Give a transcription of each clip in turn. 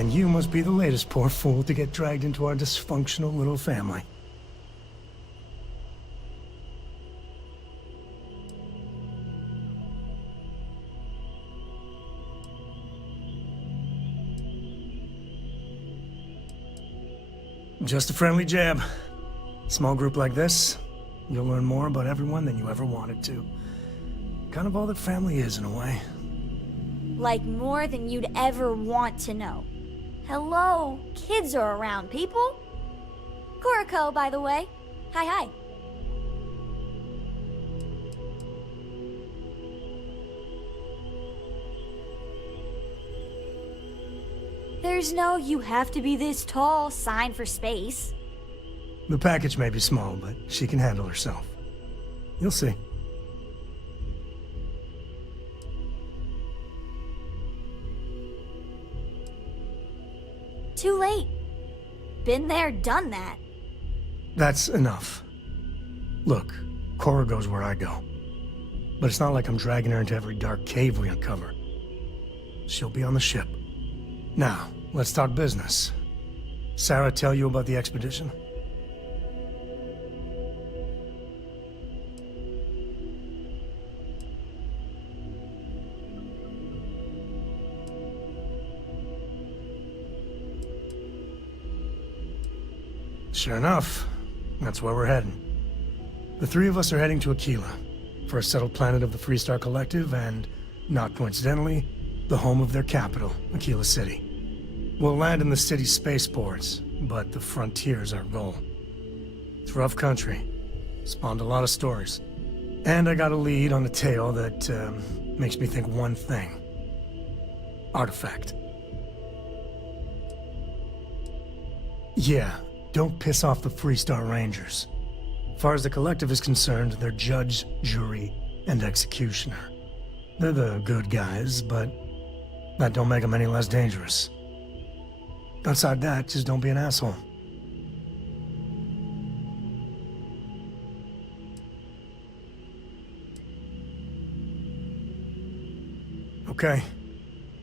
And you must be the latest poor fool to get dragged into our dysfunctional little family. Just a friendly jab. Small group like this, you'll learn more about everyone than you ever wanted to. Kind of all that family is, in a way. Like more than you'd ever want to know. Hello, kids are around, people. Kuriko, by the way. Hi. There's no "you have to be this tall" sign for space. The package may be small, but she can handle herself. You'll see. Too late. Been there, done that. That's enough. Look, Cora goes where I go. But it's not like I'm dragging her into every dark cave we uncover. She'll be on the ship. Now, let's talk business. Sarah tell you about the expedition? Sure enough, that's where we're heading. The three of us are heading to Aquila, for a settled planet of the Freestar Collective and, not coincidentally, the home of their capital, Aquila City. We'll land in the city's spaceports, but the frontier's our goal. It's rough country. Spawned a lot of stories. And I got a lead on a tale that makes me think one thing. Artifact. Yeah, don't piss off the Freestar Rangers. As far as the Collective is concerned, they're judge, jury, and executioner. They're the good guys, but that don't make them any less dangerous. Outside that, just don't be an asshole. Okay.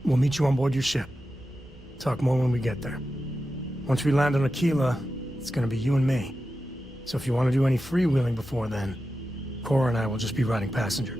We'll meet you on board your ship. Talk more when we get there. Once we land on Aquila, it's gonna be you and me. So if you want to do any freewheeling before then, Cora and I will just be riding passenger.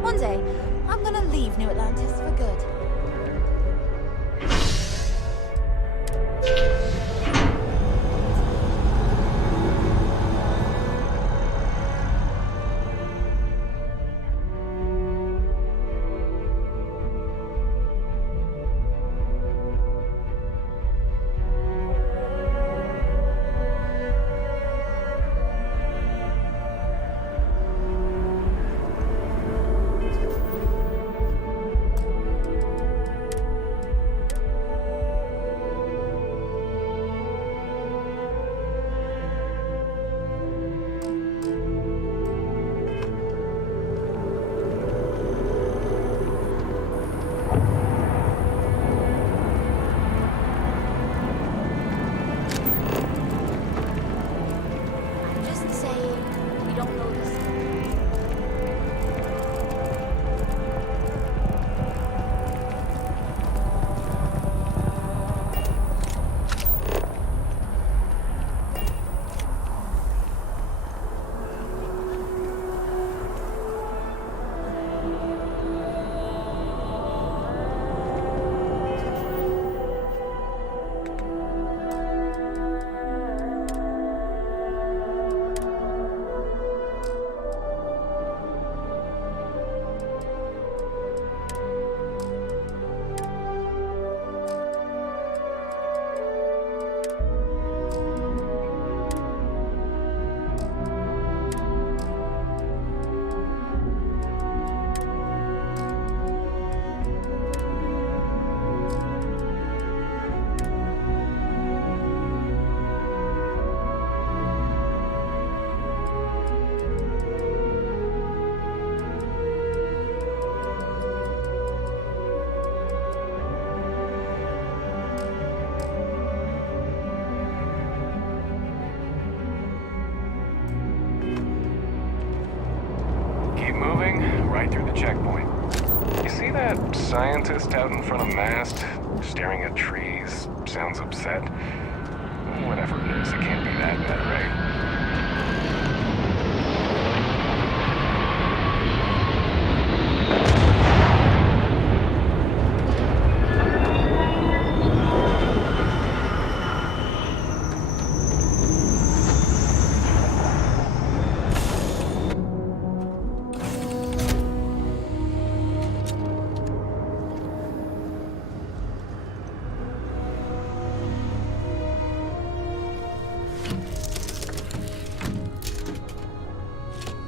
One day, I'm gonna leave New Atlantis for good. right through the checkpoint. You see that scientist out in front of mast, staring at trees, sounds upset? Whatever it is, it can't be that bad, right?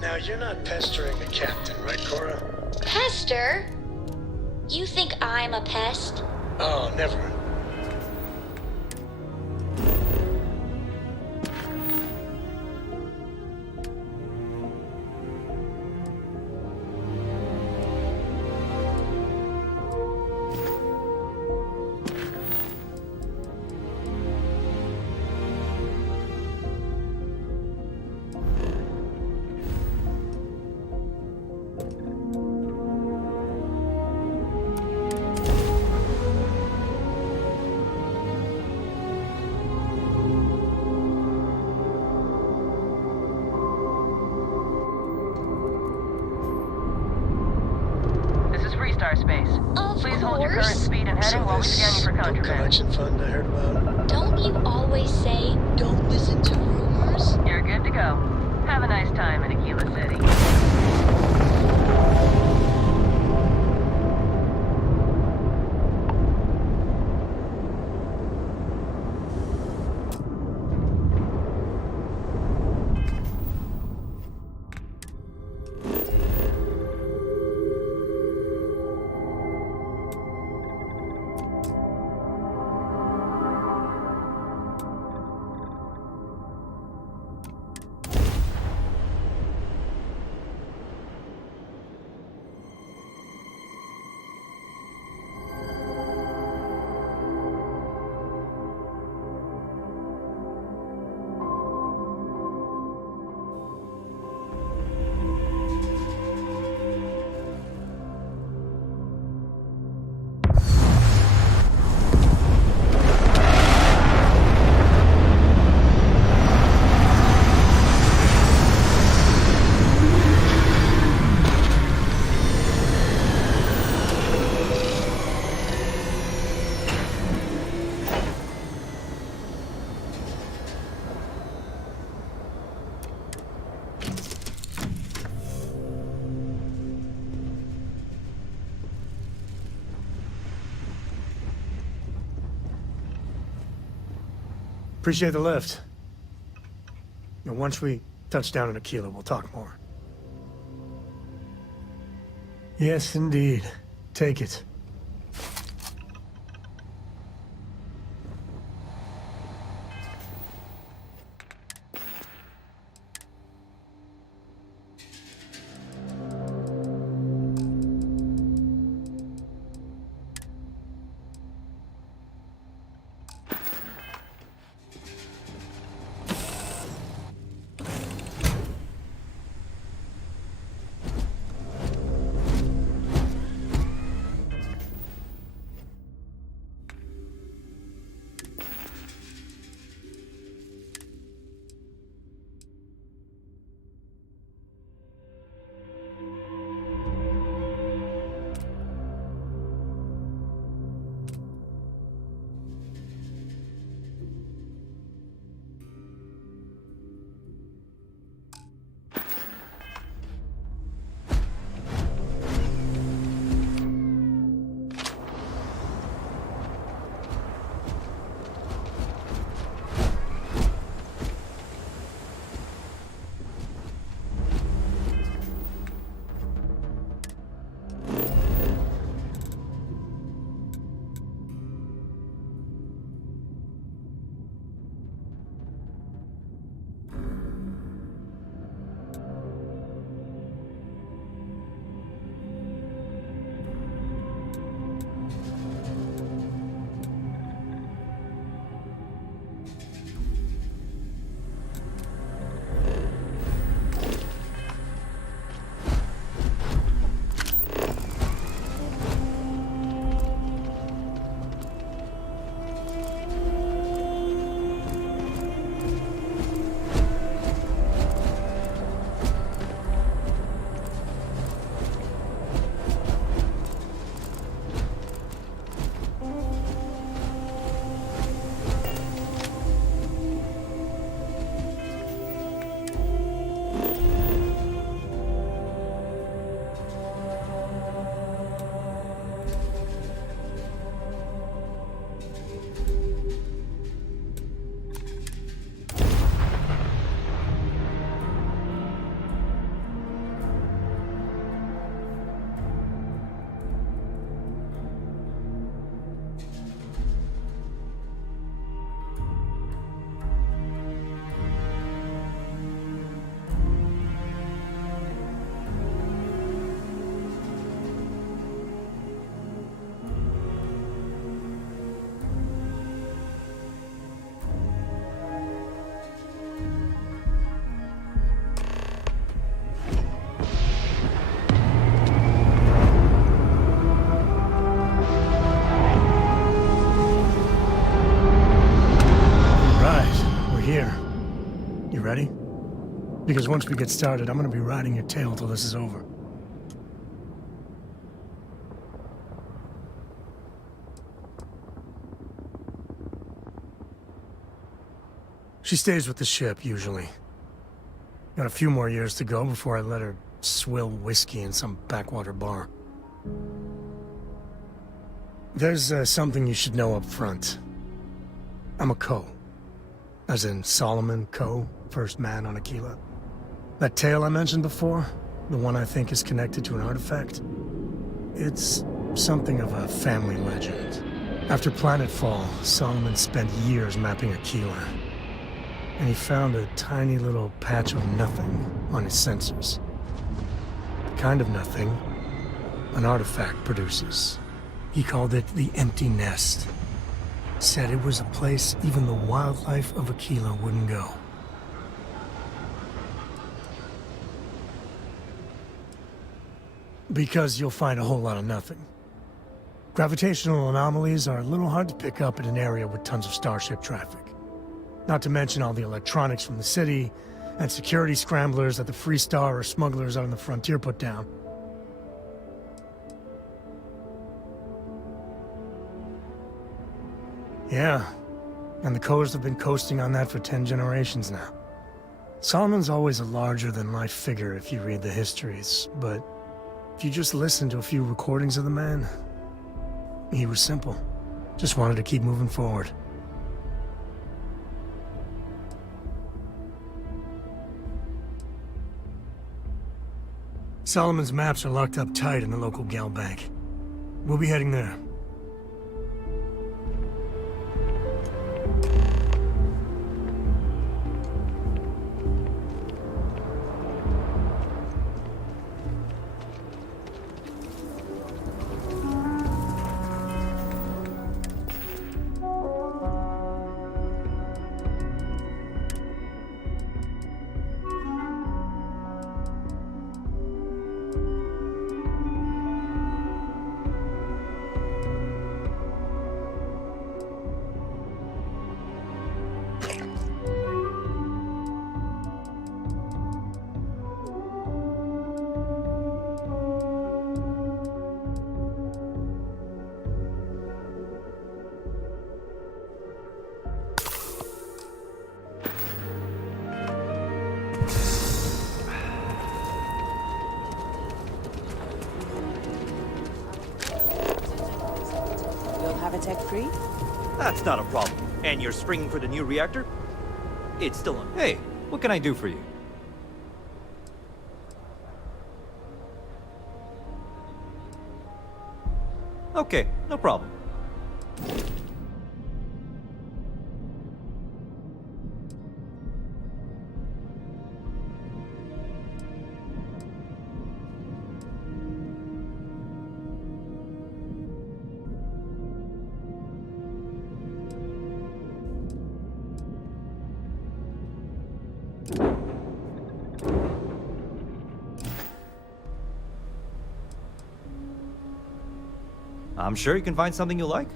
Now, you're not pestering the captain, right, Cora? Pester? You think I'm a pest? Oh, never. Space. Please hold your current speed and heading while we scan you for contraband. Collection fund I heard about. Don't you always say, don't listen to rumors? You're good to go. Have a nice time in Aquila City. Appreciate the lift. And once we touch down in Aquila, we'll talk more. Yes, indeed. Take it. Because once we get started, I'm gonna be riding your tail till this is over. She stays with the ship, usually. Got a few more years to go before I let her swill whiskey in some backwater bar. There's something you should know up front. I'm a Co. As in Solomon Co., first man on Aquila. That tale I mentioned before, the one I think is connected to an artifact, it's something of a family legend. After planetfall, Solomon spent years mapping Aquila, and he found a tiny little patch of nothing on his sensors. The kind of nothing an artifact produces. He called it the Empty Nest. Said it was a place even the wildlife of Aquila wouldn't go. Because you'll find a whole lot of nothing. Gravitational anomalies are a little hard to pick up in an area with tons of starship traffic. Not to mention all the electronics from the city, and security scramblers that the Free Star or smugglers out on the frontier put down. Yeah, and the Coast have been coasting on that for 10 generations now. Solomon's always a larger-than-life figure if you read the histories, but if you just listen to a few recordings of the man, he was simple. Just wanted to keep moving forward. Solomon's maps are locked up tight in the local gal bank. We'll be heading there. Tech-free? That's not a problem. And you're springing for the new reactor? It's still on. Hey, what can I do for you? Okay, no problem. I'm sure you can find something you like.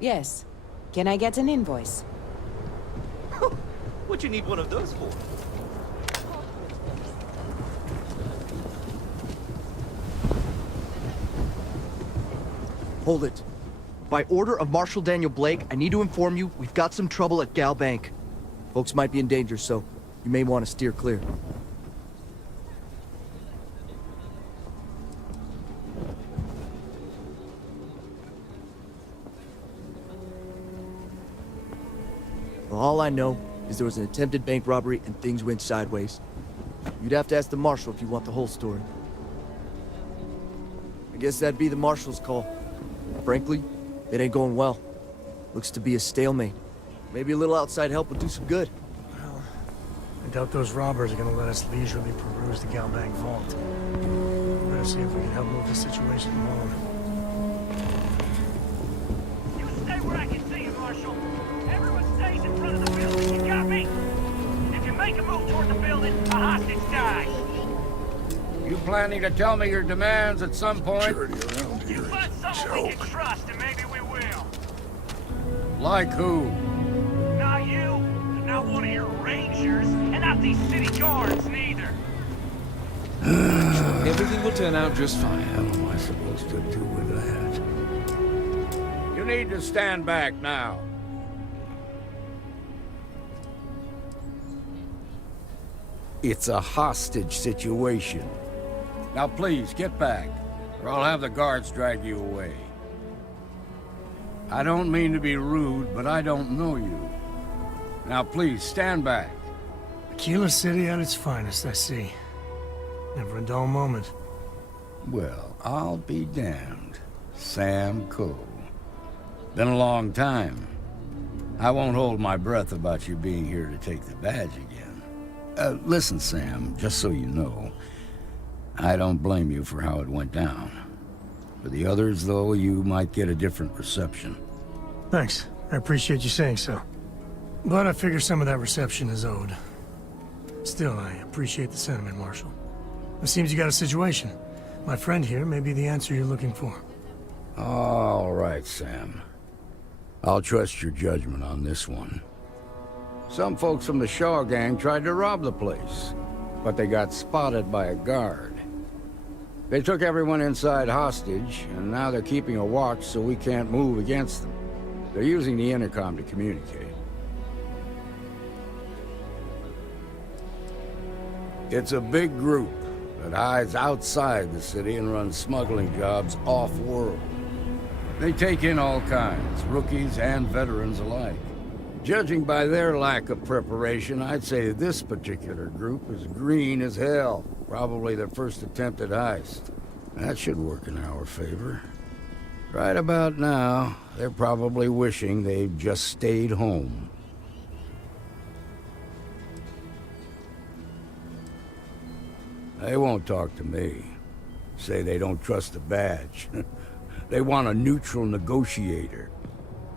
Yes. Can I get an invoice? What you need one of those for? Hold it. By order of Marshal Daniel Blake, I need to inform you we've got some trouble at Gal Bank. Folks might be in danger, so you may want to steer clear. Well, all I know is there was an attempted bank robbery and things went sideways. You'd have to ask the Marshal if you want the whole story. I guess that'd be the Marshal's call. Frankly, it ain't going well. Looks to be a stalemate. Maybe a little outside help would do some good. Well, doubt those robbers are gonna let us leisurely peruse the Galbank vault. Better see if we can help move the situation along. You stay where I can see you, Marshal. Everyone stays in front of the building. You got me? If you make a move toward the building, a hostage dies. You planning to tell me your demands at some point? You find someone we can trust, and maybe we will. Like who? Not you, not one of your rangers, and not these city guards, neither. Everything will turn out just fine. What am I supposed to do with that? You need to stand back now. It's a hostage situation. Now please, get back, or I'll have the guards drag you away. I don't mean to be rude, but I don't know you. Now please, stand back. Aquila City at its finest, I see. Never a dull moment. Well, I'll be damned. Sam Coe. Been a long time. I won't hold my breath about you being here to take the badge again. Listen, Sam, just so you know, I don't blame you for how it went down. For the others, though, you might get a different reception. Thanks. I appreciate you saying so. But I figure some of that reception is owed. Still, I appreciate the sentiment, Marshal. It seems you got a situation. My friend here may be the answer you're looking for. All right, Sam. I'll trust your judgment on this one. Some folks from the Shaw gang tried to rob the place, but they got spotted by a guard. They took everyone inside hostage, and now they're keeping a watch so we can't move against them. They're using the intercom to communicate. It's a big group that hides outside the city and runs smuggling jobs off-world. They take in all kinds, rookies and veterans alike. Judging by their lack of preparation, I'd say this particular group is green as hell. Probably their first attempt at heist. That should work in our favor. Right about now, they're probably wishing they'd just stayed home. They won't talk to me. Say they don't trust the badge. They want a neutral negotiator.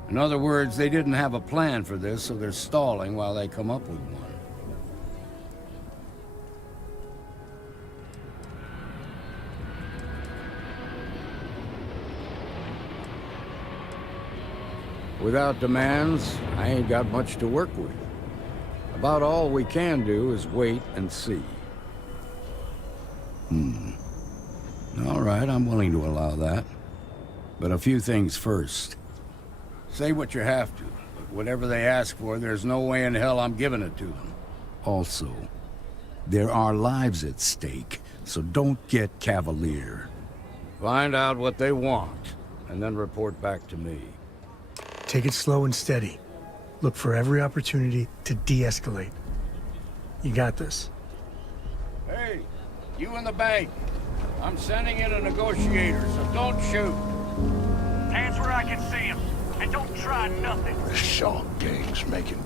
In other words, they didn't have a plan for this, so they're stalling while they come up with one. Without demands, I ain't got much to work with. About all we can do is wait and see. All right, I'm willing to allow that. But a few things first. Say what you have to, but whatever they ask for, there's no way in hell I'm giving it to them. Also, there are lives at stake, so don't get cavalier. Find out what they want, and then report back to me. Take it slow and steady. Look for every opportunity to de-escalate. You got this. Hey, you in the bank. I'm sending in a negotiator, so don't shoot. Hands where I can see him. And don't try nothing. The Shaw gang's making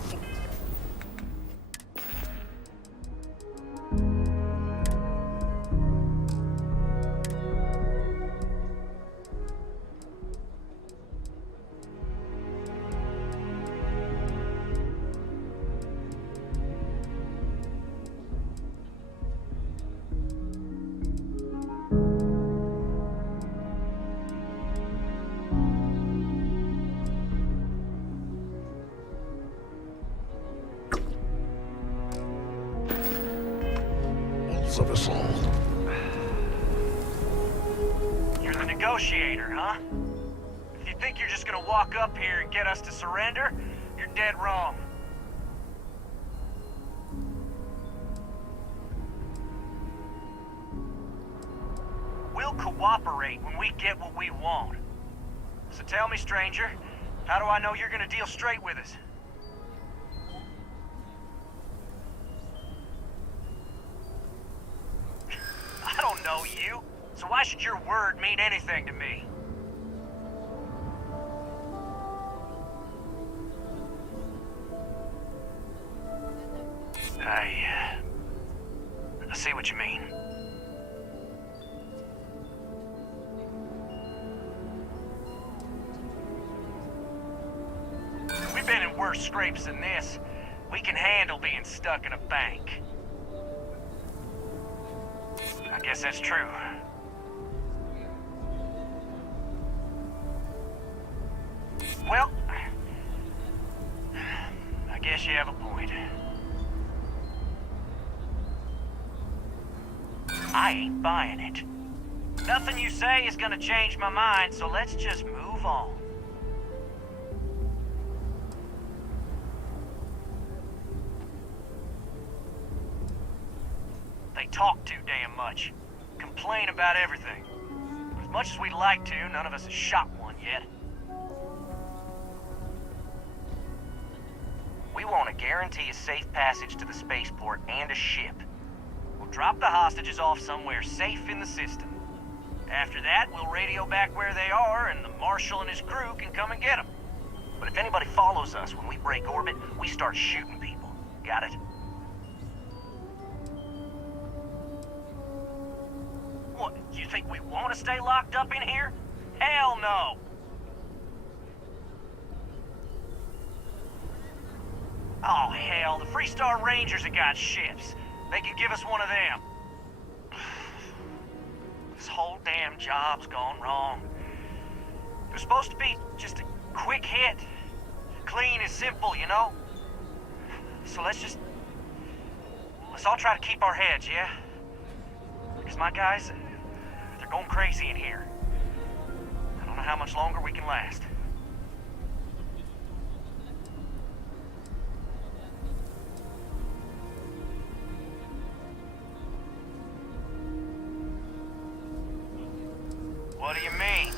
of us all. You're the negotiator, huh? If you think you're just gonna walk up here and get us to surrender, you're dead wrong. We'll cooperate when we get what we want. So tell me, stranger, how do I know you're gonna deal straight with us? I don't know you, so why should your word mean anything to me? I I see what you mean. We've been in worse scrapes than this. We can handle being stuck in a bank. I guess that's true. Well, I guess you have a point. I ain't buying it. Nothing you say is gonna change my mind, so let's just move on. They talk too damn much. Complain about everything. But as much as we'd like to, none of us has shot one yet. We want to guarantee a safe passage to the spaceport and a ship. We'll drop the hostages off somewhere safe in the system. After that, we'll radio back where they are, and the Marshal and his crew can come and get them. But if anybody follows us when we break orbit, we start shooting people. Got it? What, you think we want to stay locked up in here? Hell no! Oh, hell, the Freestar Rangers have got ships. They could give us one of them. This whole damn job's gone wrong. It was supposed to be just a quick hit. Clean and simple, you know? So let's all try to keep our heads, yeah? Because my guys, they're going crazy in here. I don't know how much longer we can last. What do you mean?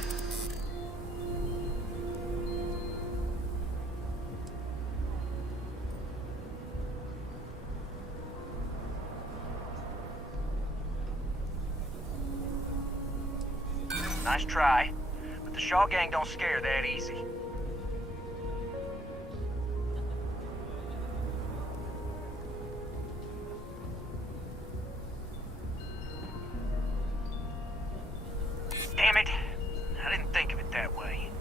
Nice try, but the Shaw gang don't scare that easy. Damn it! I didn't think of it that way.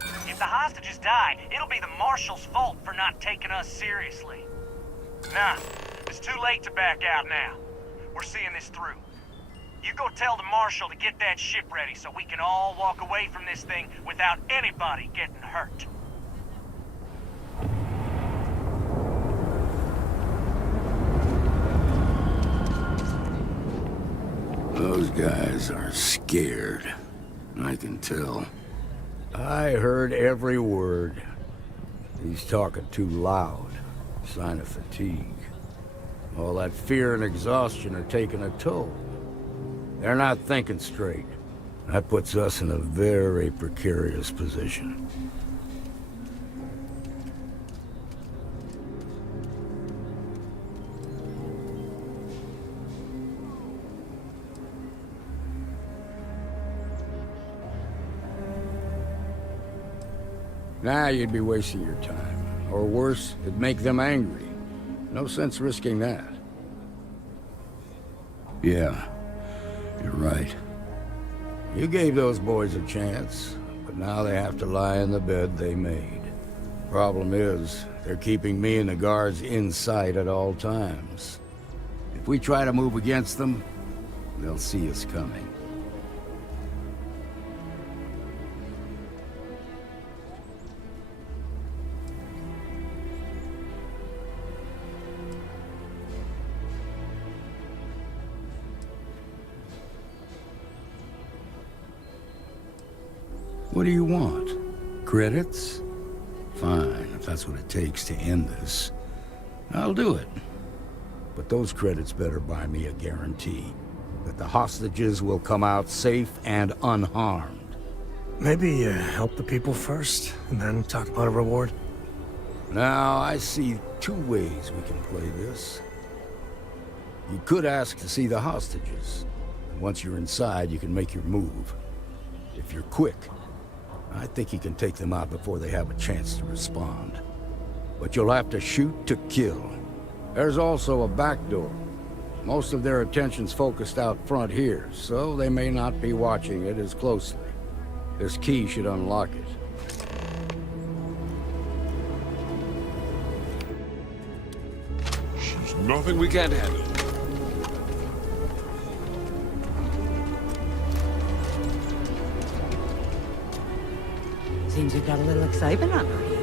If the hostages die, it'll be the Marshal's fault for not taking us seriously. Nah, it's too late to back out now. We're seeing this through. You go tell the Marshal to get that ship ready so we can all walk away from this thing without anybody getting hurt. Those guys are scared. I can tell. I heard every word. He's talking too loud. Sign of fatigue. All that fear and exhaustion are taking a toll. They're not thinking straight. That puts us in a very precarious position. Nah, you'd be wasting your time. Or worse, it'd make them angry. No sense risking that. Yeah, you're right. You gave those boys a chance, but now they have to lie in the bed they made. Problem is, they're keeping me and the guards in sight at all times. If we try to move against them, they'll see us coming. What do you want? Credits? Fine, if that's what it takes to end this. I'll do it. But those credits better buy me a guarantee that the hostages will come out safe and unharmed. Maybe help the people first, and then talk about a reward? Now, I see two ways we can play this. You could ask to see the hostages. Once you're inside, you can make your move. If you're quick, I think you can take them out before they have a chance to respond. but you'll have to shoot to kill. There's also a back door. Most of their attention's focused out front here, so they may not be watching it as closely. This key should unlock it. There's nothing we can't handle. Seems we've got a little excitement on our hands.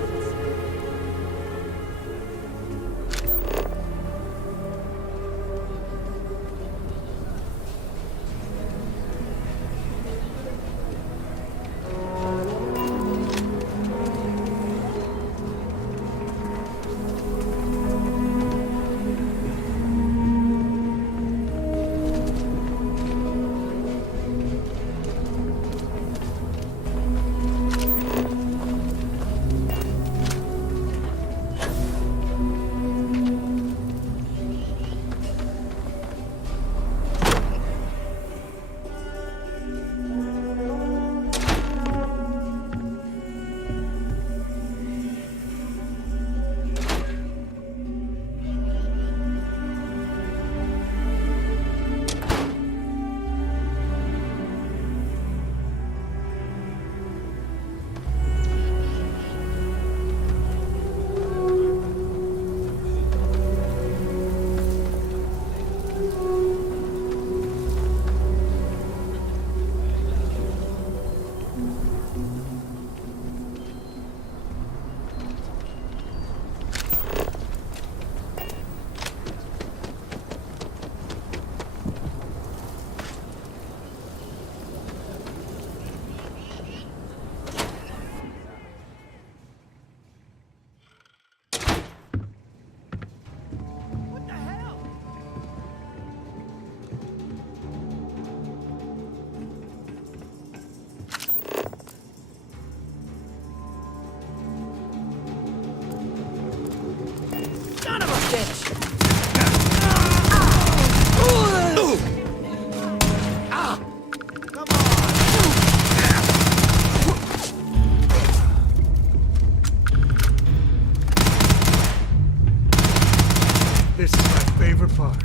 This is my favorite part.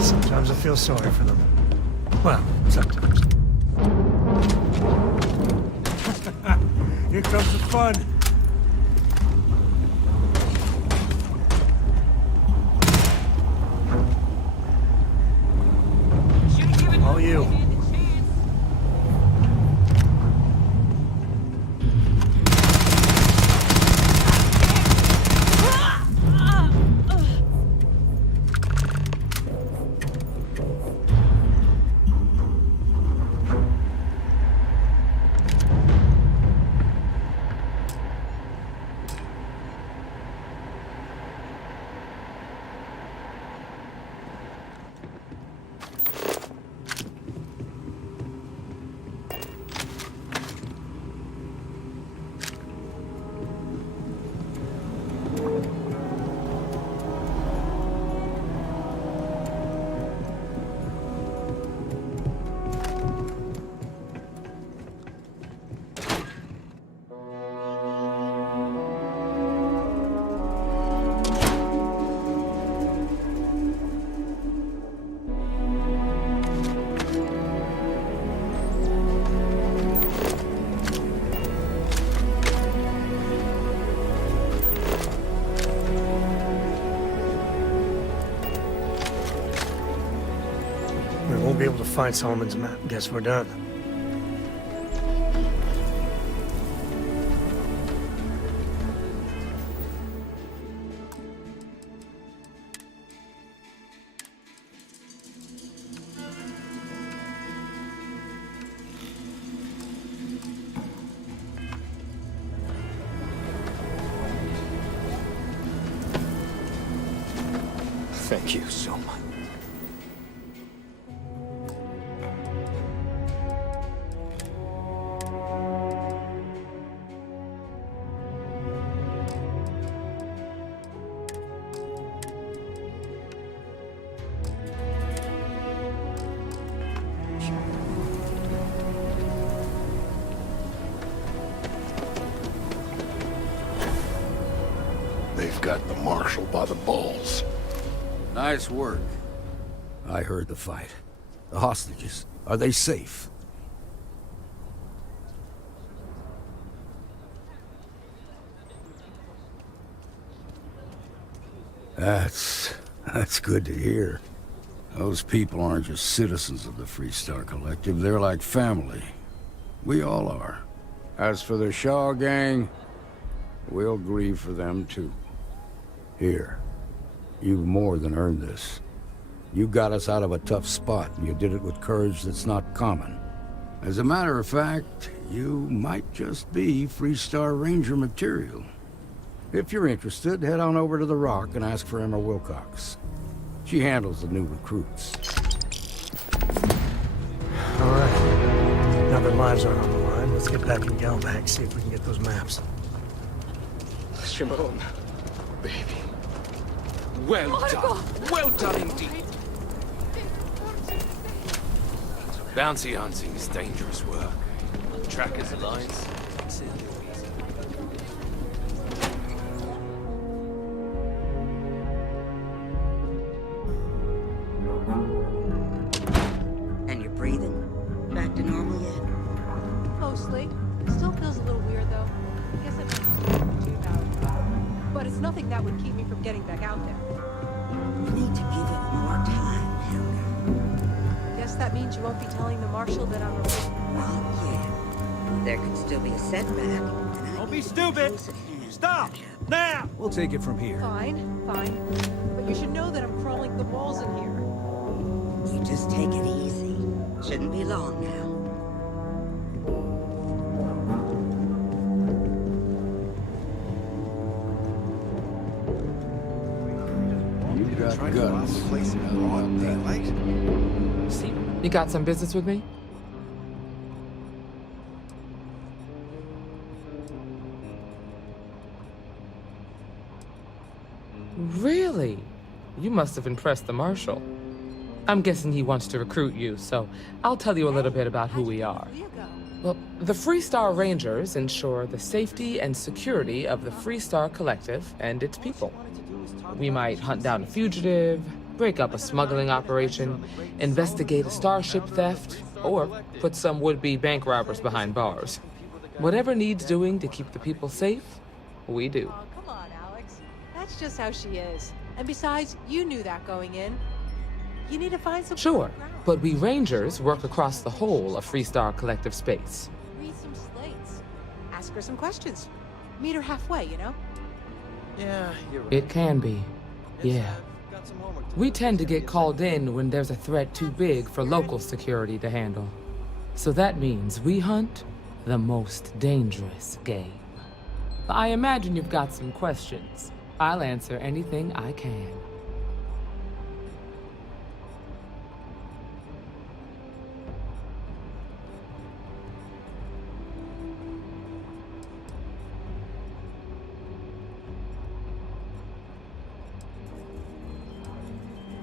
Sometimes I feel sorry for them. Well, sometimes. Here comes the fun. All you. We won't be able to find Solomon's map. Guess we're done. Thank you so much. They've got the Marshal by the balls. Nice work. I heard the fight. The hostages, are they safe? That's good to hear. Those people aren't just citizens of the Freestar Collective, they're like family. We all are. As for the Shaw gang, we'll grieve for them too. Here, you've more than earned this. You got us out of a tough spot, and you did it with courage that's not common. As a matter of fact, you might just be Freestar Ranger material. If you're interested, head on over to the Rock and ask for Emma Wilcox. She handles the new recruits. All right. Now that lives aren't on the line, let's get back in Galbank, see if we can get those maps. Shimon, baby. Well done. Well done indeed. Bounty hunting is dangerous work. Trackers Alliance. And you're breathing? Back to normal yet? Mostly. Still feels a little weird though. I guess I'm just too about. But it's nothing that would keep me from getting back out there. You need to give it more time, Helga. Guess that means you won't be telling the Marshal that I'm a... Well, yeah. There could still be a setback. Don't be stupid! Stop! Now! We'll take it from here. Fine, fine. But you should know that I'm crawling the walls in here. You just take it easy. Shouldn't be long now. You got guts. See, you got some business with me? Really? You must have impressed the Marshal. I'm guessing he wants to recruit you, so I'll tell you a little bit about who we are. Well, the Freestar Rangers ensure the safety and security of the Freestar Collective and its people. We might hunt down a fugitive, break up a smuggling operation, investigate a starship theft, or put some would-be bank robbers behind bars. Whatever needs doing to keep the people safe, we do. Oh, come on, Alex. That's just how she is. And besides, you knew that going in. You need to find some... Sure, but we Rangers work across the whole of Freestar Collective space. Read some slates. Ask her some questions. Meet her halfway, you know? Yeah, you're right. It can be, yeah. We tend to get called in when there's a threat too big for local security to handle. So that means we hunt the most dangerous game. I imagine you've got some questions. I'll answer anything I can.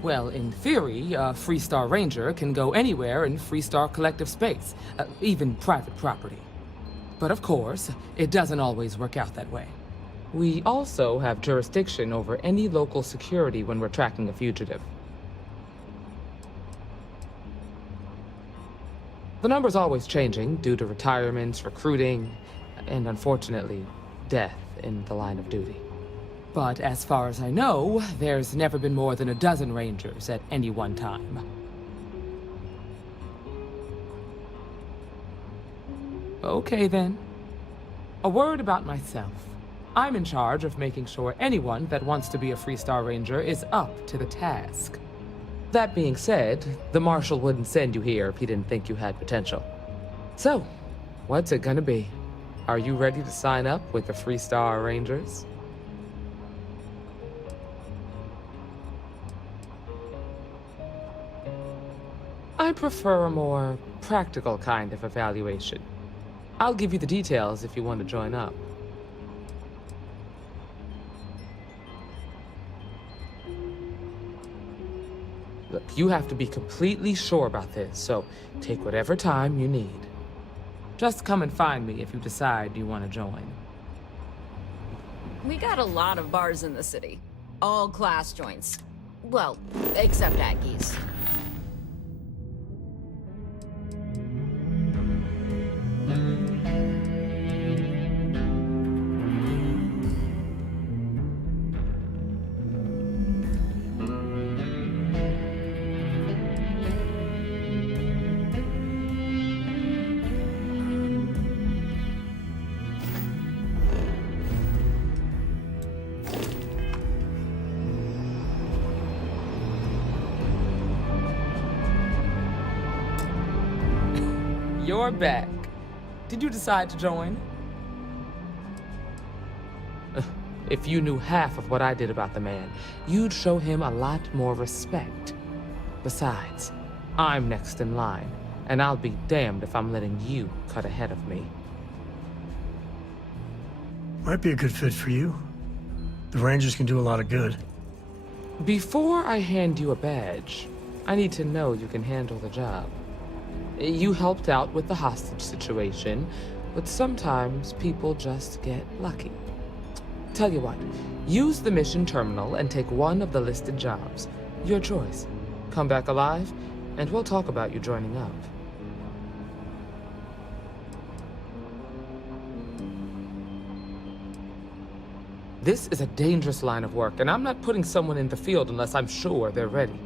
Well, in theory, a Freestar Ranger can go anywhere in Freestar Collective space, even private property. But of course, it doesn't always work out that way. We also have jurisdiction over any local security when we're tracking a fugitive. The number's always changing due to retirements, recruiting, and unfortunately, death in the line of duty. But as far as I know, there's never been more than a dozen Rangers at any one time. Okay then. A word about myself. I'm in charge of making sure anyone that wants to be a Freestar Ranger is up to the task. That being said, the Marshal wouldn't send you here if he didn't think you had potential. So, what's it gonna be? Are you ready to sign up with the Freestar Rangers? I prefer a more practical kind of evaluation. I'll give you the details if you want to join up. Look, you have to be completely sure about this, so take whatever time you need. Just come and find me if you decide you want to join. We got a lot of bars in the city. All class joints. Well, except Aggie's. You're back. Did you decide to join? If you knew half of what I did about the man, you'd show him a lot more respect. Besides, I'm next in line, and I'll be damned if I'm letting you cut ahead of me. Might be a good fit for you. The Rangers can do a lot of good. Before I hand you a badge, I need to know you can handle the job. You helped out with the hostage situation, but sometimes people just get lucky. Tell you what, use the mission terminal and take one of the listed jobs. Your choice. Come back alive, and we'll talk about you joining up. This is a dangerous line of work, and I'm not putting someone in the field unless I'm sure they're ready.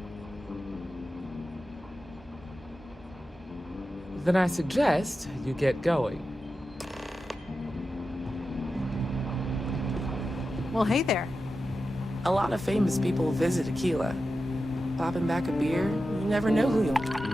Then I suggest you get going. Well, hey there. A lot of famous people visit Aquila. Popping back a beer, you never know who you'll...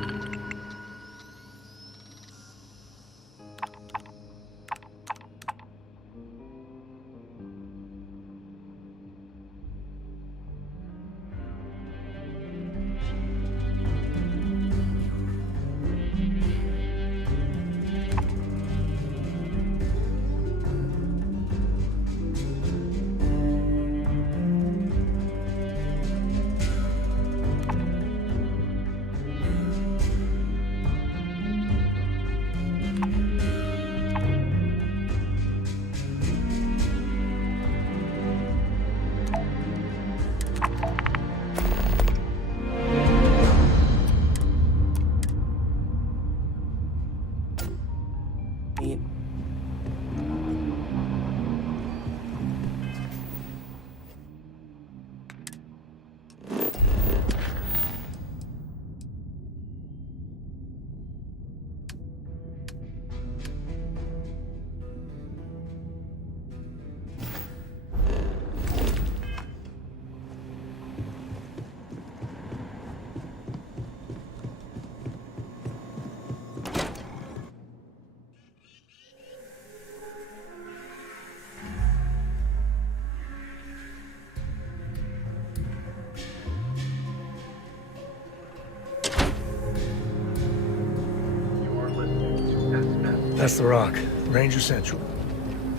That's the Rock, Ranger Central.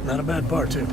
Not a bad bar, too.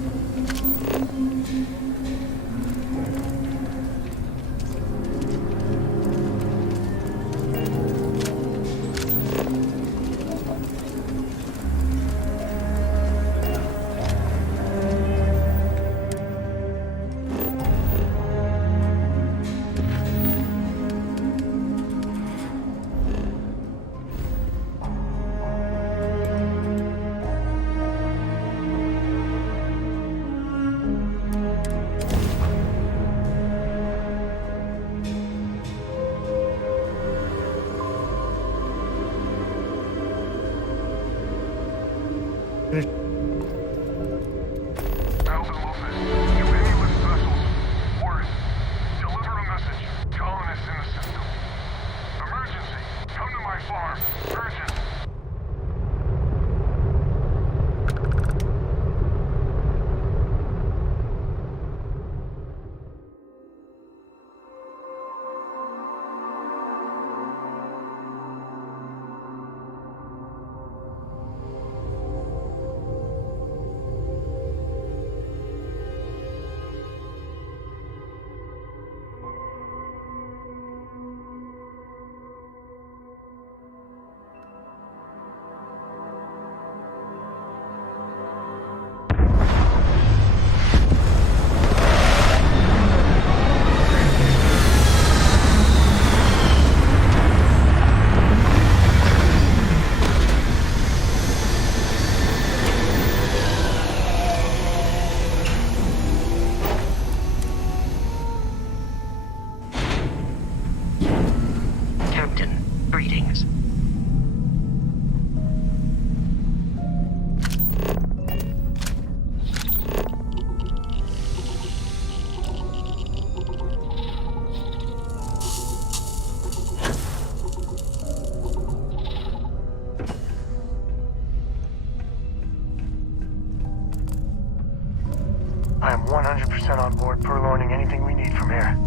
100% on board purloining anything we need from here.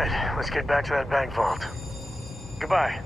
right, let's get back to that bank vault. Goodbye.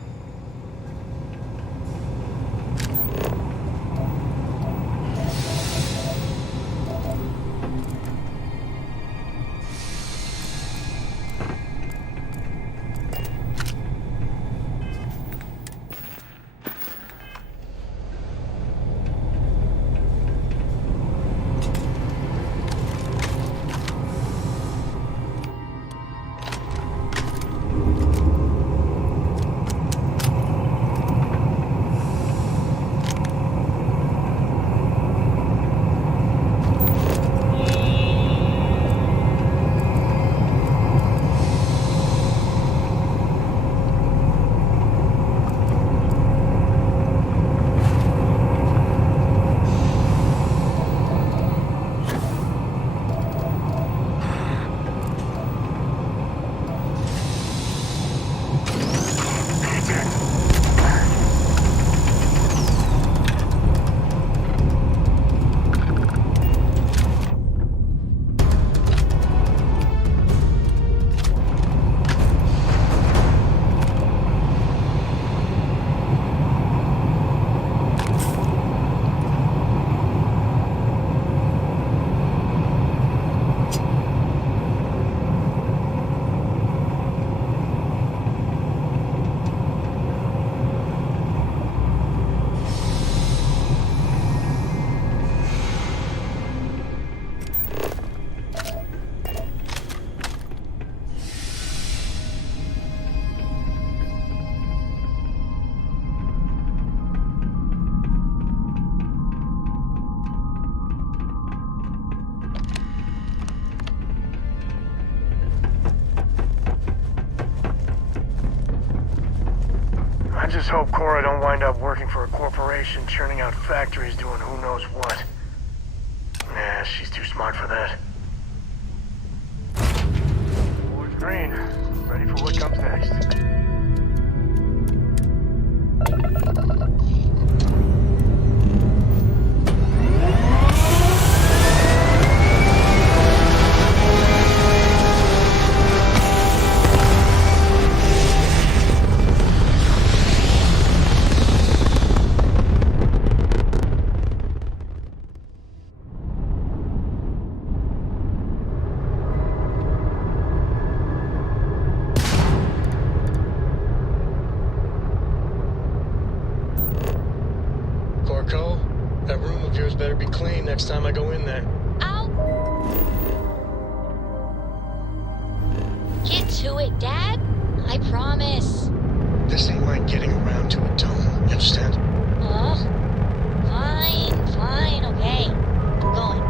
I just hope Cora don't wind up working for a corporation churning out factories doing who knows what. Nah, she's too smart for that. Board's green. Ready for what comes next. That room of yours better be clean next time I go in there. Ow! Get to it, Dad. I promise. This ain't like getting around to a dome, you understand? Oh, fine, okay. I'm going.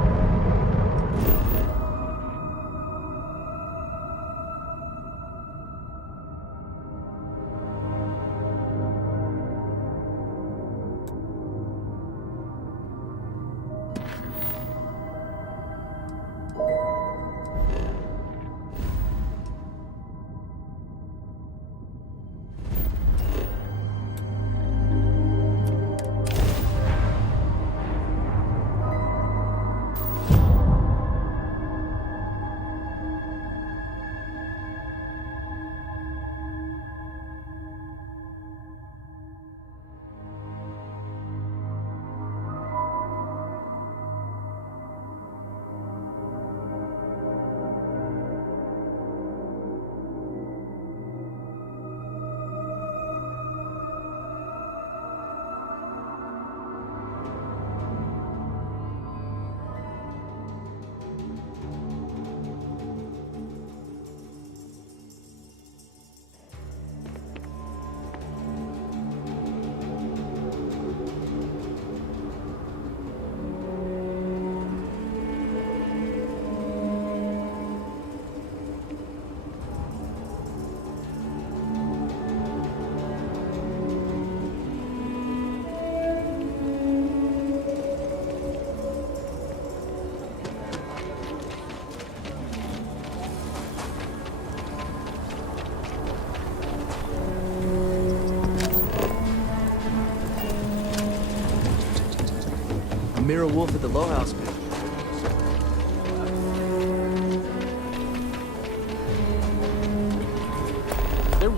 Mirror Wolf at the Low House pit.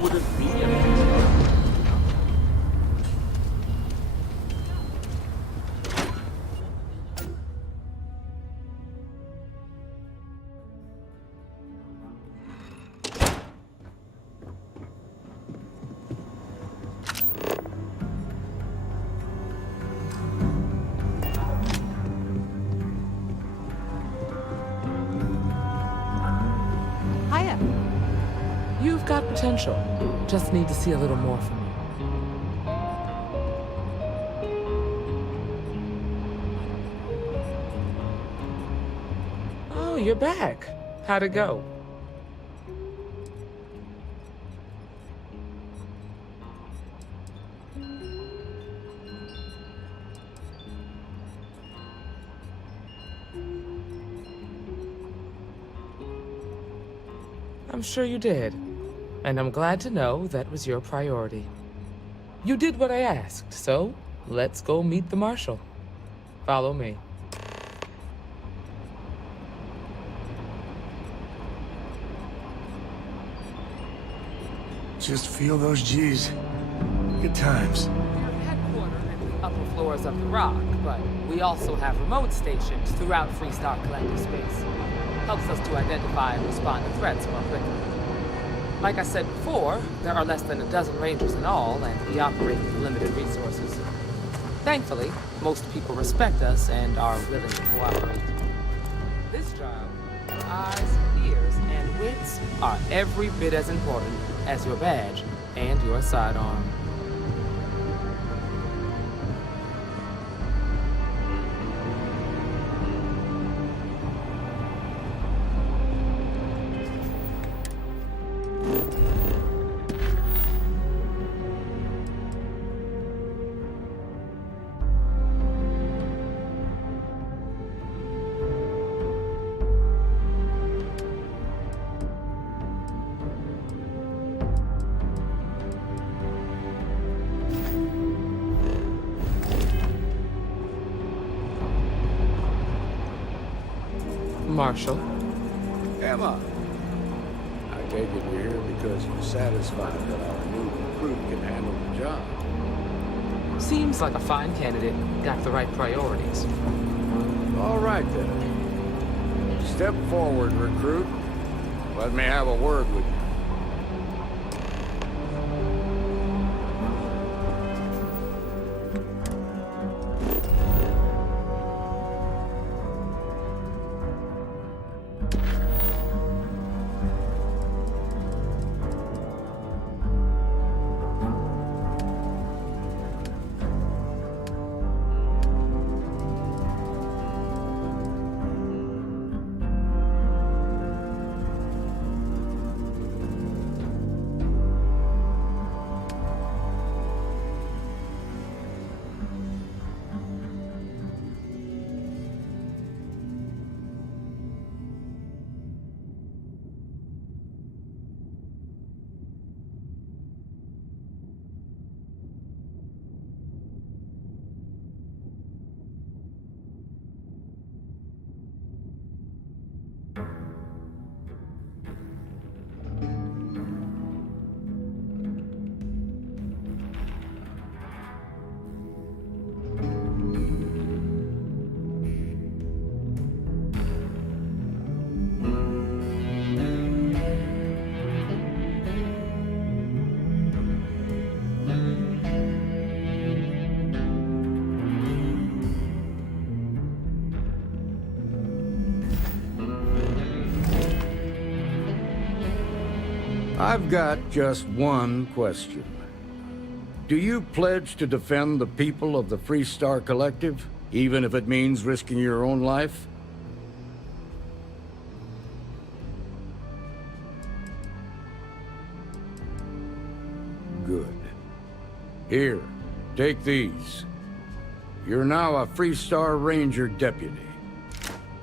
wouldn't be a Freestar. Hiya. You've got potential. Just need to see a little more from you. Oh, you're back. How'd it go? I'm sure you did. And I'm glad to know that was your priority. You did what I asked, so let's go meet the Marshal. Follow me. Just feel those G's. Good times. We're headquartered in the upper floors of the Rock, but we also have remote stations throughout Freestar Collective space. Helps us to identify and respond to threats more quickly. Like I said before, there are less than a dozen Rangers in all, and we operate with limited resources. Thankfully, most people respect us and are willing to cooperate. This job, your eyes, ears, and wits are every bit as important as your badge and your sidearm. Marshal. Emma! I take it you're here because you're satisfied that our new recruit can handle the job. Seems like a fine candidate. Got the right priorities. All right, then. Step forward, recruit. Let me have a word with you. I've got just one question. Do you pledge to defend the people of the Freestar Collective, even if it means risking your own life? Good. Here, take these. You're now a Freestar Ranger deputy.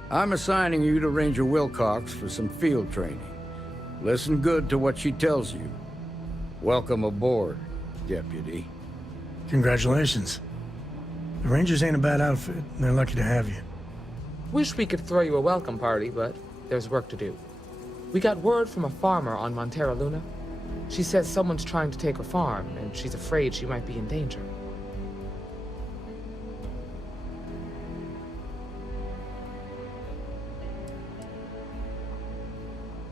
I'm assigning you to Ranger Wilcox for some field training. Listen good to what she tells you. Welcome aboard, deputy. Congratulations. The Rangers ain't a bad outfit, and they're lucky to have you. Wish we could throw you a welcome party, but there's work to do. We got word from a farmer on Montera Luna. She says someone's trying to take her farm, and she's afraid she might be in danger.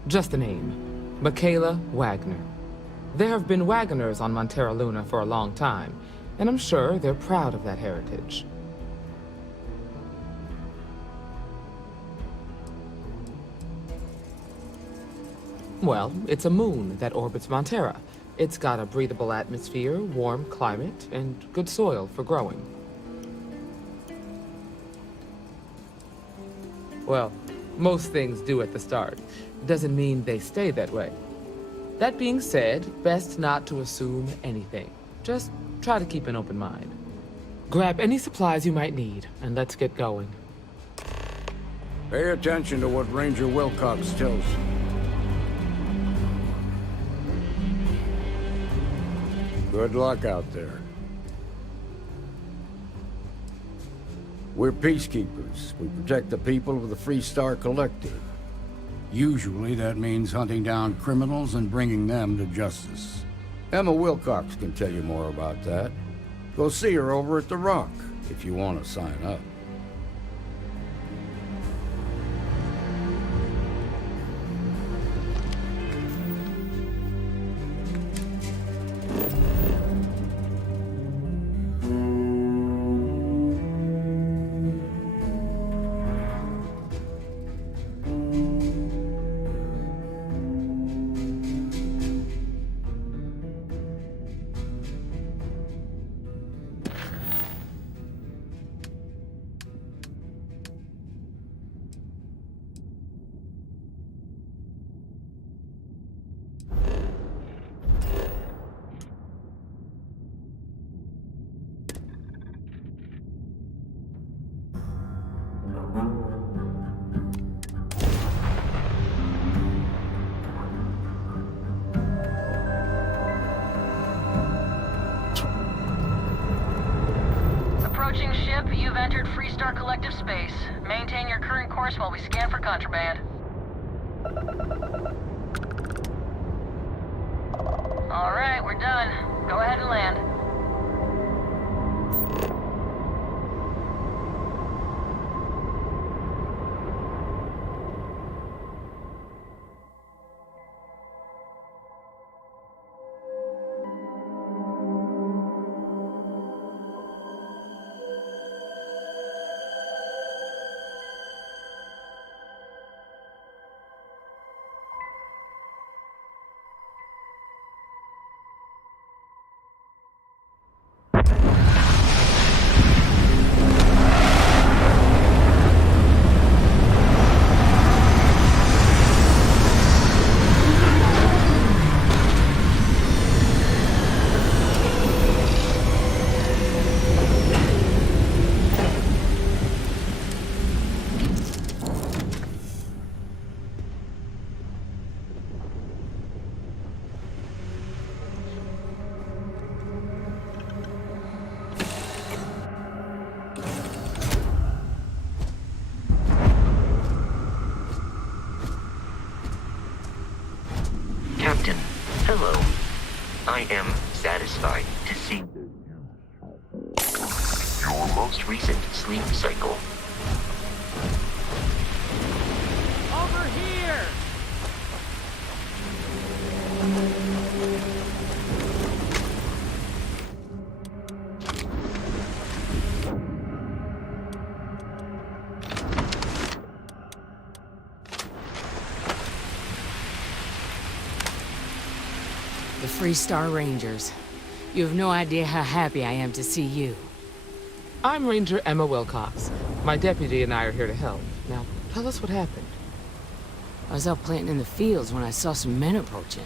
Just a name. Michaela Wagner. There have been Wagoners on Montera Luna for a long time, and I'm sure they're proud of that heritage. Well, it's a moon that orbits Montera. It's got a breathable atmosphere, warm climate, and good soil for growing. Well, most things do at the start. Doesn't mean they stay that way. That being said, best not to assume anything. Just try to keep an open mind. Grab any supplies you might need, and let's get going. Pay attention to what Ranger Wilcox tells you. Good luck out there. We're peacekeepers. We protect the people of the Freestar Collective. Usually that means hunting down criminals and bringing them to justice. Emma Wilcox can tell you more about that. Go see her over at the Rock if you want to sign up. Approaching ship, you've entered Freestar Collective space. Maintain your current course while we scan for contraband. Alright, we're done. Go ahead and land. Captain, hello. I am satisfied to see your most recent sleep cycle. Over here! The Freestar Rangers. You have no idea how happy I am to see you. I'm Ranger Emma Wilcox. My deputy and I are here to help. Now, tell us what happened. I was out planting in the fields when I saw some men approaching.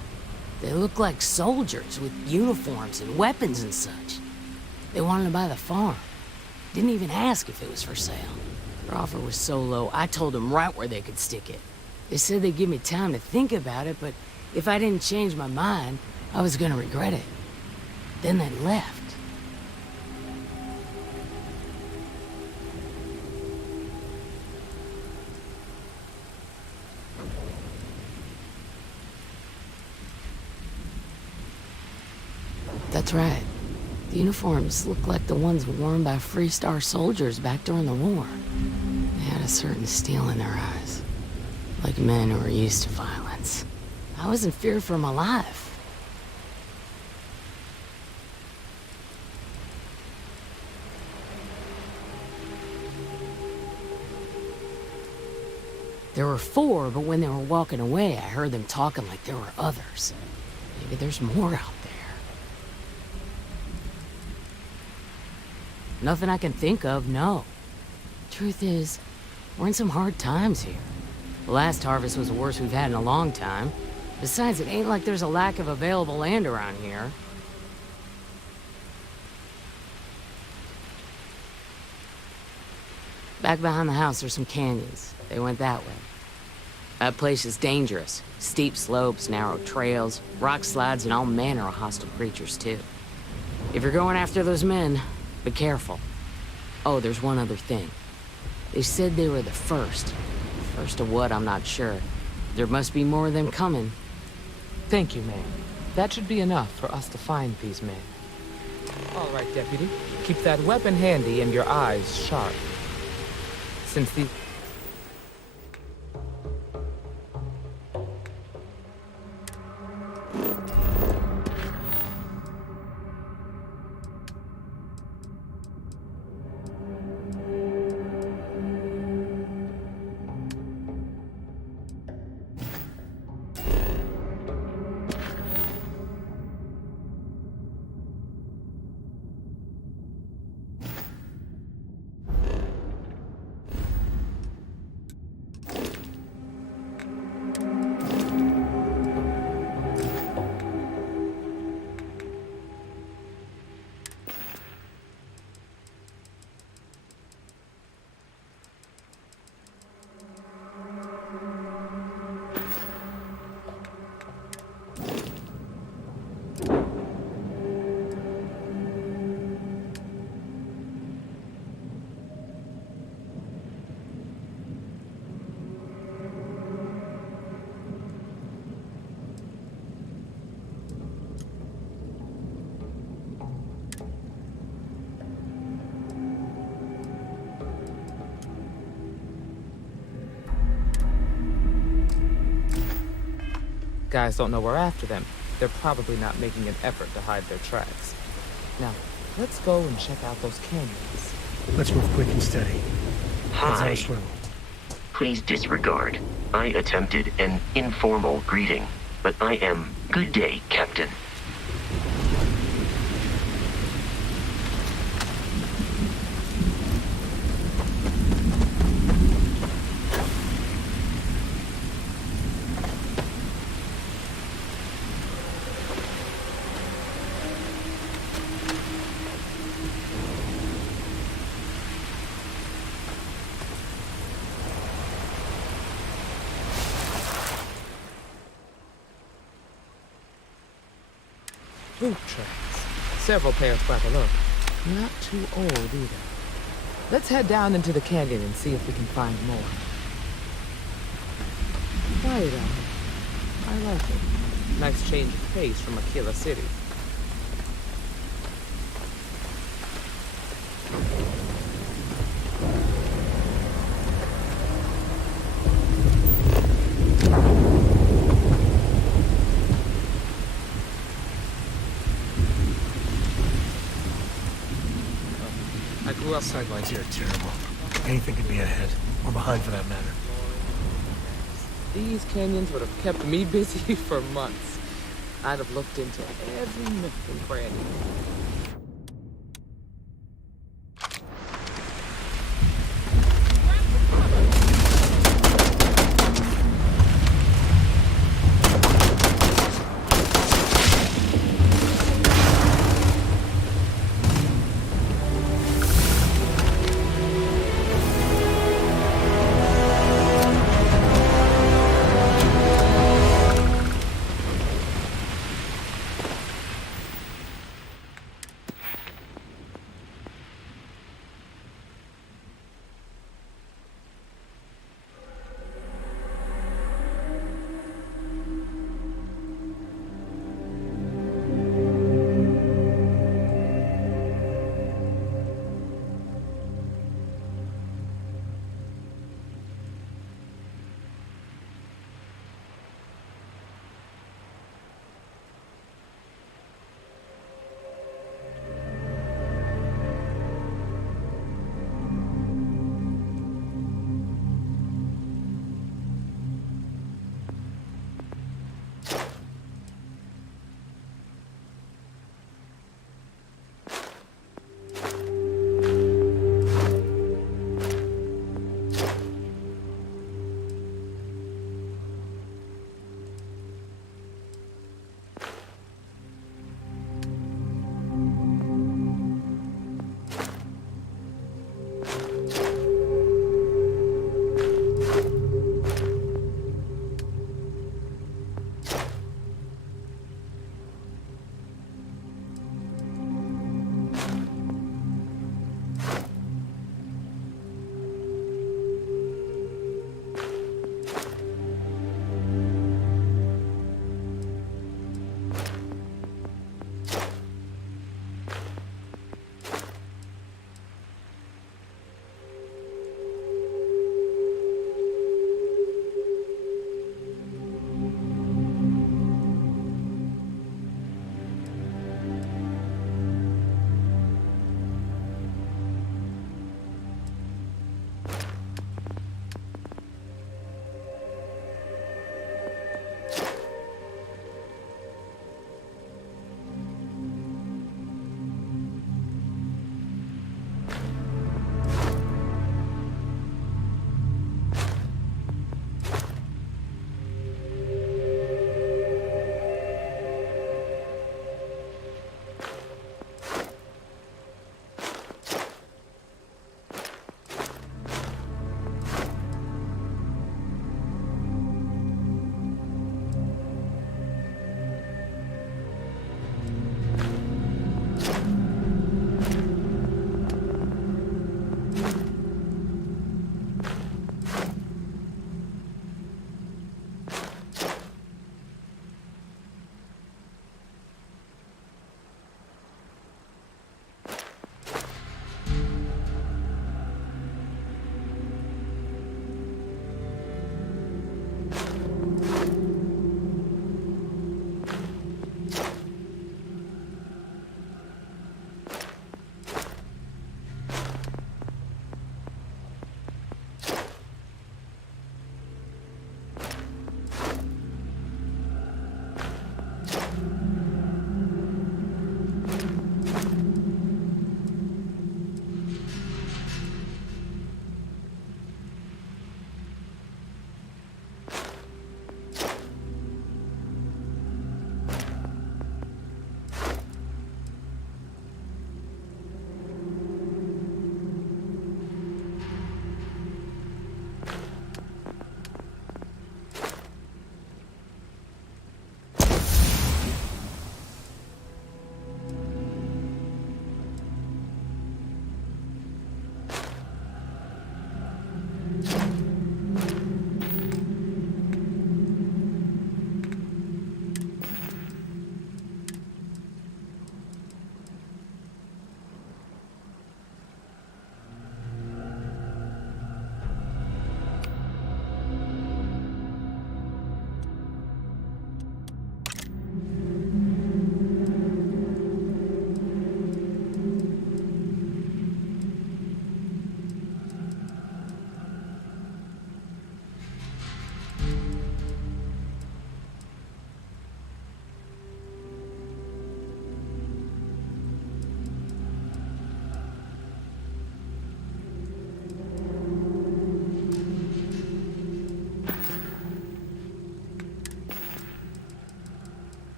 They looked like soldiers with uniforms and weapons and such. They wanted to buy the farm. Didn't even ask if it was for sale. Their offer was so low, I told them right where they could stick it. They said they'd give me time to think about it, but if I didn't change my mind, I was gonna regret it. Then they left. That's right. The uniforms look like the ones worn by Free Star soldiers back during the war. They had a certain steel in their eyes. Like men who were used to violence. I was in fear for my life. There were 4, but when they were walking away, I heard them talking like there were others. Maybe there's more out there. Nothing I can think of, no. Truth is, we're in some hard times here. The last harvest was the worst we've had in a long time. Besides, it ain't like there's a lack of available land around here. Back behind the house, there's some canyons. They went that way. That place is dangerous. Steep slopes, narrow trails, rock slides, and all manner of hostile creatures, too. If you're going after those men, be careful. Oh, there's one other thing. They said they were the first. First of what, I'm not sure. There must be more of them coming. Thank you, ma'am. That should be enough for us to find these men. All right, Deputy. Keep that weapon handy and your eyes sharp. Since the... Guys don't know we're after them. They're probably not making an effort to hide their tracks. Now, let's go and check out those canyons. Let's move quick and steady. That's Hi. our swim. Please disregard. I attempted an informal greeting, but I am good day, Captain. Boot tracks. Several pairs by the look. Not too old either. Let's head down into the canyon and see if we can find more. Quiet out here. I like it. Nice change of pace from Aquila City. Sidelines here are terrible. Anything could be ahead, or behind for that matter. These canyons would have kept me busy for months. I'd have looked into every nook and cranny.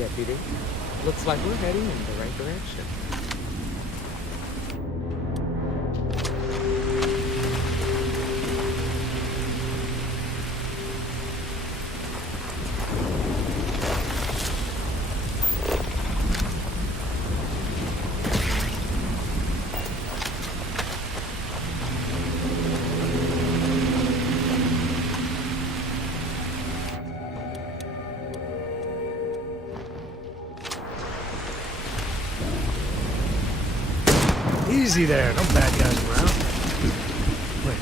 Deputy. Looks like we're heading in the right direction. Easy there, no bad guys around. Wait,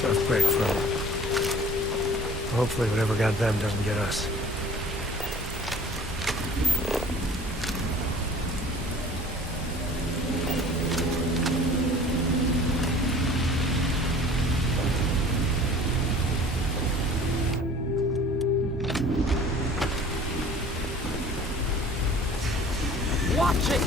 tough break for them. Hopefully whatever got them doesn't get us. Watch it!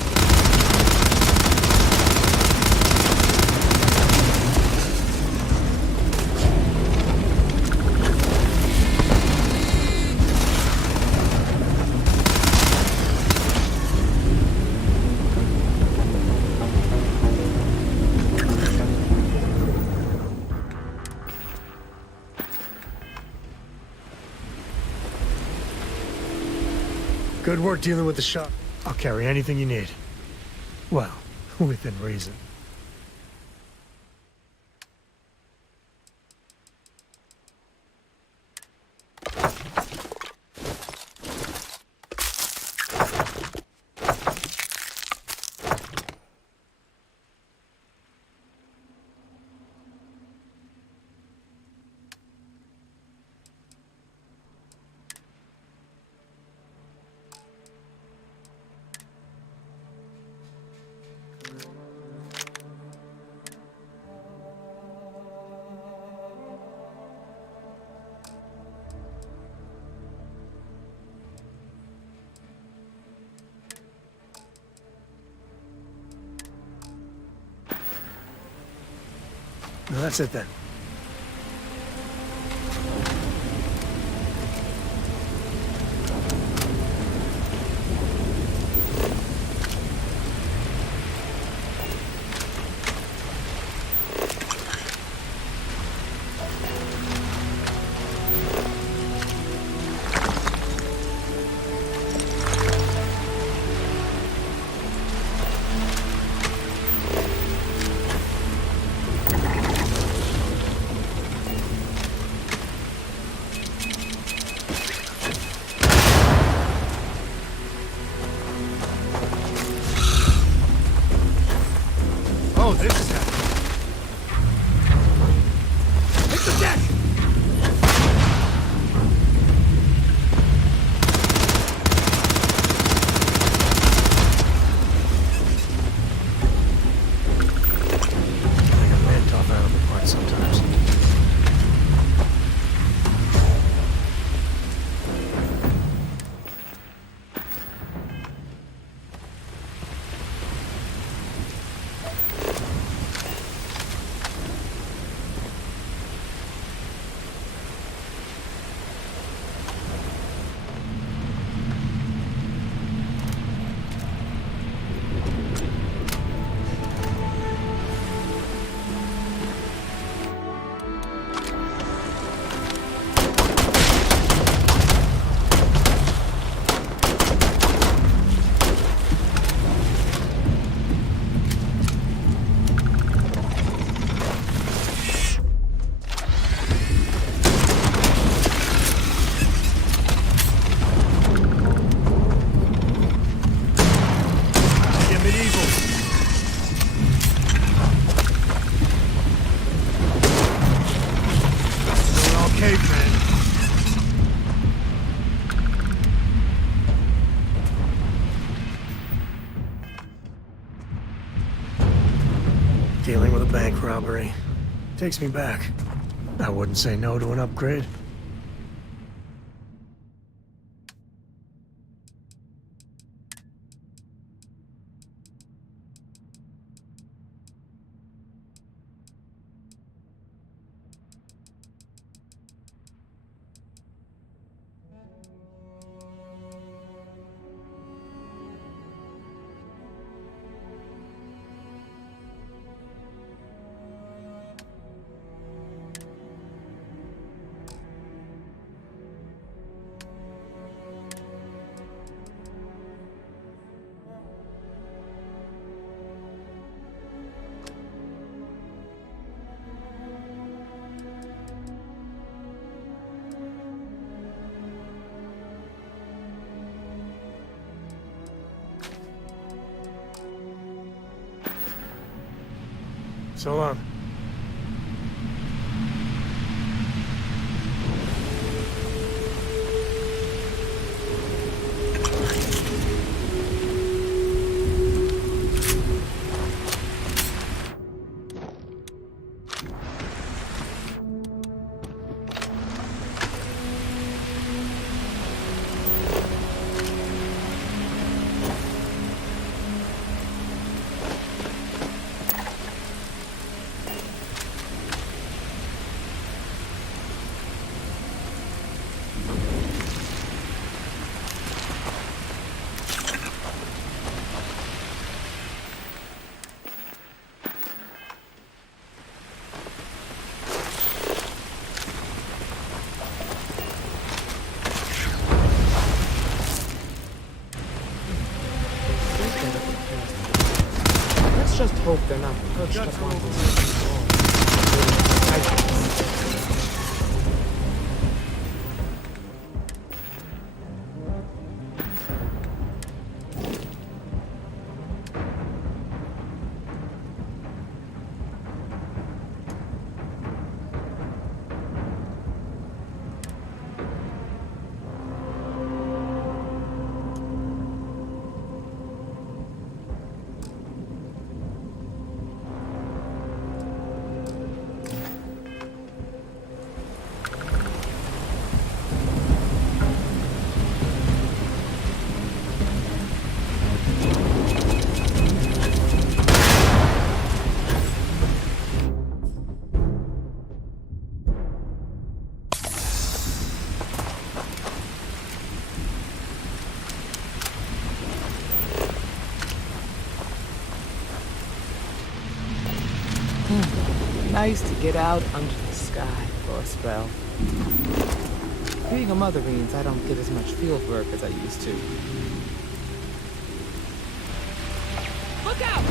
Good work dealing with the shot. I'll carry anything you need. Well, within reason. No, that's it then. Oh, this is happening. Hit the deck! I got man tough out of the parts sometimes. Dealing with a bank robbery takes me back. I wouldn't say no to an upgrade. So long. Let's just hope they're not perched up on this wall. Nice to get out under the sky for a spell. Being a mother means I don't get as much field work as I used to. Look out!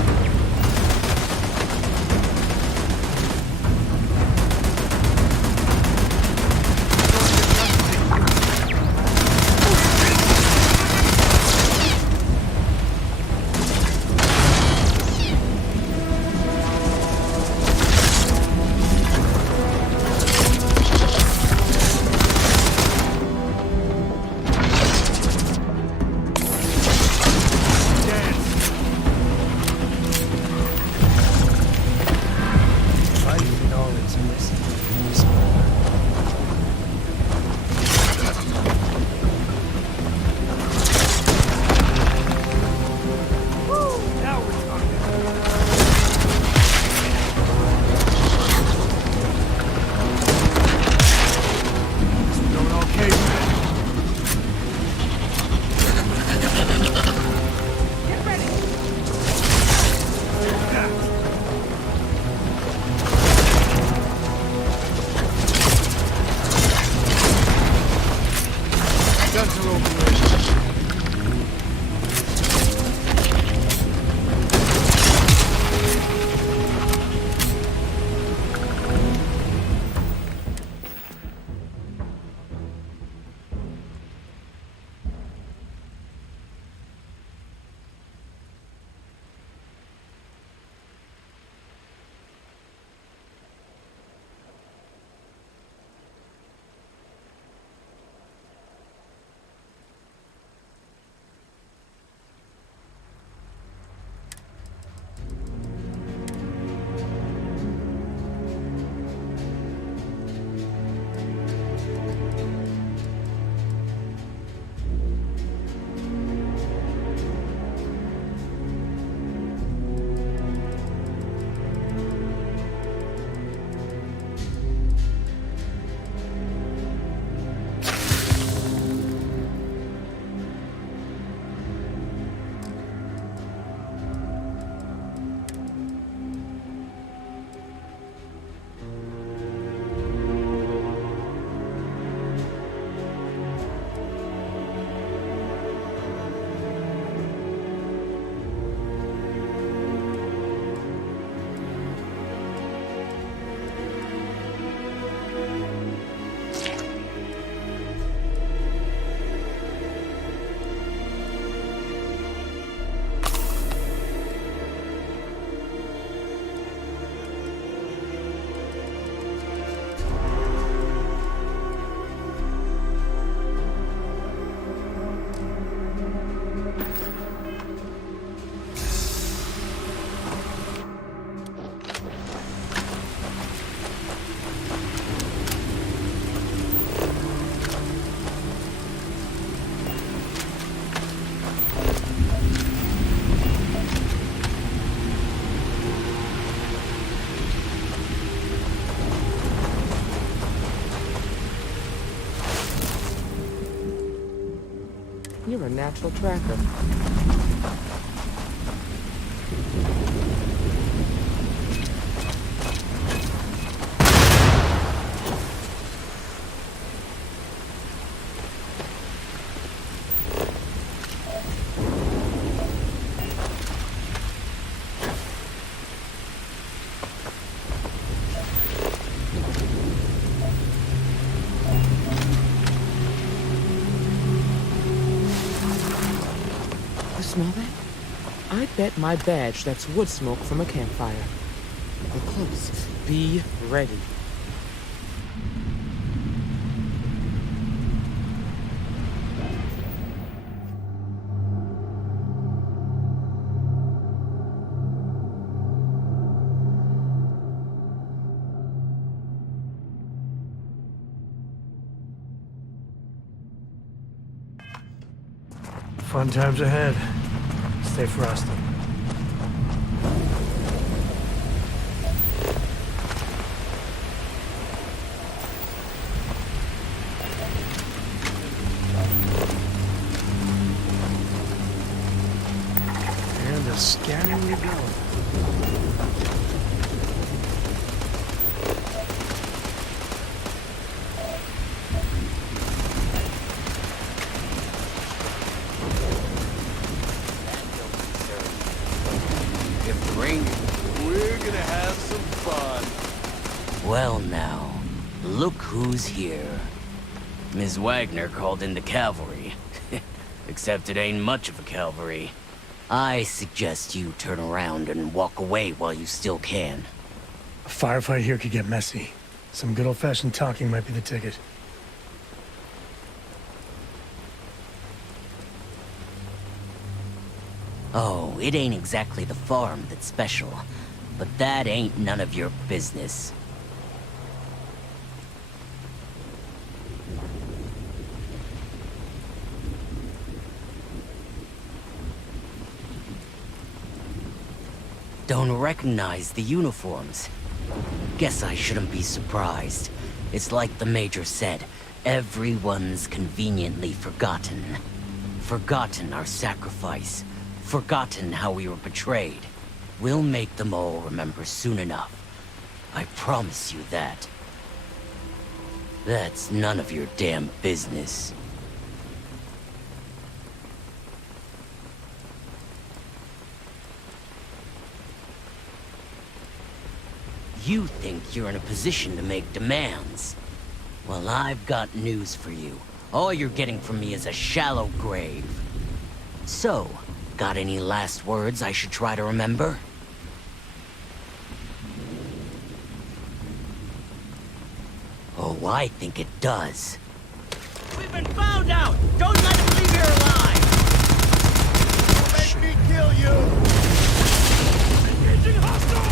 natural tracker. Smell that? I bet my badge that's wood smoke from a campfire. We're close. Be ready. Fun times ahead. Stay frosty. And the scanning we go. We're gonna have some fun. Well now, look who's here. Ms. Wagner called in the cavalry. Except it ain't much of a cavalry. I suggest you turn around and walk away while you still can. A firefight here could get messy. Some good old-fashioned talking might be the ticket. Oh, it ain't exactly the farm that's special, but that ain't none of your business. Don't recognize the uniforms. Guess I shouldn't be surprised. It's like the Major said, everyone's conveniently forgotten. Forgotten our sacrifice. Forgotten how we were betrayed. We'll make them all remember soon enough. I promise you that. That's none of your damn business. You think you're in a position to make demands. Well, I've got news for you. All you're getting from me is a shallow grave. So, got any last words I should try to remember? Oh, I think it does. We've been found out! Don't let him leave here alive! Don't make me kill you! Engaging hostile!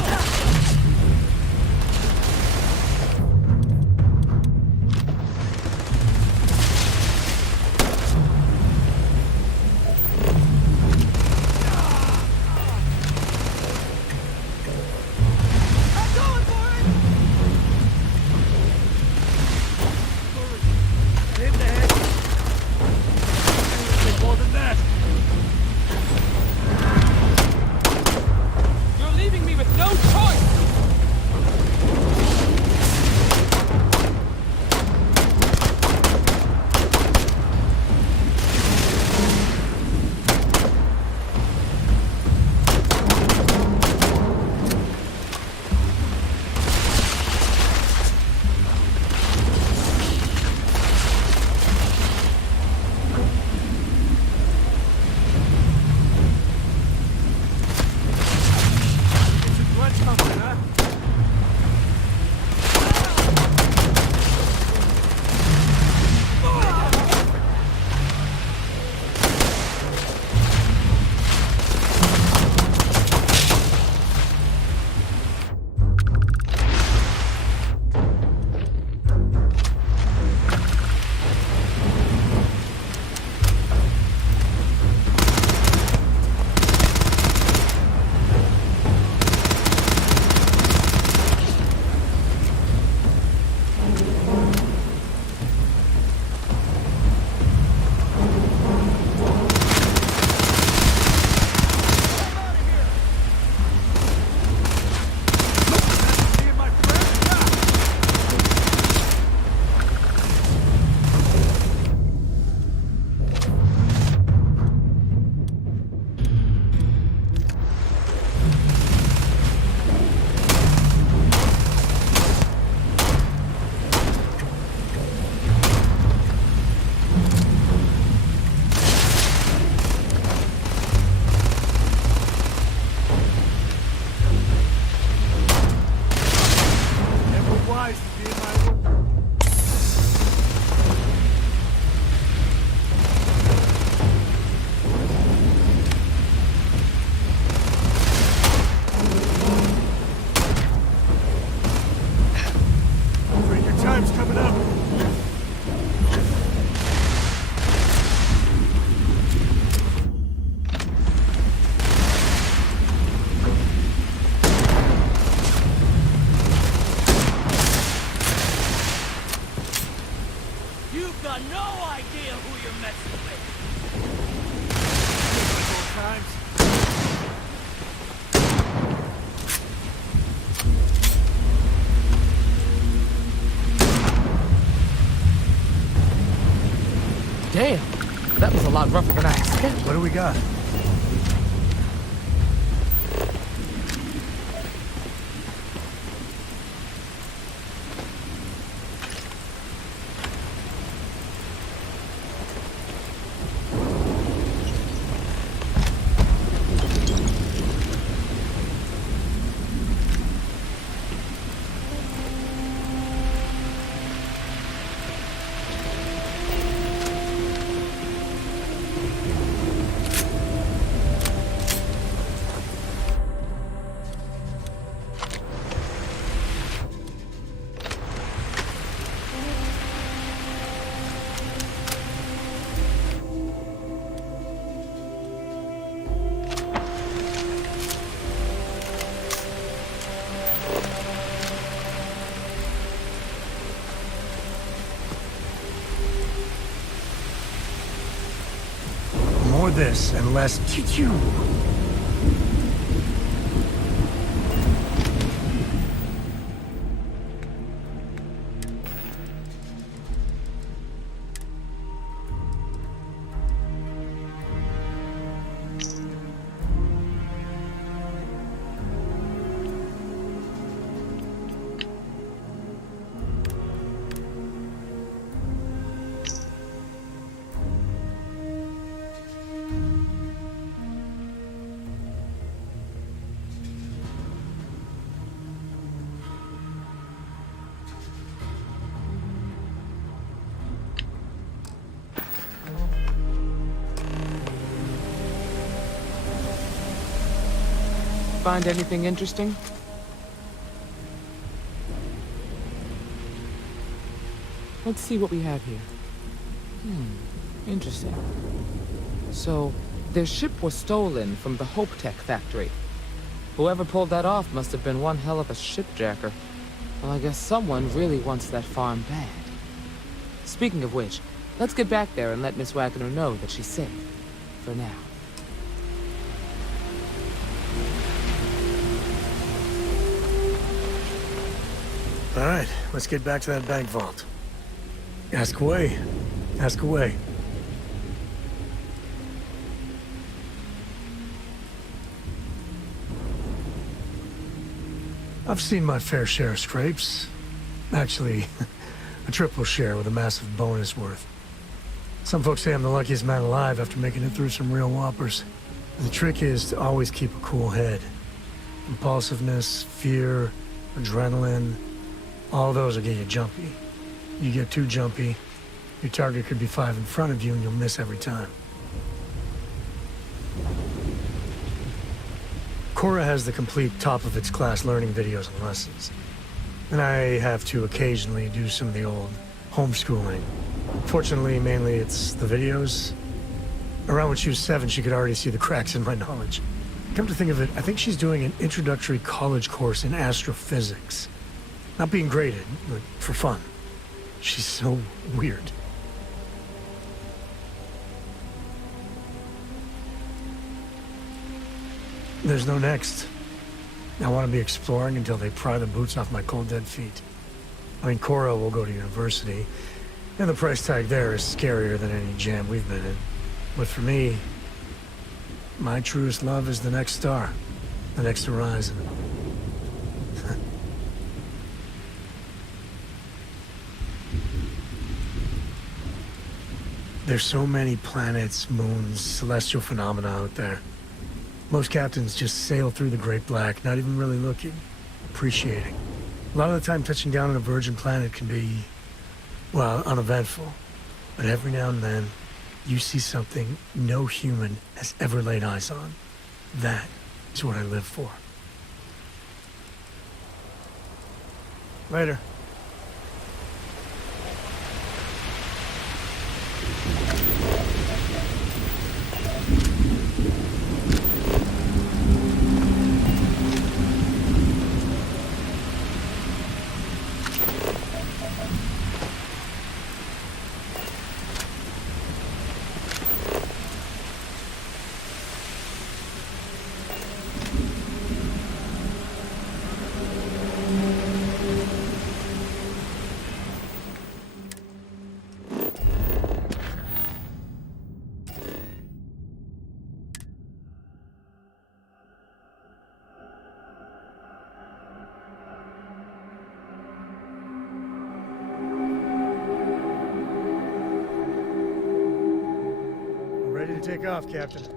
Okay, what do we got? More this and less choo-choo. Find anything interesting? Let's see what we have here. Interesting. So, their ship was stolen from the Hope Tech factory. Whoever pulled that off must have been one hell of a shipjacker. Well, I guess someone really wants that farm bad. Speaking of which, let's get back there and let Miss Wagner know that she's safe. For now. All right, let's get back to that bank vault. Ask away. Ask away. I've seen my fair share of scrapes. Actually, a triple share with a massive bonus worth. Some folks say I'm the luckiest man alive after making it through some real whoppers. The trick is to always keep a cool head. Impulsiveness, fear, adrenaline, all those will get you jumpy. You get too jumpy, your target could be 5 in front of you and you'll miss every time. Cora has the complete top-of-its-class learning videos and lessons. And I have to occasionally do some of the old homeschooling. Fortunately, mainly it's the videos. Around when she was 7, she could already see the cracks in my knowledge. Come to think of it, I think she's doing an introductory college course in astrophysics. Not being graded, but for fun. She's so weird. There's no next. I want to be exploring until they pry the boots off my cold, dead feet. I mean, Cora will go to university, and the price tag there is scarier than any jam we've been in. But for me, my truest love is the next star, the next horizon. There's so many planets, moons, celestial phenomena out there. Most captains just sail through the Great Black, not even really looking, appreciating. A lot of the time touching down on a virgin planet can be, well, uneventful. But every now and then, you see something no human has ever laid eyes on. That is what I live for. Later. Take off, Captain.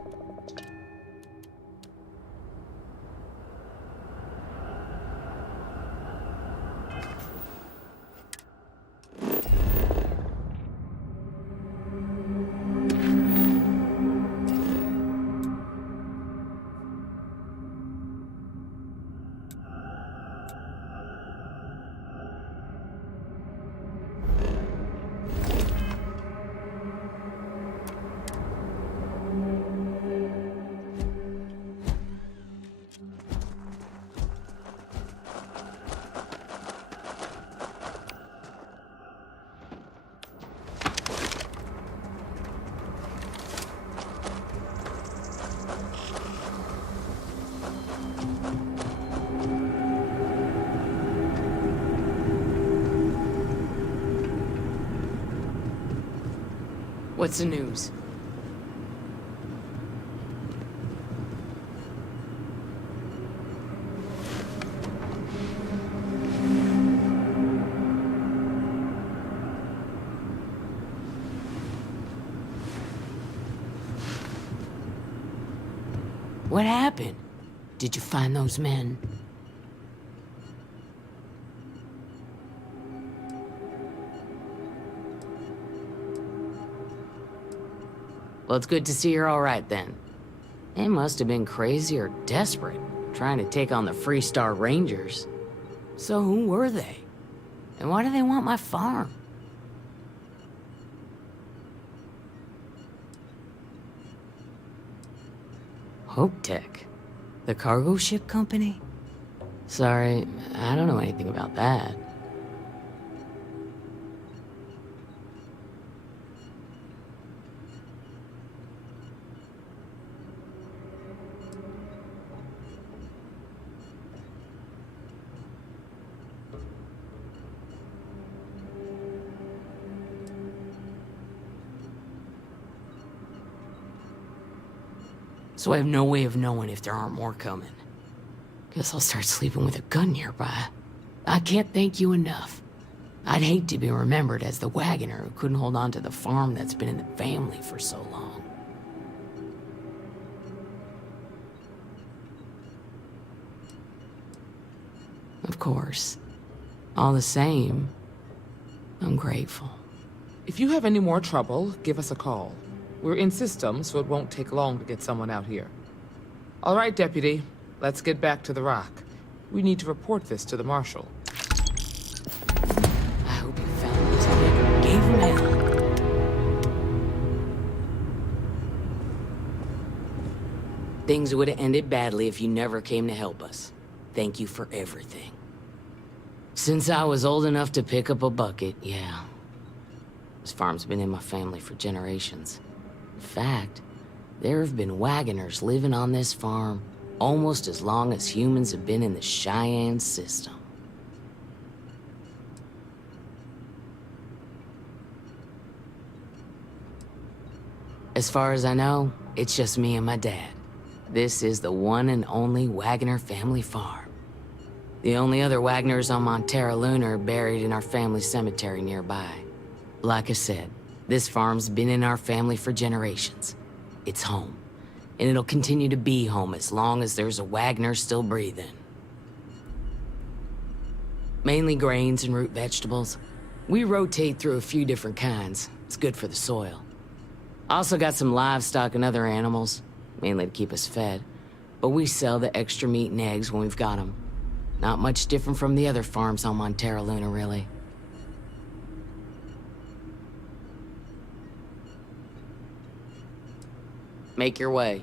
What's the news? What happened? Did you find those men? Well, it's good to see you're all right then. They must have been crazy or desperate, trying to take on the Freestar Rangers. So who were they? And why do they want my farm? Hope Tech? The cargo ship company? Sorry, I don't know anything about that. So I have no way of knowing if there aren't more coming. Guess I'll start sleeping with a gun nearby. I can't thank you enough. I'd hate to be remembered as the wagoner who couldn't hold on to the farm that's been in the family for so long. Of course. All the same, I'm grateful. If you have any more trouble, give us a call. We're in system, so it won't take long to get someone out here. All right, Deputy. Let's get back to the rock. We need to report this to the Marshal. I hope you found this man. Gave him hell. Things would have ended badly if you never came to help us. Thank you for everything. Since I was old enough to pick up a bucket, yeah. This farm's been in my family for generations. In fact, there have been wagoners living on this farm almost as long as humans have been in the Cheyenne system. As far as I know, it's just me and my dad. This is the one and only Wagoner family farm. The only other Wagners on Montara Luna are buried in our family cemetery nearby. Like I said, this farm's been in our family for generations. It's home, and it'll continue to be home as long as there's a Wagner still breathing. Mainly grains and root vegetables. We rotate through a few different kinds. It's good for the soil. Also got some livestock and other animals, mainly to keep us fed. But we sell the extra meat and eggs when we've got them. Not much different from the other farms on Montara Luna, really. Make your way.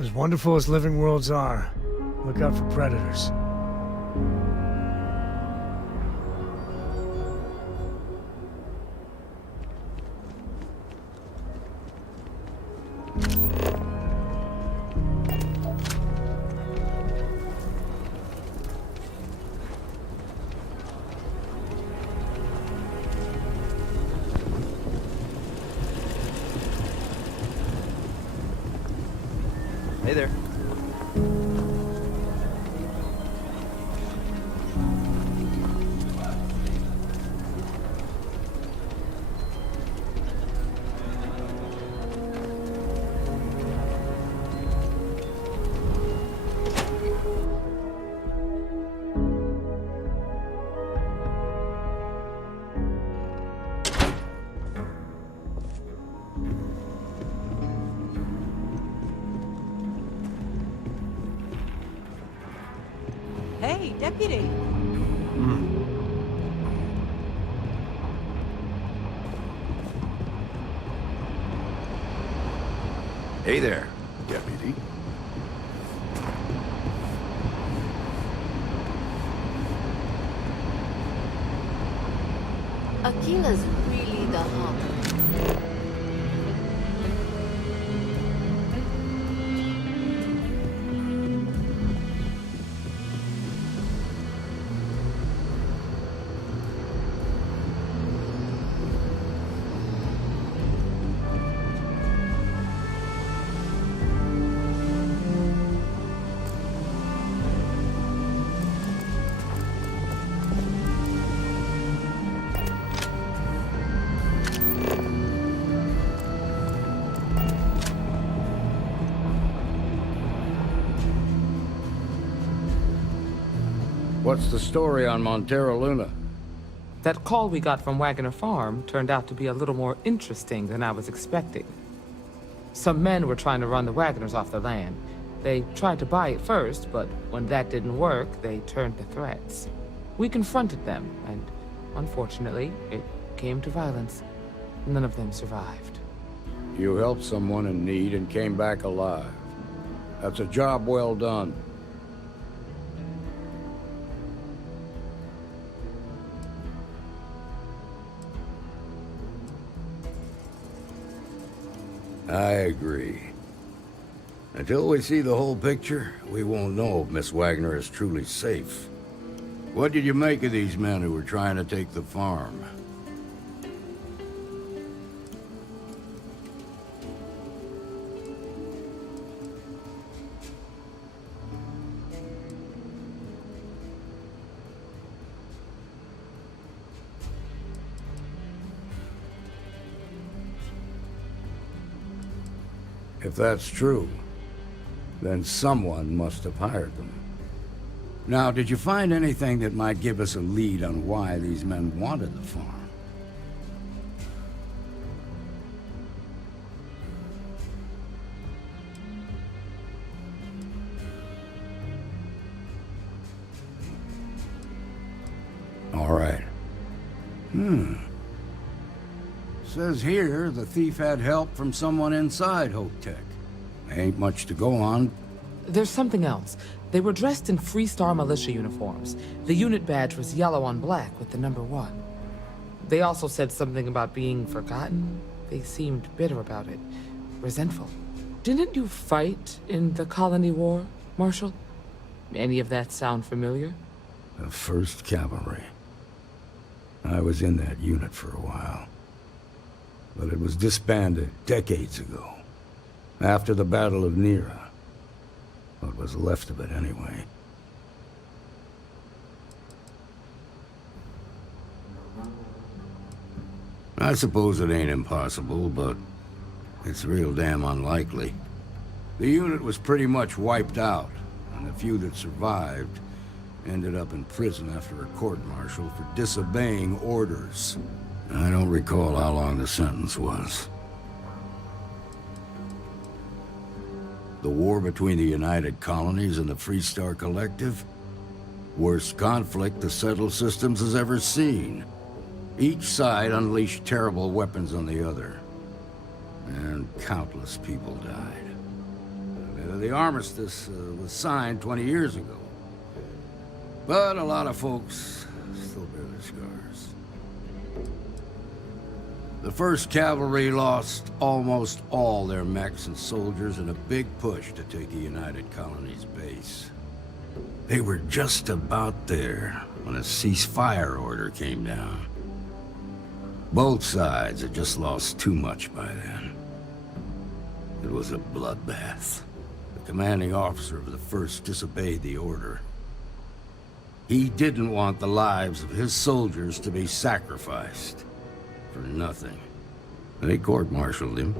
As wonderful as living worlds are, look out for predators. Hey there. Hey, deputy. Hey there, deputy. Aquila's really the hump. What's the story on Montero Luna? That call we got from Wagoner Farm turned out to be a little more interesting than I was expecting. Some men were trying to run the Wagoners off the land. They tried to buy it first, but when that didn't work, they turned to threats. We confronted them, and unfortunately, it came to violence. None of them survived. You helped someone in need and came back alive. That's a job well done. I agree. Until we see the whole picture, we won't know if Miss Wagner is truly safe. What did you make of these men who were trying to take the farm? If that's true, then someone must have hired them. Now, did you find anything that might give us a lead on why these men wanted the farm? All right. Says here the thief had help from someone inside Hope Tech. Ain't much to go on. There's something else. They were dressed in Freestar militia uniforms. The unit badge was yellow on black with the number 1. They also said something about being forgotten. They seemed bitter about it, resentful. Didn't you fight in the Colony War, Marshal? Any of that sound familiar? The 1st Cavalry. I was in that unit for a while. But it was disbanded decades ago, after the Battle of Nera. What was left of it, anyway. I suppose it ain't impossible, but it's real damn unlikely. The unit was pretty much wiped out, and the few that survived ended up in prison after a court-martial for disobeying orders. I don't recall how long the sentence was. The war between the United Colonies and the Freestar Collective? Worst conflict the settled systems has ever seen. Each side unleashed terrible weapons on the other. And countless people died. The armistice was signed 20 years ago. But a lot of folks still bear their scars. The 1st Cavalry lost almost all their mechs and soldiers in a big push to take the United Colonies base. They were just about there when a ceasefire order came down. Both sides had just lost too much by then. It was a bloodbath. The commanding officer of the 1st disobeyed the order. He didn't want the lives of his soldiers to be sacrificed for nothing. They court-martialed him,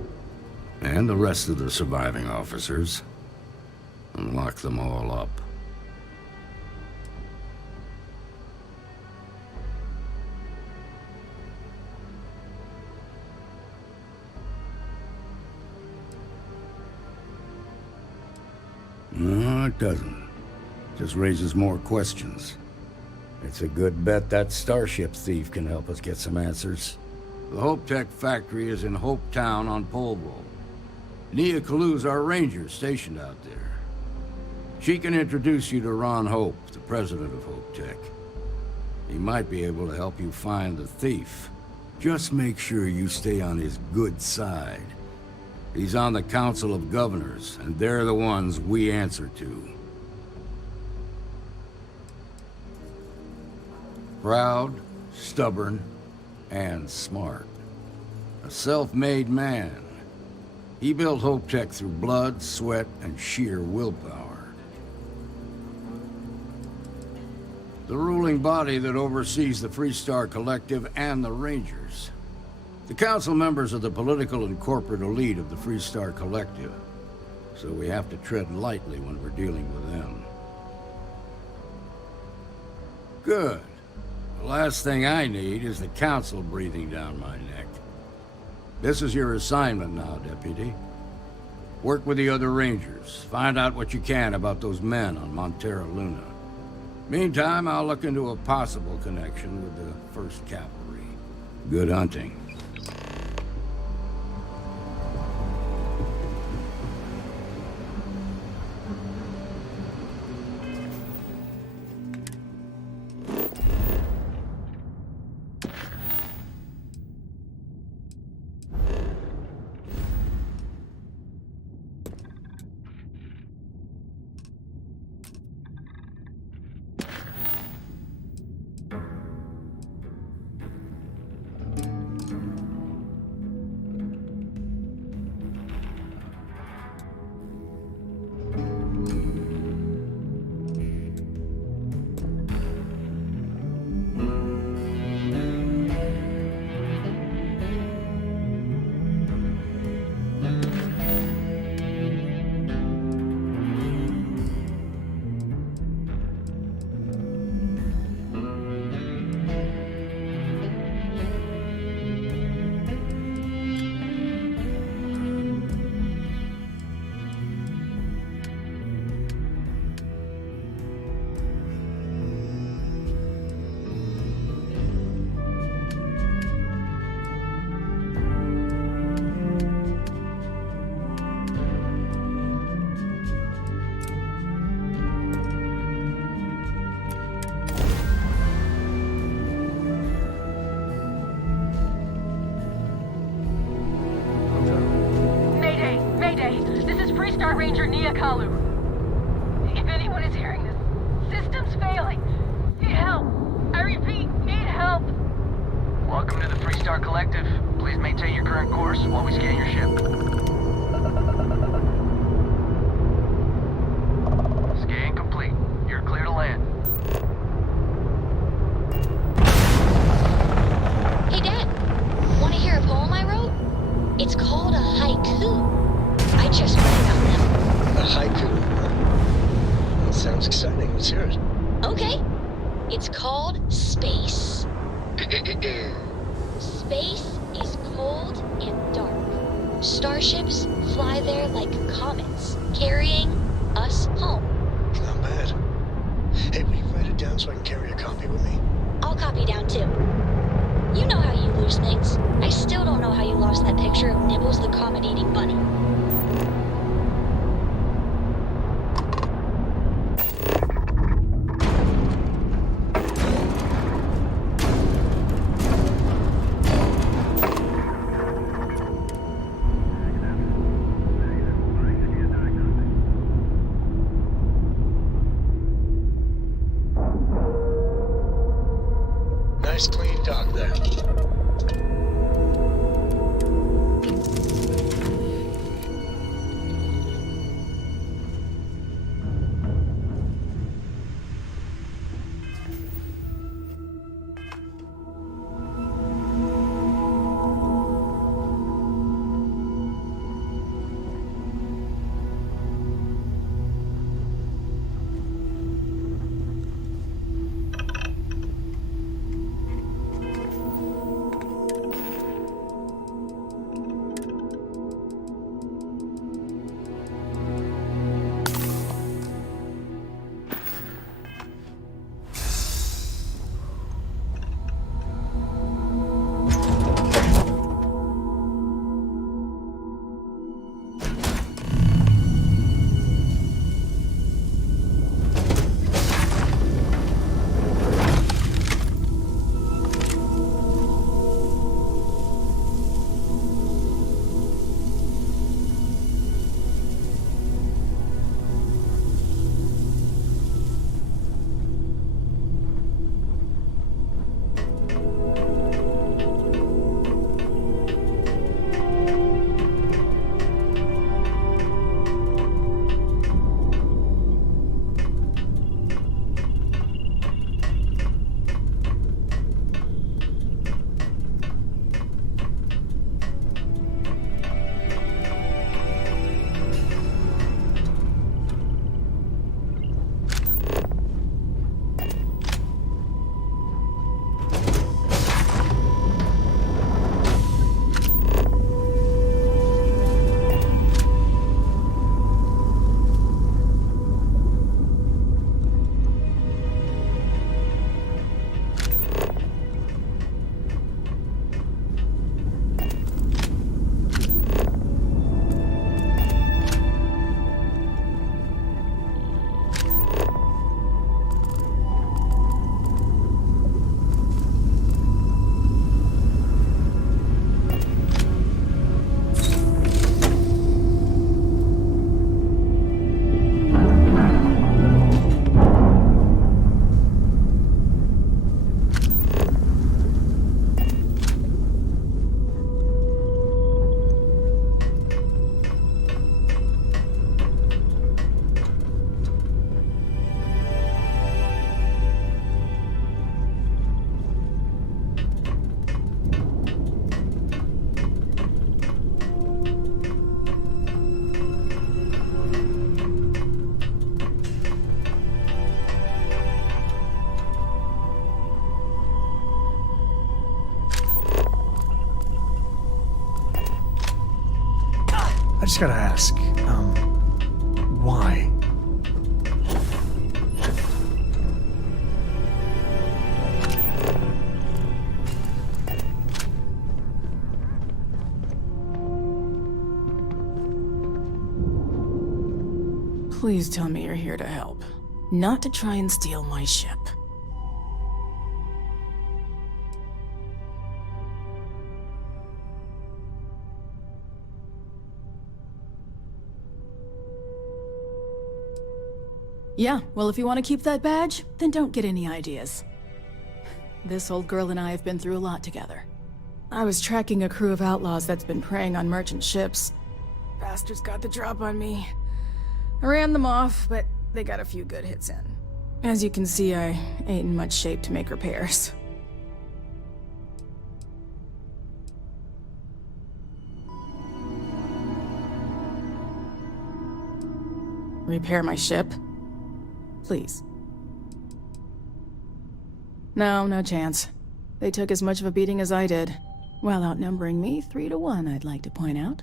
and the rest of the surviving officers, and locked them all up. No, it doesn't. Just raises more questions. It's a good bet that starship thief can help us get some answers. The Hope Tech factory is in Hope Town on Polvo. Nia Kalu's our ranger stationed out there. She can introduce you to Ron Hope, the president of Hope Tech. He might be able to help you find the thief. Just make sure you stay on his good side. He's on the Council of Governors, and they're the ones we answer to. Proud, stubborn, and smart. A self-made man. He built Hope Tech through blood, sweat, and sheer willpower. The ruling body that oversees the Freestar Collective and the Rangers. The council members are the political and corporate elite of the Freestar Collective, so we have to tread lightly when we're dealing with them. Good. The last thing I need is the council breathing down my neck. This is your assignment now, Deputy. Work with the other Rangers. Find out what you can about those men on Montera Luna. Meantime, I'll look into a possible connection with the 1st Cavalry. Good hunting. Freestar Ranger Nia Kalu. If anyone is hearing this, system's failing. Need help. I repeat, need help. Welcome to the Freestar Collective. Please maintain your current course while we scan your ship. Scan complete. You're clear to land. Hey, Dad. Want to hear a poem I wrote? It's called a haiku. I just read about them. A haiku? That sounds exciting. Let's hear it. Okay. It's called Space. Space is cold and dark. Starships fly there like comets, carrying us home. Not bad. Hey, will you write it down so I can carry a copy with me? I'll copy down too. You know how you lose things. I still don't know how you lost that picture of Nibbles the comet-eating bunny. Got that. I just gotta ask, why? Please tell me you're here to help, not to try and steal my ship. Yeah, well, if you want to keep that badge, then don't get any ideas. This old girl and I have been through a lot together. I was tracking a crew of outlaws that's been preying on merchant ships. Bastards got the drop on me. I ran them off, but they got a few good hits in. As you can see, I ain't in much shape to make repairs. Repair my ship? Please. No, no chance. They took as much of a beating as I did, while outnumbering me 3-1, I'd like to point out.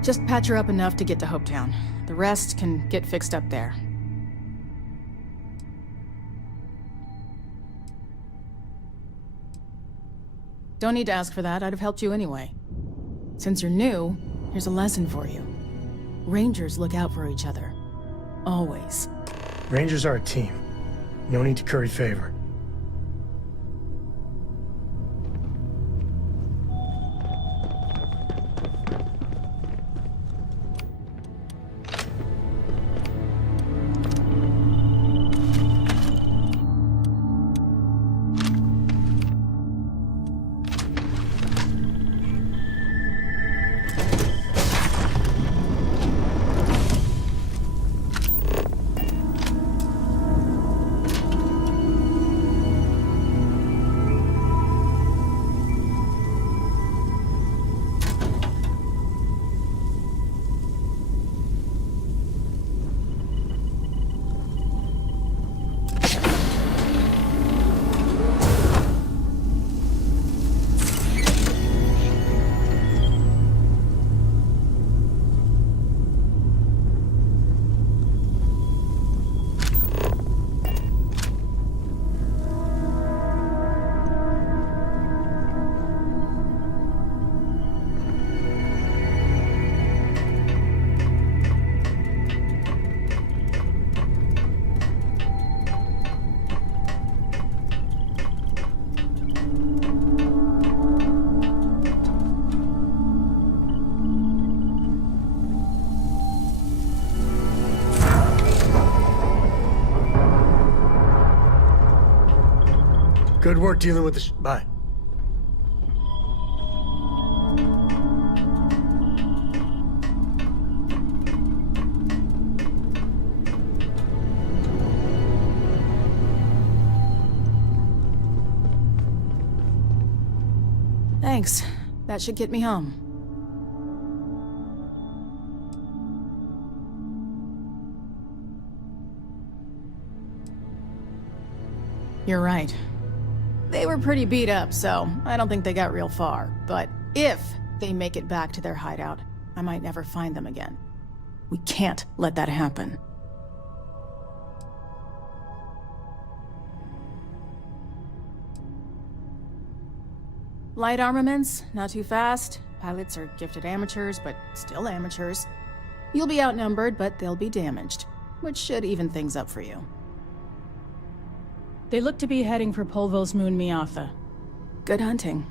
Just patch her up enough to get to Hopetown. The rest can get fixed up there. Don't need to ask for that, I'd have helped you anyway. Since you're new, here's a lesson for you. Rangers look out for each other. Always. Rangers are a team. No need to curry favor. Good work dealing with the Bye. Thanks. That should get me home. You're right. They were pretty beat up, so I don't think they got real far. But if they make it back to their hideout, I might never find them again. We can't let that happen. Light armaments, not too fast. Pilots are gifted amateurs, but still amateurs. You'll be outnumbered, but they'll be damaged, which should even things up for you. They look to be heading for Polvo's moon Miatha. Good hunting.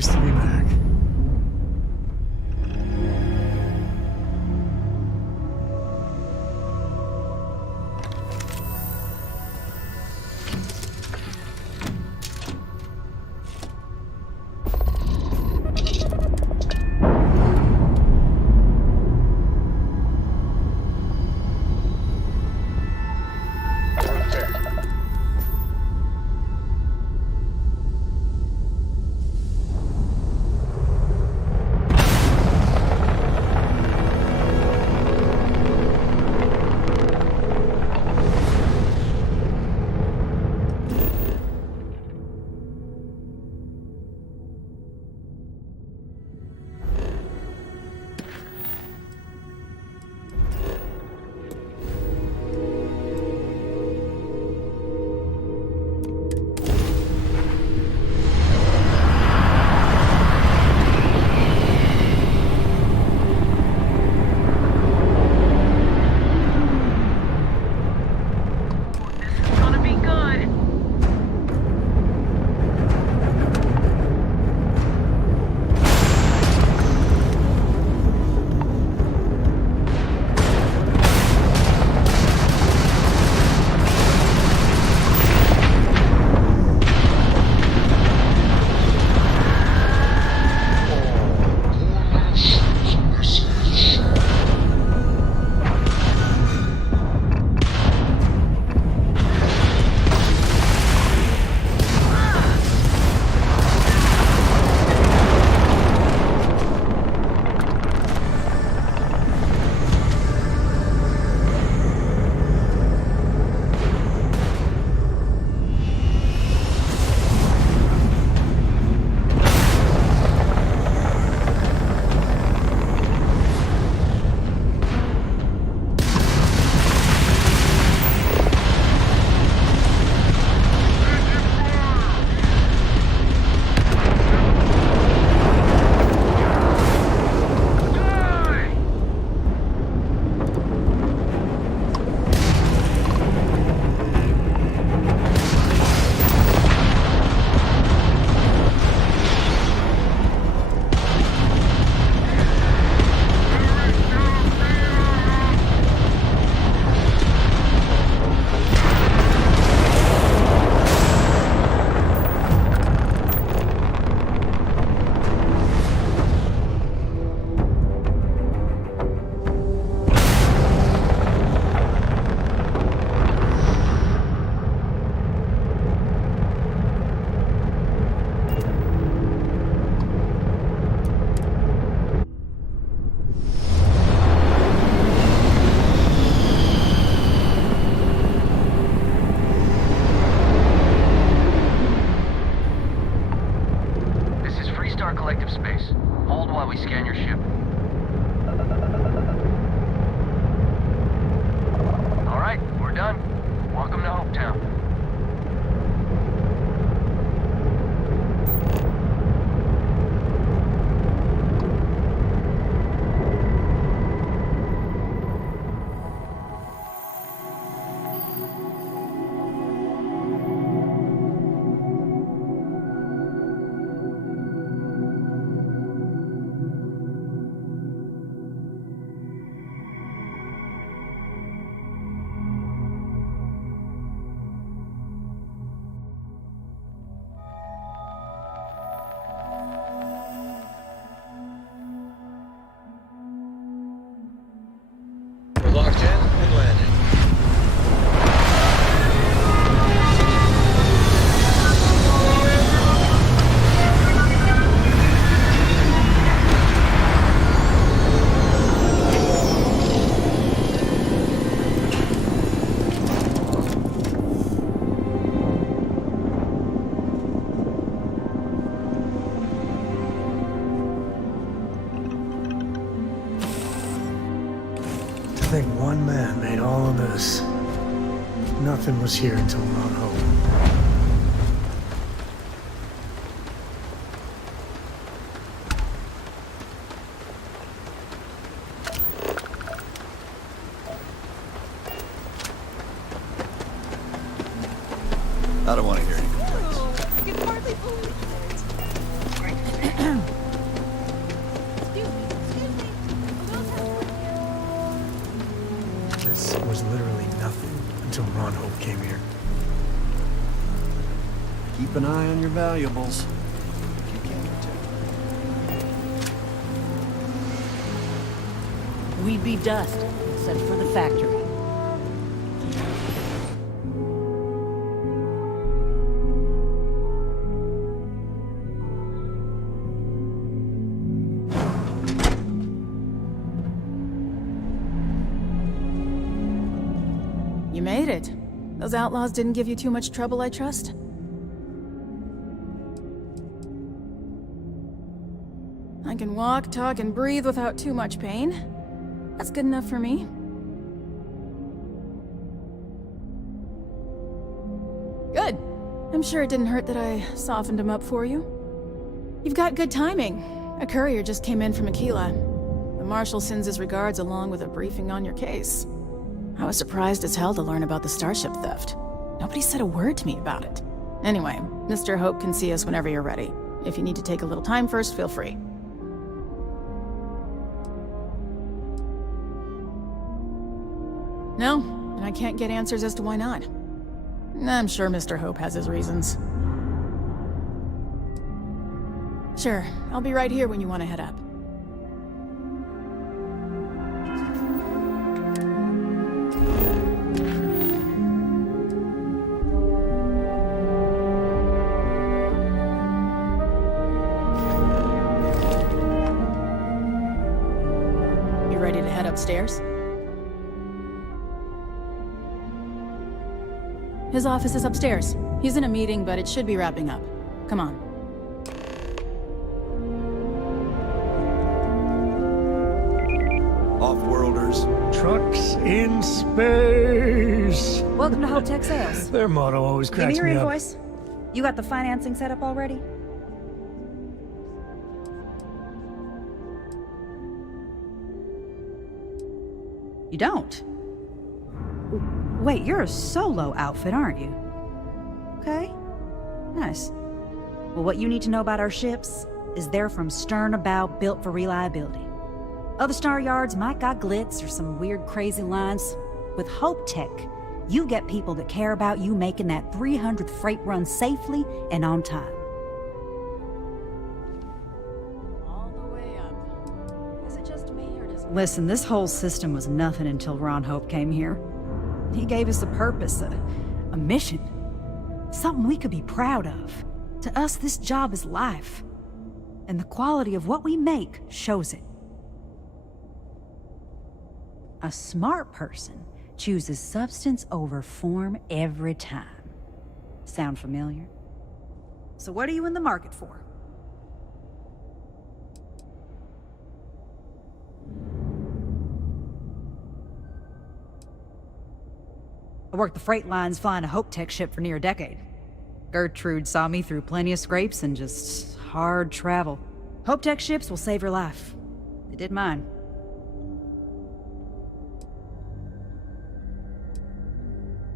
Nice to be back. town. We're locked in and landing. To think one man made all of this. Nothing was here until Ron Hope. I don't want to hear any complaints. I can hardly believe it. This was literally nothing until Ron Hope came here. Keep an eye on your valuables. You can't protect. We'd be dust, except for the factory. You made it. Those outlaws didn't give you too much trouble, I trust? I can walk, talk, and breathe without too much pain. That's good enough for me. Good. I'm sure it didn't hurt that I softened him up for you. You've got good timing. A courier just came in from Aquila. The Marshal sends his regards along with a briefing on your case. I was surprised as hell to learn about the starship theft. Nobody said a word to me about it. Anyway, Mr. Hope can see us whenever you're ready. If you need to take a little time first, feel free. No, and I can't get answers as to why not. I'm sure Mr. Hope has his reasons. Sure, I'll be right here when you want to head up. You ready to head upstairs? His office is upstairs. He's in a meeting, but it should be wrapping up. Come on. Off-worlders. Trucks in space! Welcome to Hope Tech Sales. Their motto always Give me cracks your me up. invoice. You got the financing set up already? You don't? Wait, you're a solo outfit, aren't you? Okay. Nice. Well, what you need to know about our ships is they're from stern to bow, built for reliability. Other star yards might got glitz or some weird crazy lines. With Hope Tech, you get people that care about you making that 300th freight run safely and on time. All the way up. Is it just me, or does... Listen, this whole system was nothing until Ron Hope came here. He gave us a purpose, a mission. Something we could be proud of. To us, this job is life. And the quality of what we make shows it. A smart person chooses substance over form every time. Sound familiar? So what are you in the market for? I worked the freight lines flying a Hope Tech ship for near a decade. Gertrude saw me through plenty of scrapes and just hard travel. Hope Tech ships will save your life. They did mine.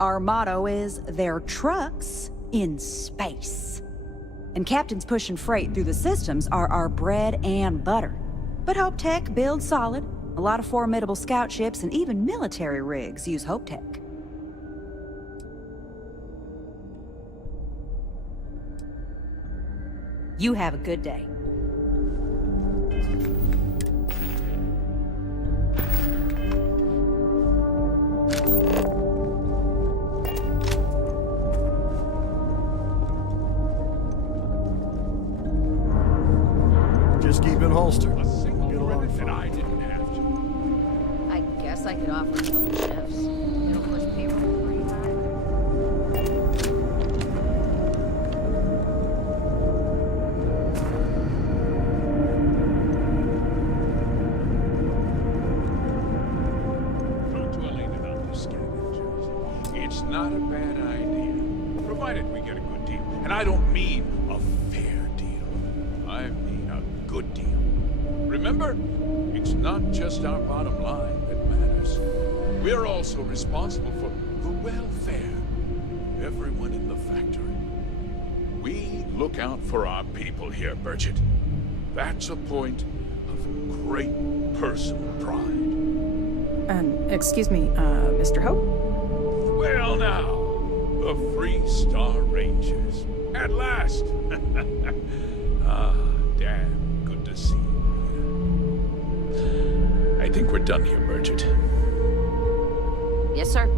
Our motto is, "They're trucks in space." And captains pushing freight through the systems are our bread and butter. But Hope Tech builds solid. A lot of formidable scout ships and even military rigs use Hope Tech. You have a good day. Just keep it holstered. And I didn't have to. I guess I could offer some shifts. It'll push payroll pretty high. No dwelling about the scavengers. It's not a bad idea, provided we get a good deal. And I don't mean a fair deal. I mean a good deal. Remember, it's not just our bottom line that matters. We're also responsible for the welfare of everyone in the factory. We look out for our people here, Burgett. That's a point of great personal pride. Excuse me, Mr. Hope? Well now, the Free Star Rangers. At last! Ah, damn good to see you. I think we're done here, Burgett. Yes, sir.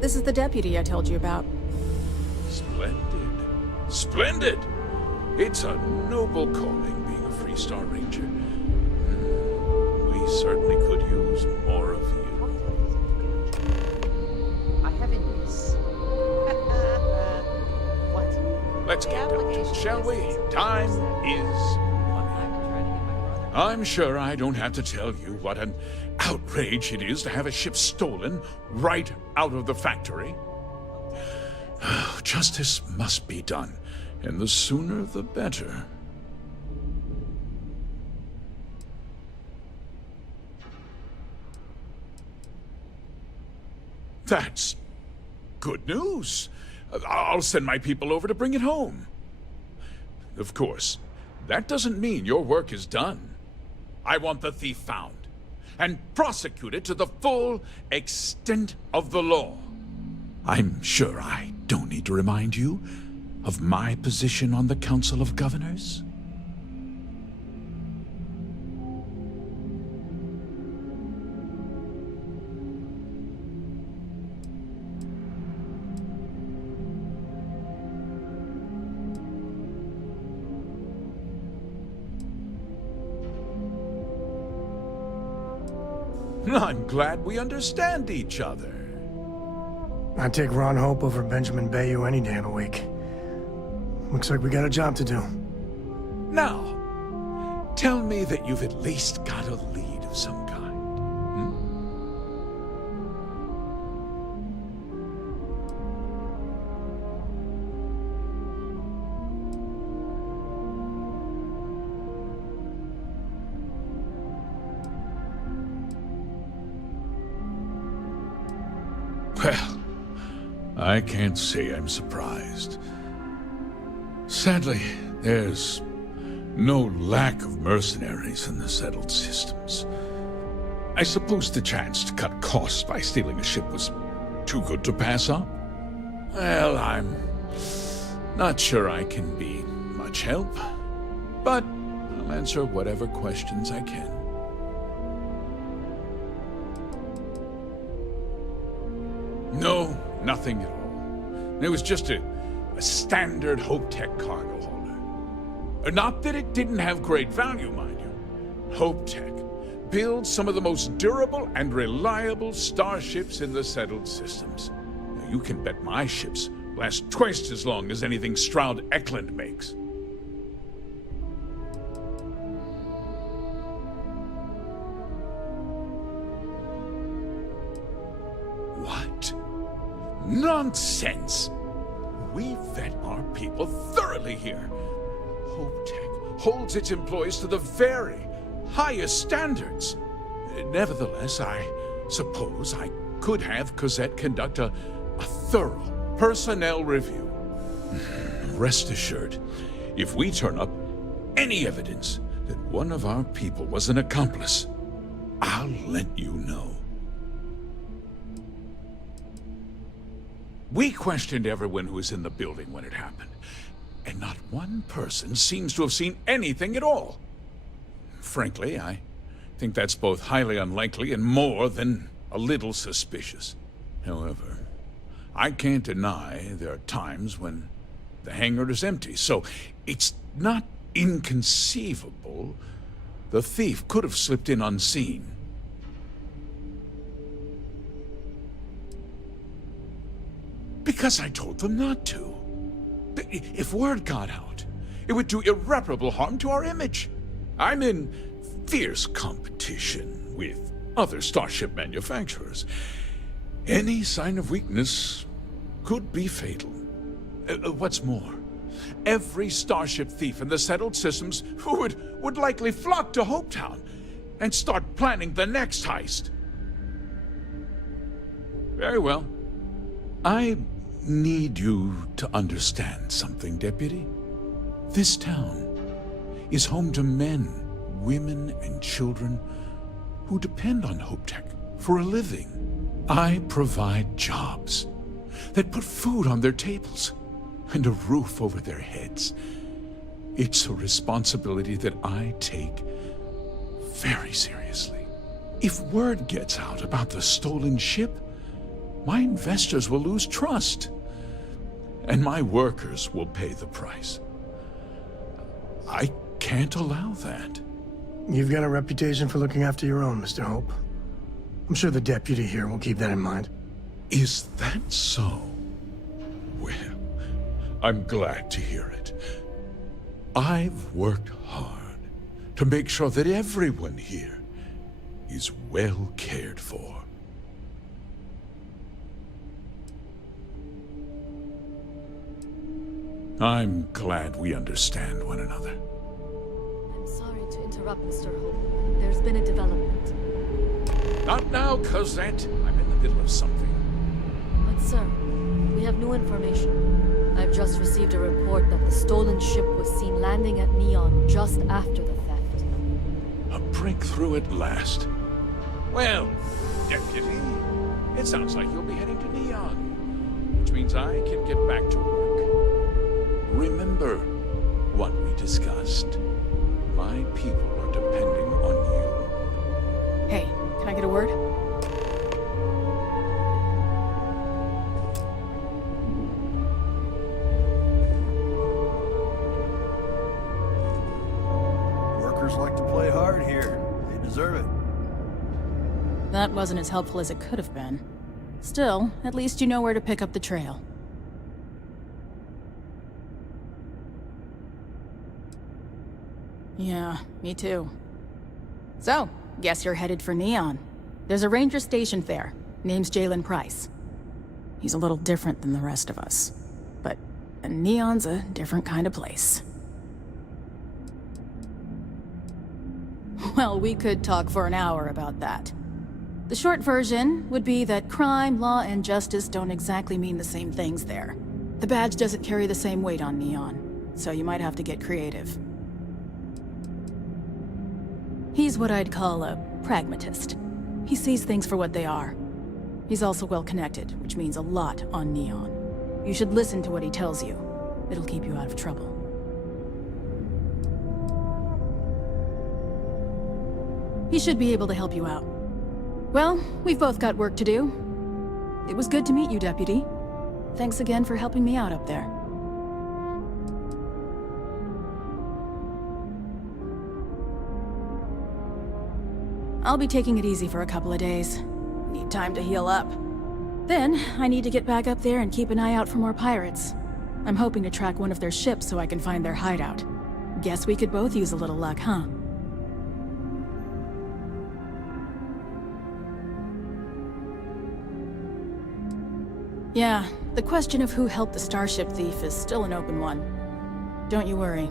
This is the deputy I told you about. Splendid. Splendid! It's a noble calling being a Free Star Ranger. We certainly could use more of you. I haven't used. What? Let's get down to it, shall we? Time is I'm sure I don't have to tell you what an outrage it is to have a ship stolen right out of the factory. Justice must be done, and the sooner the better. That's good news. I'll send my people over to bring it home. Of course, that doesn't mean your work is done. I want the thief found and prosecuted to the full extent of the law. I'm sure I don't need to remind you of my position on the Council of Governors. I'm glad we understand each other. I'd take Ron Hope over Benjamin Bayou any day of the week. Looks like we got a job to do. Now, tell me that you've at least got a lead of some kind. Well, I can't say I'm surprised. Sadly, there's no lack of mercenaries in the settled systems. I suppose the chance to cut costs by stealing a ship was too good to pass up. Well, I'm not sure I can be much help, but I'll answer whatever questions I can. No, nothing at all. It was just a standard Hope Tech cargo hauler. Not that it didn't have great value, mind you. Hope Tech builds some of the most durable and reliable starships in the settled systems. Now, you can bet my ships last twice as long as anything Stroud Eklund makes. What? Nonsense! We vet our people thoroughly here. HopeTech holds its employees to the very highest standards. Nevertheless, I suppose I could have Cosette conduct a thorough personnel review. Rest assured, if we turn up any evidence that one of our people was an accomplice, I'll let you know. We questioned everyone who was in the building when it happened, and not one person seems to have seen anything at all. Frankly, I think that's both highly unlikely and more than a little suspicious. However, I can't deny there are times when the hangar is empty, so it's not inconceivable the thief could have slipped in unseen. Because I told them not to. If word got out, it would do irreparable harm to our image. I'm in fierce competition with other Starship manufacturers. Any sign of weakness could be fatal. What's more, every Starship thief in the settled systems would likely flock to Hopetown and start planning the next heist. Very well. I need you to understand something, Deputy. This town is home to men, women, and children who depend on HopeTech for a living. I provide jobs that put food on their tables and a roof over their heads. It's a responsibility that I take very seriously. If word gets out about the stolen ship, my investors will lose trust, and my workers will pay the price. I can't allow that. You've got a reputation for looking after your own, Mr. Hope. I'm sure the deputy here will keep that in mind. Is that so? Well, I'm glad to hear it. I've worked hard to make sure that everyone here is well cared for. I'm glad we understand one another. I'm sorry to interrupt, Mr. Hope. There's been a development. Not now, Cosette. I'm in the middle of something. But sir, we have new information. I've just received a report that the stolen ship was seen landing at Neon just after the theft. A breakthrough at last. Well, Deputy, it sounds like you'll be heading to Neon, which means I can get back to work. Remember what we discussed. My people are depending on you. Hey, can I get a word? Workers like to play hard here. They deserve it. That wasn't as helpful as it could have been. Still, at least you know where to pick up the trail. Yeah, me too. So, guess you're headed for Neon. There's a ranger stationed there. Name's Jalen Price. He's a little different than the rest of us. But Neon's a different kind of place. Well, we could talk for an hour about that. The short version would be that crime, law, and justice don't exactly mean the same things there. The badge doesn't carry the same weight on Neon, so you might have to get creative. He's what I'd call a pragmatist. He sees things for what they are. He's also well-connected, which means a lot on Neon. You should listen to what he tells you. It'll keep you out of trouble. He should be able to help you out. Well, we've both got work to do. It was good to meet you, Deputy. Thanks again for helping me out up there. I'll be taking it easy for a couple of days. Need time to heal up. Then, I need to get back up there and keep an eye out for more pirates. I'm hoping to track one of their ships so I can find their hideout. Guess we could both use a little luck, huh? Yeah, the question of who helped the Starship thief is still an open one. Don't you worry.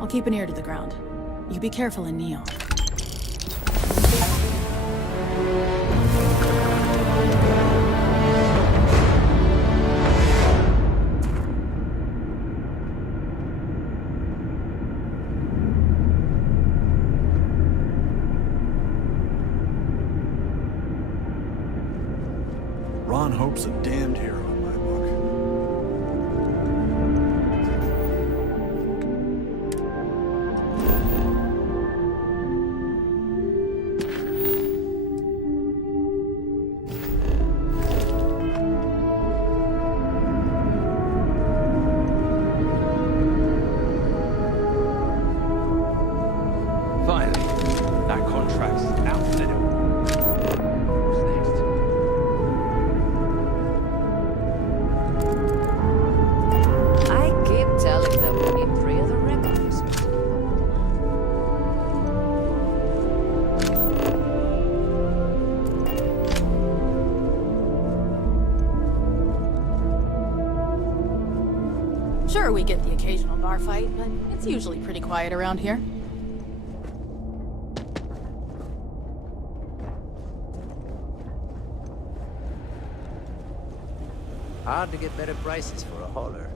I'll keep an ear to the ground. You be careful in Neon. Ron Hope's a damned hero in my book. Finally, that contract's out the door. What's next? I keep telling them we need 3 other rep officers. Sure, we get the occasional bar fight, but it's usually pretty quiet around here. Hard to get better prices for a hauler.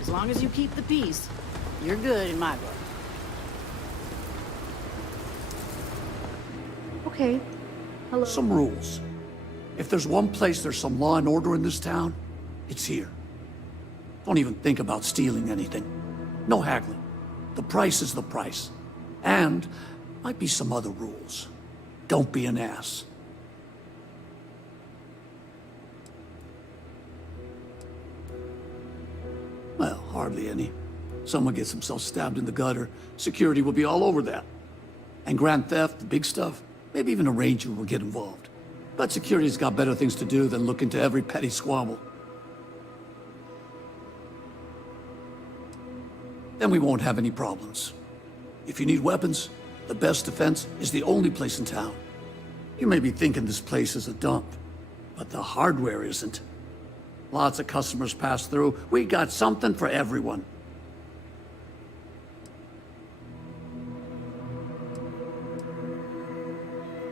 As long as you keep the peace, you're good in my book. Okay. Hello. Some rules. If there's one place there's some law and order in this town, it's here. Don't even think about stealing anything. No haggling. The price is the price. And might be some other rules. Don't be an ass. Well, hardly any. Someone gets himself stabbed in the gutter, security will be all over that. And grand theft, the big stuff, maybe even a ranger will get involved. But security's got better things to do than look into every petty squabble. Then we won't have any problems. If you need weapons, the best defense is the only place in town. You may be thinking this place is a dump, but the hardware isn't. Lots of customers pass through. We got something for everyone.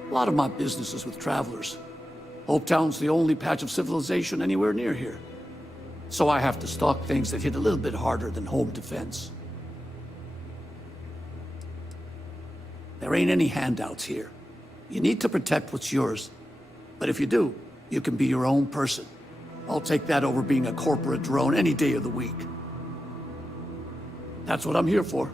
A lot of my business is with travelers. Hopetown's the only patch of civilization anywhere near here. So I have to stock things that hit a little bit harder than home defense. There ain't any handouts here. You need to protect what's yours. But if you do, you can be your own person. I'll take that over being a corporate drone any day of the week. That's what I'm here for.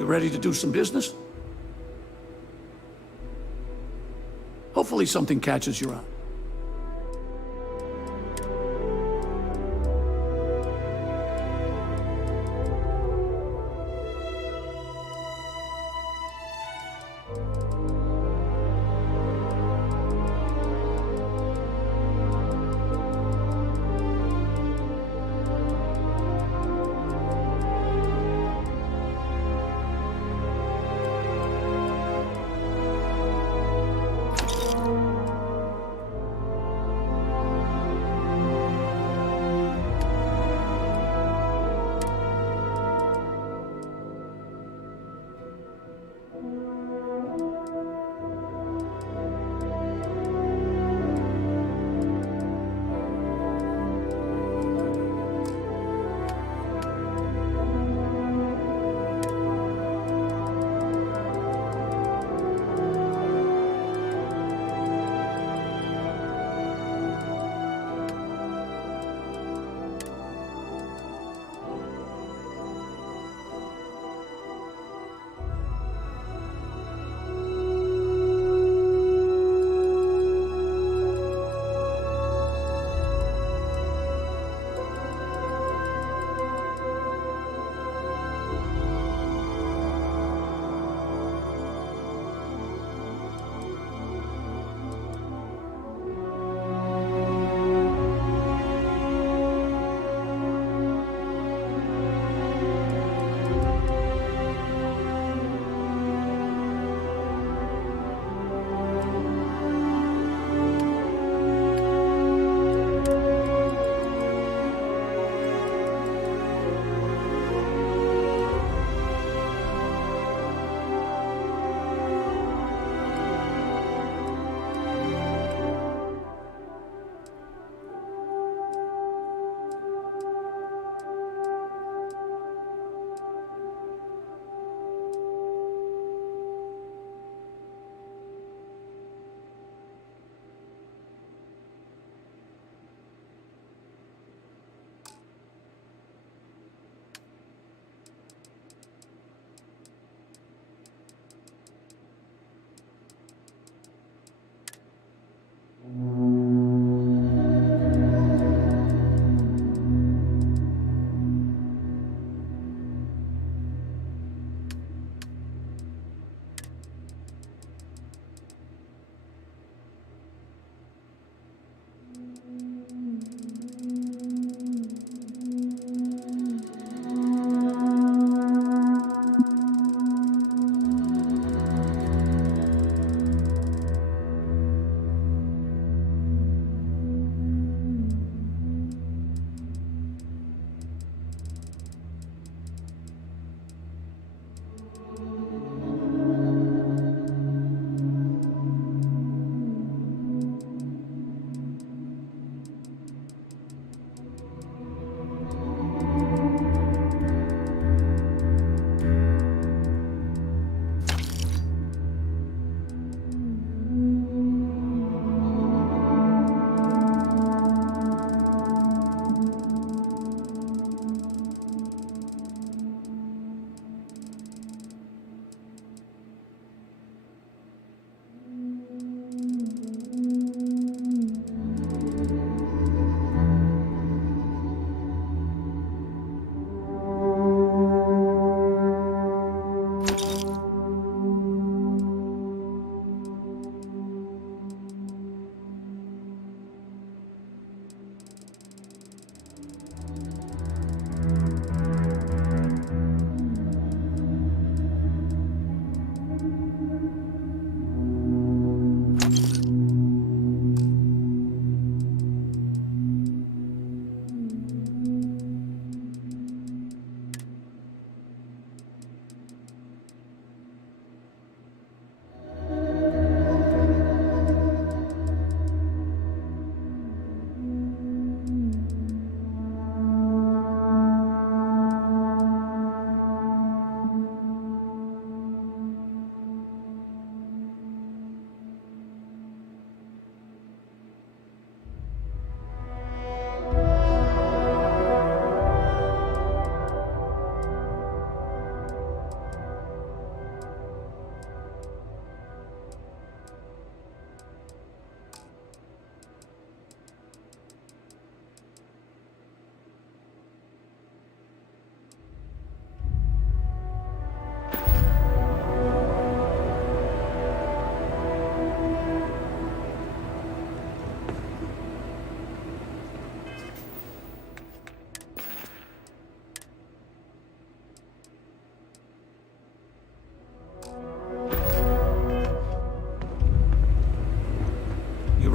You ready to do some business? Hopefully something catches your eye.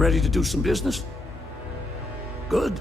ready to do some business? Good.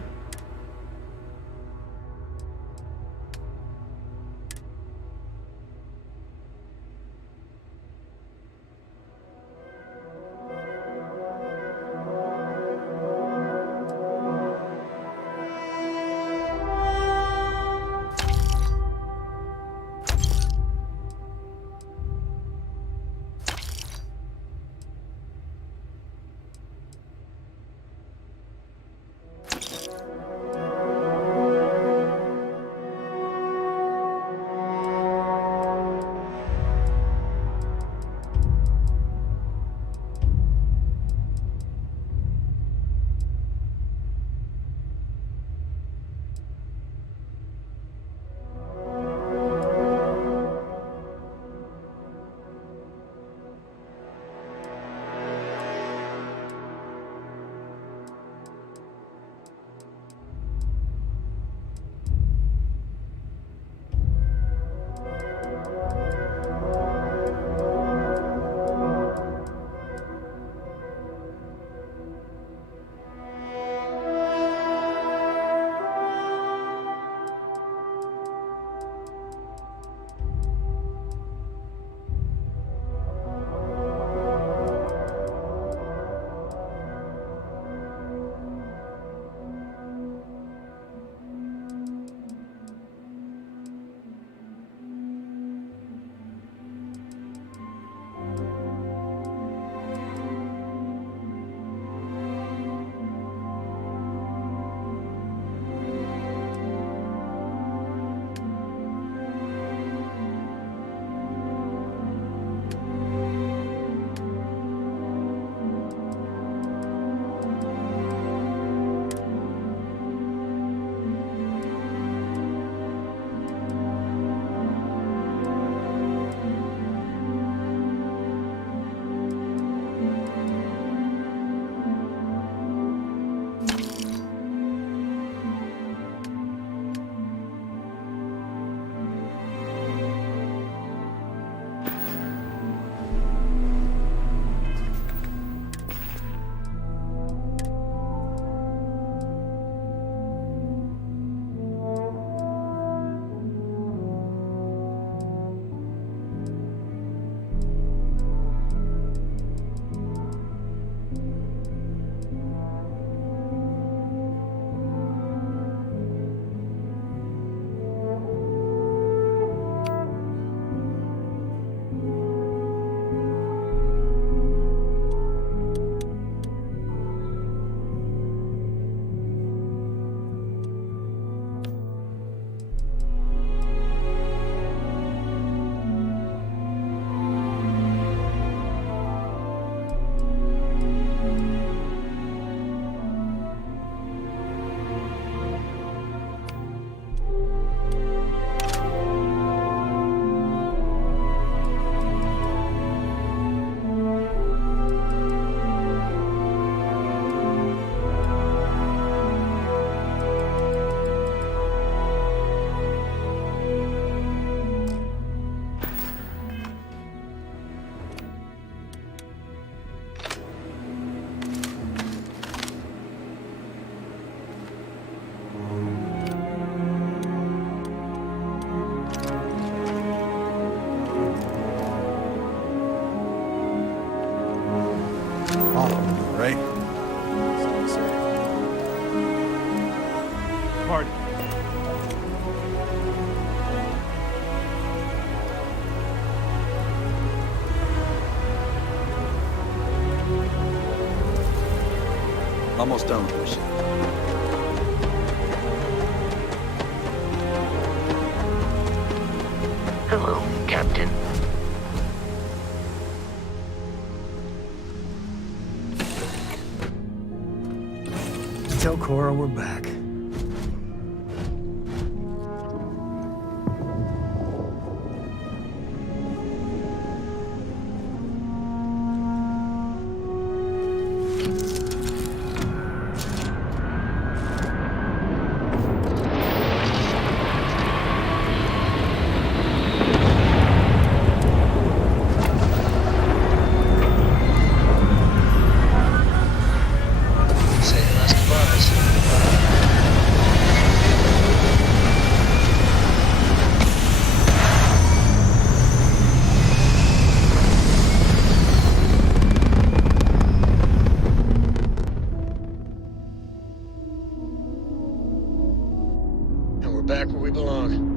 Right? Pardon. Almost done with this. Hello, Captain. Tell Cora we're back. back where we belong.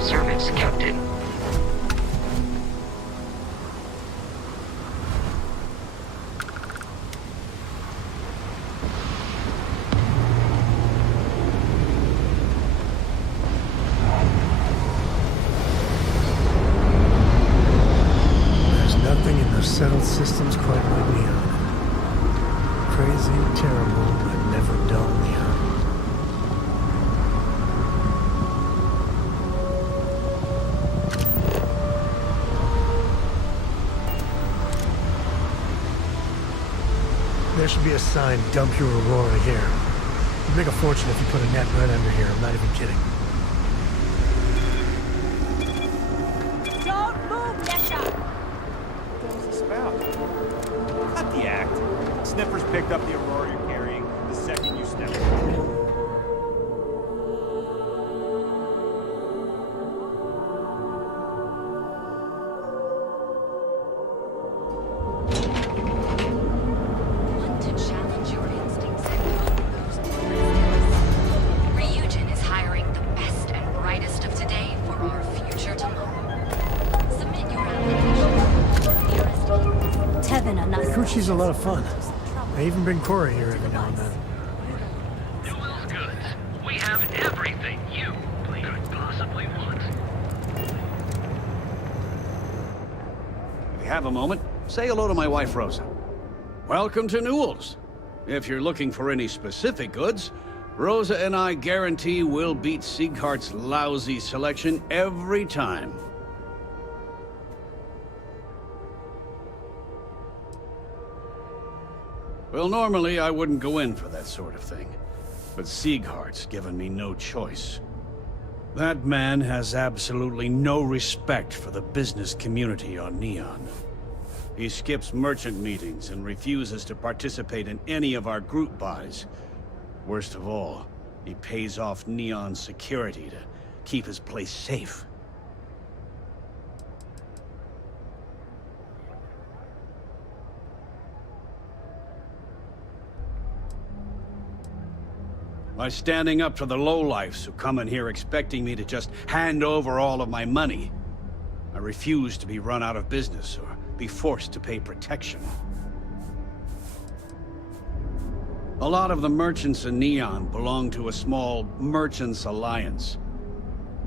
Service, Captain. There's nothing in those settled systems quite like Neon. Crazy, terrible, but never dull Neon. There should be a sign, dump your Aurora here. You'd make a fortune if you put a net right under here, I'm not even kidding. Don't move, Yesha! What was this about? Cut the act. Sniffers picked up the Aurora you're carrying the second you stepped in. She's a lot of fun. I even bring Cora here every now and then. Newell's Goods. We have everything you could possibly want. If you have a moment, say hello to my wife, Rosa. Welcome to Newell's. If you're looking for any specific goods, Rosa and I guarantee we'll beat Sieghart's lousy selection every time. Well, normally I wouldn't go in for that sort of thing, but Sieghart's given me no choice. That man has absolutely no respect for the business community on Neon. He skips merchant meetings and refuses to participate in any of our group buys. Worst of all, he pays off Neon's security to keep his place safe. By standing up to the lowlifes who come in here expecting me to just hand over all of my money. I refuse to be run out of business or be forced to pay protection. A lot of the merchants in Neon belong to a small merchants alliance.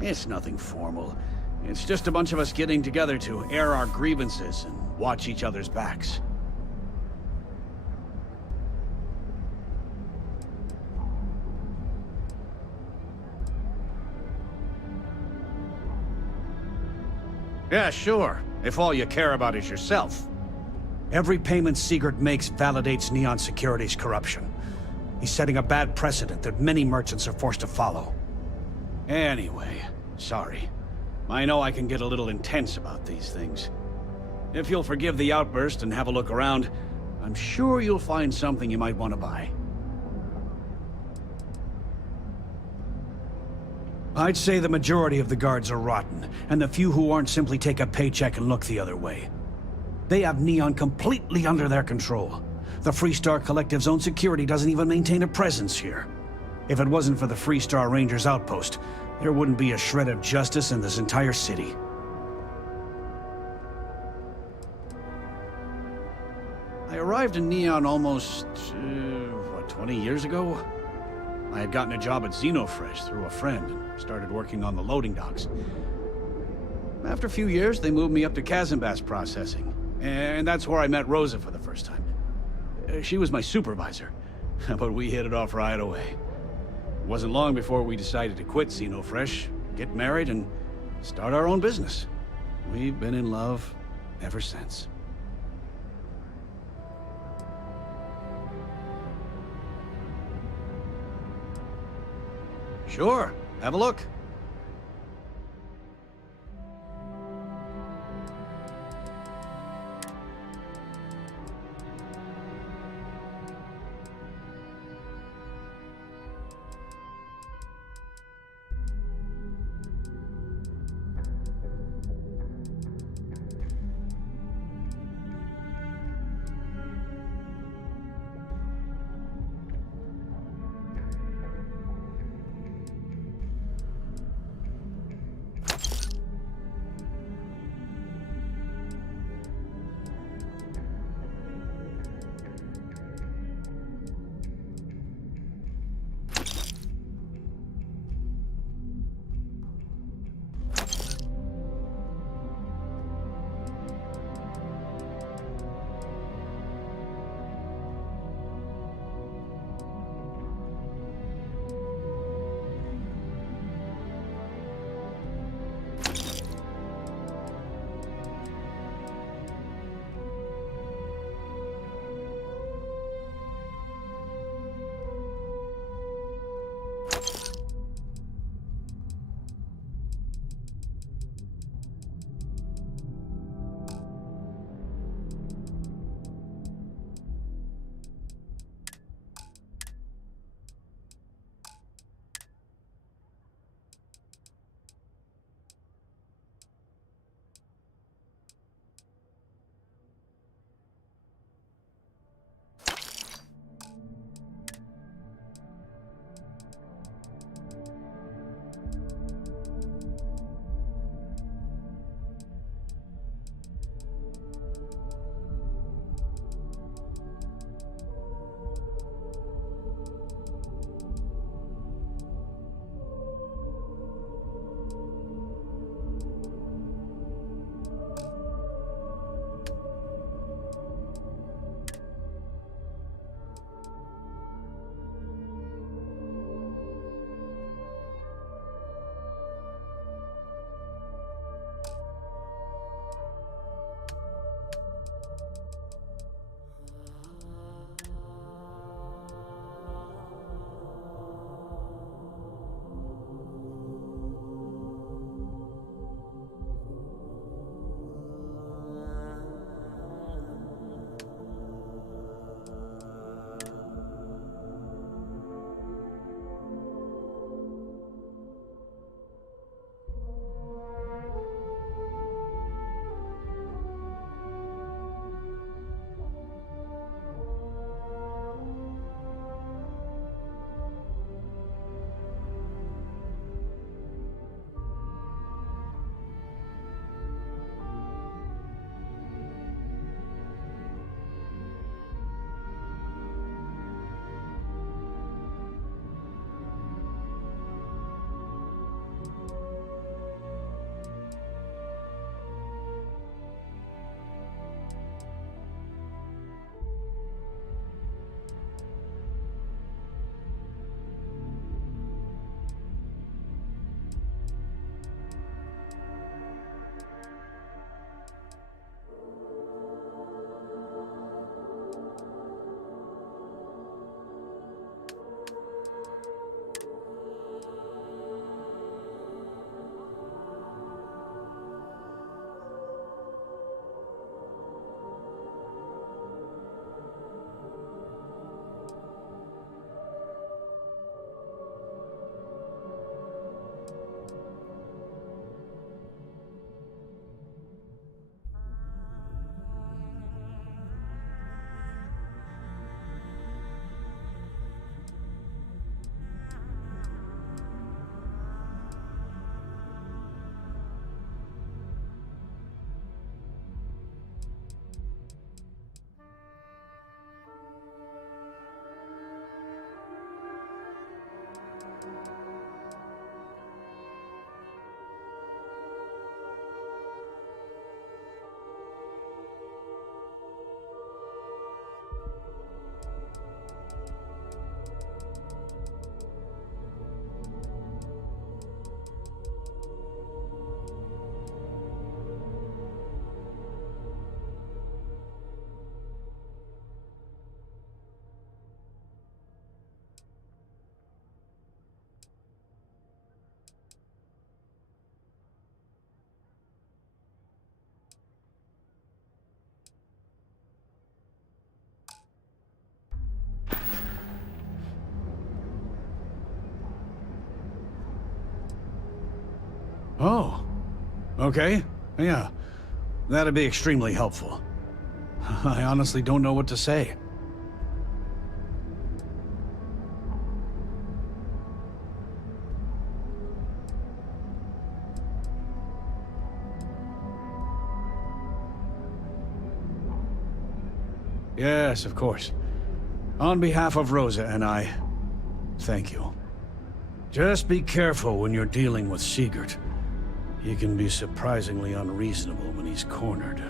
It's nothing formal. It's just a bunch of us getting together to air our grievances and watch each other's backs. Yeah, sure, if all you care about is yourself. Every payment Sigurd makes validates Neon Security's corruption. He's setting a bad precedent that many merchants are forced to follow. Anyway, sorry. I know I can get a little intense about these things. If you'll forgive the outburst and have a look around, I'm sure you'll find something you might want to buy. I'd say the majority of the guards are rotten, and the few who aren't simply take a paycheck and look the other way. They have Neon completely under their control. The Freestar Collective's own security doesn't even maintain a presence here. If it wasn't for the Freestar Rangers outpost, there wouldn't be a shred of justice in this entire city. I arrived in Neon almost, 20 years ago? I had gotten a job at Xenofresh through a friend and started working on the loading docks. After a few years, they moved me up to Kazanbas processing, and that's where I met Rosa for the first time. She was my supervisor, but we hit it off right away. It wasn't long before we decided to quit Xenofresh, get married, and start our own business. We've been in love ever since. Sure, have a look. Oh. Okay. Yeah. That'd be extremely helpful. I honestly don't know what to say. Yes, of course. On behalf of Rosa and I, thank you. Just be careful when you're dealing with Sigurd. He can be surprisingly unreasonable when he's cornered.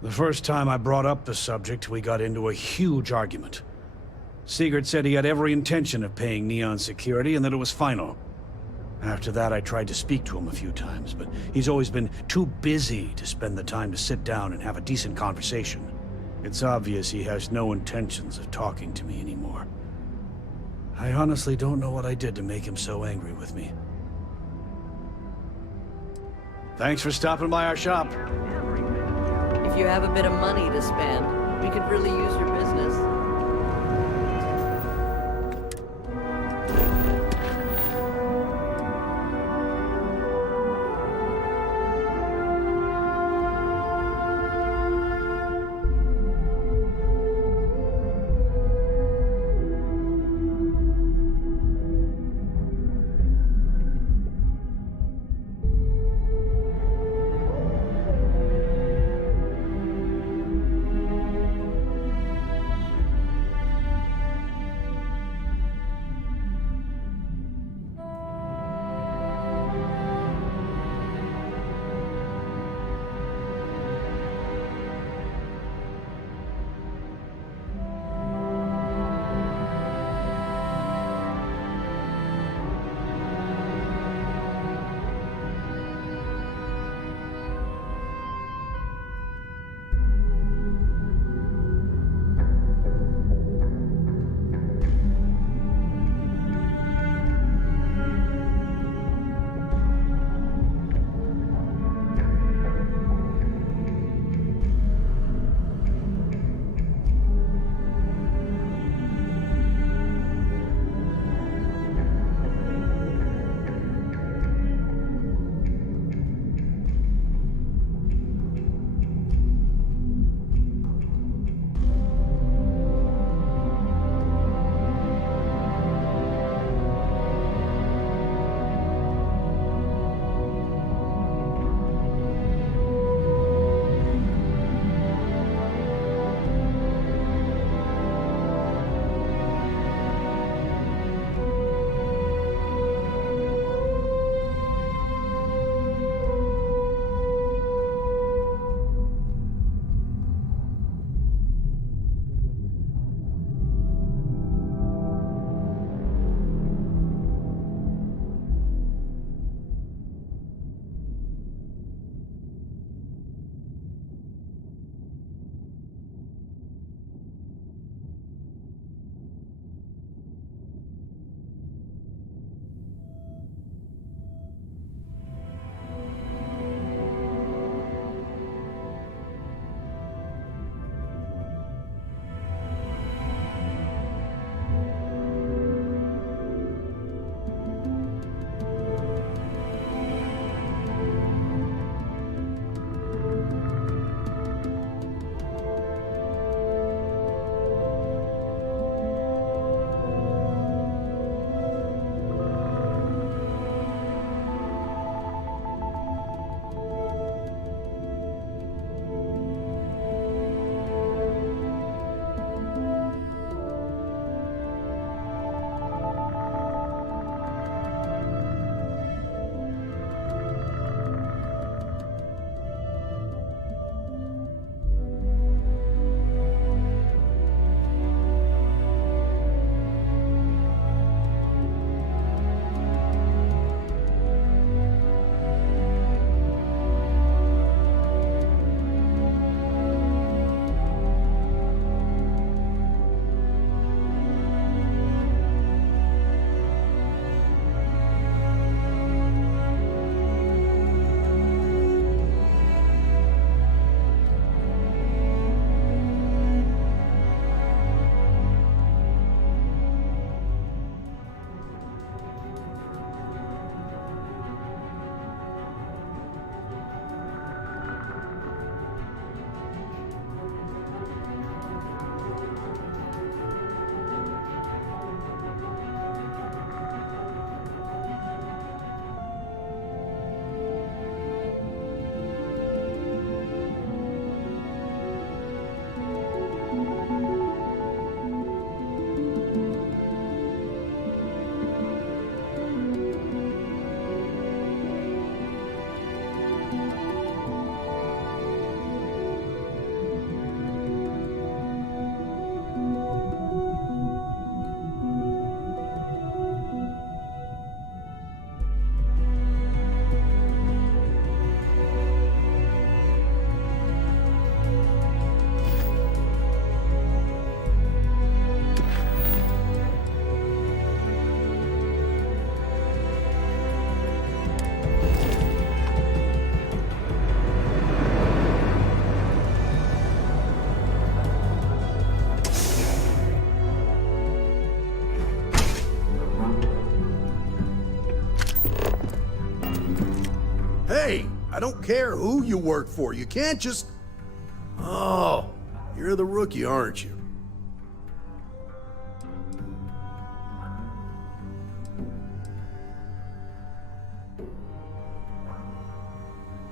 The first time I brought up the subject, we got into a huge argument. Sigurd said he had every intention of paying Neon security and that it was final. After that, I tried to speak to him a few times, but he's always been too busy to spend the time to sit down and have a decent conversation. It's obvious he has no intentions of talking to me anymore. I honestly don't know what I did to make him so angry with me. Thanks for stopping by our shop. If you have a bit of money to spend, we could really use your business. I don't care who you work for. You can't just... Oh, you're the rookie, aren't you?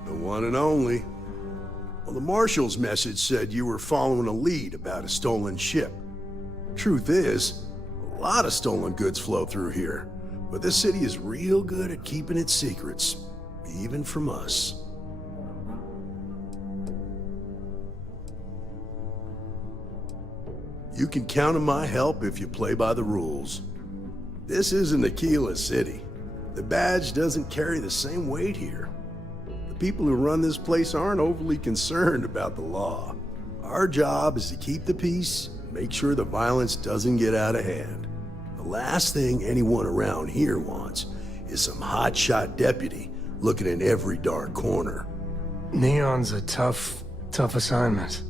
The one and only. Well, the Marshal's message said you were following a lead about a stolen ship. Truth is, a lot of stolen goods flow through here, but this city is real good at keeping its secrets, even from us. You can count on my help if you play by the rules. This isn't Aquila City. The badge doesn't carry the same weight here. The people who run this place aren't overly concerned about the law. Our job is to keep the peace, make sure the violence doesn't get out of hand. The last thing anyone around here wants is some hotshot deputy looking in every dark corner. Neon's a tough assignment.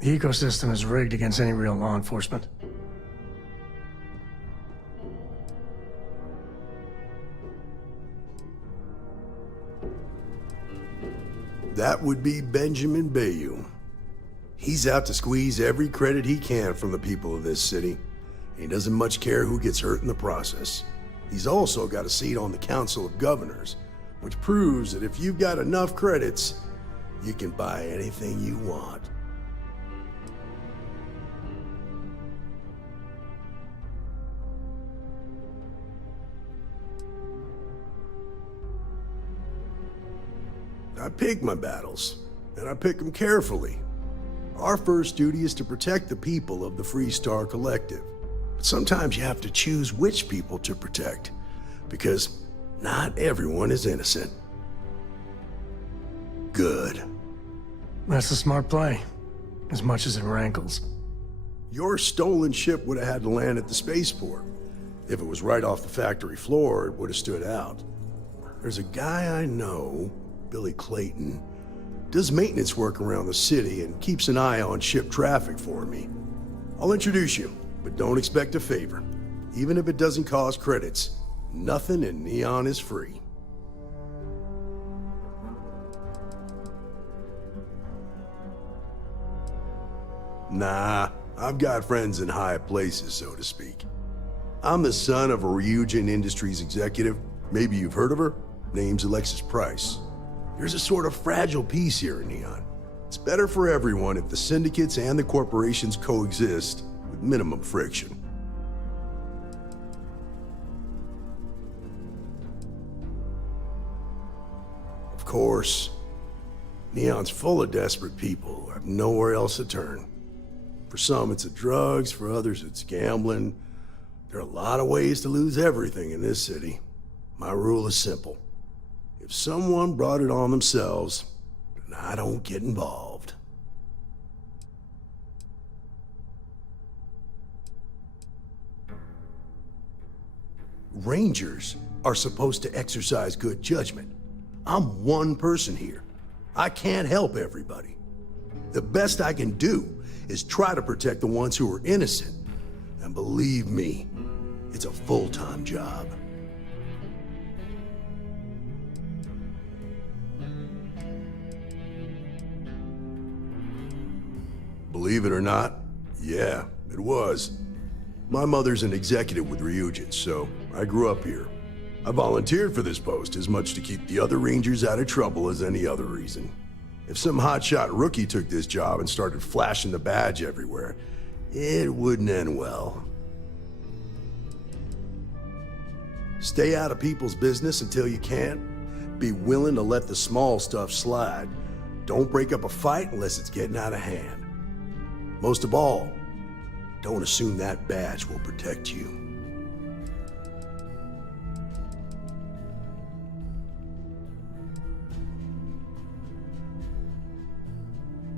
The ecosystem is rigged against any real law enforcement. That would be Benjamin Bayou. He's out to squeeze every credit he can from the people of this city. He doesn't much care who gets hurt in the process. He's also got a seat on the Council of Governors, which proves that if you've got enough credits, you can buy anything you want. I pick my battles, and I pick them carefully. Our first duty is to protect the people of the Freestar Collective. But sometimes you have to choose which people to protect, because not everyone is innocent. Good. That's a smart play, as much as it rankles. Your stolen ship would have had to land at the spaceport. If it was right off the factory floor, it would have stood out. There's a guy I know, Billy Clayton, does maintenance work around the city and keeps an eye on ship traffic for me. I'll introduce you, but don't expect a favor. Even if it doesn't cost credits, nothing in Neon is free. Nah, I've got friends in high places, so to speak. I'm the son of a Ryujin Industries executive. Maybe you've heard of her? Name's Alexis Price. There's a sort of fragile peace here in Neon. It's better for everyone if the syndicates and the corporations coexist with minimum friction. Of course, Neon's full of desperate people who have nowhere else to turn. For some, it's the drugs. For others, it's gambling. There are a lot of ways to lose everything in this city. My rule is simple. If someone brought it on themselves, then I don't get involved. Rangers are supposed to exercise good judgment. I'm one person here. I can't help everybody. The best I can do is try to protect the ones who are innocent. And believe me, it's a full-time job. Believe it or not, yeah, it was. My mother's an executive with Ryujin, so I grew up here. I volunteered for this post as much to keep the other Rangers out of trouble as any other reason. If some hotshot rookie took this job and started flashing the badge everywhere, it wouldn't end well. Stay out of people's business until you can. Be willing to let the small stuff slide. Don't break up a fight unless it's getting out of hand. Most of all, don't assume that badge will protect you.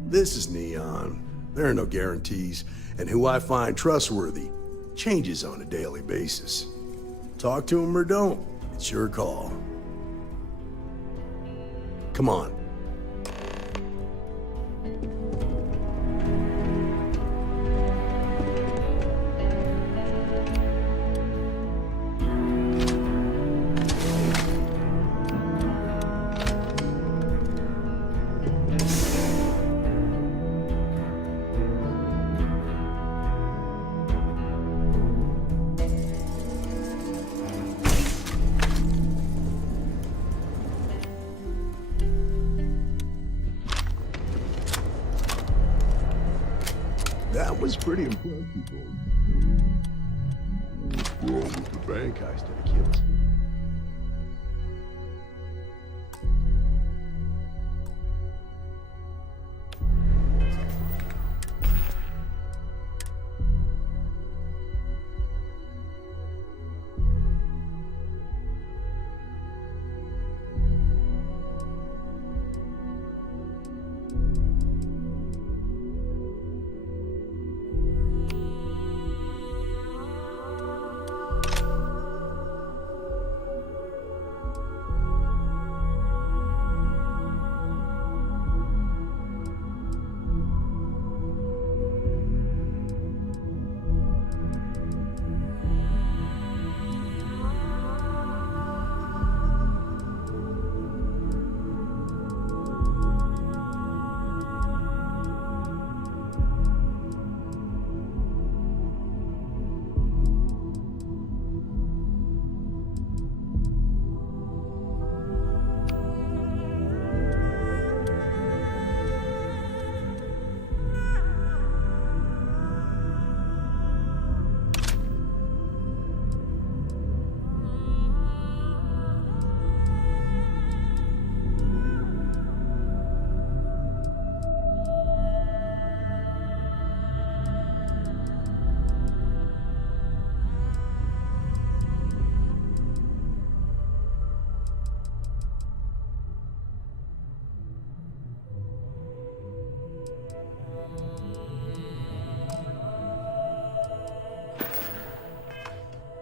This is Neon. There are no guarantees, and who I find trustworthy changes on a daily basis. Talk to him or don't, it's your call. Come on. was pretty impressive. Well, with the bank heist at Achilles.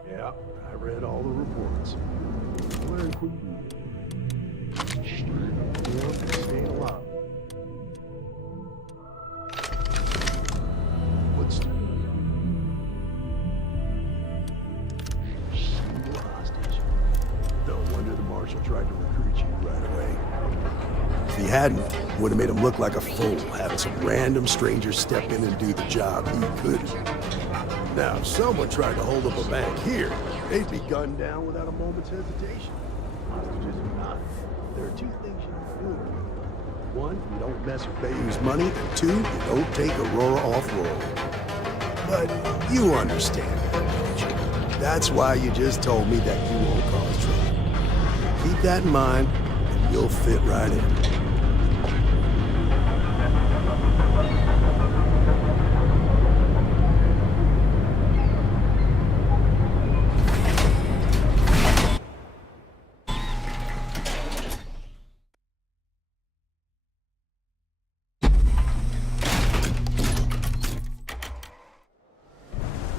Yeah, I read all the reports. We're including stay alive. What's hostage? No wonder the marshal tried to recruit you right away. If he hadn't, would have made him look like a fool, having some random stranger step in and do the job he couldn't. Now, if someone tried to hold up a bank here, they'd be gunned down without a moment's hesitation. Hostages or not, there are two things you don't do. One, you don't mess with Bayou's money, and two, you don't take Aurora off-road. But you understand that, don't you? That's why you just told me that you won't cause trouble. Keep that in mind, and you'll fit right in.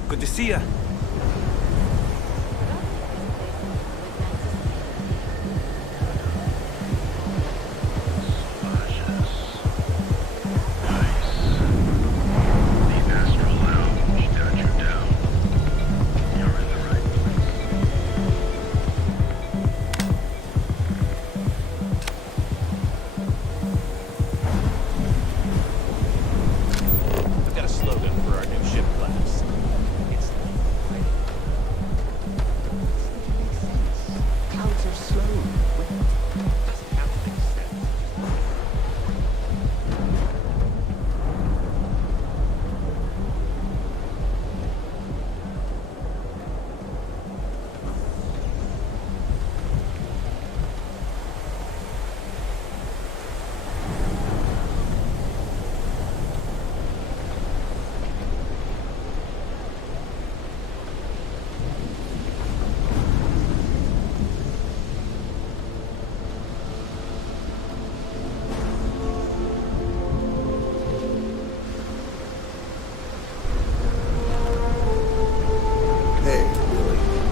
Good to see ya. I've got a slogan for our new ship class. It's clouds are slow. Doesn't have to make sense.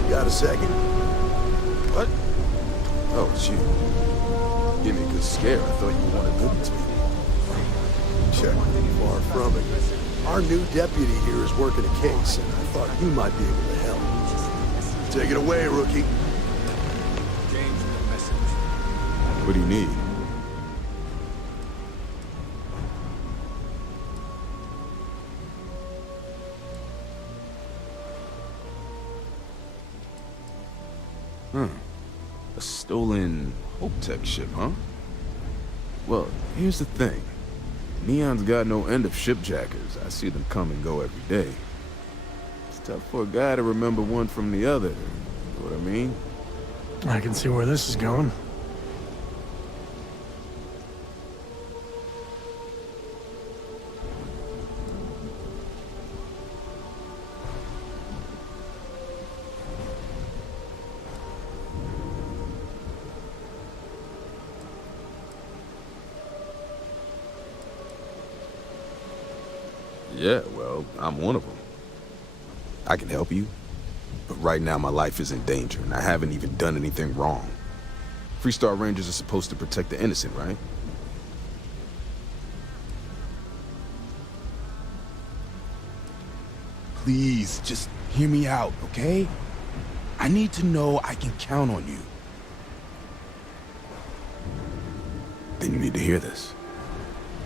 Got a second? What? Oh, shoot. Give me a good scare. I thought you wanted business meeting. Check. Far from it. Our new deputy here is working a case, and I thought you might be able to help. Take it away, rookie. James, the message. What do you need? A stolen Hope Tech ship, huh? Well, here's the thing. Neon's got no end of shipjackers. I see them come and go every day. It's tough for a guy to remember one from the other. You know what I mean? I can see where this is going. Yeah, well, I'm one of them. I can help you, but right now my life is in danger, and I haven't even done anything wrong. Freestar Rangers are supposed to protect the innocent, right? Please, just hear me out, okay? I need to know I can count on you. Then you need to hear this.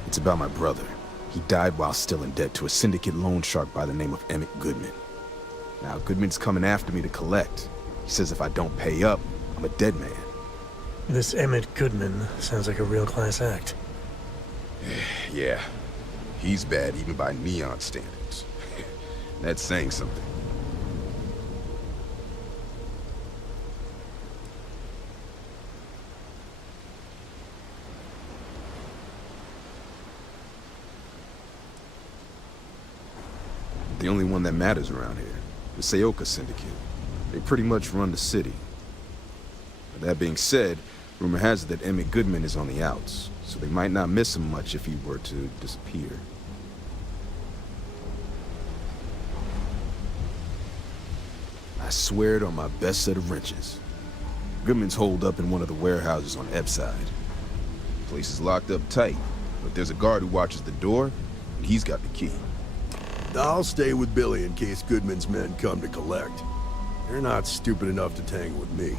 It's about my brother. He died while still in debt to a syndicate loan shark by the name of Emmett Goodman. Now, Goodman's coming after me to collect. He says if I don't pay up, I'm a dead man. This Emmett Goodman sounds like a real class act. Yeah, he's bad even by Neon standards. That's saying something. The only one that matters around here, the Seoka Syndicate. They pretty much run the city. But that being said, rumor has it that Emmett Goodman is on the outs, so they might not miss him much if he were to disappear. I swear it on my best set of wrenches. Goodman's holed up in one of the warehouses on Epside. The place is locked up tight, but there's a guard who watches the door, and he's got the key. I'll stay with Billy in case Goodman's men come to collect. They're not stupid enough to tangle with me.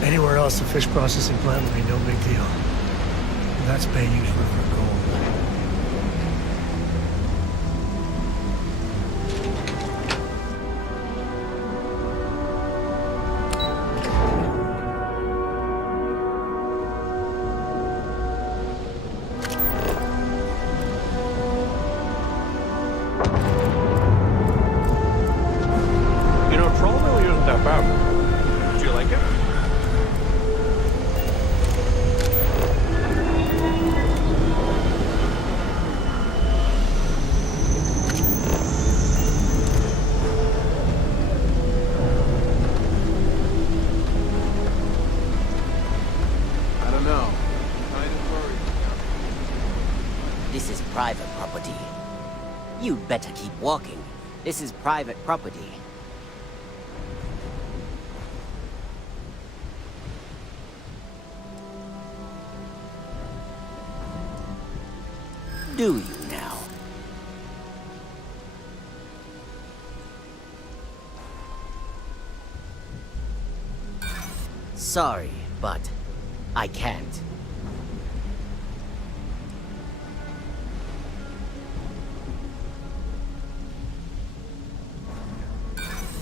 Anywhere else, the fish processing plant would be no big deal. That's Bayou's River gold. You know, trawl really isn't that bad. Do you like it? I don't know. Kind of worried. This is private property. You'd better keep walking. This is private property. Do you now? Sorry, but I can't.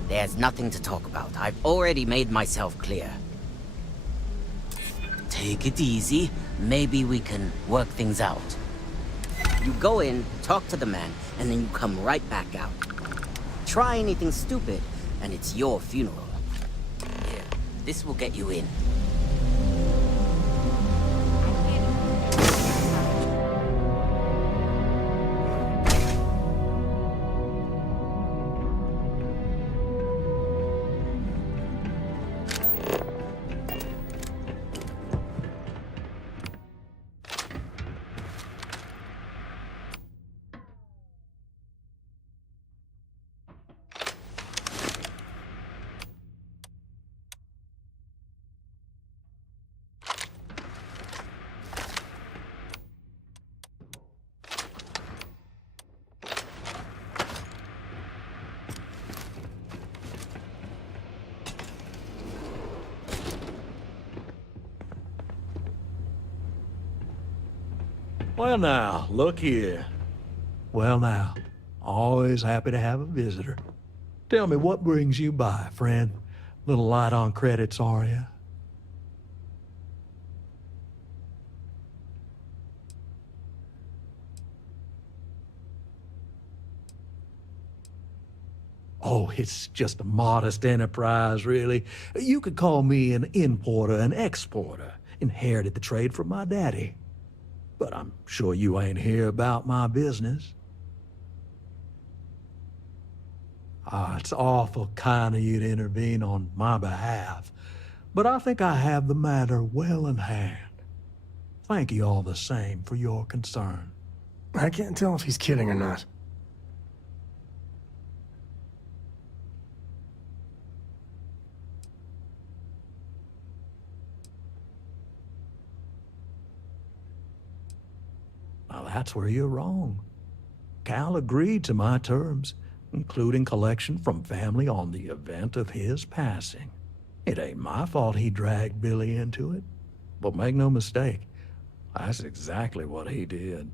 There's nothing to talk about. I've already made myself clear. Take it easy. Maybe we can work things out. You go in, talk to the man, and then you come right back out. Try anything stupid, and it's your funeral. Here, this will get you in. Well now, look here. Well now, always happy to have a visitor. Tell me, what brings you by, friend? Little light on credits, are you? Oh, it's just a modest enterprise, really. You could call me an importer and exporter. Inherited the trade from my daddy. But I'm sure you ain't here about my business. It's awful kind of you to intervene on my behalf, but I think I have the matter well in hand. Thank you all the same for your concern. I can't tell if he's kidding or not. Now that's where you're wrong. Cal agreed to my terms, including collection from family on the event of his passing. It ain't my fault he dragged Billy into it. But make no mistake, that's exactly what he did.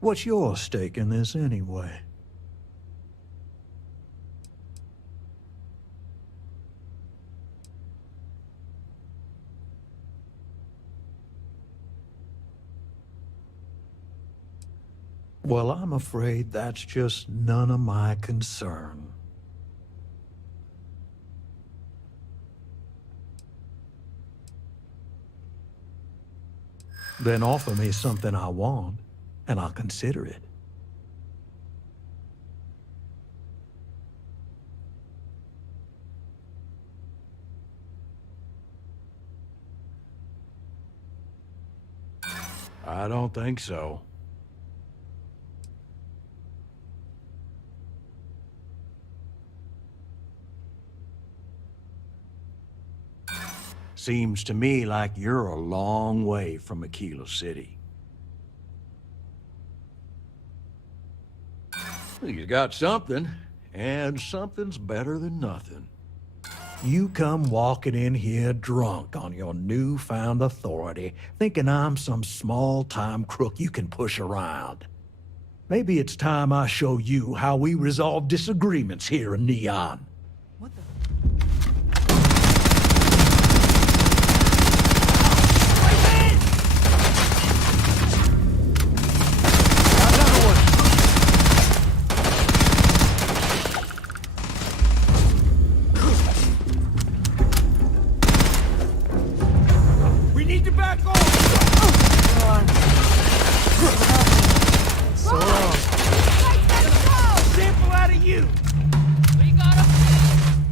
What's your stake in this anyway? Well, I'm afraid that's just none of my concern. Then offer me something I want, and I'll consider it. I don't think so. Seems to me like you're a long way from Aquila City. You got something, and something's better than nothing. You come walking in here drunk on your newfound authority, thinking I'm some small-time crook you can push around. Maybe it's time I show you how we resolve disagreements here in Neon.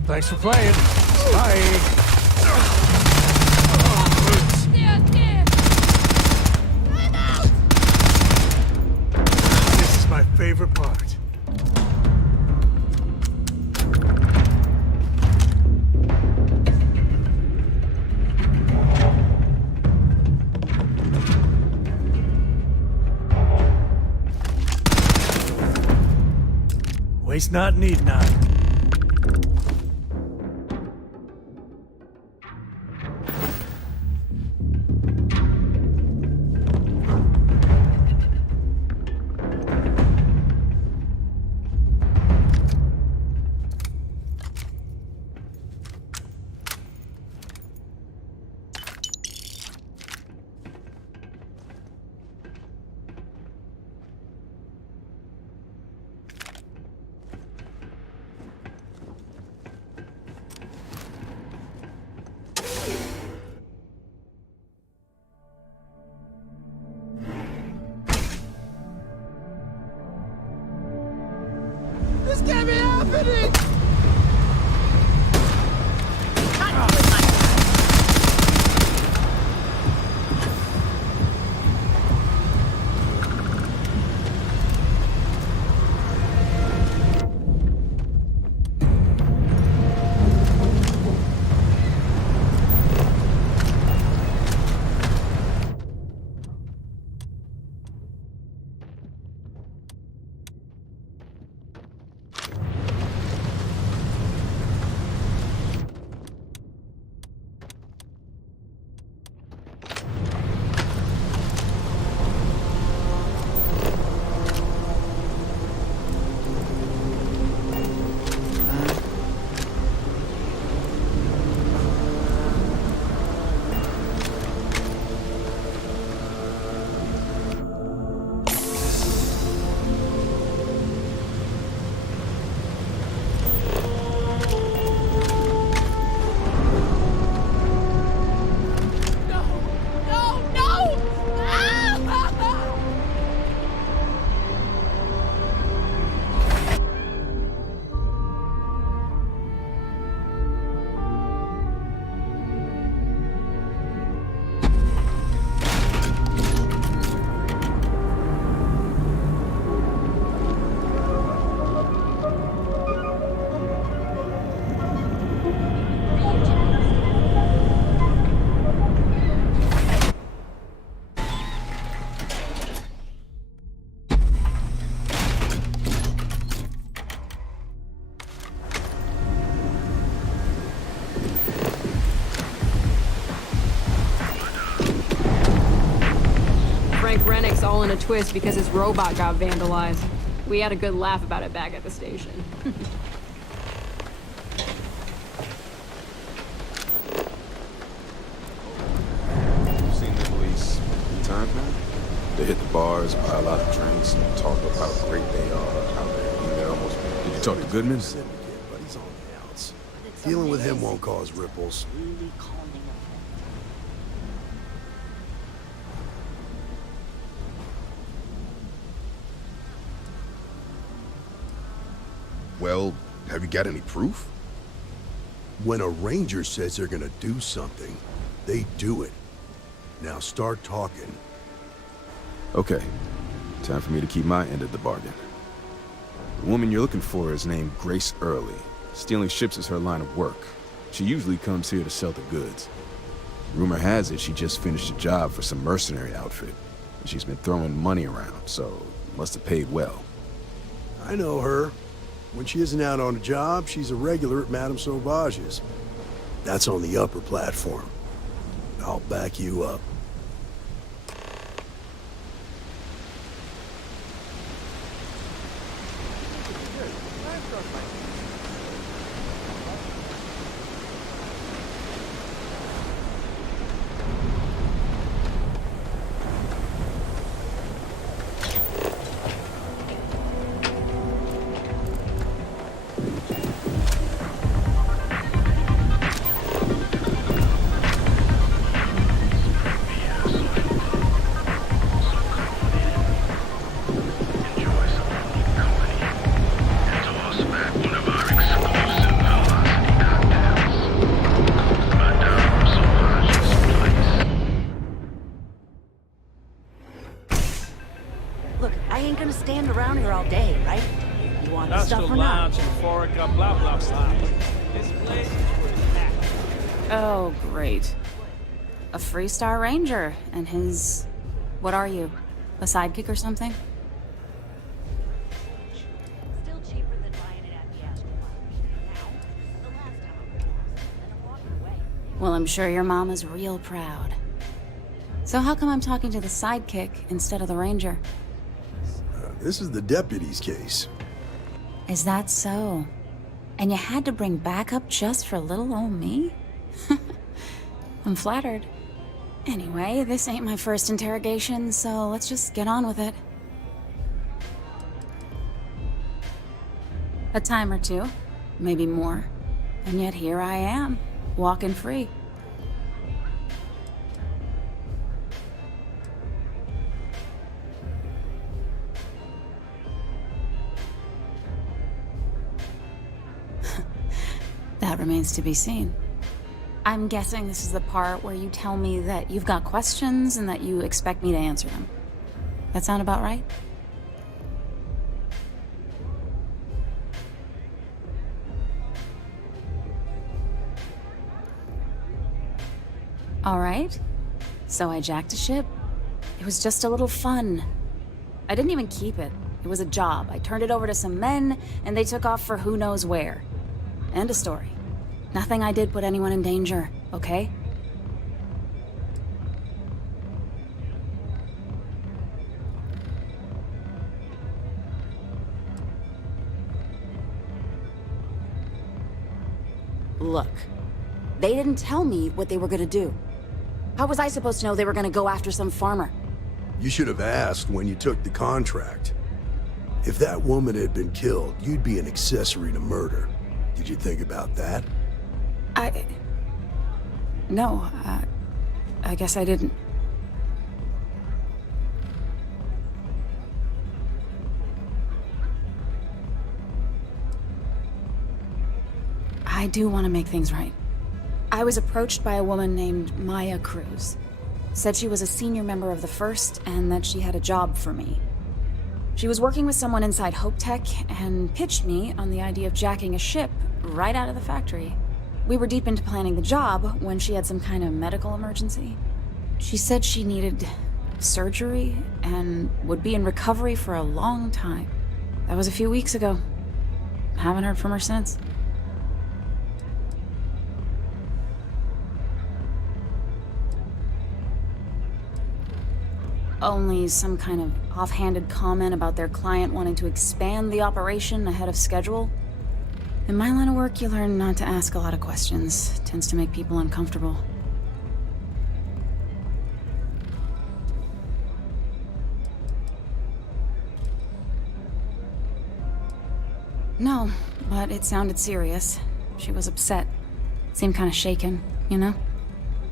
Thanks for playing. Bye. This is my favorite part. Waste not, need not. This can't be happening! Frank Rennick's all in a twist because his robot got vandalized. We had a good laugh about it back at the station. You've seen the police 3 times now? They hit the bars, buy a lot of drinks, and talk about how great they are, how they're almost... Did you talk to Goodman? But he's on the outs. Dealing with him won't cause ripples. Well, have you got any proof? When a ranger says they're gonna do something, they do it. Now start talking. Okay. Time for me to keep my end of the bargain. The woman you're looking for is named Grace Early. Stealing ships is her line of work. She usually comes here to sell the goods. Rumor has it she just finished a job for some mercenary outfit. And she's been throwing money around, so must have paid well. I know her. When she isn't out on a job, she's a regular at Madame Sauvage's. That's on the upper platform. I'll back you up. Look, I ain't gonna stand around here all day, right? You want the stuff or not? Lounge and Forica, blah, blah, blah. This place is where it's at. Oh, great. A Freestar Ranger and his... What are you? A sidekick or something? Still cheaper than buying it at the Astronaut. Now, the last time I and I'm walking away. Well, I'm sure your mom is real proud. So how come I'm talking to the sidekick instead of the ranger? This is the deputy's case. Is that so? And you had to bring backup just for little old me? I'm flattered. Anyway, this ain't my first interrogation, so let's just get on with it. A time or two, maybe more. And yet here I am, walking free. That remains to be seen. I'm guessing this is the part where you tell me that you've got questions and that you expect me to answer them. That sound about right? All right. So I jacked a ship. It was just a little fun. I didn't even keep it. It was a job. I turned it over to some men, and they took off for who knows where. End of story. Nothing I did put anyone in danger, okay? Look, they didn't tell me what they were gonna do. How was I supposed to know they were gonna go after some farmer? You should have asked when you took the contract. If that woman had been killed, you'd be an accessory to murder. Did you think about that? No, I guess I didn't. I do want to make things right. I was approached by a woman named Maya Cruz. Said she was a senior member of the First and that she had a job for me. She was working with someone inside Hope Tech and pitched me on the idea of jacking a ship right out of the factory. We were deep into planning the job when she had some kind of medical emergency. She said she needed surgery and would be in recovery for a long time. That was a few weeks ago. Haven't heard from her since. only some kind of offhanded comment about their client wanting to expand the operation ahead of schedule. In my line of work, you learn not to ask a lot of questions. It tends to make people uncomfortable. No, but it sounded serious. She was upset. Seemed kind of shaken, you know?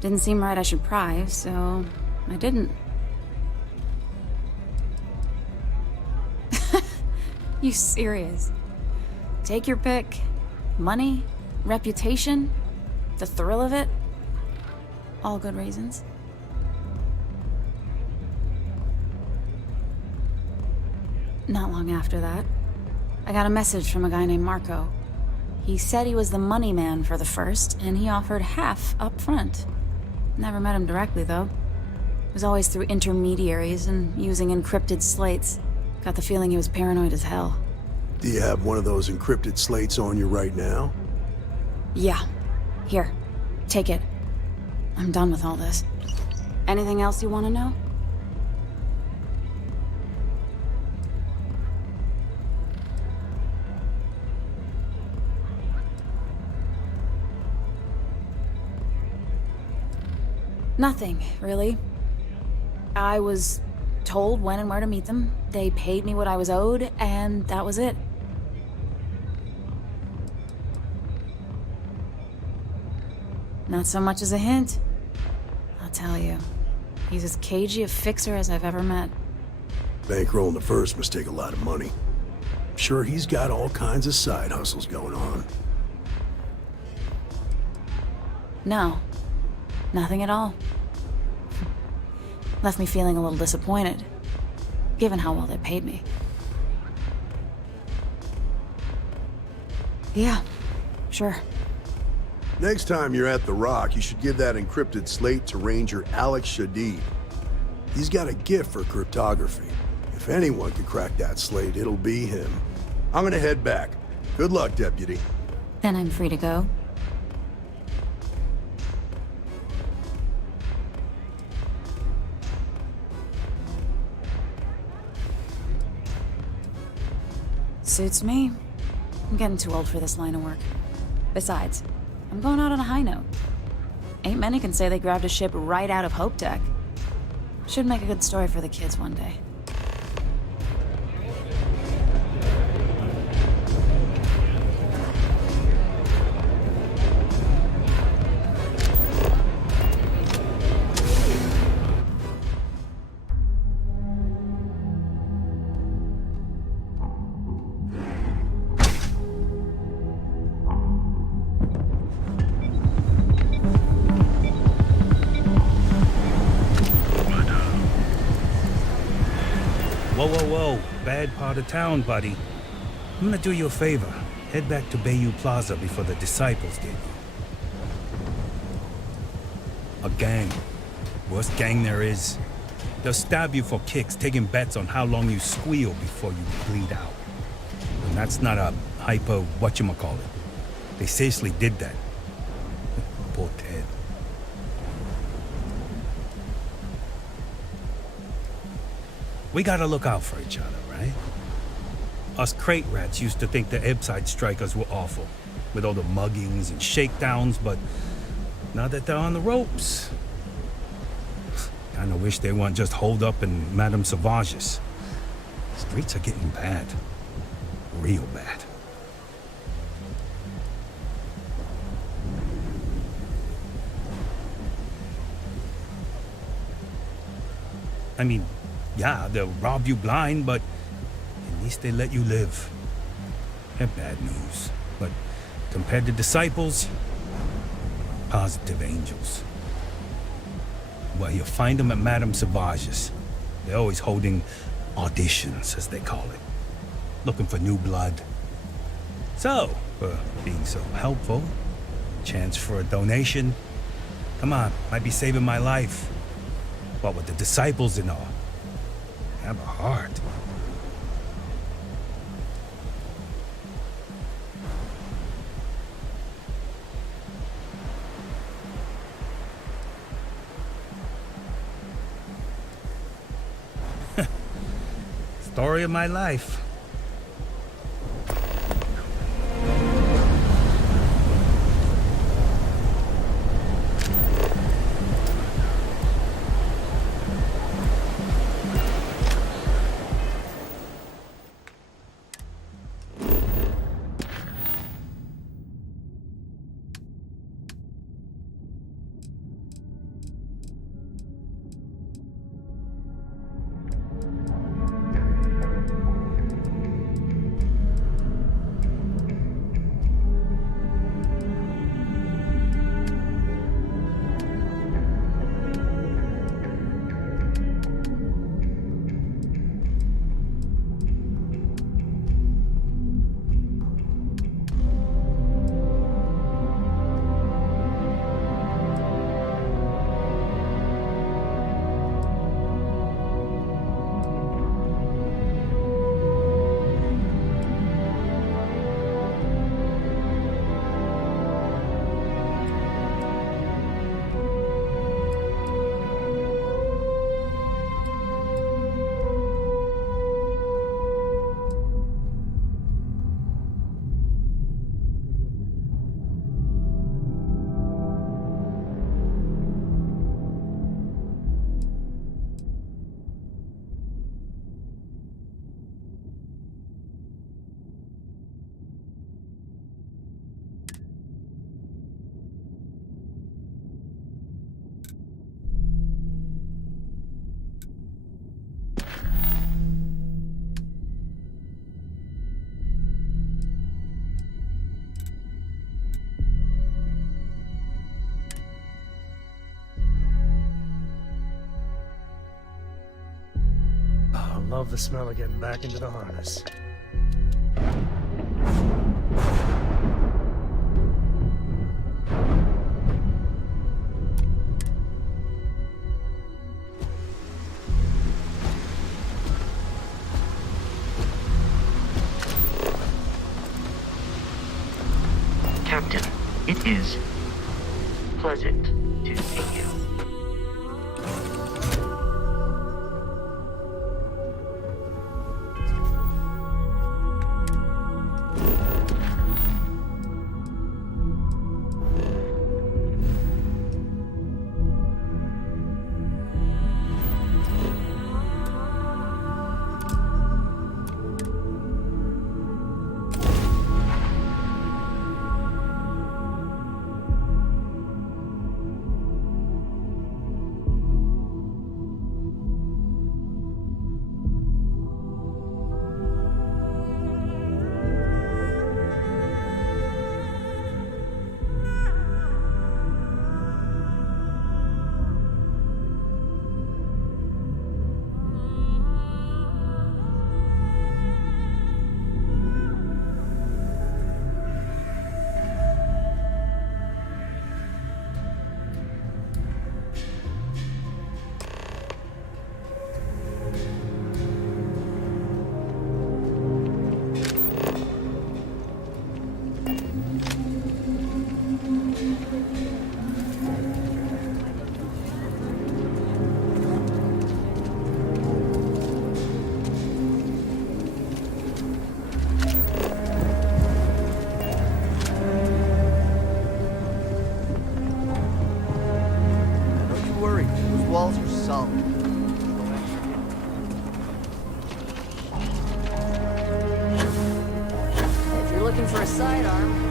Didn't seem right I should pry, so I didn't. You serious? Take your pick. Money, reputation, the thrill of it. All good reasons. Not long after that, I got a message from a guy named Marco. He said he was the money man for the first, and he offered half up front. Never met him directly, though. It was always through intermediaries and using encrypted slates. Got the feeling he was paranoid as hell. Do you have one of those encrypted slates on you right now? Yeah. Here. Take it. I'm done with all this. Anything else you want to know? Nothing, really. I was told when and where to meet them. They paid me what I was owed, and that was it. Not so much as a hint. I'll tell you. He's as cagey a fixer as I've ever met. Bankrolling the first must take a lot of money. I'm sure he's got all kinds of side hustles going on. No. Nothing at all. Left me feeling a little disappointed, given how well they paid me. Yeah, sure. Next time you're at the Rock, you should give that encrypted slate to Ranger Alex Shadid. He's got a gift for cryptography. If anyone can crack that slate, it'll be him. I'm gonna head back. Good luck, Deputy. Then I'm free to go. Suits me. I'm getting too old for this line of work. Besides, I'm going out on a high note. Ain't many can say they grabbed a ship right out of Hope Tech. Should make a good story for the kids one day. Whoa. Bad part of town, buddy. I'm gonna do you a favor. Head back to Bayou Plaza before the Disciples get you. A gang. Worst gang there is. They'll stab you for kicks, taking bets on how long you squeal before you bleed out. And that's not a hyper whatchamacallit. They seriously did that. Poor Ted. We gotta look out for each other, right? Us crate rats used to think the Ebbside strikers were awful, with all the muggings and shakedowns, but now that they're on the ropes, kinda wish they weren't just holed up in Madame Sauvage's. Streets are getting bad. Real bad. I mean, yeah, they'll rob you blind, but at least they let you live. They're bad news, but compared to Disciples, positive angels. Well, you'll find them at Madame Sauvage's. They're always holding auditions, as they call it. Looking for new blood. So, for being so helpful, chance for a donation. Come on, might be saving my life. What with the Disciples and all. Have a heart. story of my life. I love the smell of getting back into the harness. Captain, it is pleasant to see you. walls are solid. If you're looking for a sidearm,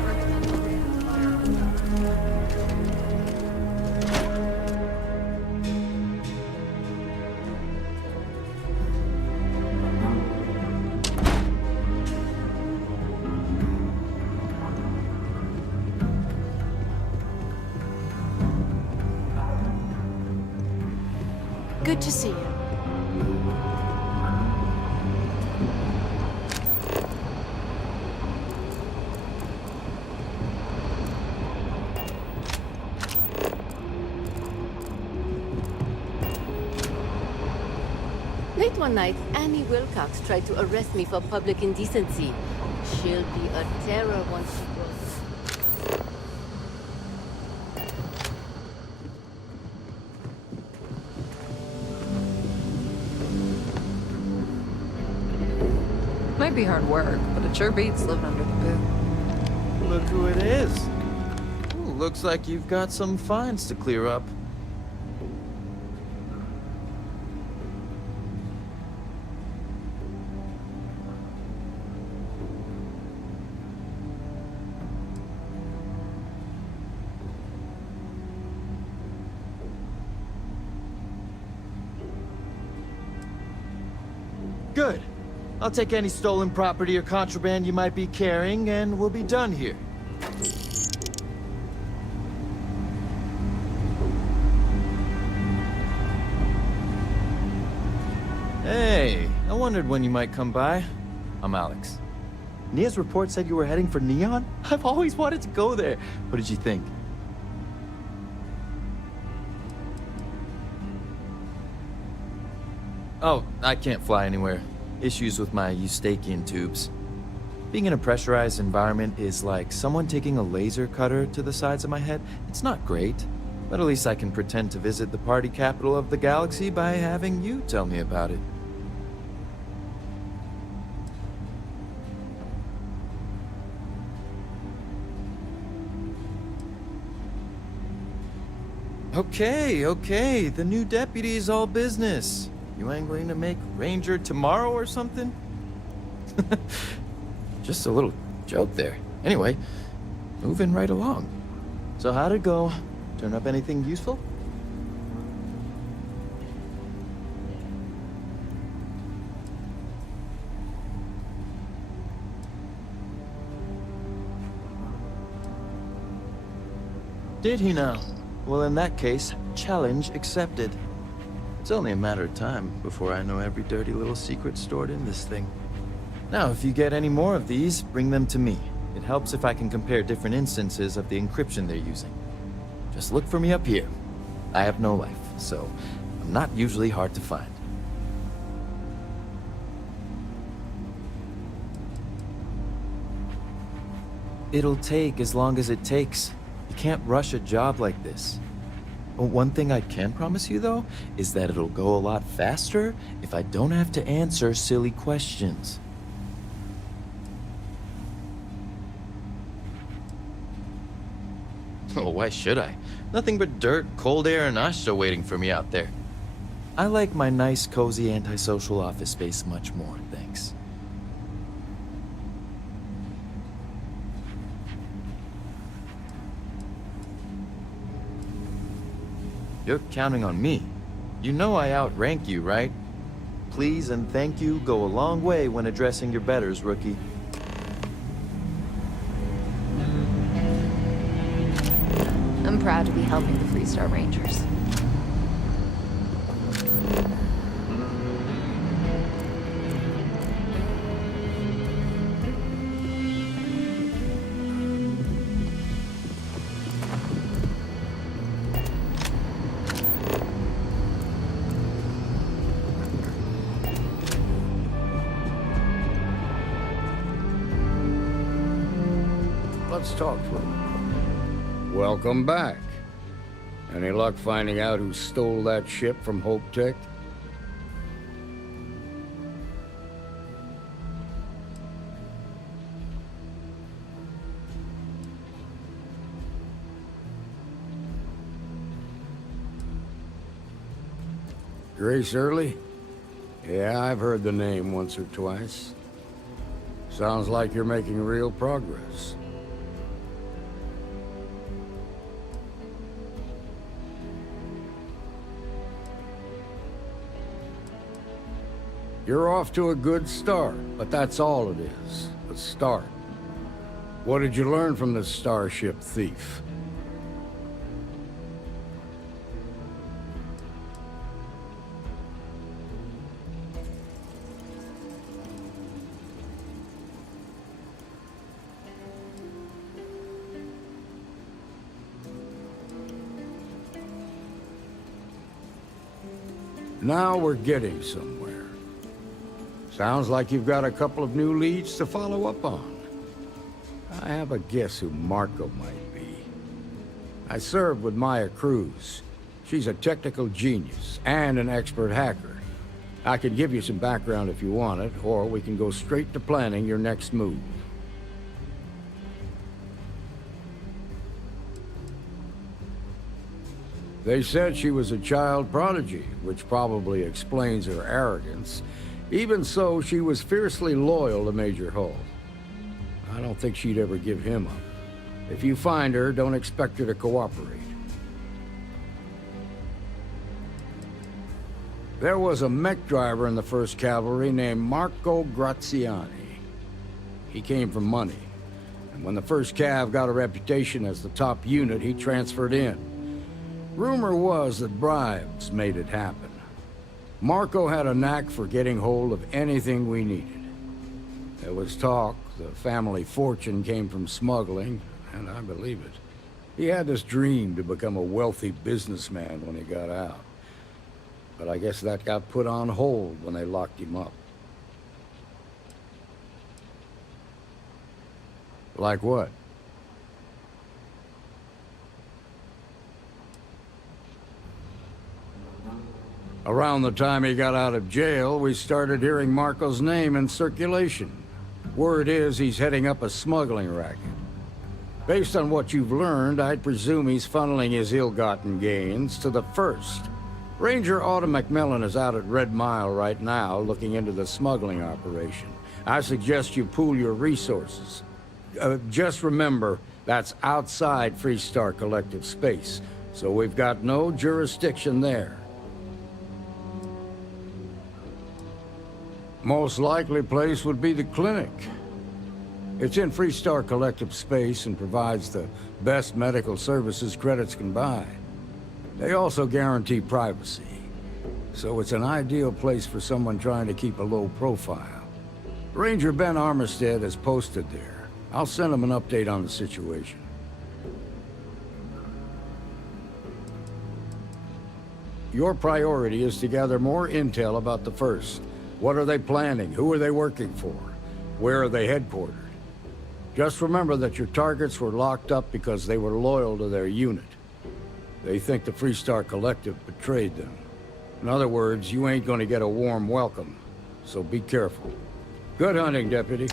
good to see you. Late one night, Annie Wilcox tried to arrest me for public indecency. She'll be a terror once she grows up. might be hard work, but it sure beats living under the pit. Look who it is. Ooh, looks like you've got some fines to clear up. Good. I'll take any stolen property or contraband you might be carrying, and we'll be done here. Hey, I wondered when you might come by. I'm Alex. Nia's report said you were heading for Neon? I've always wanted to go there. What did you think? Oh, I can't fly anywhere. Issues with my Eustachian tubes. Being in a pressurized environment is like someone taking a laser cutter to the sides of my head. It's not great, but at least I can pretend to visit the party capital of the galaxy by having you tell me about it. Okay, the new deputy's all business. You angling to make Ranger tomorrow or something? Just a little joke there. Anyway, moving right along. So how'd it go? Turn up anything useful? Did he now? Well, in that case, challenge accepted. It's only a matter of time before I know every dirty little secret stored in this thing. Now, if you get any more of these, bring them to me. It helps if I can compare different instances of the encryption they're using. Just look for me up here. I have no life, so I'm not usually hard to find. It'll take as long as it takes. You can't rush a job like this. One thing I can promise you, though, is that it'll go a lot faster if I don't have to answer silly questions. Oh, why should I? Nothing but dirt, cold air, and Asha waiting for me out there. I like my nice, cozy, antisocial office space much more, thanks. You're counting on me. You know I outrank you, right? Please and thank you go a long way when addressing your betters, rookie. I'm proud to be helping the Freestar Rangers. Let's talk for a minute. Welcome back. Any luck finding out who stole that ship from Hope Tech? Grace Early? Yeah, I've heard the name once or twice. Sounds like you're making real progress. You're off to a good start, but that's all it is. A start. What did you learn from the starship thief? Now we're getting somewhere. Sounds like you've got a couple of new leads to follow up on. I have a guess who Marco might be. I served with Maya Cruz. She's a technical genius and an expert hacker. I could give you some background if you want it, or we can go straight to planning your next move. They said she was a child prodigy, which probably explains her arrogance. Even so, she was fiercely loyal to Major Hull. I don't think she'd ever give him up. If you find her, don't expect her to cooperate. There was a mech driver in the 1st Cavalry named Marco Graziani. He came from money, and when the 1st Cav got a reputation as the top unit, he transferred in. Rumor was that bribes made it happen. Marco had a knack for getting hold of anything we needed. There was talk the family fortune came from smuggling, and I believe it. He had this dream to become a wealthy businessman when he got out. But I guess that got put on hold when they locked him up. Like what? Around the time he got out of jail, we started hearing Marco's name in circulation. Word is he's heading up a smuggling racket. Based on what you've learned, I'd presume he's funneling his ill-gotten gains to the 1st. Ranger Autumn McMillan is out at Red Mile right now, looking into the smuggling operation. I suggest you pool your resources. Just remember, that's outside Freestar Collective space, so we've got no jurisdiction there. Most likely place would be the clinic. It's in Freestar Collective space and provides the best medical services credits can buy. They also guarantee privacy, so it's an ideal place for someone trying to keep a low profile. Ranger Ben Armistead is posted there. I'll send him an update on the situation. Your priority is to gather more intel about the 1st. What are they planning? Who are they working for? Where are they headquartered? Just remember that your targets were locked up because they were loyal to their unit. They think the Freestar Collective betrayed them. In other words, you ain't gonna get a warm welcome, so be careful. Good hunting, Deputy.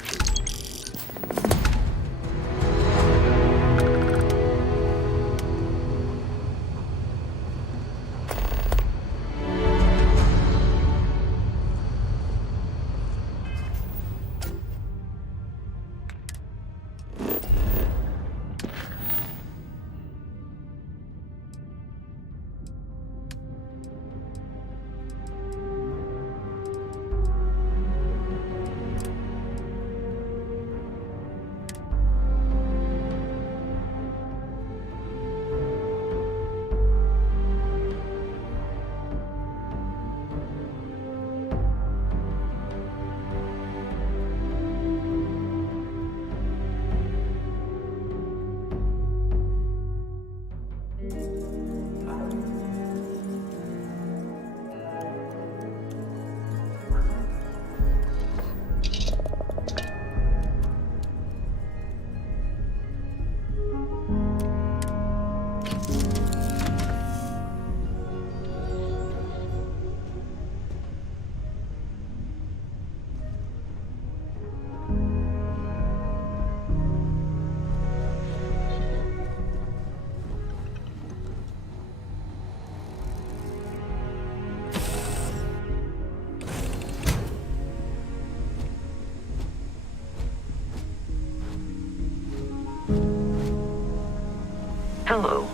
Hello.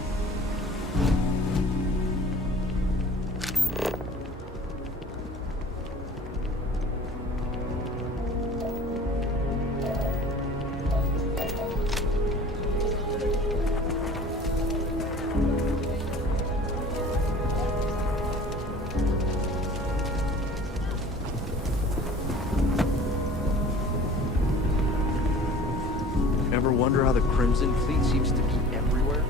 Ever wonder how the Crimson Fleet seems to be everywhere?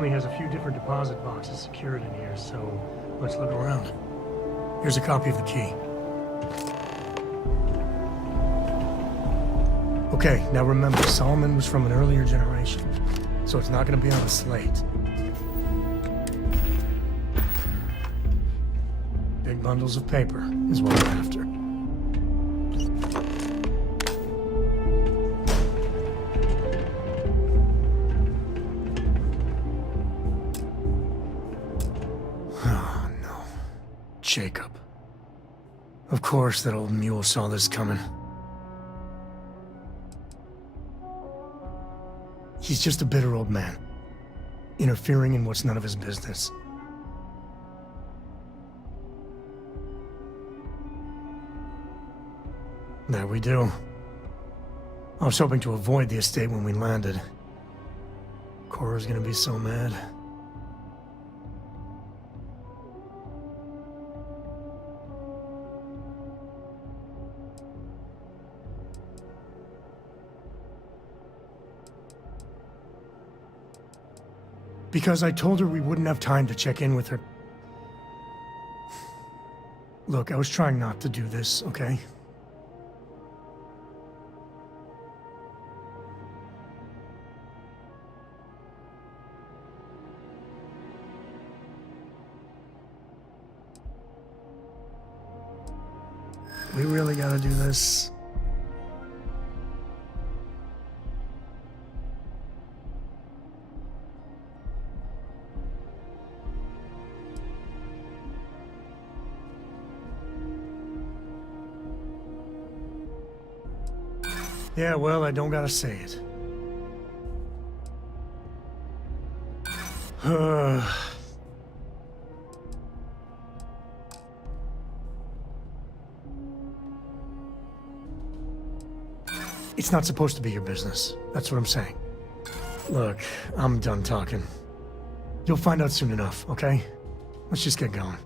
family has a few different deposit boxes secured in here, so let's look around. Here's a copy of the key. Okay, now remember, Solomon was from an earlier generation, so it's not going to be on a slate. Big bundles of paper is what I'm after. Oh, no. Jacob. Of course that old mule saw this coming. He's just a bitter old man, interfering in what's none of his business. There we do. I was hoping to avoid the estate when we landed. Cora's gonna be so mad. Because I told her we wouldn't have time to check in with her. Look, I was trying not to do this, okay? We really gotta do this. Yeah, well, I don't gotta say it. It's not supposed to be your business. That's what I'm saying. Look, I'm done talking. You'll find out soon enough, okay? Let's just get going.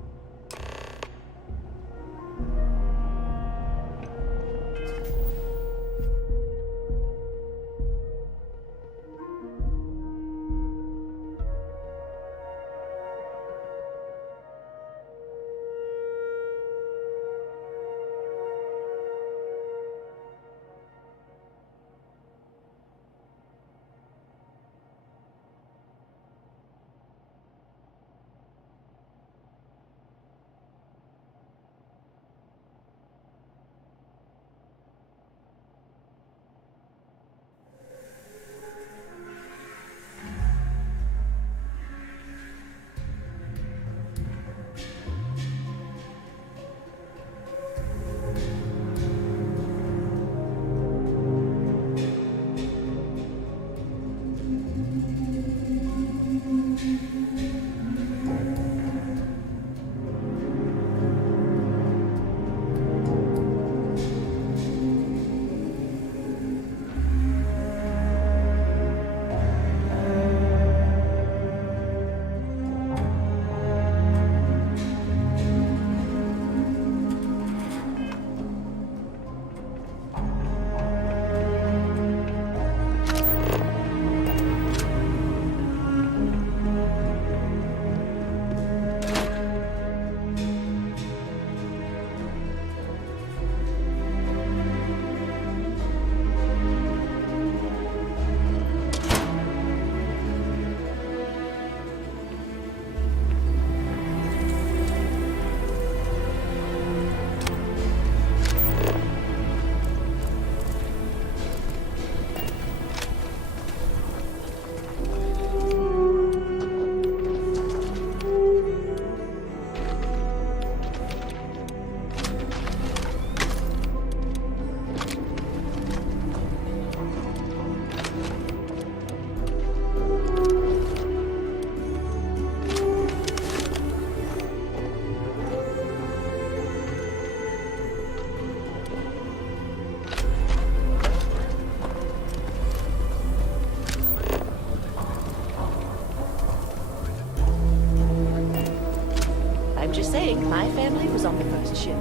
Just saying, my family was on the first ship.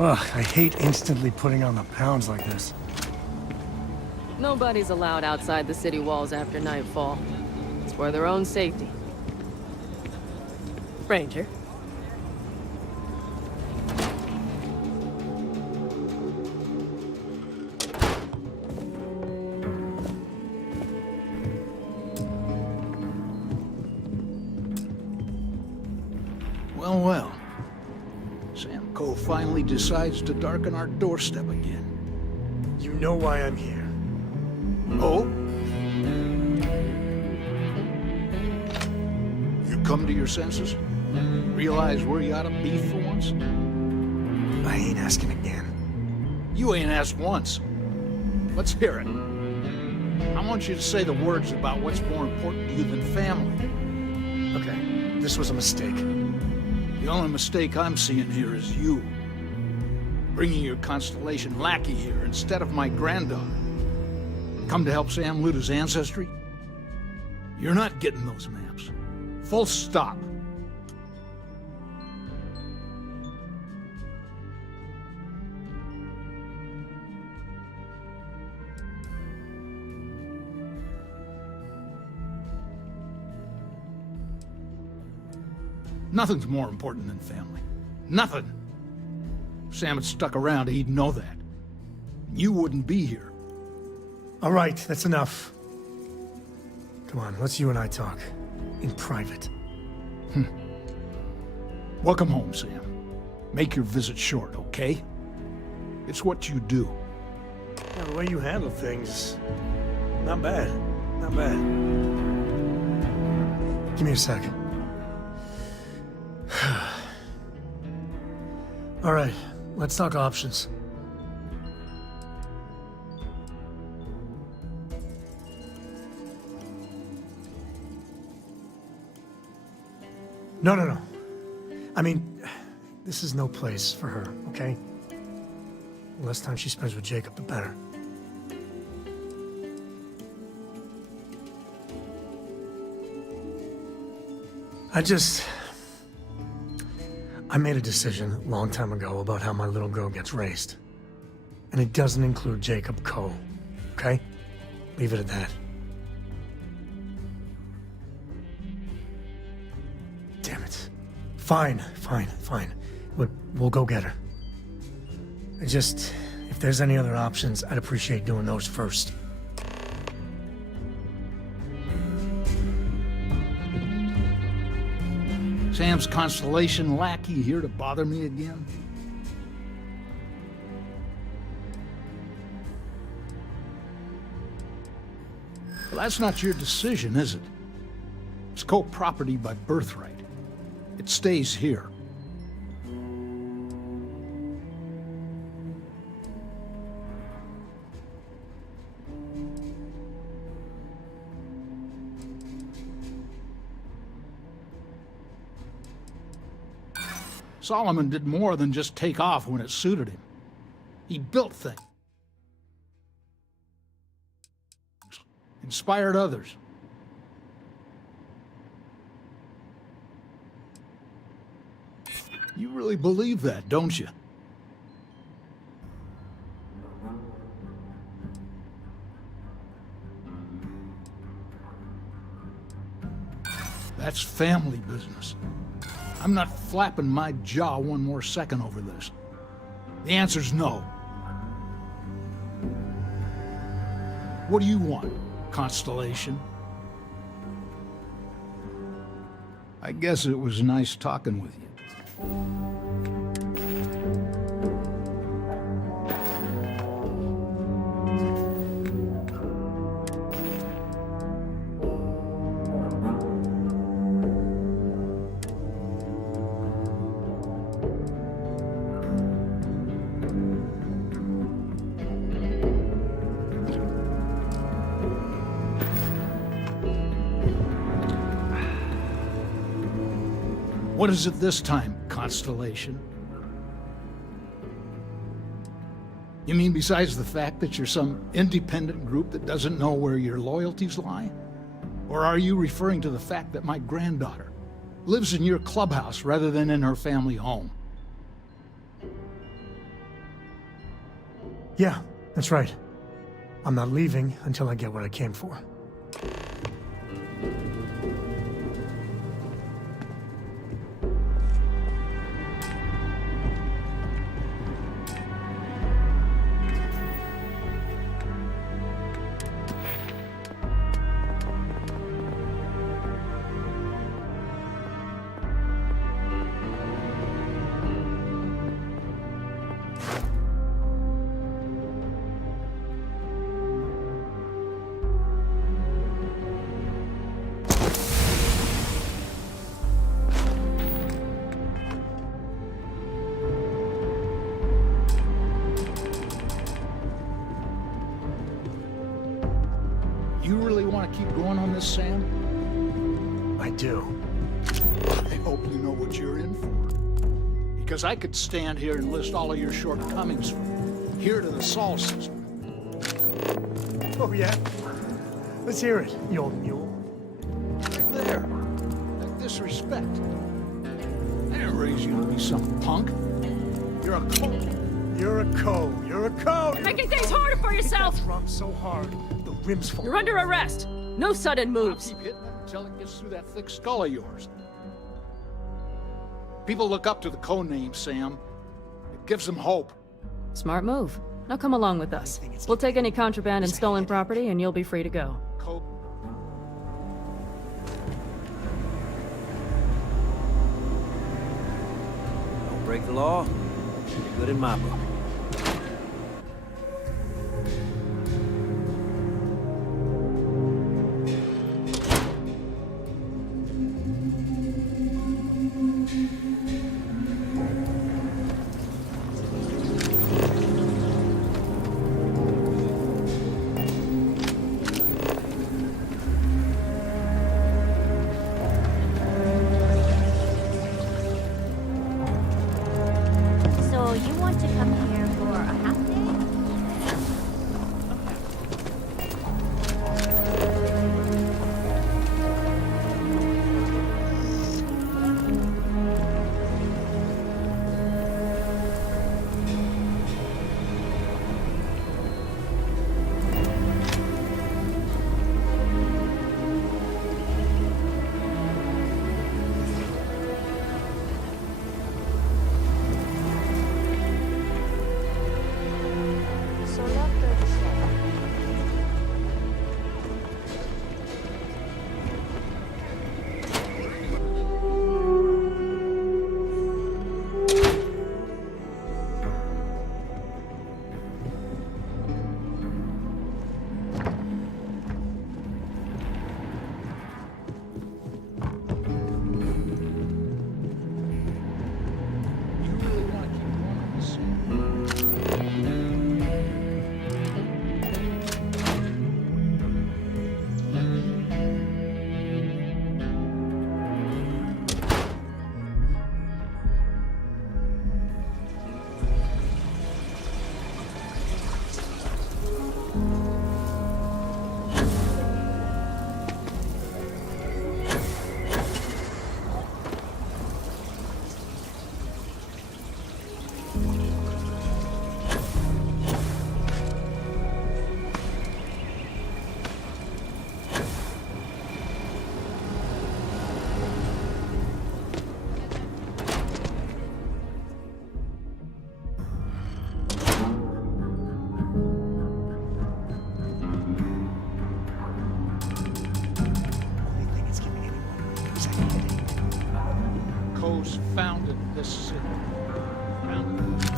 Ugh, I hate instantly putting on the pounds like this. Nobody's allowed outside the city walls after nightfall. It's for their own safety. Ranger. Well, well. Sam Coe finally decides to darken our doorstep again. You know why I'm here. Oh? You come to your senses? Realize where you ought to be for once? I ain't asking again. You ain't asked once. Let's hear it. I want you to say the words about what's more important to you than family. Okay, this was a mistake. The only mistake I'm seeing here is you. Bringing your Constellation lackey here instead of my granddaughter. Come to help Sam loot his ancestry? You're not getting those maps. Full stop. Nothing's more important than family. Nothing. If Sam had stuck around, he'd know that. You wouldn't be here. All right, that's enough. Come on, let's you and I talk. In private. Welcome home, Sam. Make your visit short, okay? It's what you do. Yeah, the way you handle things, not bad. Not bad. Give me a sec. All right, let's talk options. No. I mean, this is no place for her, okay? The less time she spends with Jacob, the better. I made a decision a long time ago about how my little girl gets raised. And it doesn't include Jacob Coe, okay? Leave it at that. Damn it. Fine. We'll go get her. If there's any other options, I'd appreciate doing those first. Sam's Constellation lackey here to bother me again? Well, that's not your decision, is it? It's Coe property by birthright. It stays here. Solomon did more than just take off when it suited him. He built things. Inspired others. You really believe that, don't you? That's family business. I'm not flapping my jaw one more second over this. The answer's no. What do you want, Constellation? I guess it was nice talking with you. What is it this time, Constellation? You mean besides the fact that you're some independent group that doesn't know where your loyalties lie? Or are you referring to the fact that my granddaughter lives in your clubhouse rather than in her family home? Yeah, that's right. I'm not leaving until I get what I came for. You really want to keep going on this, Sam? I do. I hope you know what you're in for. Because I could stand here and list all of your shortcomings from here to the Sol system. Oh, yeah? Let's hear it, you old mule. Right there. That disrespect. I didn't raise you to be some punk. You're a co. You're a co. You're a co. You're making things harder for yourself. That drum so hard, the rims fall. You're under arrest. No sudden moves. I'll keep hitting it until it gets through that thick skull of yours. People look up to the code name, Sam. It gives them hope. Smart move. Now come along with us. We'll take any contraband and stolen property, and you'll be free to go. Code. Don't break the law. You're good in my book. So you want to come here for a half day? Co's founded this city. Founded this.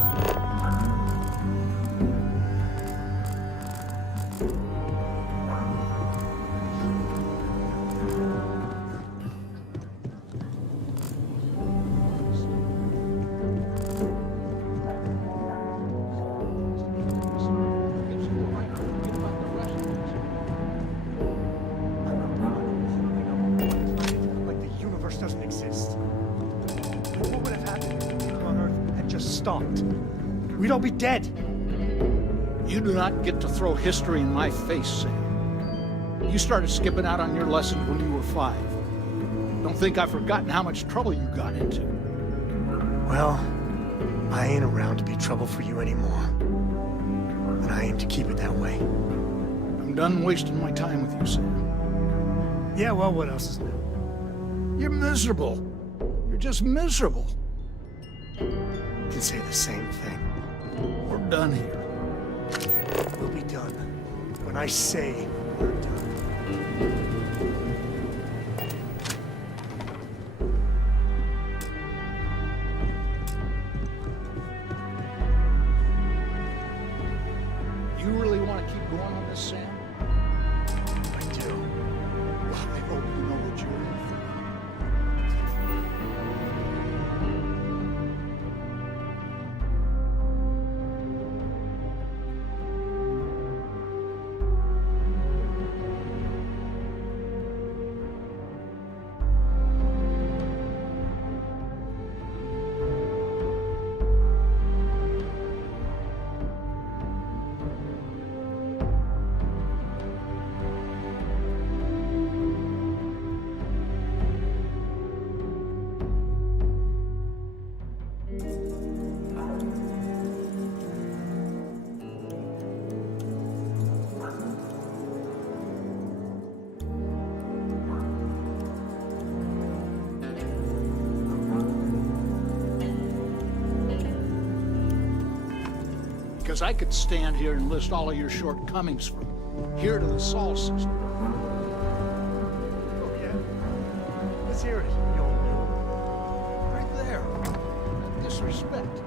Like the universe doesn't exist. What would have happened if people on Earth had just stopped? We'd all be dead. You do not get to throw history in my face, Sam. You started skipping out on your lessons when you were 5. Don't think I've forgotten how much trouble you got into. Well, I ain't around to be trouble for you anymore. and I aim to keep it that way. I'm done wasting my time with you, Sam. Yeah, well, what else is new? You're miserable. You're just miserable. You can say the same thing. We're done here. We'll be done when I say we're done. You really want to keep going on this, Sam? I do. Well, I hope you know what you're in for. Because I could stand here and list all of your shortcomings from here to the Sol system. Oh, yeah? Let's hear it, you old mule. Right there. Disrespect.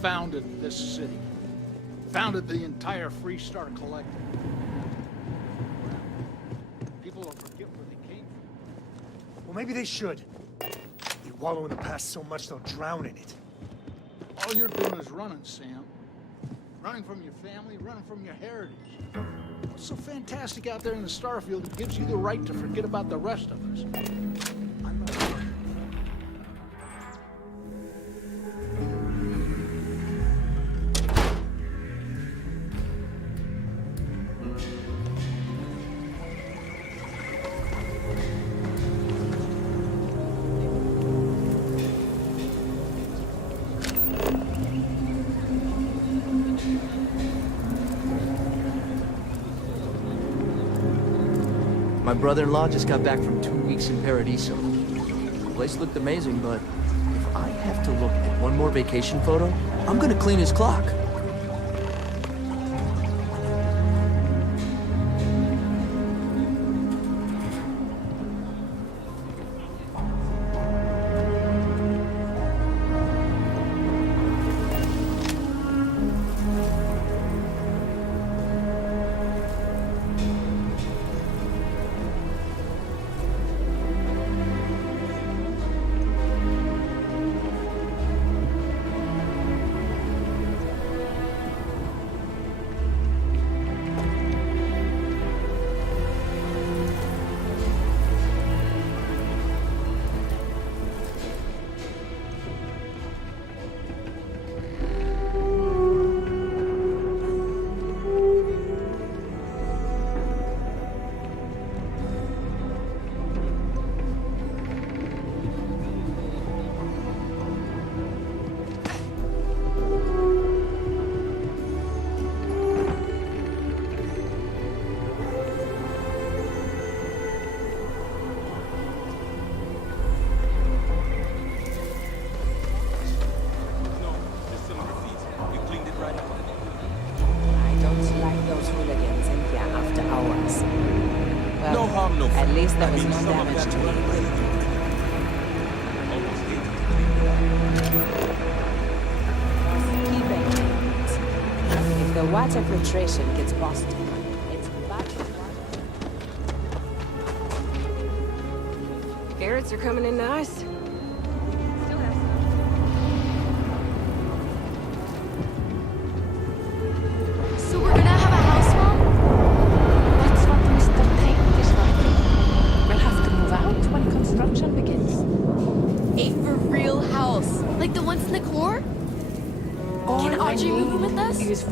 Founded this city. Founded the entire Freestar Collective. People will forget where they came from. Well, maybe they should. They wallow in the past so much they'll drown in it. All you're doing is running, Sam. Running from your family, running from your heritage. What's so fantastic out there in the Starfield that gives you the right to forget about the rest of us? I'm not sure. My brother-in-law just got back from 2 weeks in Paradiso. The place looked amazing, but if I have to look at one more vacation photo, I'm gonna clean his clock. At least there was no damage to it. If the water filtration gets busted, it's bad. Carrots are coming in nice. So we're gonna have a house, Mom? That's what Mr. Paint is like.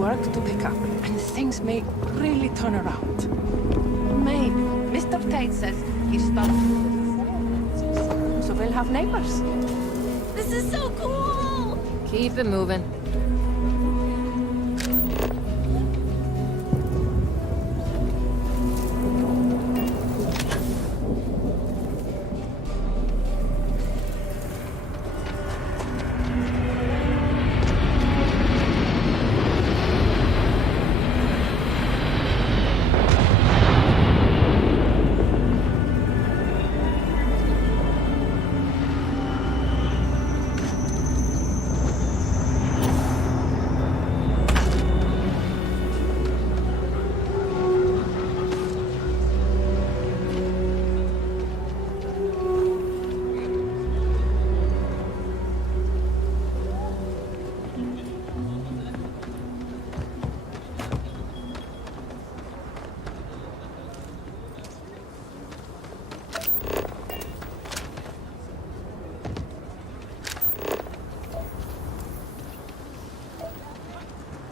work to pick up, and things may really turn around. Maybe. Mr. Tate says he's starting with 4 so we'll have neighbors. This is so cool! Keep it moving.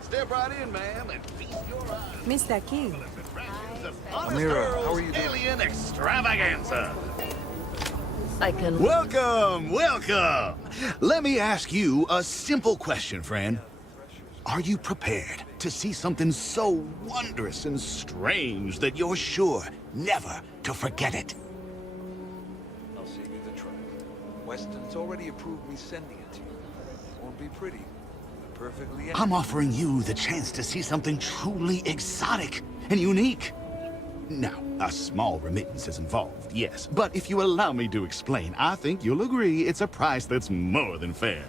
Step right in, ma'am, and feast your eyes. Mr. King. Amira, how are you doing? Alien extravaganza. I can... Welcome, welcome. Let me ask you a simple question, friend. Are you prepared to see something so wondrous and strange that you're sure never to forget it? I'll save you the trouble. Weston's already approved me sending it to you. It won't be pretty. Perfectly. I'm offering you the chance to see something truly exotic and unique. Now, a small remittance is involved, yes, but if you allow me to explain, I think you'll agree it's a price that's more than fair.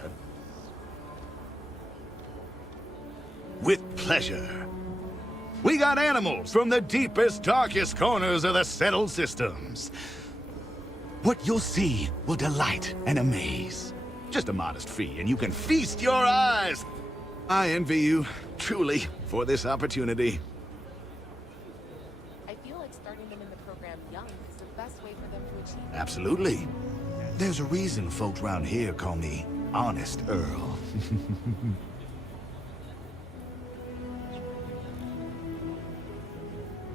With pleasure. We got animals from the deepest, darkest corners of the settled systems. What you'll see will delight and amaze. Just a modest fee, and you can feast your eyes. I envy you, truly, for this opportunity. I feel like starting them in the program young is the best way for them to achieve. Absolutely. There's a reason folks around here call me Honest Earl.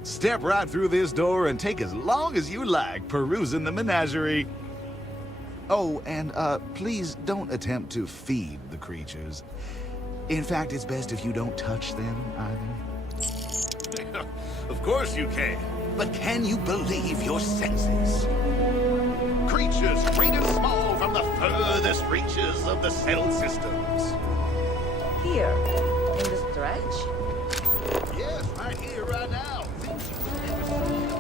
Step right through this door and take as long as you like perusing the menagerie. Oh, and please don't attempt to feed the creatures. In fact, it's best if you don't touch them, either. Of course you can. But can you believe your senses? Creatures great and small from the furthest reaches of the settled systems. Here, in the stretch? Yes, right here, right now. Things you've never seen.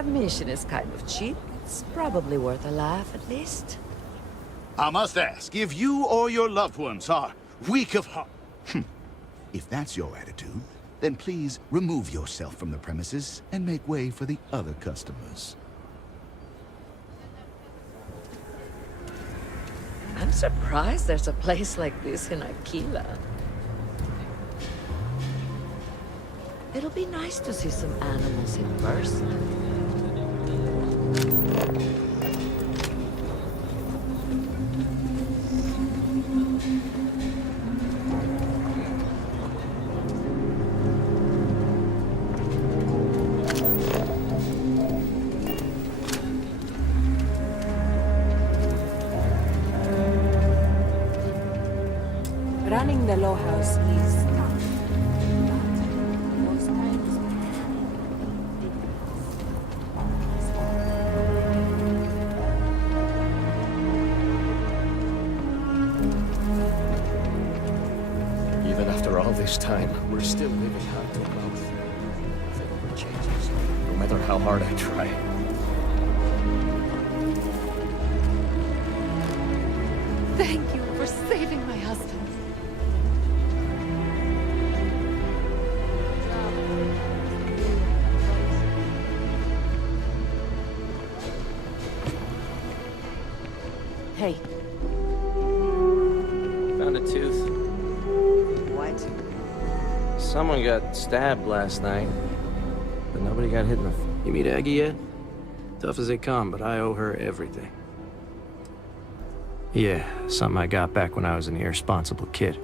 Admission is kind of cheap. It's probably worth a laugh, at least. I must ask, if you or your loved ones are weak of heart... If that's your attitude, then please remove yourself from the premises and make way for the other customers. I'm surprised there's a place like this in Aquila. It'll be nice to see some animals in person. Running the law house is tough. Most times, Even after all this time, we're still living hand to mouth. Nothing ever changes, no matter how hard I try. Thank you for saving my husband. Hey. Found a tooth. What? Someone got stabbed last night, but nobody got hit in the... You meet Aggie yet? Tough as they come, but I owe her everything. Yeah, something I got back when I was an irresponsible kid.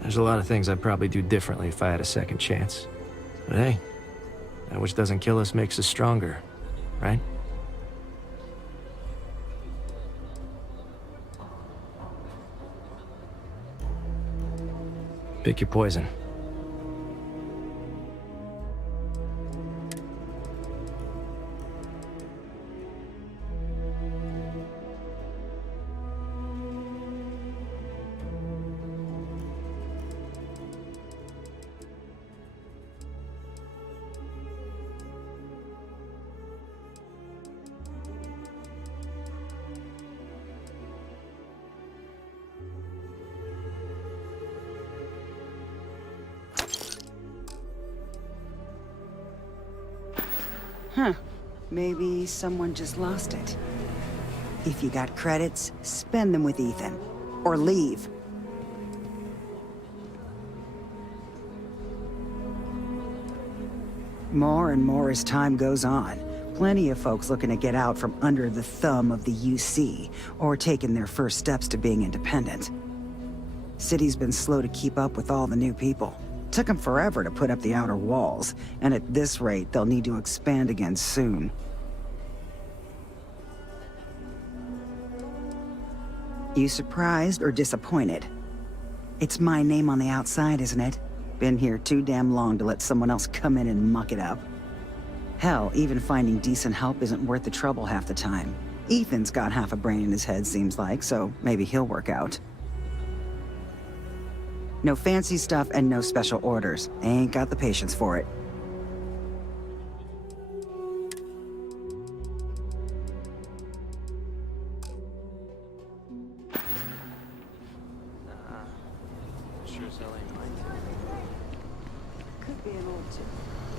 There's a lot of things I'd probably do differently if I had a second chance. But hey, that which doesn't kill us makes us stronger, right? Pick your poison. Huh. Maybe someone just lost it. If you got credits, spend them with Ethan. Or leave. More and more as time goes on. Plenty of folks looking to get out from under the thumb of the UC, or taking their first steps to being independent. City's been slow to keep up with all the new people. Took them forever to put up the outer walls, and at this rate, they'll need to expand again soon. You surprised or disappointed? It's my name on the outside, isn't it? Been here too damn long to let someone else come in and muck it up. Hell, even finding decent help isn't worth the trouble half the time. Ethan's got half a brain in his head, seems like, so maybe he'll work out. No fancy stuff and no special orders. Ain't got the patience for it. Sure as hell ain't mine. Could be an old tip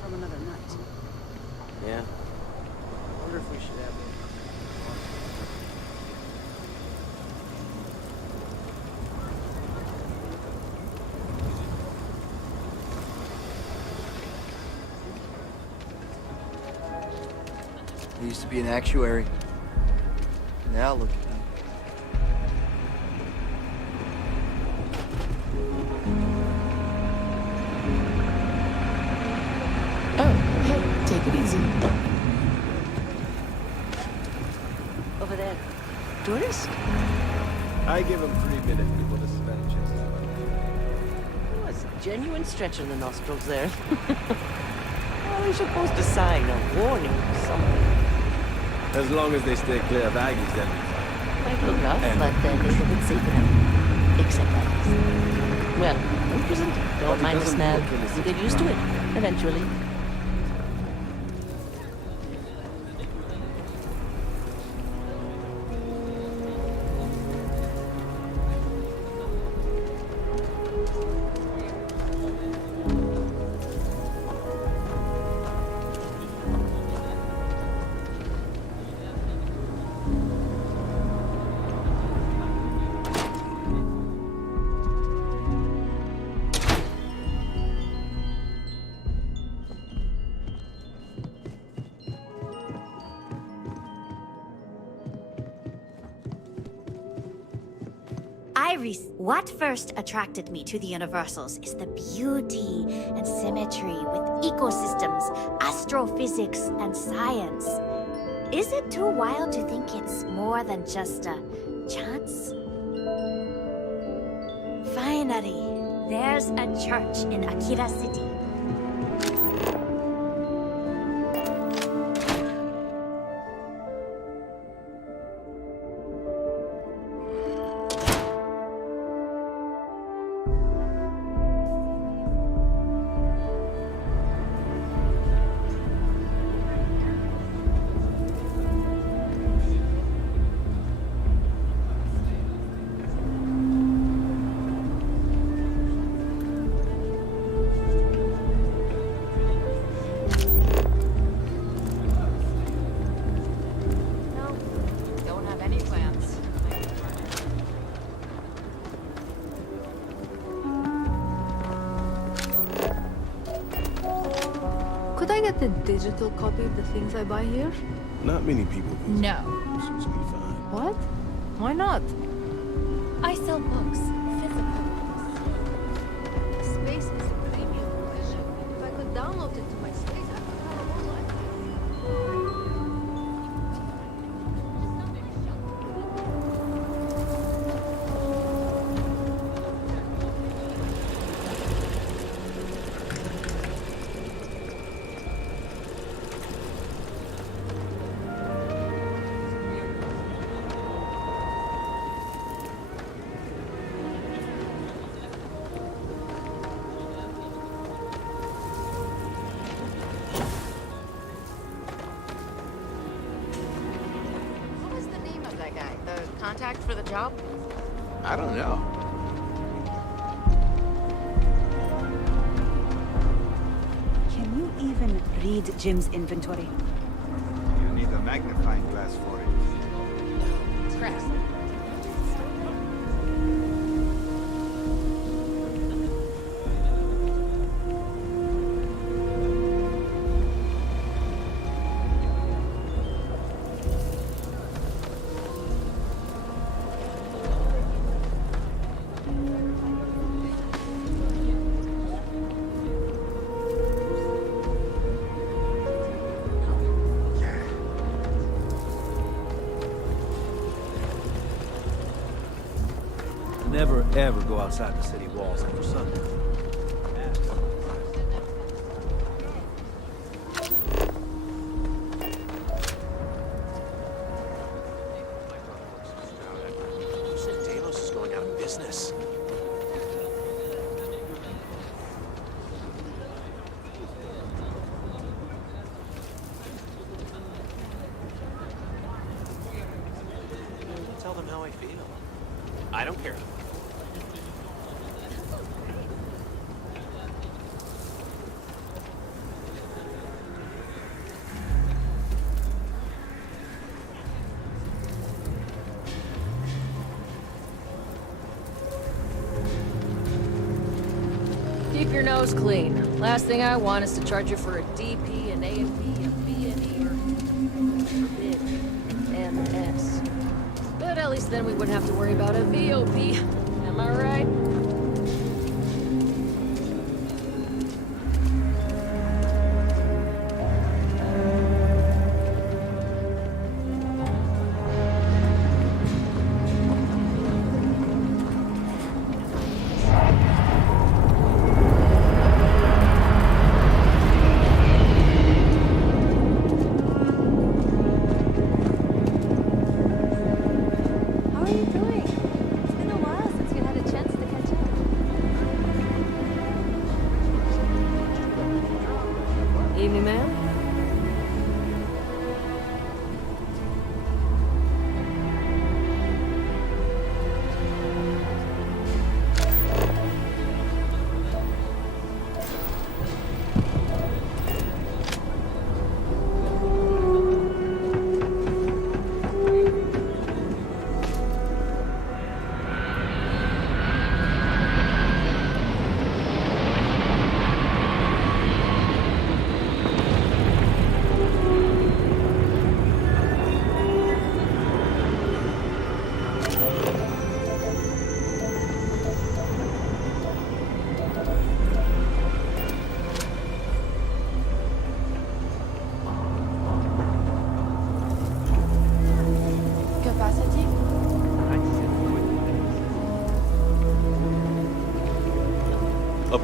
from another night. Yeah. I wonder if we should have it. I used to be an actuary. Now look at me. Oh, hey, take it easy. Over there. Tourist? I give him 3 minutes before the smell chest. Oh, it's a genuine stretch in the nostrils there. Well, you're supposed to sign a warning or something. As long as they stay clear of Aggies, then. Might look rough, but then they will safe enough. Except Aggies. Well, imprisoned. Don't mind the smell. You get used to it, eventually. Iris, what first attracted me to the Universals is the beauty and symmetry with ecosystems, astrophysics, and science. Is it too wild to think it's more than just a chance? Finally, there's a church in Akira City. Could I get the digital copy of the things I buy here? Not many people visit. No. Suits me fine. What? Why not? I sell books. Physical. Space is a premium pleasure. If I could download it to my space, I could have a whole life. Contact for the job? I don't know. Can you even read Jim's inventory? You need a magnifying glass for it. Crap. Never ever go outside the city walls after sundown. Who said Delos is going out of business? Tell them how I feel. I don't care. Keep your nose clean. Last thing I want is to charge you for a DP, an A&P, a B&E, or forbid, MS. But at least then we wouldn't have to worry about a VOP. Am I right? How are you doing? It's been a while since we had a chance to catch up.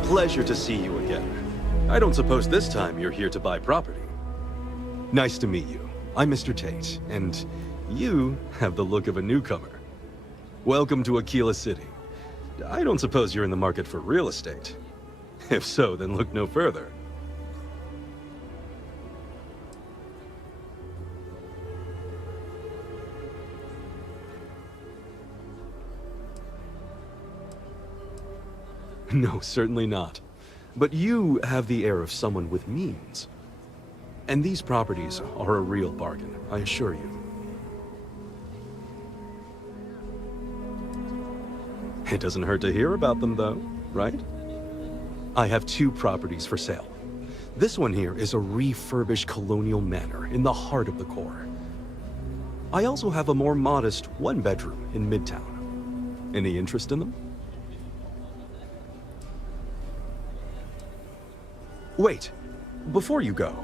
pleasure to see you again. I don't suppose this time you're here to buy property. Nice to meet you. I'm Mr. Tate, and you have the look of a newcomer. Welcome to Aquila City. I don't suppose you're in the market for real estate. If so, then look no further. No, certainly not. But you have the air of someone with means. And these properties are a real bargain, I assure you. It doesn't hurt to hear about them, though, right? I have 2 properties for sale. This one here is a refurbished colonial manor in the heart of the core. I also have a more modest 1-bedroom in Midtown. Any interest in them? Wait, before you go,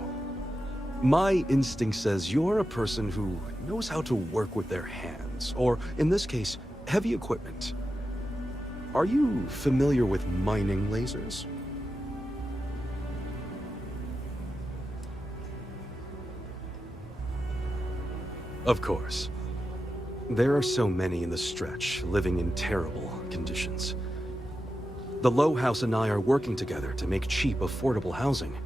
my instinct says you're a person who knows how to work with their hands, or in this case, heavy equipment. Are you familiar with mining lasers? Of course. There are so many in the stretch, living in terrible conditions. The Low House and I are working together to make cheap, affordable housing.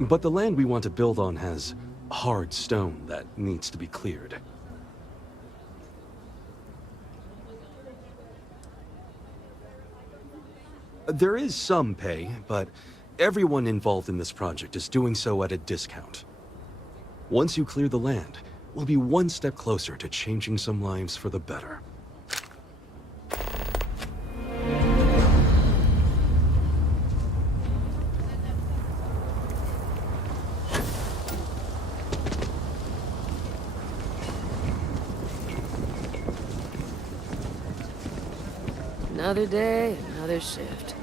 But the land we want to build on has hard stone that needs to be cleared. There is some pay, but everyone involved in this project is doing so at a discount. Once you clear the land, we'll be one step closer to changing some lives for the better. Another day, another shift.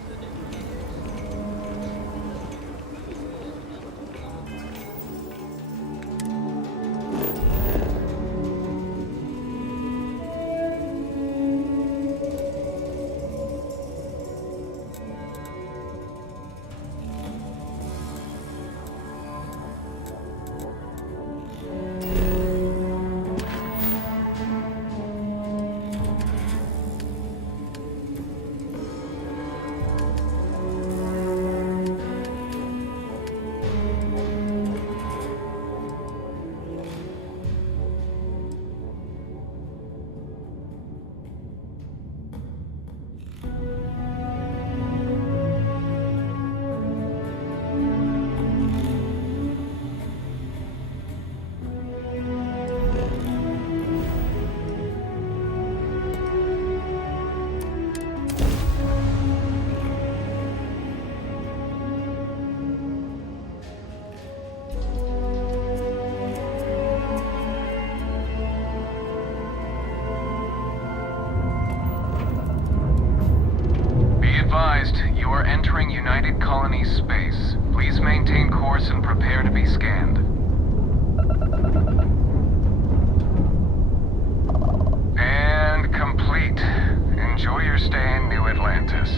You are entering United Colonies space. Please maintain course and prepare to be scanned. And complete. Enjoy your stay in New Atlantis.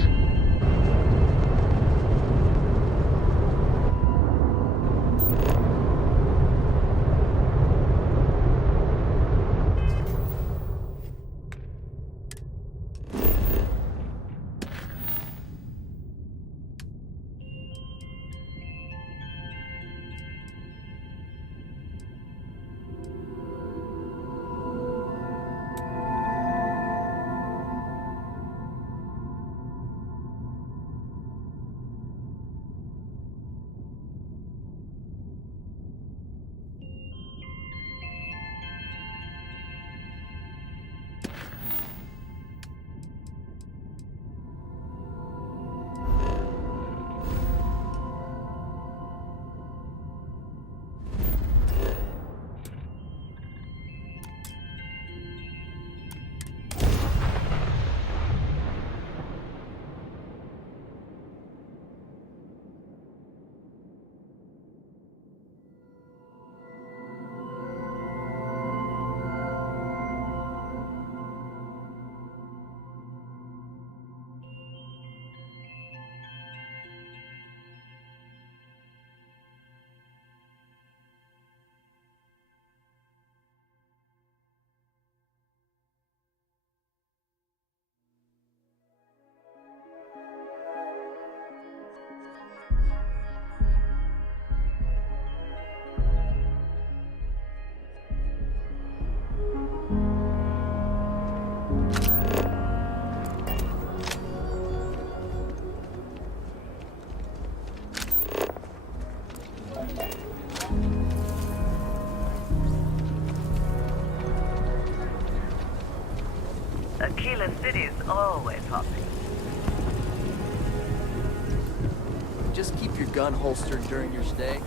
Aquila City's always hopping. Just keep your gun holstered during your stay.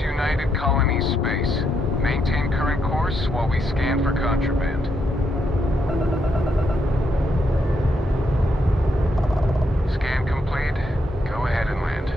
United Colony Space. Maintain current course while we scan for contraband. Scan complete. Go ahead and land.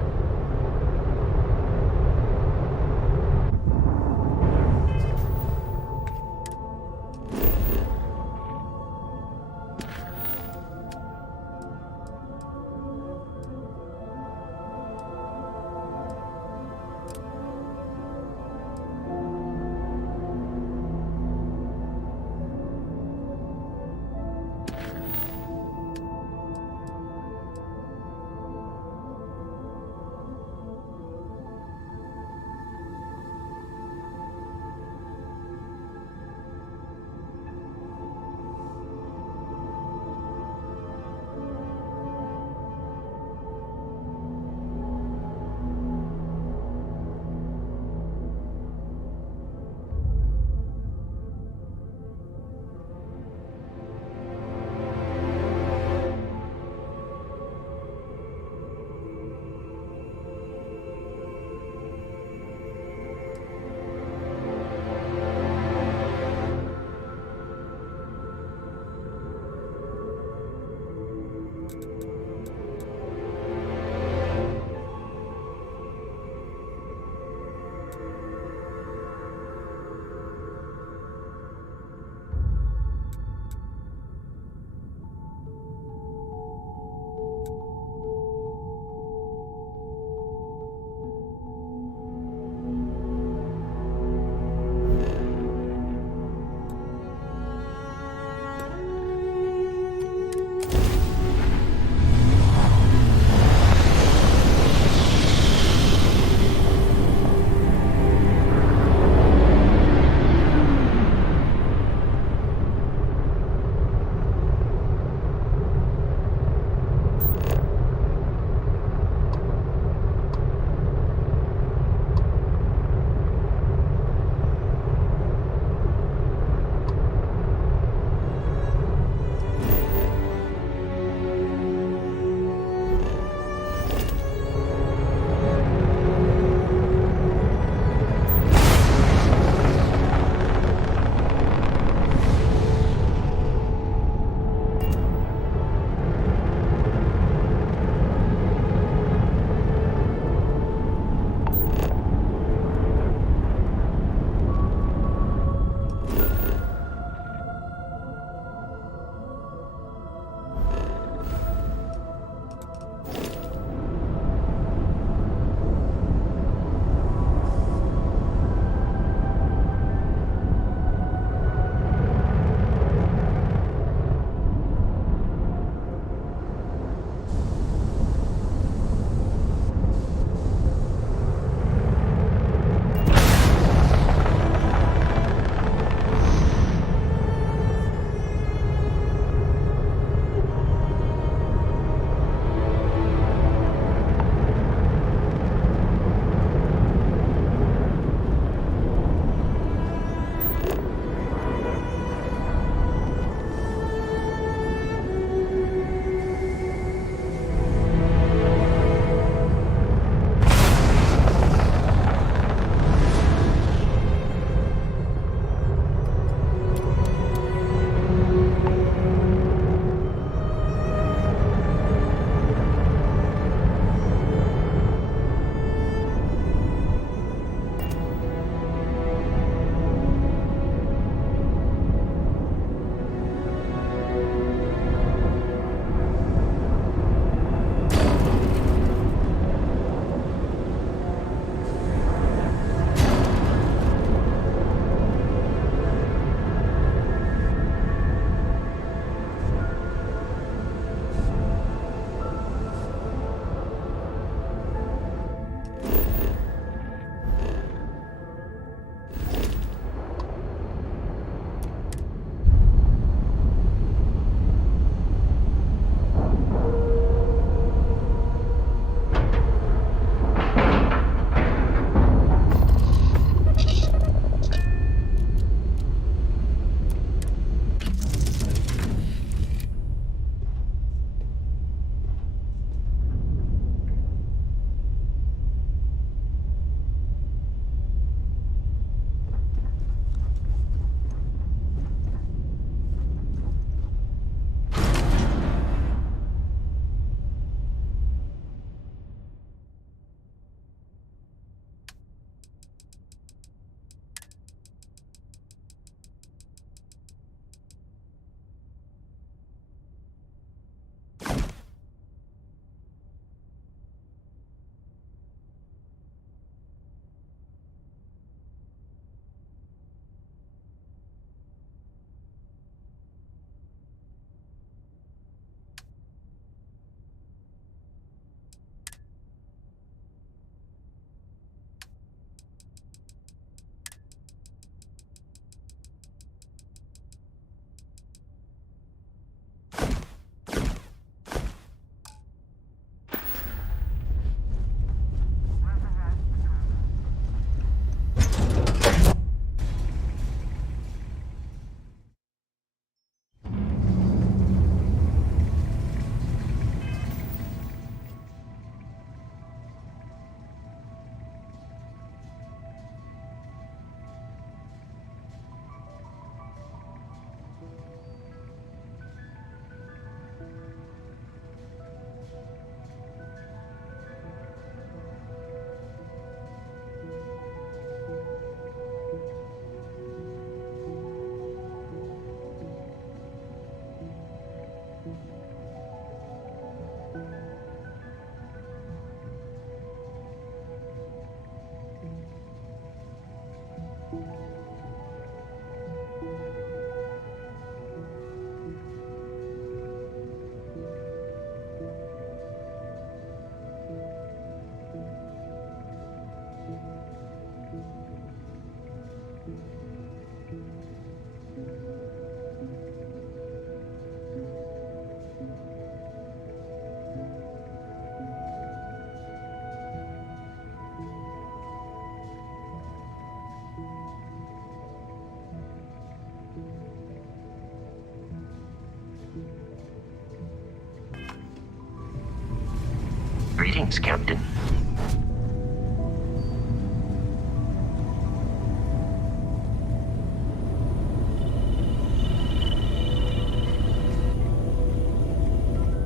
Thanks, Captain.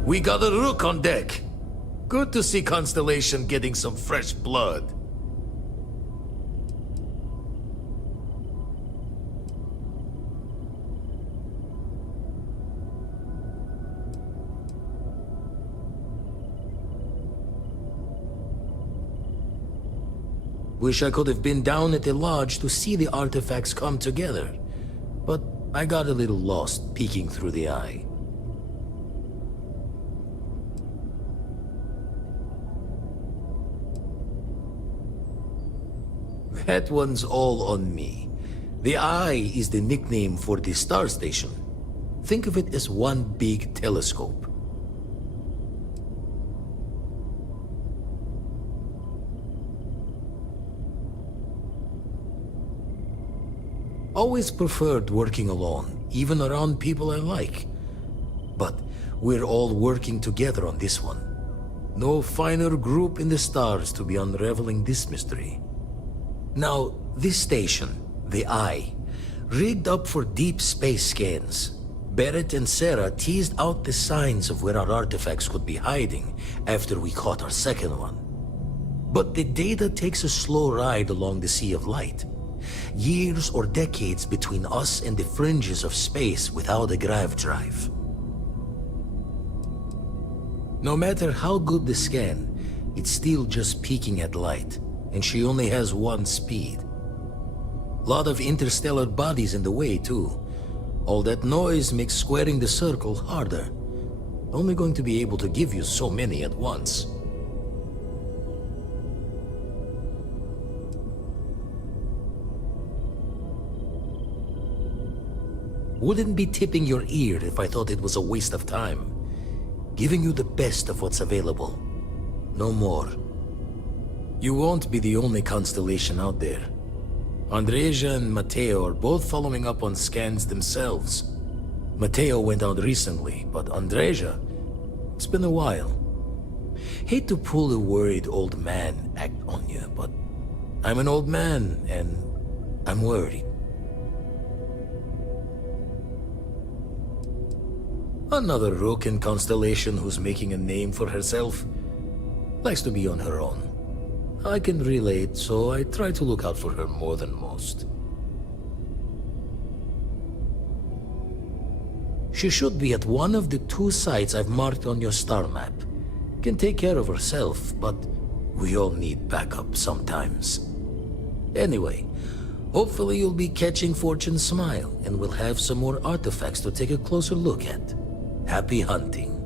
We got a rook on deck. Good to see Constellation getting some fresh blood. Wish I could have been down at the lodge to see the artifacts come together. But I got a little lost peeking through the eye. That one's all on me. The Eye is the nickname for the star station. Think of it as one big telescope. Always preferred working alone, even around people I like. But we're all working together on this one. No finer group in the stars to be unraveling this mystery. Now, this station, the Eye, rigged up for deep space scans. Barrett and Sarah teased out the signs of where our artifacts could be hiding after we caught our second one. But the data takes a slow ride along the Sea of Light. Years or decades between us and the fringes of space without a grav drive. No matter how good the scan, it's still just peeking at light. And she only has one speed. Lot of interstellar bodies in the way, too. All that noise makes squaring the circle harder. Only going to be able to give you so many at once. Wouldn't be tipping your ear if I thought it was a waste of time. Giving you the best of what's available. No more. You won't be the only constellation out there. Andreja and Matteo are both following up on scans themselves. Matteo went out recently, but Andreja, it's been a while. Hate to pull the worried old man act on you, but I'm an old man, and I'm worried. Another rook in Constellation who's making a name for herself. Likes to be on her own. I can relate, so I try to look out for her more than most. She should be at one of the 2 sites I've marked on your star map. Can take care of herself, but we all need backup sometimes. Anyway, hopefully you'll be catching Fortune's smile, and we'll have some more artifacts to take a closer look at. Happy hunting.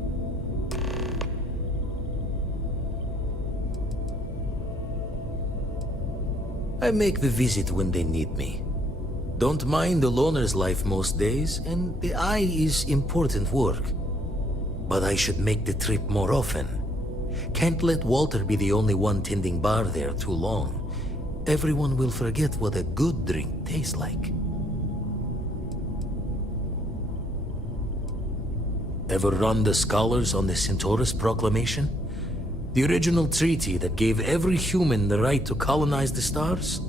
I make the visit when they need me. Don't mind the loner's life most days, and the Eye is important work. But I should make the trip more often. Can't let Walter be the only one tending bar there too long. Everyone will forget what a good drink tastes like. Ever run the scholars on the Centaurus Proclamation? The original treaty that gave every human the right to colonize the stars?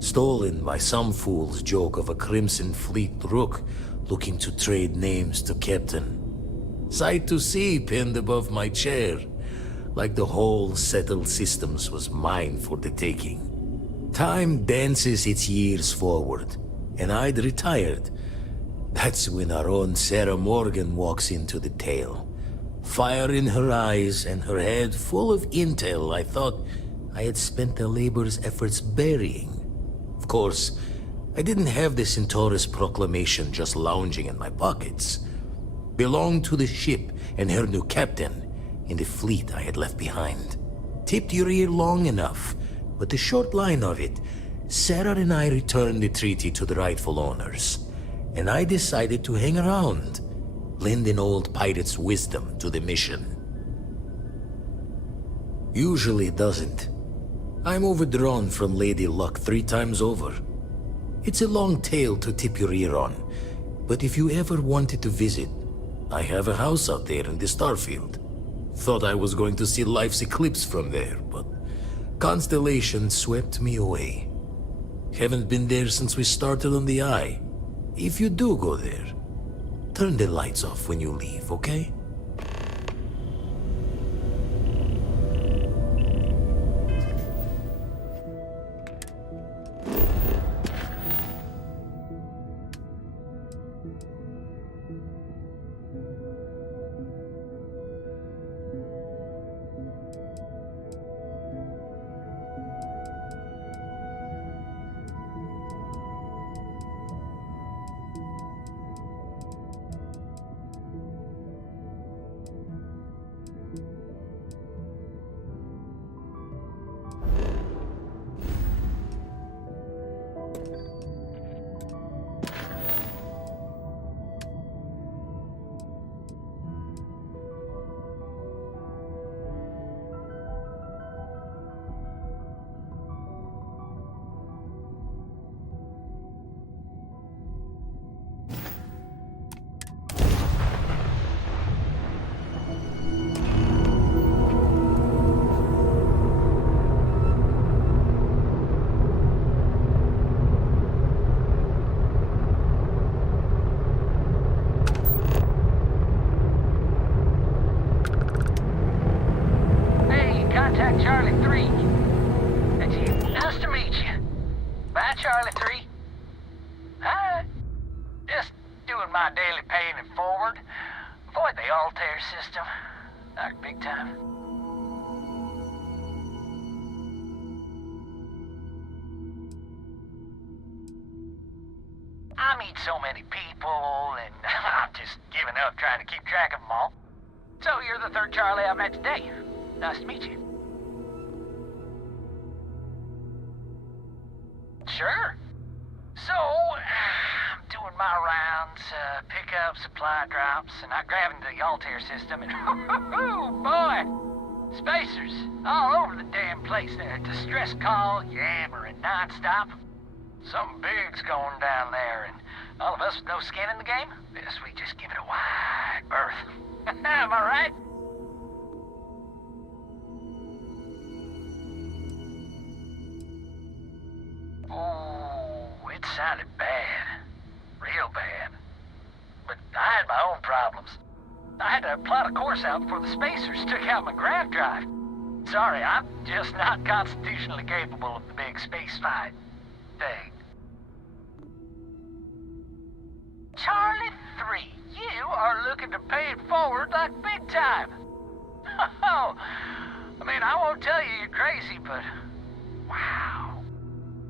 Stolen by some fool's joke of a Crimson Fleet rook looking to trade names to Captain. Sight to see pinned above my chair, like the whole settled systems was mine for the taking. Time dances its years forward, and I'd retired. That's when our own Sarah Morgan walks into the tale. Fire in her eyes and her head full of intel I thought I had spent the labor's efforts burying. Of course, I didn't have the Centaurus Proclamation just lounging in my pockets. Belonged to the ship and her new captain in the fleet I had left behind. Tipped your ear long enough, but the short line of it, Sarah and I returned the treaty to the rightful owners. And I decided to hang around, lend an old pirate's wisdom to the mission. Usually it doesn't. I'm overdrawn from Lady Luck 3 times over. It's a long tale to tip your ear on, but if you ever wanted to visit, I have a house out there in the Starfield. Thought I was going to see life's eclipse from there, but Constellation swept me away. Haven't been there since we started on the Eye. If you do go there, turn the lights off when you leave, okay? Contact Charlie 3. That's you. Nice to meet you. Bye, Charlie 3. Hi. Just doing my daily paying it forward. Avoid the Altair system. Like big time. I meet so many people, and I'm just giving up trying to keep track of them all. So you're the third Charlie I met today. Nice to meet you. Sure. So, I'm doing my rounds, pick up supply drops, and I grabbed into the Altair system, and oh boy! Spacers all over the damn place there. Distress call, yammering nonstop. Something big's going down there, and all of us with no skin in the game, guess we just give it a wide berth. Am I right? Oh, it sounded bad. Real bad. But I had my own problems. I had to plot a course out before the spacers took out my grav drive. Sorry, I'm just not constitutionally capable of the big space fight thing. Charlie 3, you are looking to pay it forward like big time. Oh, I mean, I won't tell you you're crazy, but wow.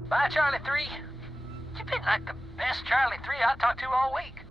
Bye, Charlie 3. You've been like the best Charlie 3 I talked to all week.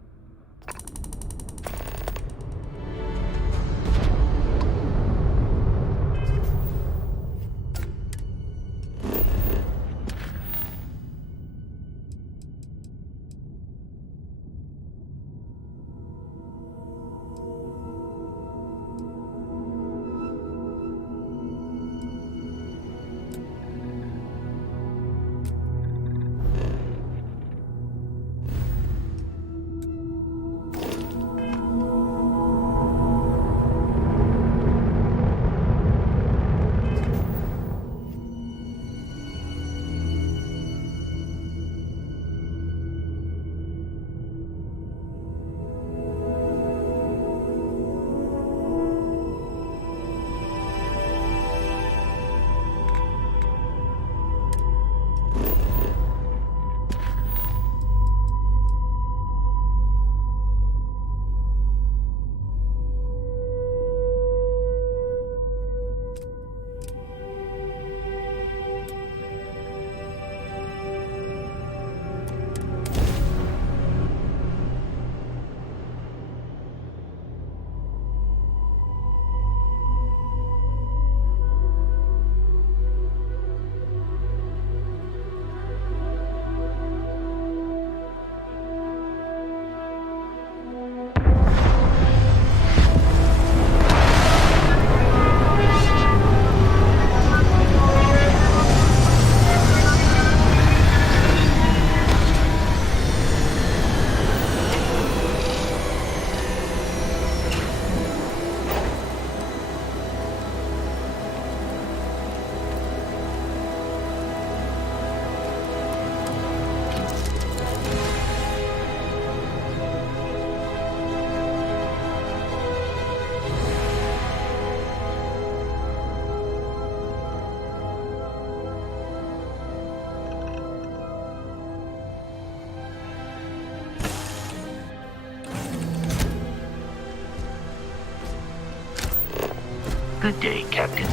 Good day, Captain.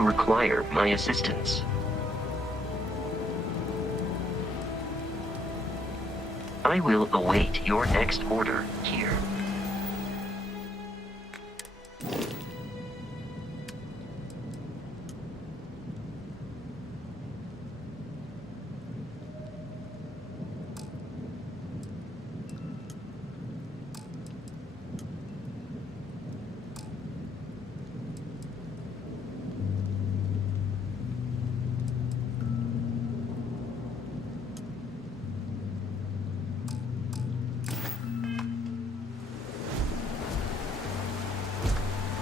Require my assistance. I will await your next order here.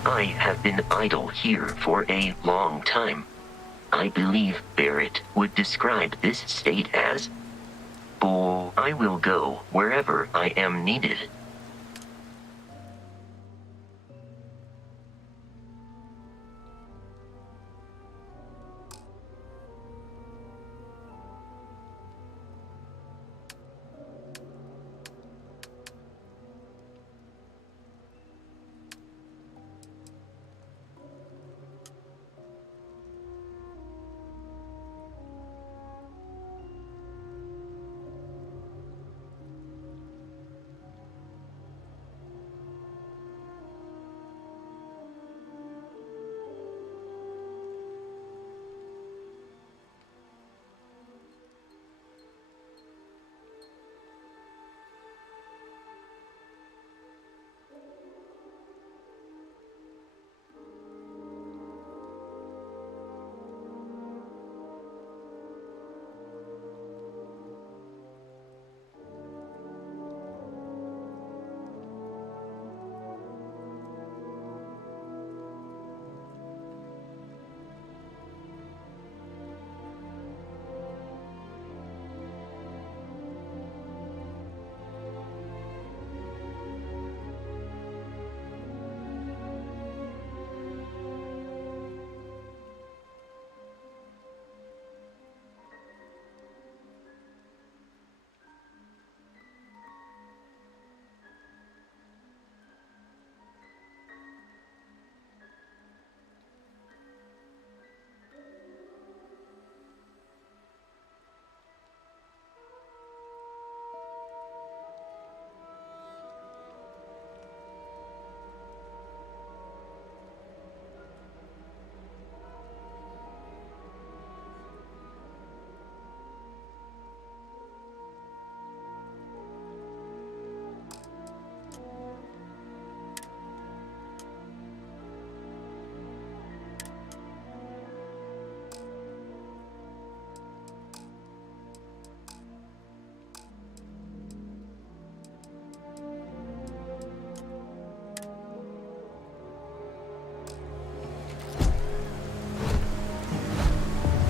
I have been idle here for a long time. I believe Barrett would describe this state as, "Oh, I will go wherever I am needed."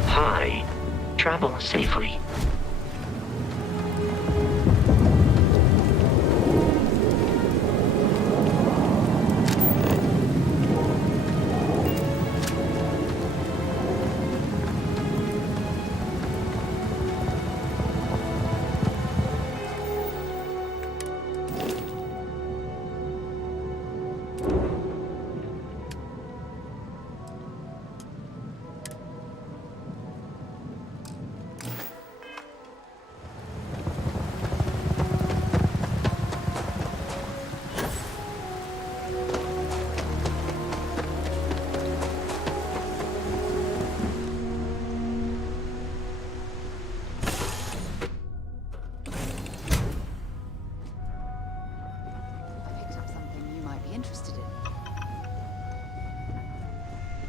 Hi. Travel safely.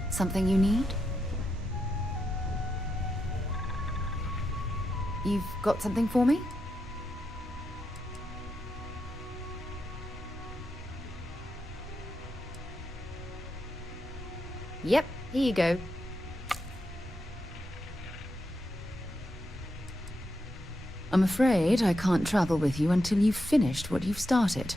Something you need? You've got something for me? Yep, here you go. I'm afraid I can't travel with you until you've finished what you've started.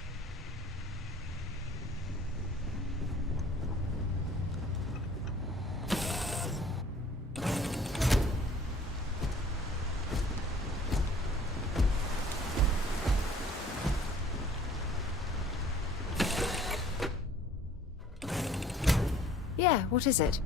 Yeah, what is it?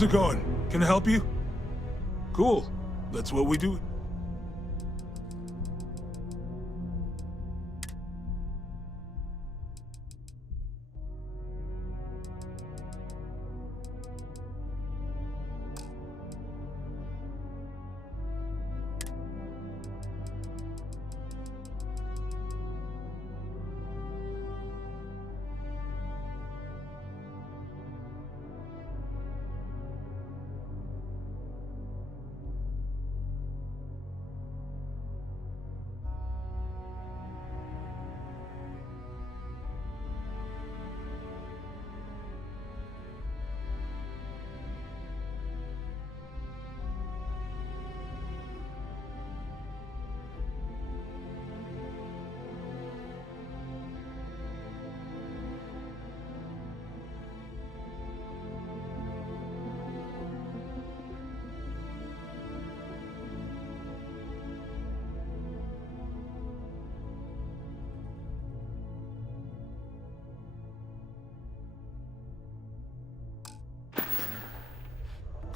How's it going? Can I help you? Cool. That's what we do.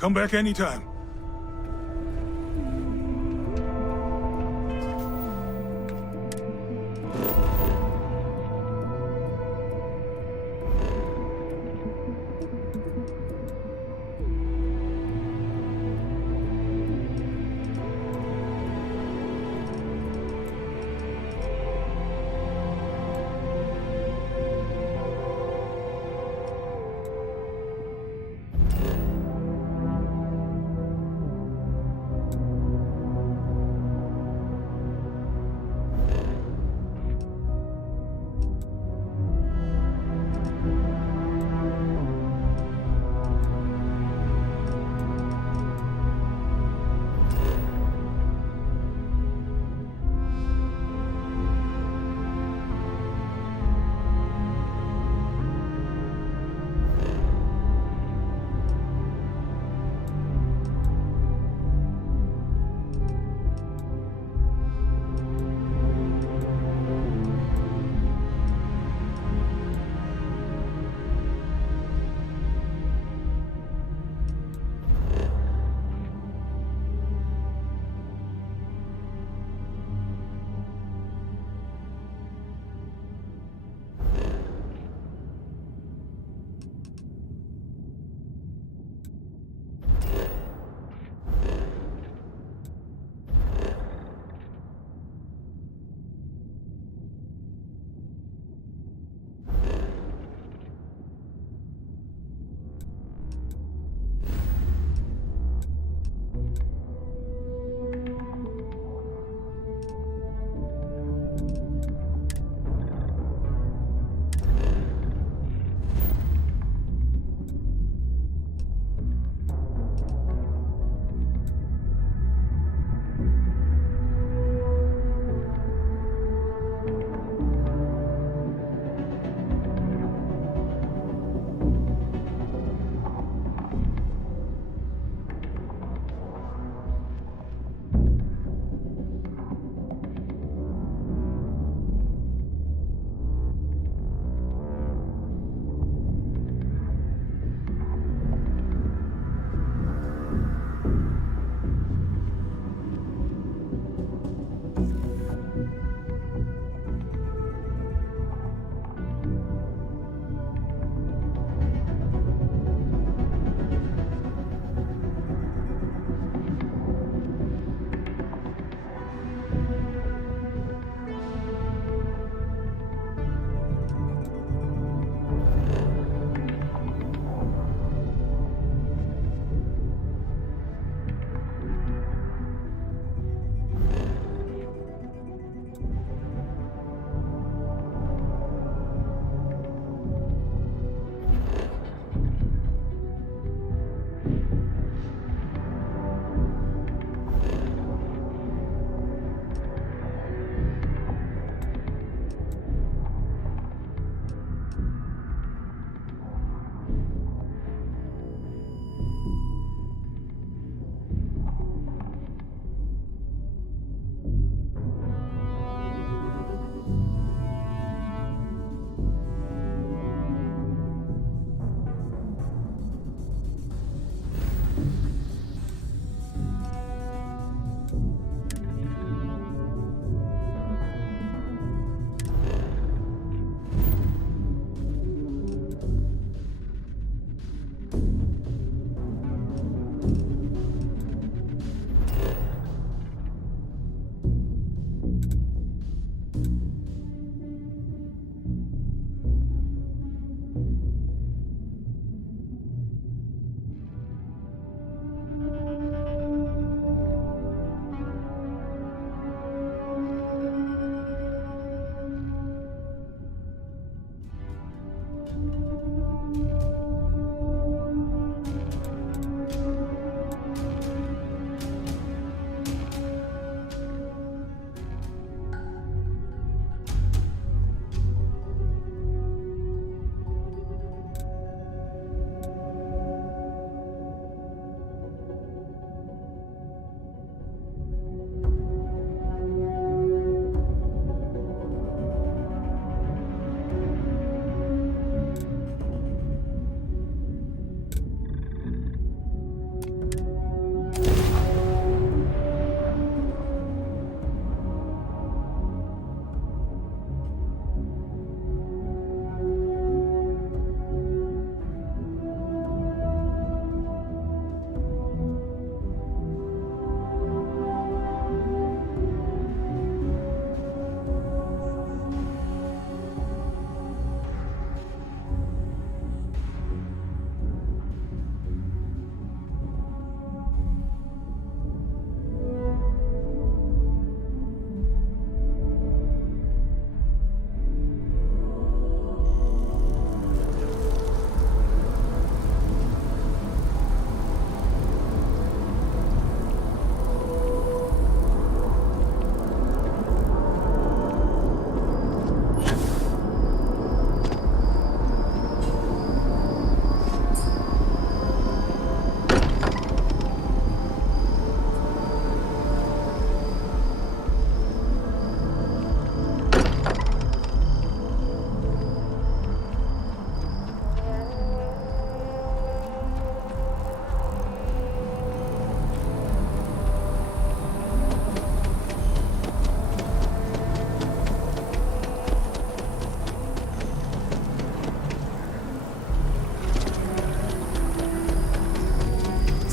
Come back anytime.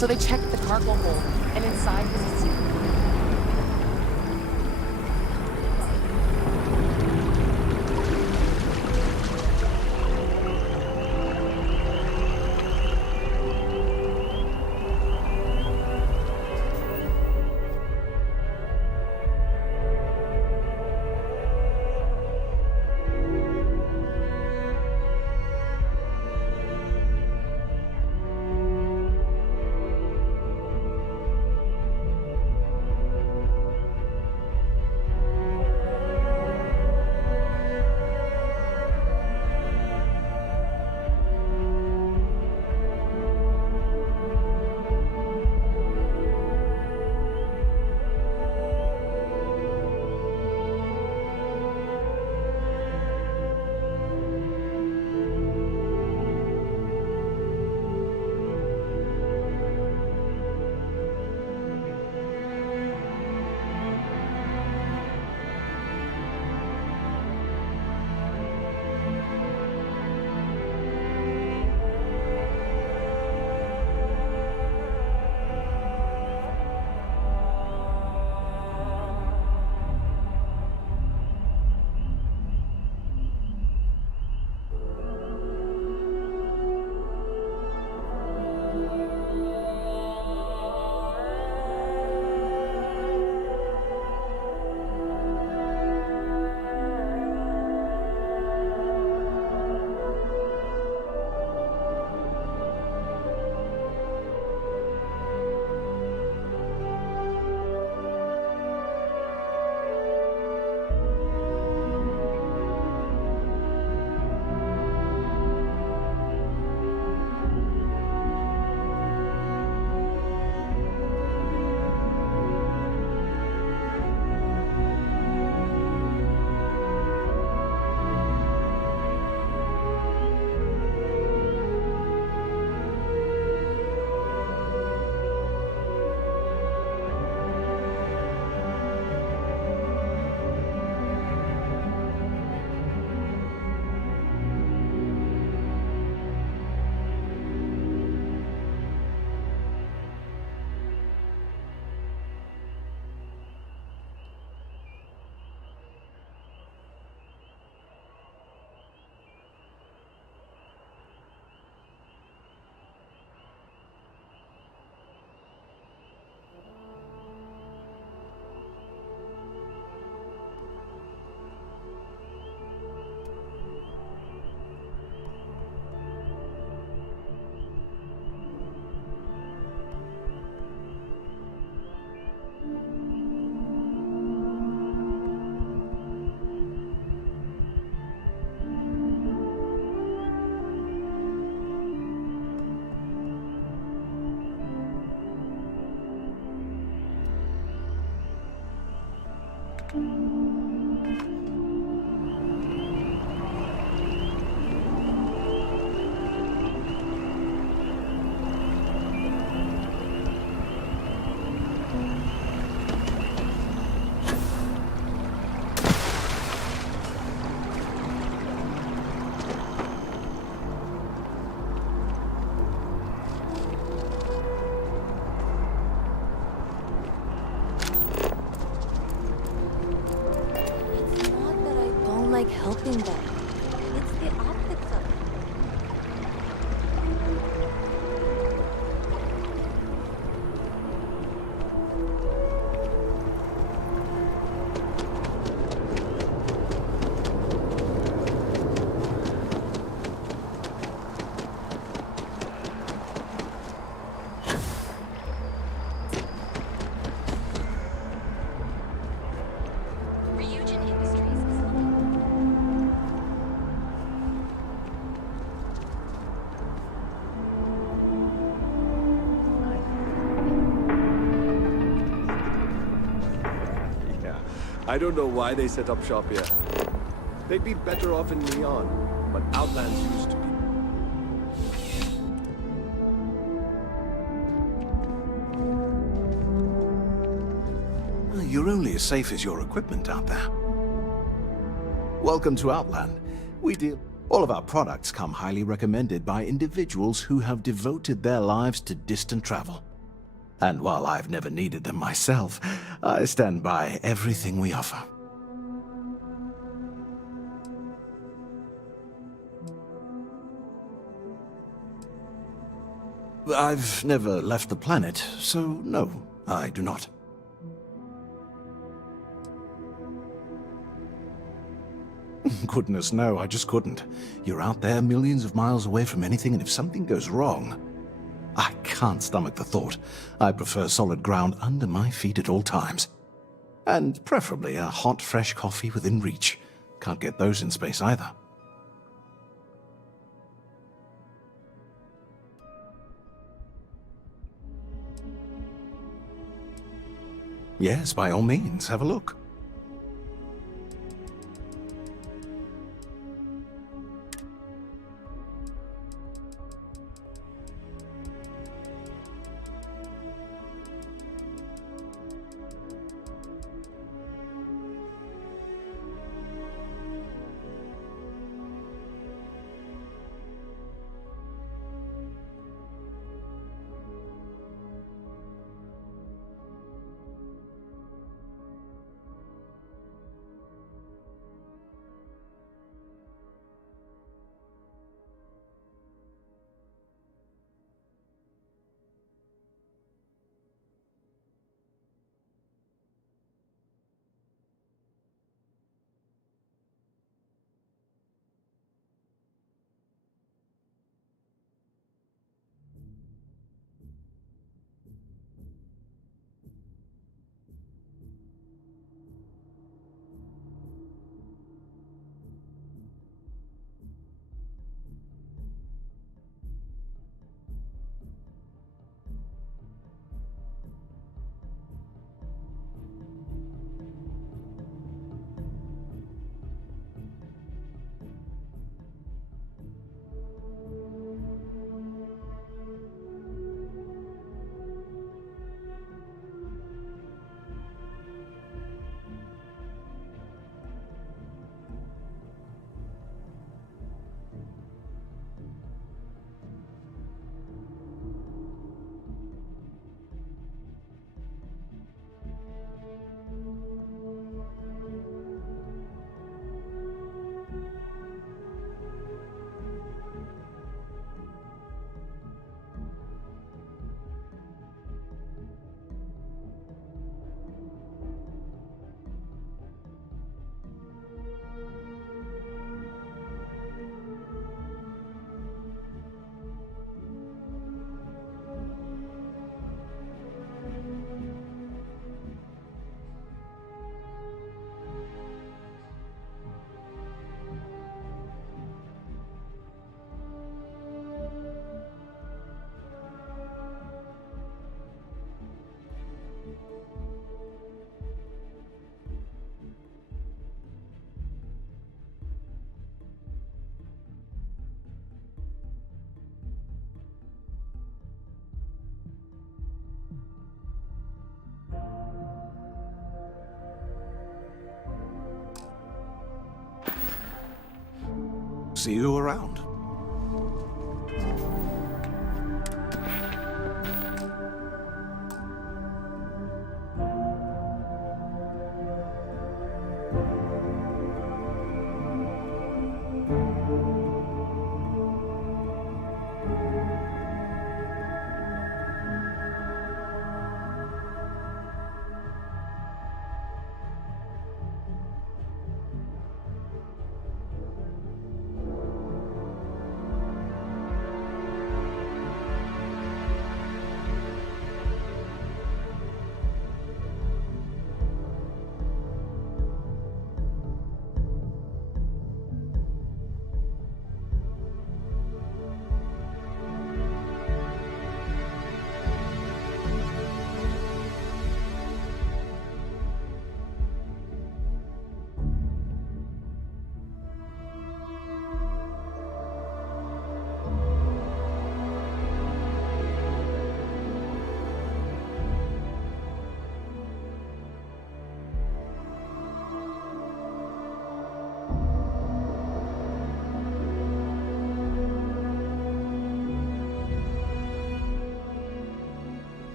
So they checked the cargo hold, and inside was a secret. like helping them. It's the optics of it. I don't know why they set up shop here. They'd be better off in Neon, but Outlands used to be. Well, you're only as safe as your equipment out there. Welcome to Outland. We deal. All of our products come highly recommended by individuals who have devoted their lives to distant travel. And while I've never needed them myself, I stand by everything we offer. I've never left the planet, so no, I do not. Goodness, no, I just couldn't. You're out there millions of miles away from anything, and if something goes wrong, I can't stomach the thought. I prefer solid ground under my feet at all times. And preferably a hot, fresh coffee within reach. Can't get those in space either. Yes, by all means, have a look. See you around.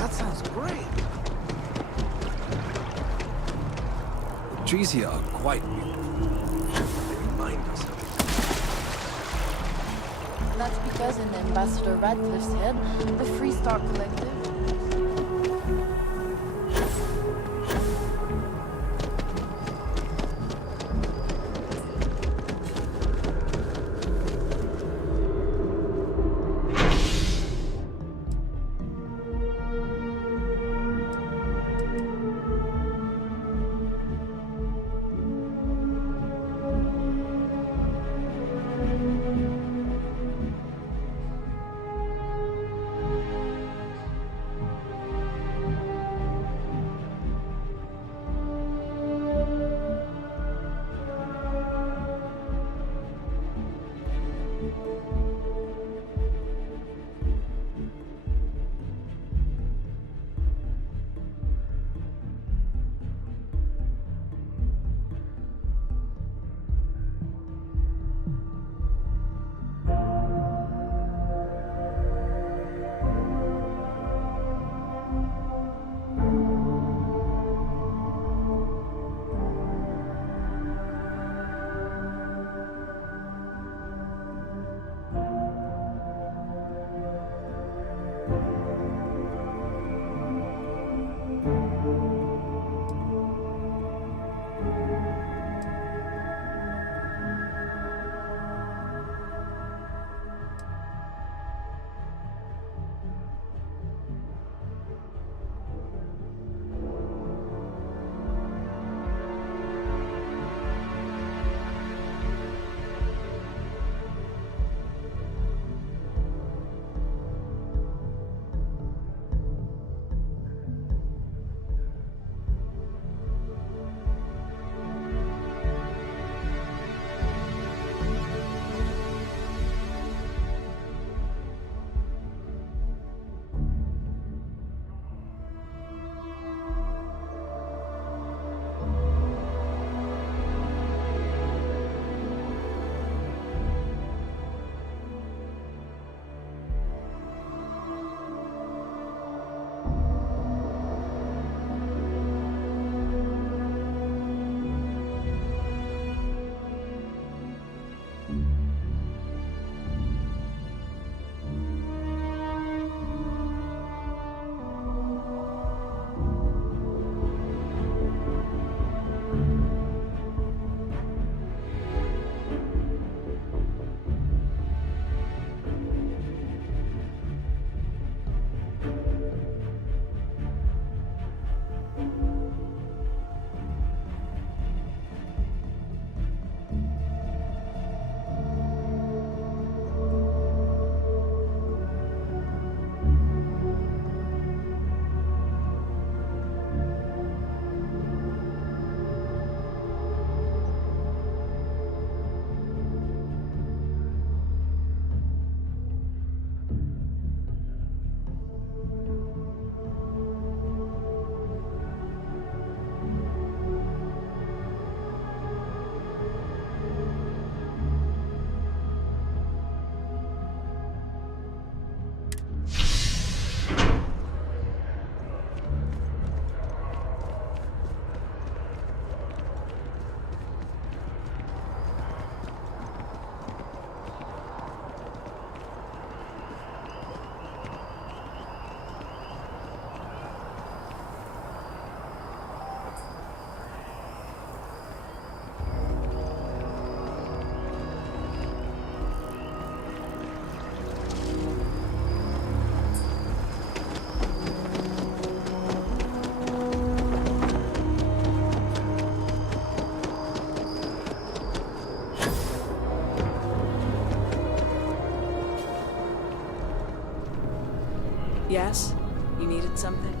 That sounds great. The trees here are quite beautiful. They remind us of it. That's because in Ambassador Radcliffe's head, the Freestar Collective. Yes? You needed something?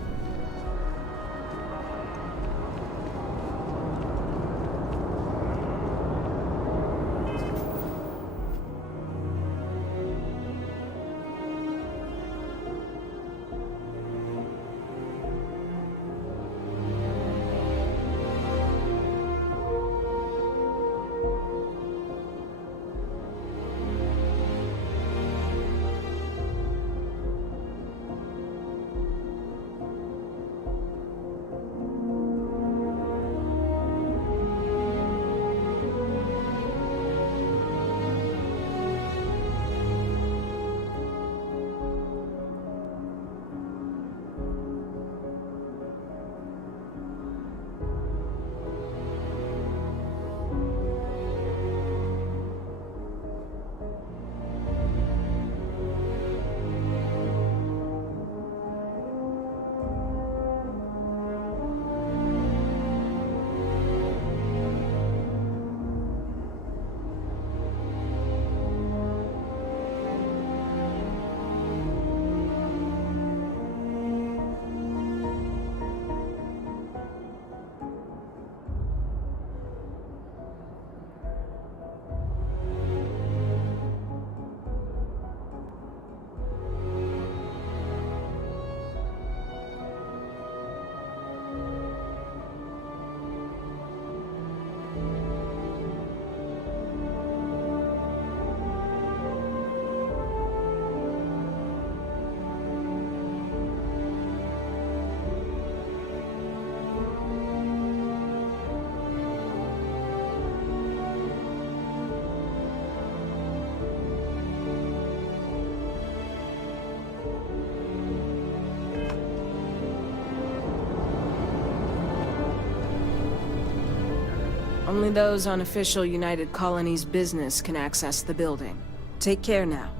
Only those on official United Colonies business can access the building. Take care now.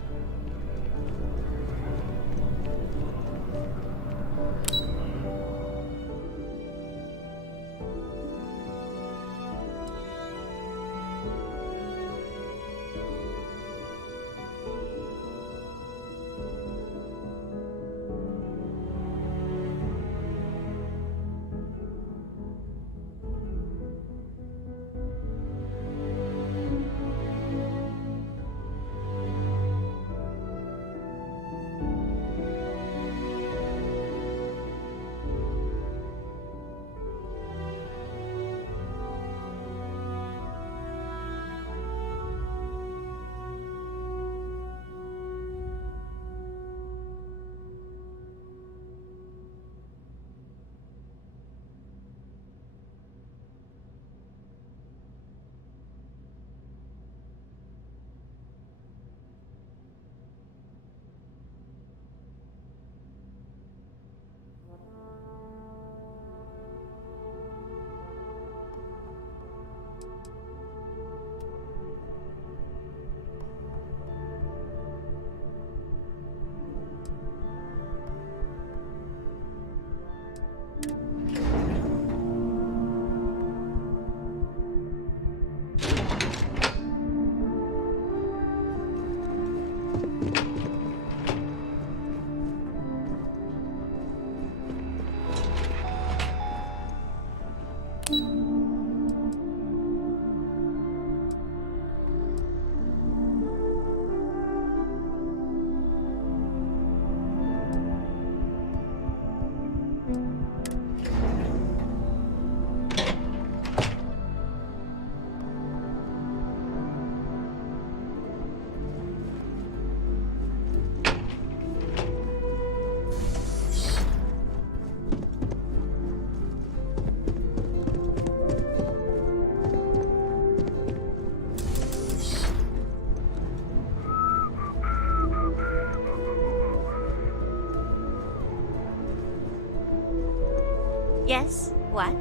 Yes? What?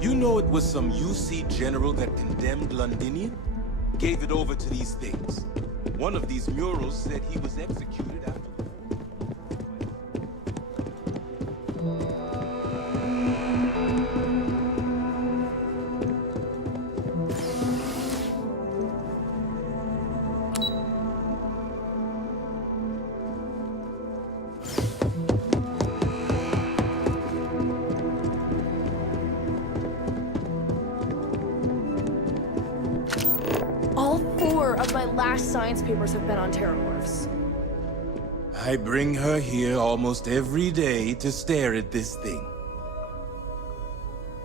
You know it was some UC general that condemned Londinium? Gave it over to these things. One of these murals said he was executed after the All 4 of my last science papers have been on terramorphs. I bring her here almost every day to stare at this thing.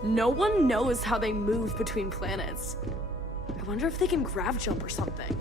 No one knows how they move between planets. I wonder if they can grav jump or something.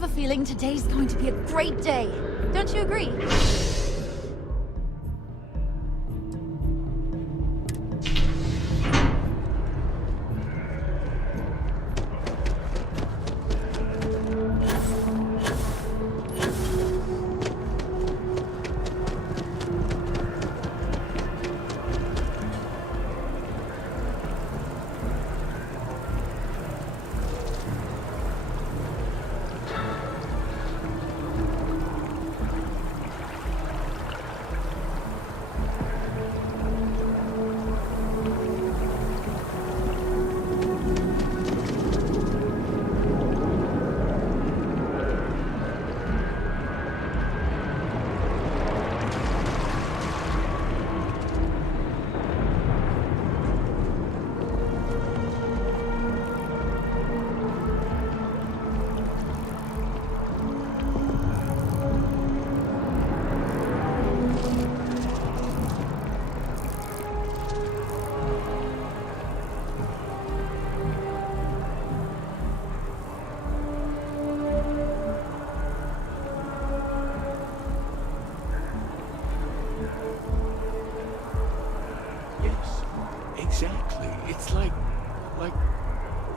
have a feeling today's going to be a great day. Don't you agree? Exactly. It's like...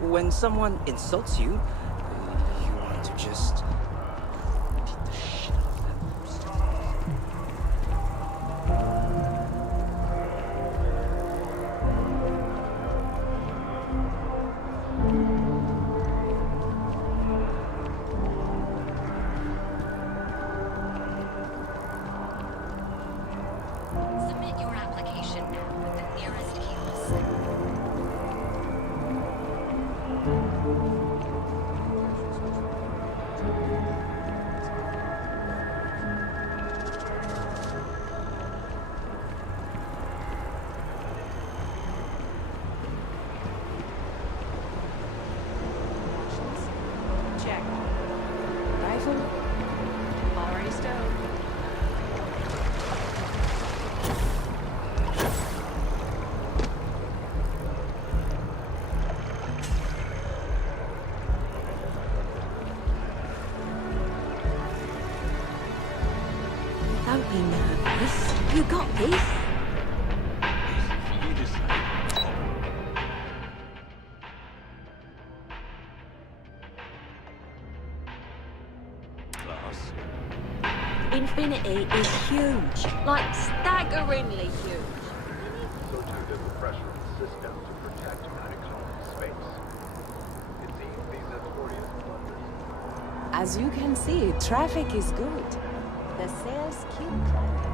When someone insults you, you want to just... beat the shit out of that person. Submit your application with the nearest kiosk. Check. Rifle? Already stowed. Don't be nervous. You got this. Infinity is huge, like staggeringly huge. So too does the pressure of the system to protect United Colony space. It seems these notorious blunders. As you can see, traffic is good. The sales keep climbing.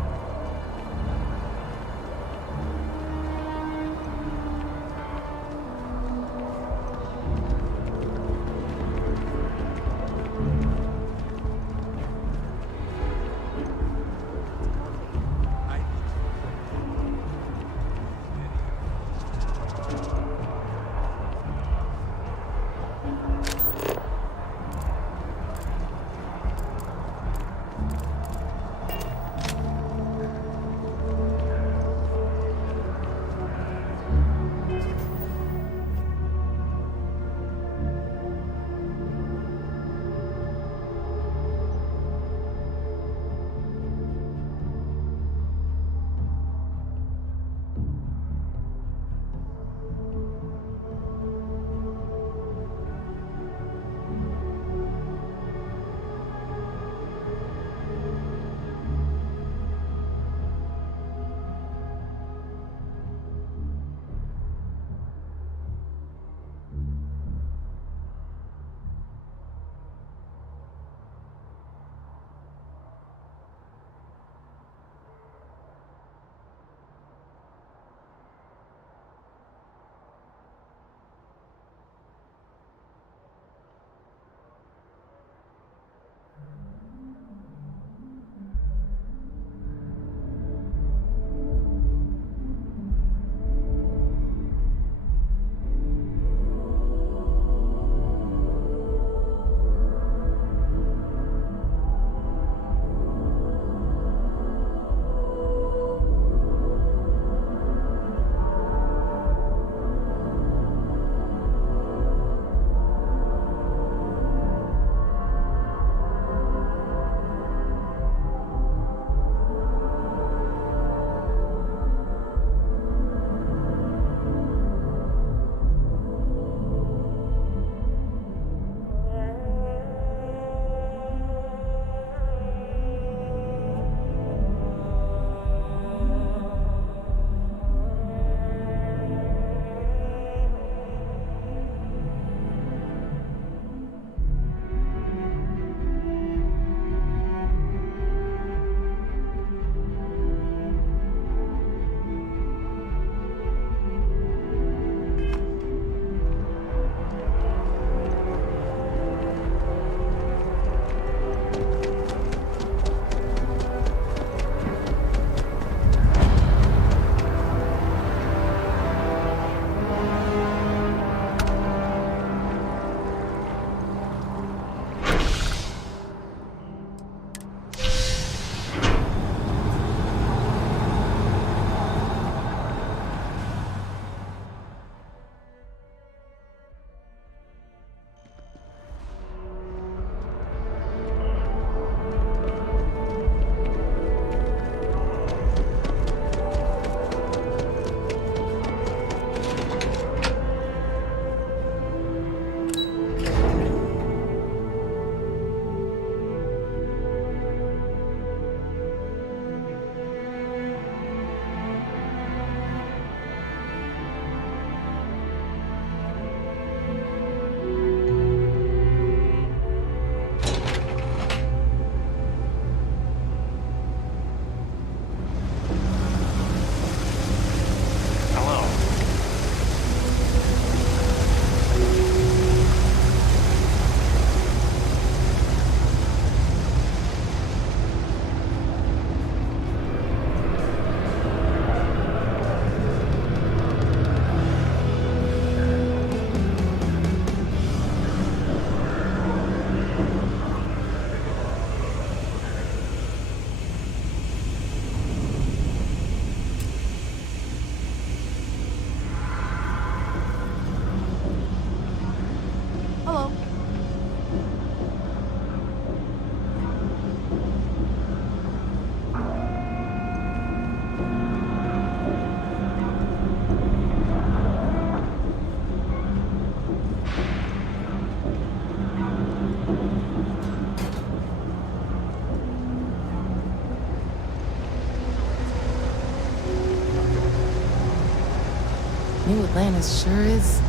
New Atlantis sure is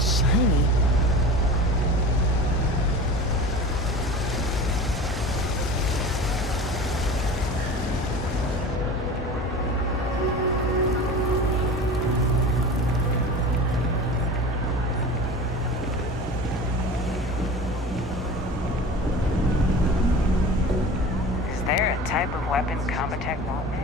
shiny. Is there a type of weapon Combitech won't make?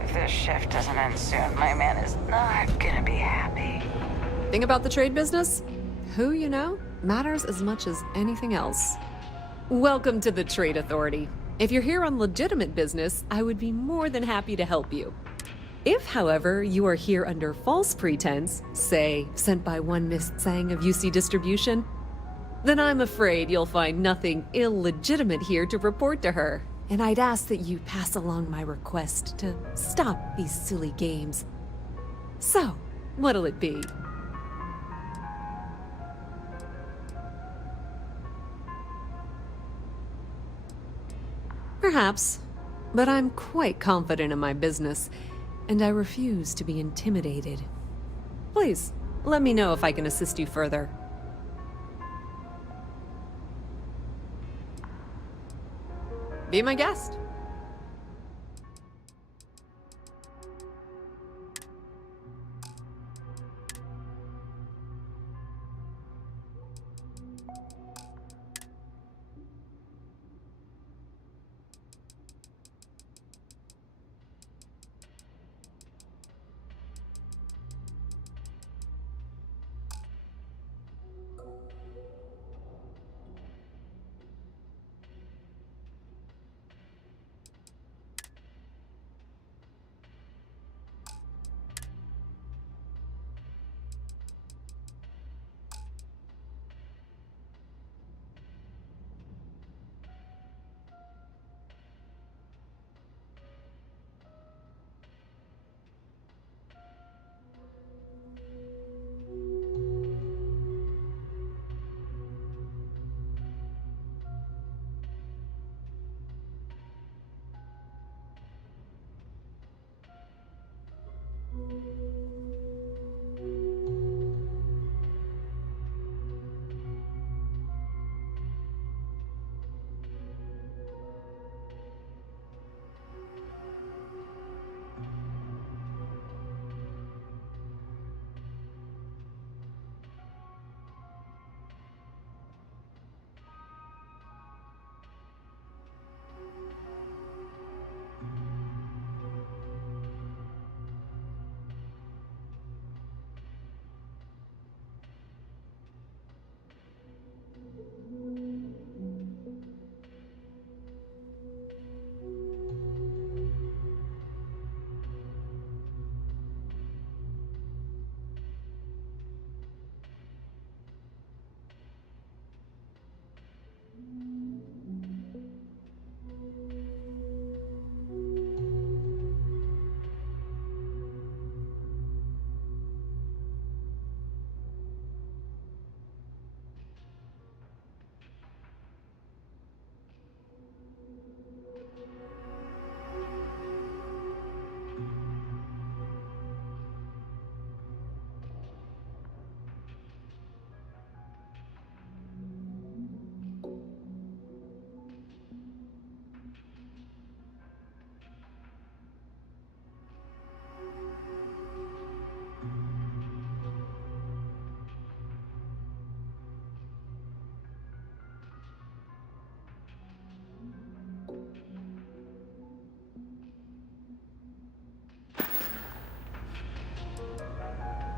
If this shift doesn't end soon, my man is not gonna be happy. Thing about the trade business? Who you know matters as much as anything else. Welcome to the Trade Authority. If you're here on legitimate business, I would be more than happy to help you. If, however, you are here under false pretense, say, sent by one Miss Tsang of UC Distribution, then I'm afraid you'll find nothing illegitimate here to report to her. And I'd ask that you pass along my request to stop these silly games. So, what'll it be? Perhaps, but I'm quite confident in my business, and I refuse to be intimidated. Please, let me know if I can assist you further. Be my guest.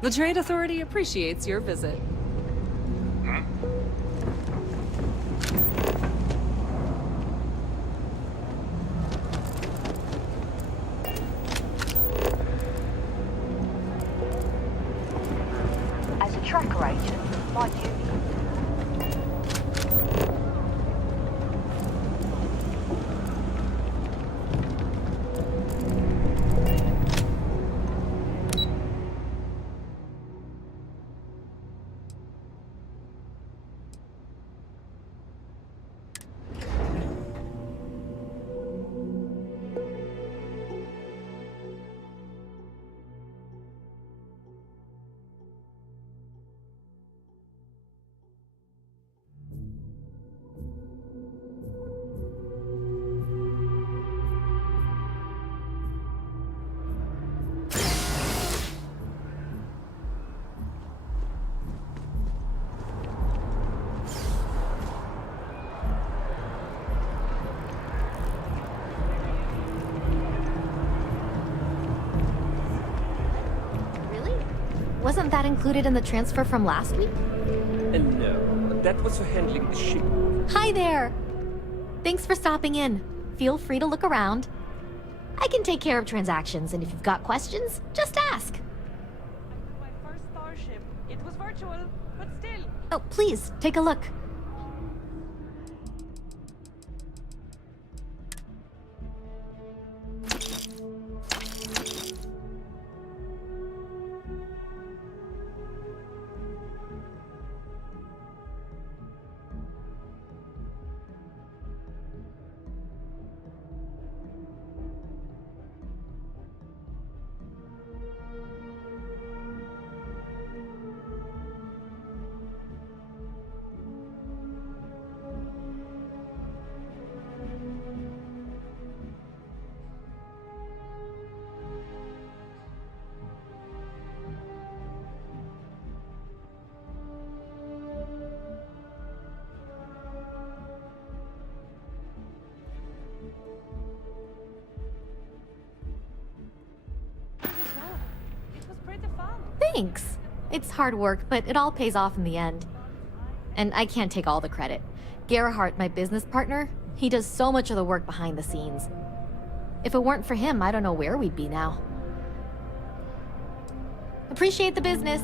The Trade Authority appreciates your visit. As a tracker agent, like you. Wasn't that included in the transfer from last week? No, that was for handling the ship. Hi there! Thanks for stopping in. Feel free to look around. I can take care of transactions, and if you've got questions, just ask. My first Starship. It was virtual, but still. Oh, please, take a look. Thanks. It's hard work, but it all pays off in the end. And I can't take all the credit. Gerhardt, my business partner, he does so much of the work behind the scenes. If it weren't for him, I don't know where we'd be now. Appreciate the business.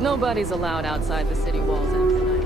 Nobody's allowed outside the city walls after nightfall.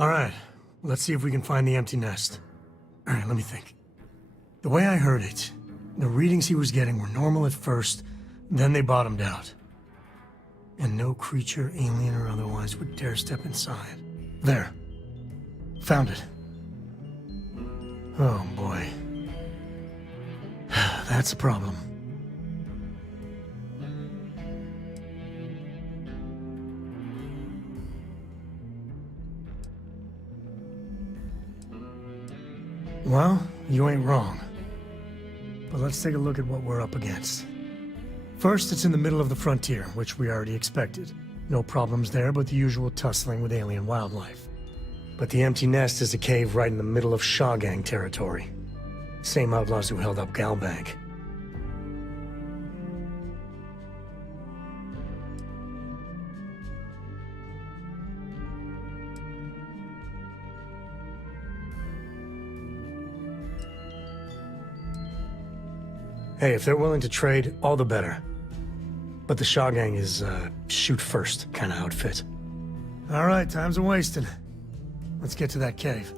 Alright, let's see if we can find the empty nest. Alright, let me think. The way I heard it, the readings he was getting were normal at first, then they bottomed out. And no creature, alien or otherwise, would dare step inside. There. Found it. Oh boy. That's a problem. Well, you ain't wrong. But let's take a look at what we're up against. First, it's in the middle of the frontier, which we already expected. No problems there, but the usual tussling with alien wildlife. But the empty nest is a cave right in the middle of Shawgang territory. Same outlaws who held up Galbank. Hey, if they're willing to trade, all the better. But the Shaw Gang is, shoot first kind of outfit. All right, time's a wasting. Let's get to that cave.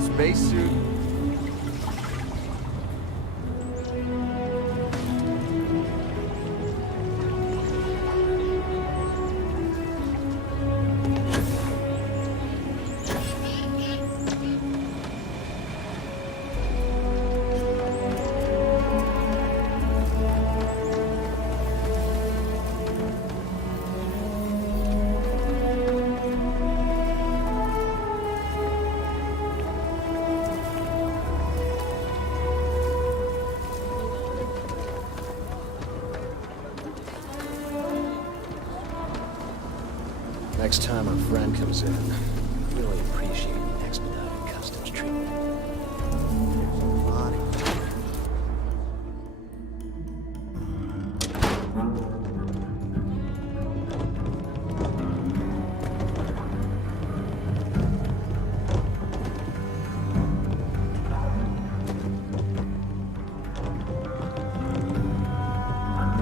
Spacesuit. Next time our friend comes in, really appreciate expedited customs treatment.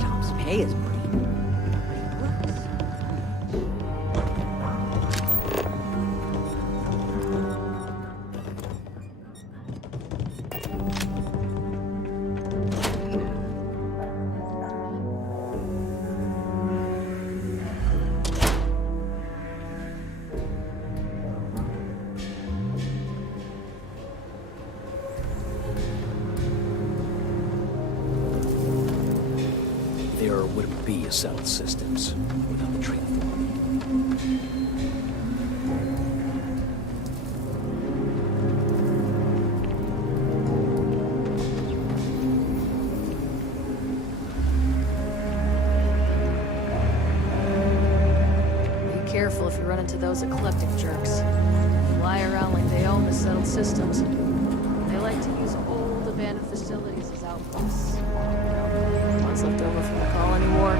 Tom's pay is pretty. There wouldn't be a settled systems without the trade authority. Be careful if you run into those eclectic jerks. They fly around like they own the settled systems. They like to use old abandoned facilities as outposts. Ones left over from the colony war.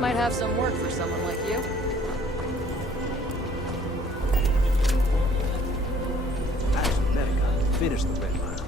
Might have some work for someone like you. Finish the red line.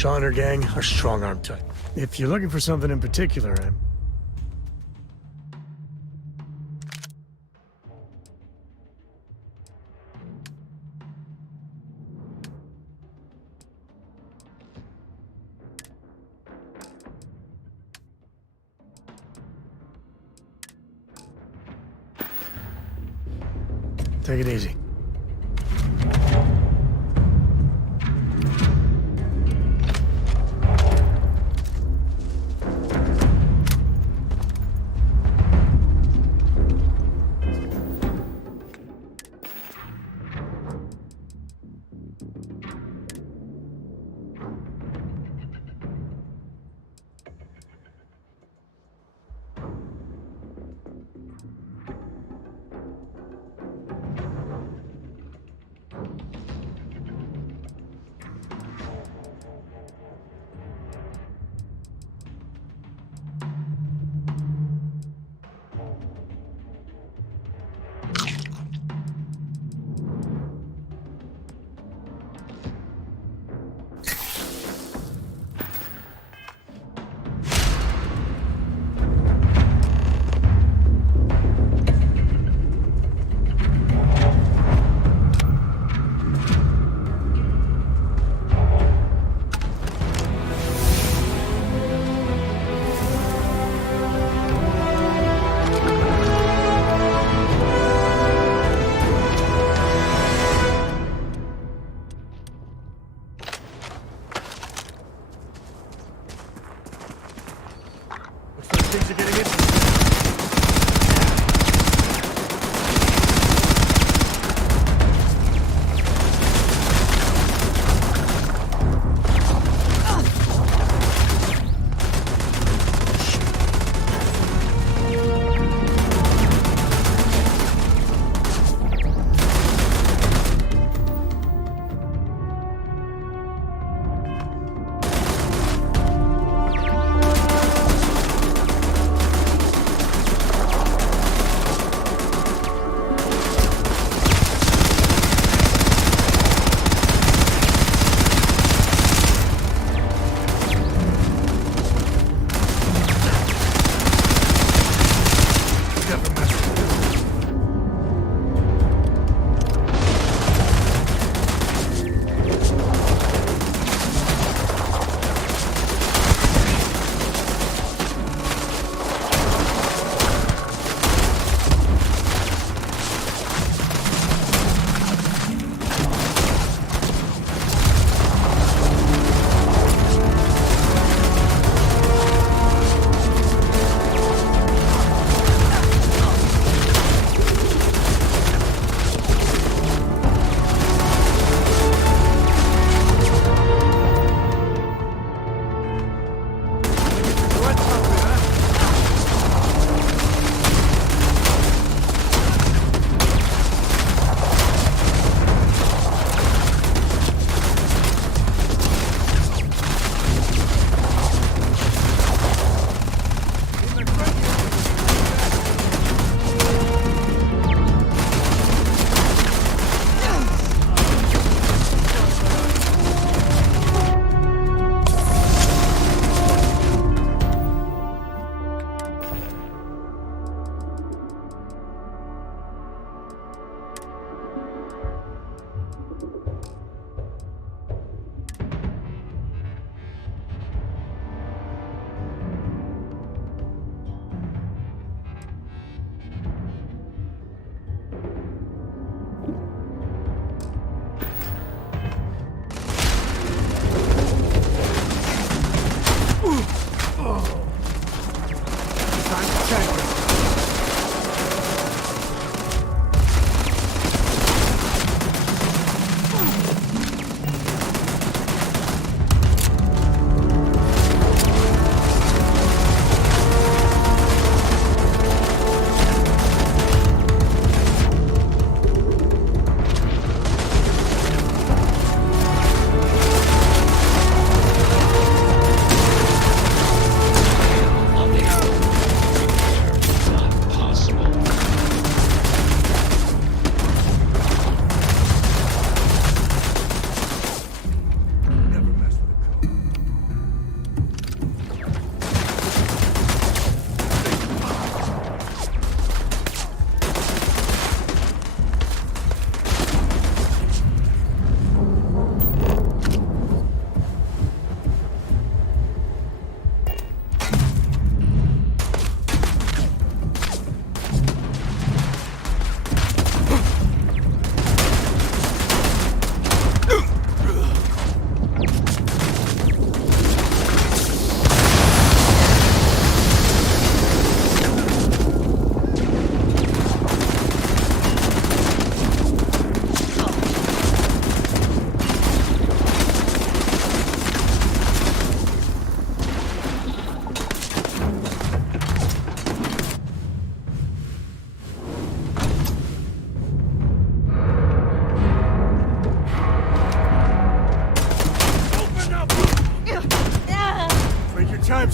Shaw and her gang are strong-arm type. If you're looking for something in particular, take it easy.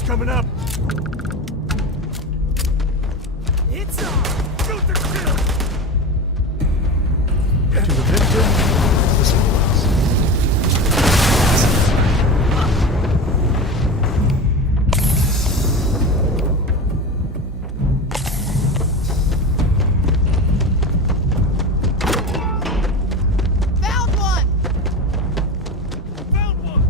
coming up. It's on! Shoot the kill! To the victor, the spoils. Found one! Found one!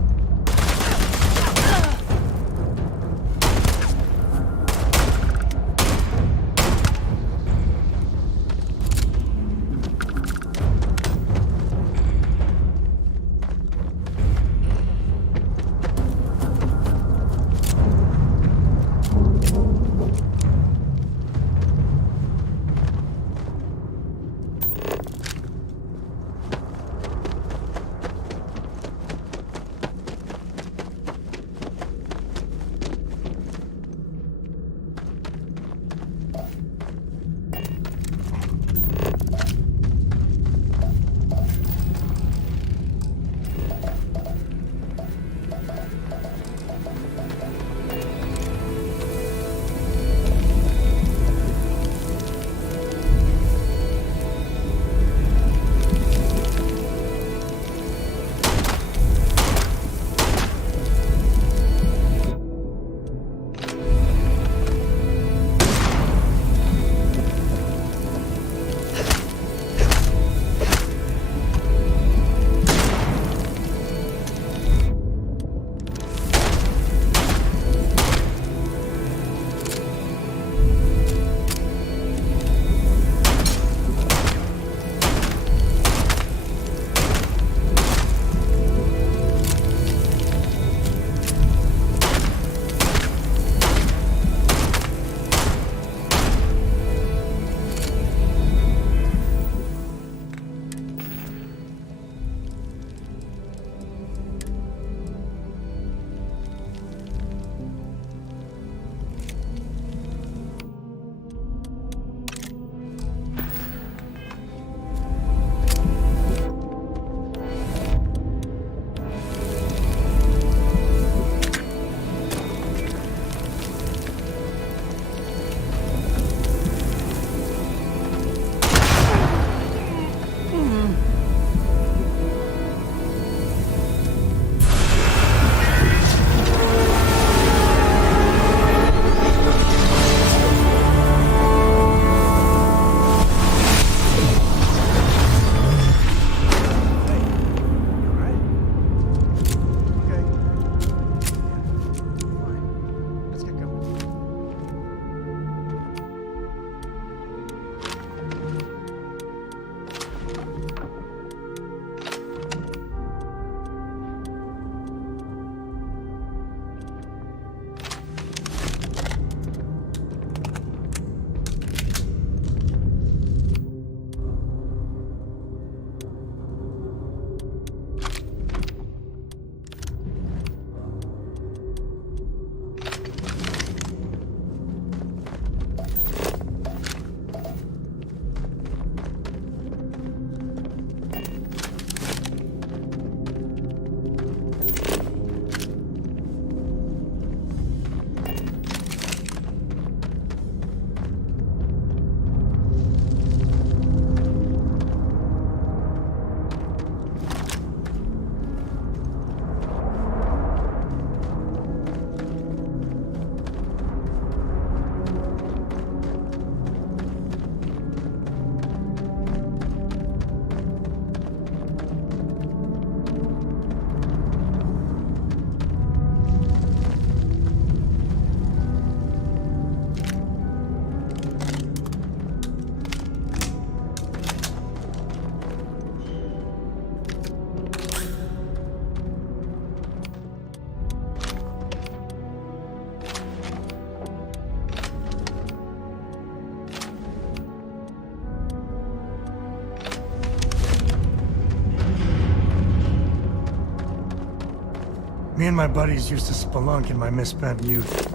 Me and my buddies used to spelunk in my misspent youth.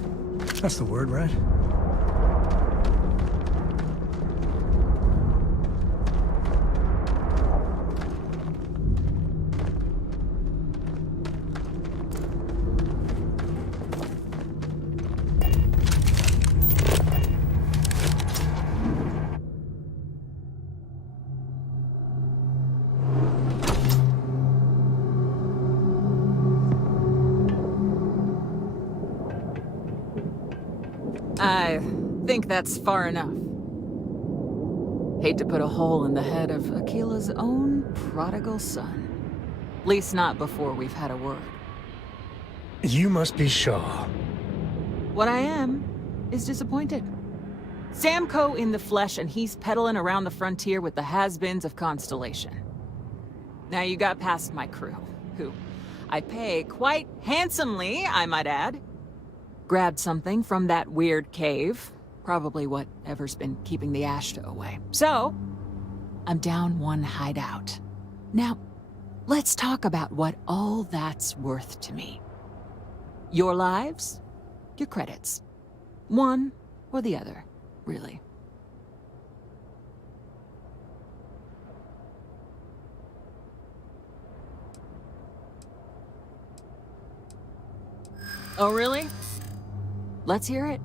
That's the word, right? I think that's far enough. Hate to put a hole in the head of Akila's own prodigal son. Least not before we've had a word. You must be Shaw. What I am is disappointed. Samco in the flesh, and he's peddling around the frontier with the has-beens of Constellation. Now you got past my crew, who I pay quite handsomely, I might add. Grabbed something from that weird cave. Probably whatever's been keeping the Ashta away. So, I'm down one hideout. Now, let's talk about what all that's worth to me. Your lives, your credits. One or the other, really. Oh, really? Let's hear it.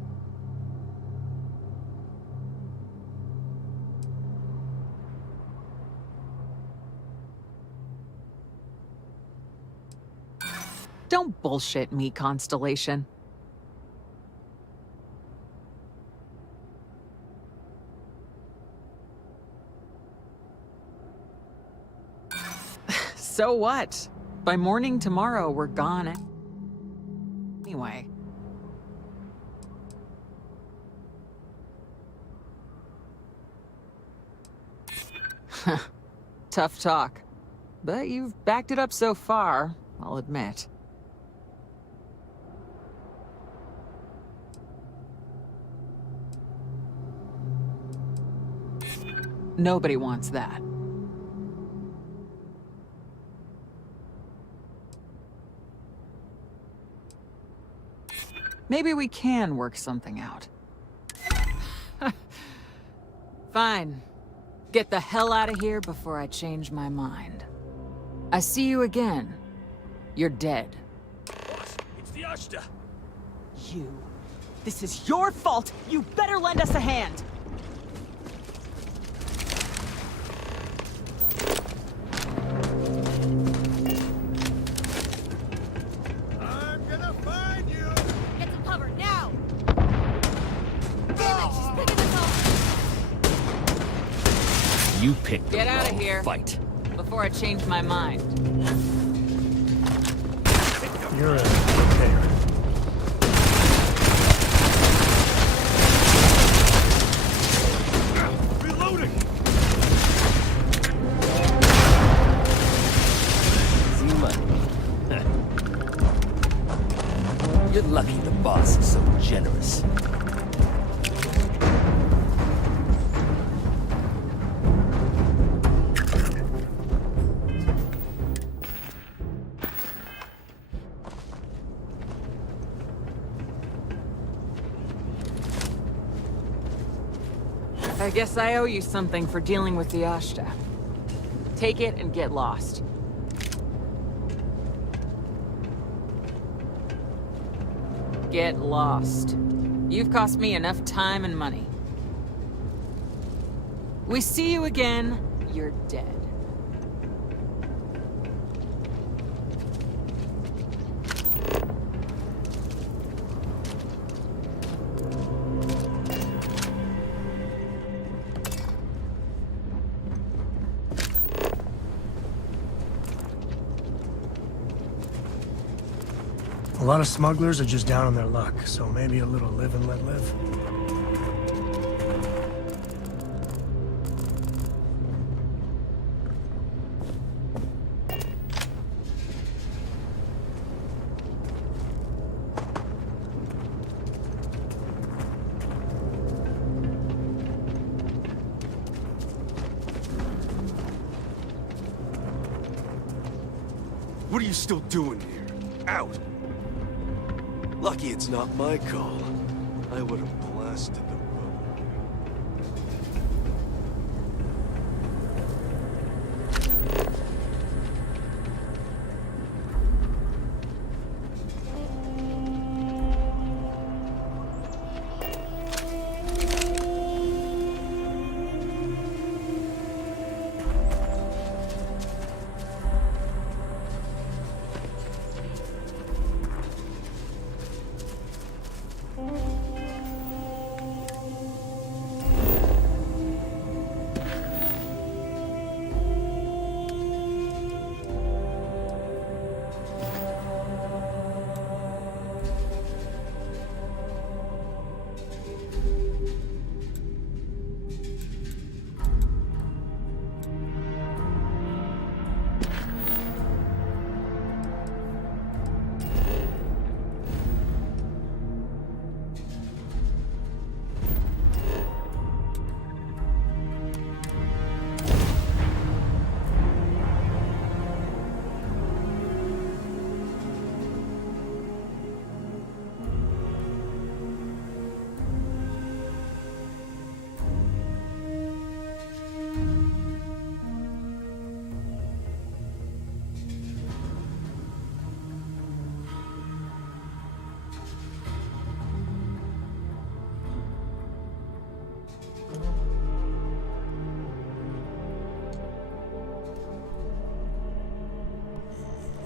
Don't bullshit me, Constellation. So what? By morning tomorrow, we're gone. Anyway. Tough talk. But you've backed it up so far, I'll admit. Nobody wants that. Maybe we can work something out. Fine. Get the hell out of here before I change my mind. I see you again. You're dead. Boss, it's the Ashta. You. This is your fault. You better lend us a hand. I'm gonna find you. Get some cover now. Damn it, she's picking us off. You picked the Get out of wrong here. fight. Before I change my mind. You're a preparer. Reloading. See money. You're lucky the boss is so generous. I guess I owe you something for dealing with the Ashta. Take it and get lost. Get lost. You've cost me enough time and money. We see you again, you're dead. A lot of smugglers are just down on their luck, so maybe a little live and let live. What are you still doing here? Out! Lucky it's not my call. I would have blasted the road.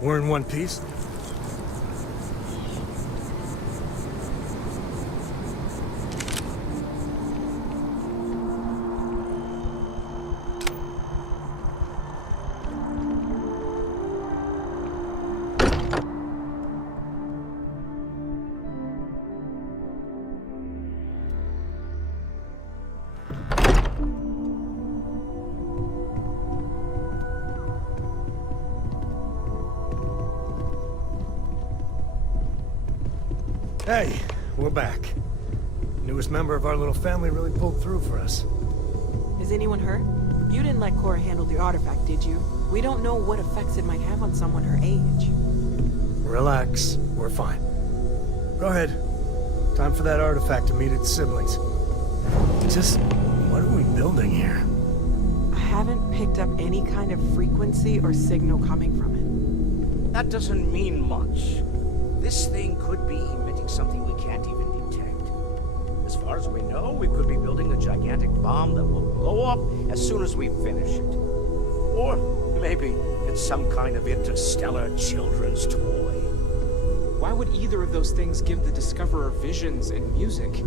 We're in one piece? Hey, we're back. Newest member of our little family really pulled through for us. Is anyone hurt? You didn't let Cora handle the artifact, did you? We don't know what effects it might have on someone her age. Relax, we're fine. Go ahead. Time for that artifact to meet its siblings. Just, what are we building here? I haven't picked up any kind of frequency or signal coming from it. That doesn't mean much. This thing could be emitting something we can't even detect. As far as we know, we could be building a gigantic bomb that will blow up as soon as we finish it. Or maybe it's some kind of interstellar children's toy. Why would either of those things give the Discoverer visions and music?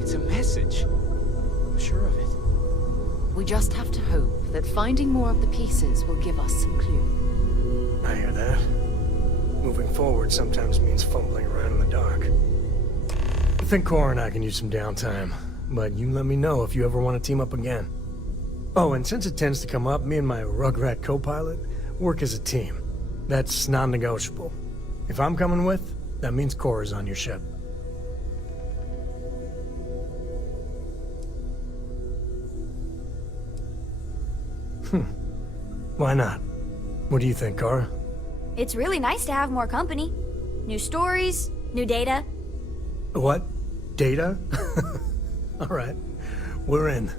It's a message. I'm sure of it. We just have to hope that finding more of the pieces will give us some clue. I hear that. Moving forward sometimes means fumbling around in the dark. I think Cora and I can use some downtime, but you let me know if you ever want to team up again. Oh, and since it tends to come up, me and my Rugrat co-pilot work as a team. That's non-negotiable. If I'm coming with, that means Cora's on your ship. Why not? What do you think, Cora? It's really nice to have more company. New stories, new data. What? Data? Alright. We're in.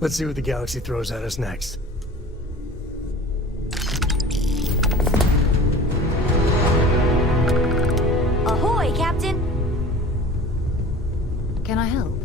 Let's see what the galaxy throws at us next. Ahoy, Captain! Can I help?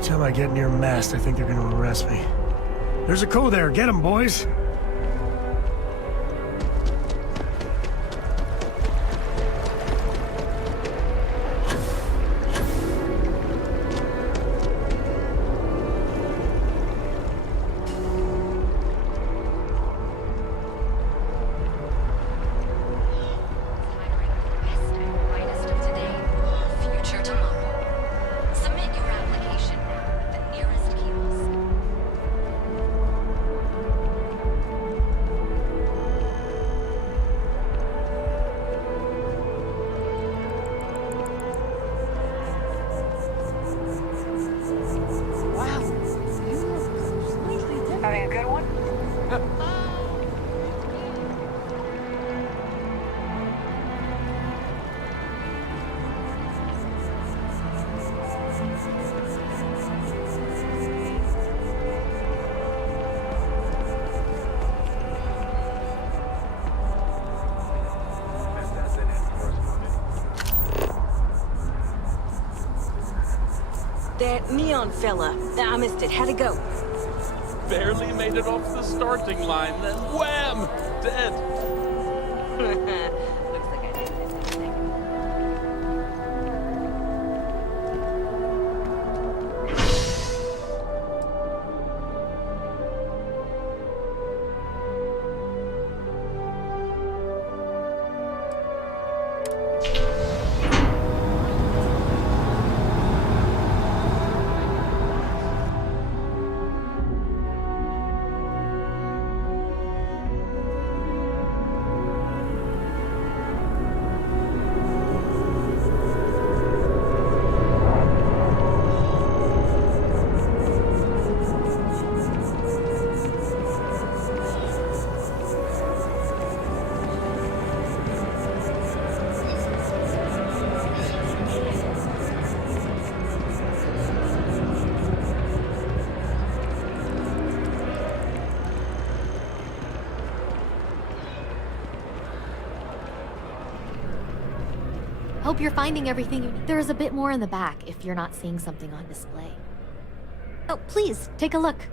Every time I get near mast, I think they're gonna arrest me. There's a co there. Get him, boys! Having a good one? That neon fella. I missed it. How'd it go? Barely made it off the starting line, then wham! Dead. Looks like I did this thing. Hope you're finding everything you need. There is a bit more in the back if you're not seeing something on display. Oh, please, take a look.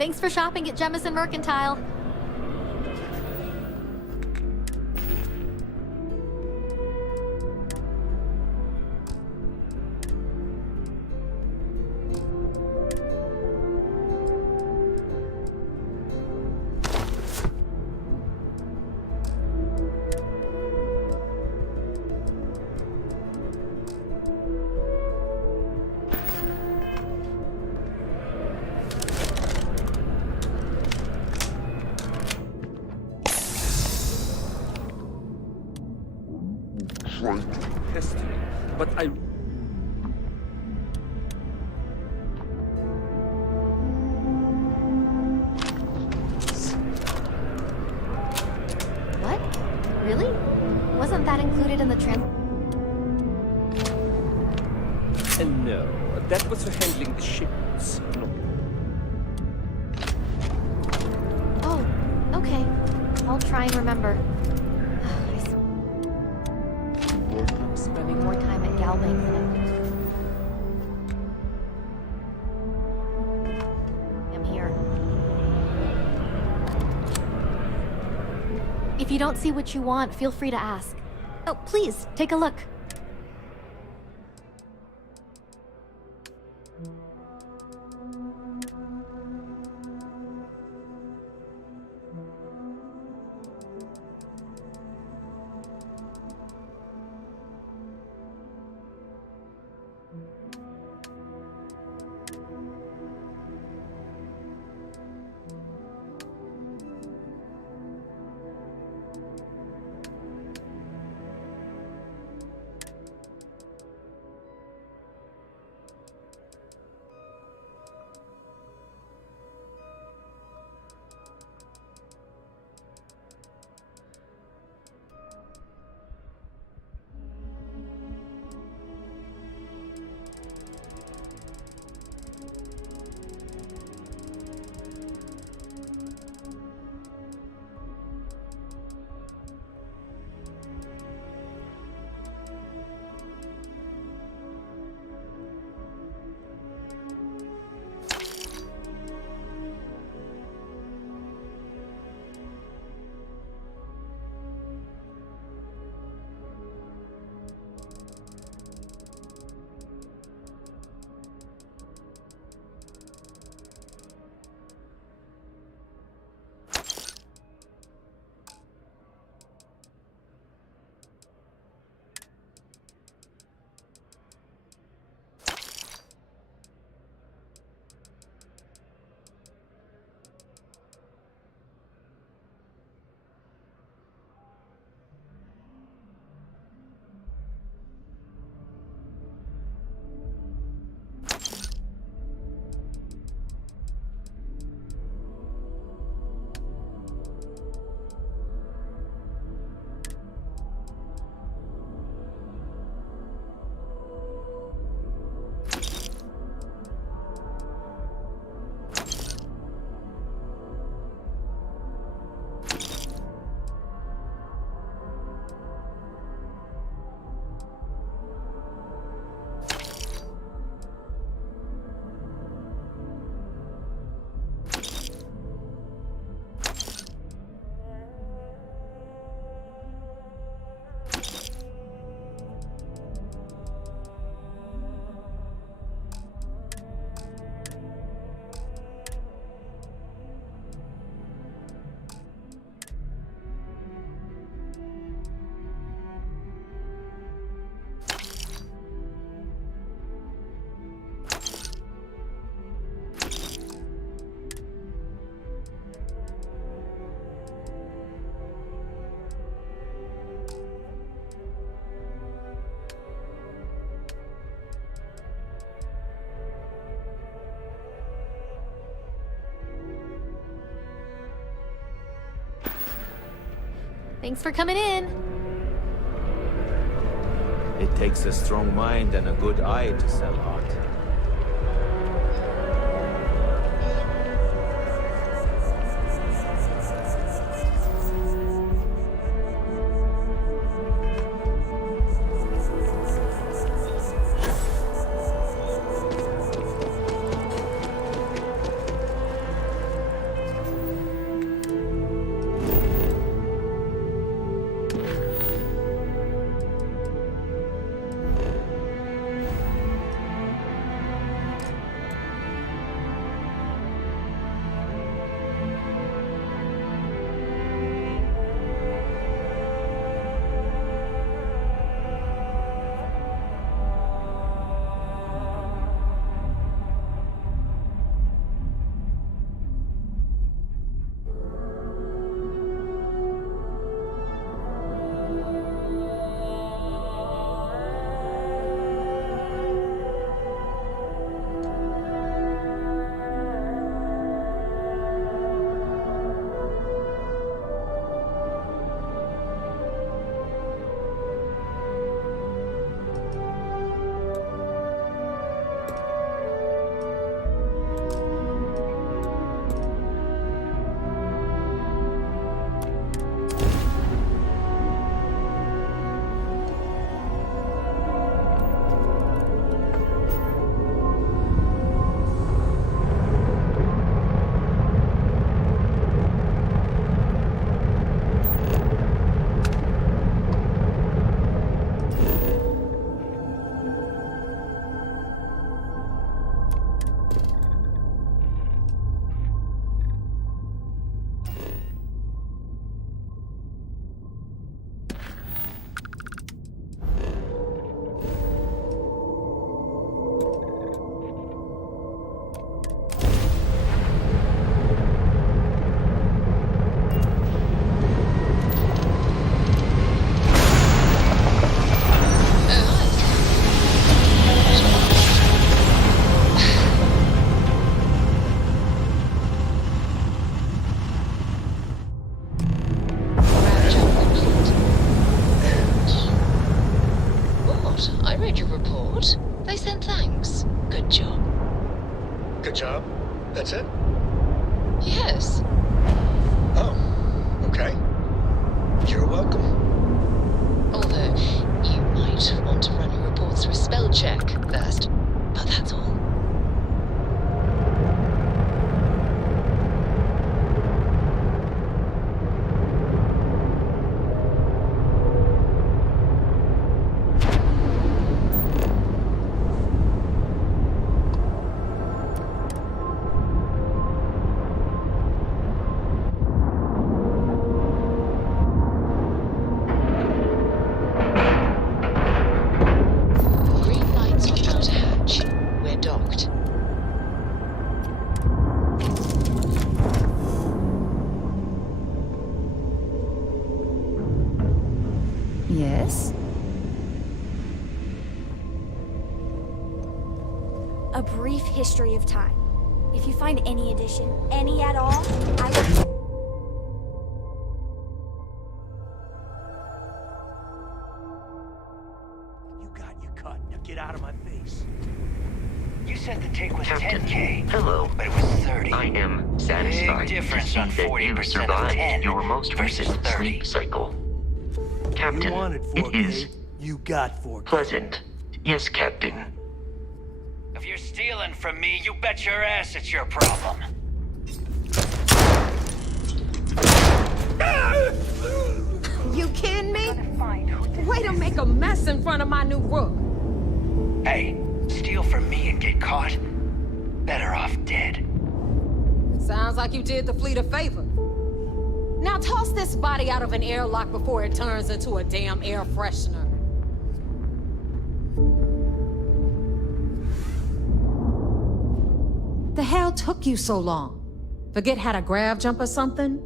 Thanks for shopping at Jemison Mercantile. Trying to test me, but I... What? Really? Wasn't that included in the And no, that was for handling the shipments. No. Oh, okay. I'll try and remember. I'm spending more time at Galbank than I'm here. If you don't see what you want, feel free to ask. Oh, please, take a look. Thanks for coming in. It takes a strong mind and a good eye to sell art. That's it? Yes. Oh, okay. You're welcome. Although, you might want to run your report through spell check first. But that's all. Yes? A brief history of time. If you find any addition, any at all, I will... You got your cut. Now get out of my face. You said the take was Captain, 10K. hello. But it was 30. I am satisfied Big difference to on see that 40% you of survived 10 your most versus recent 30. sleep cycle. Captain, You wanted 4K. it is You got 4K. pleasant. Yes, Captain. If you're stealing from me, you bet your ass it's your problem. You kidding me? Way to make a mess in front of my new rook. Hey, steal from me and get caught? Better off dead. Sounds like you did the fleet a favor. Now toss this body out of an airlock before it turns into a damn air freshener. The hell took you so long? Forget how to grav jump or something?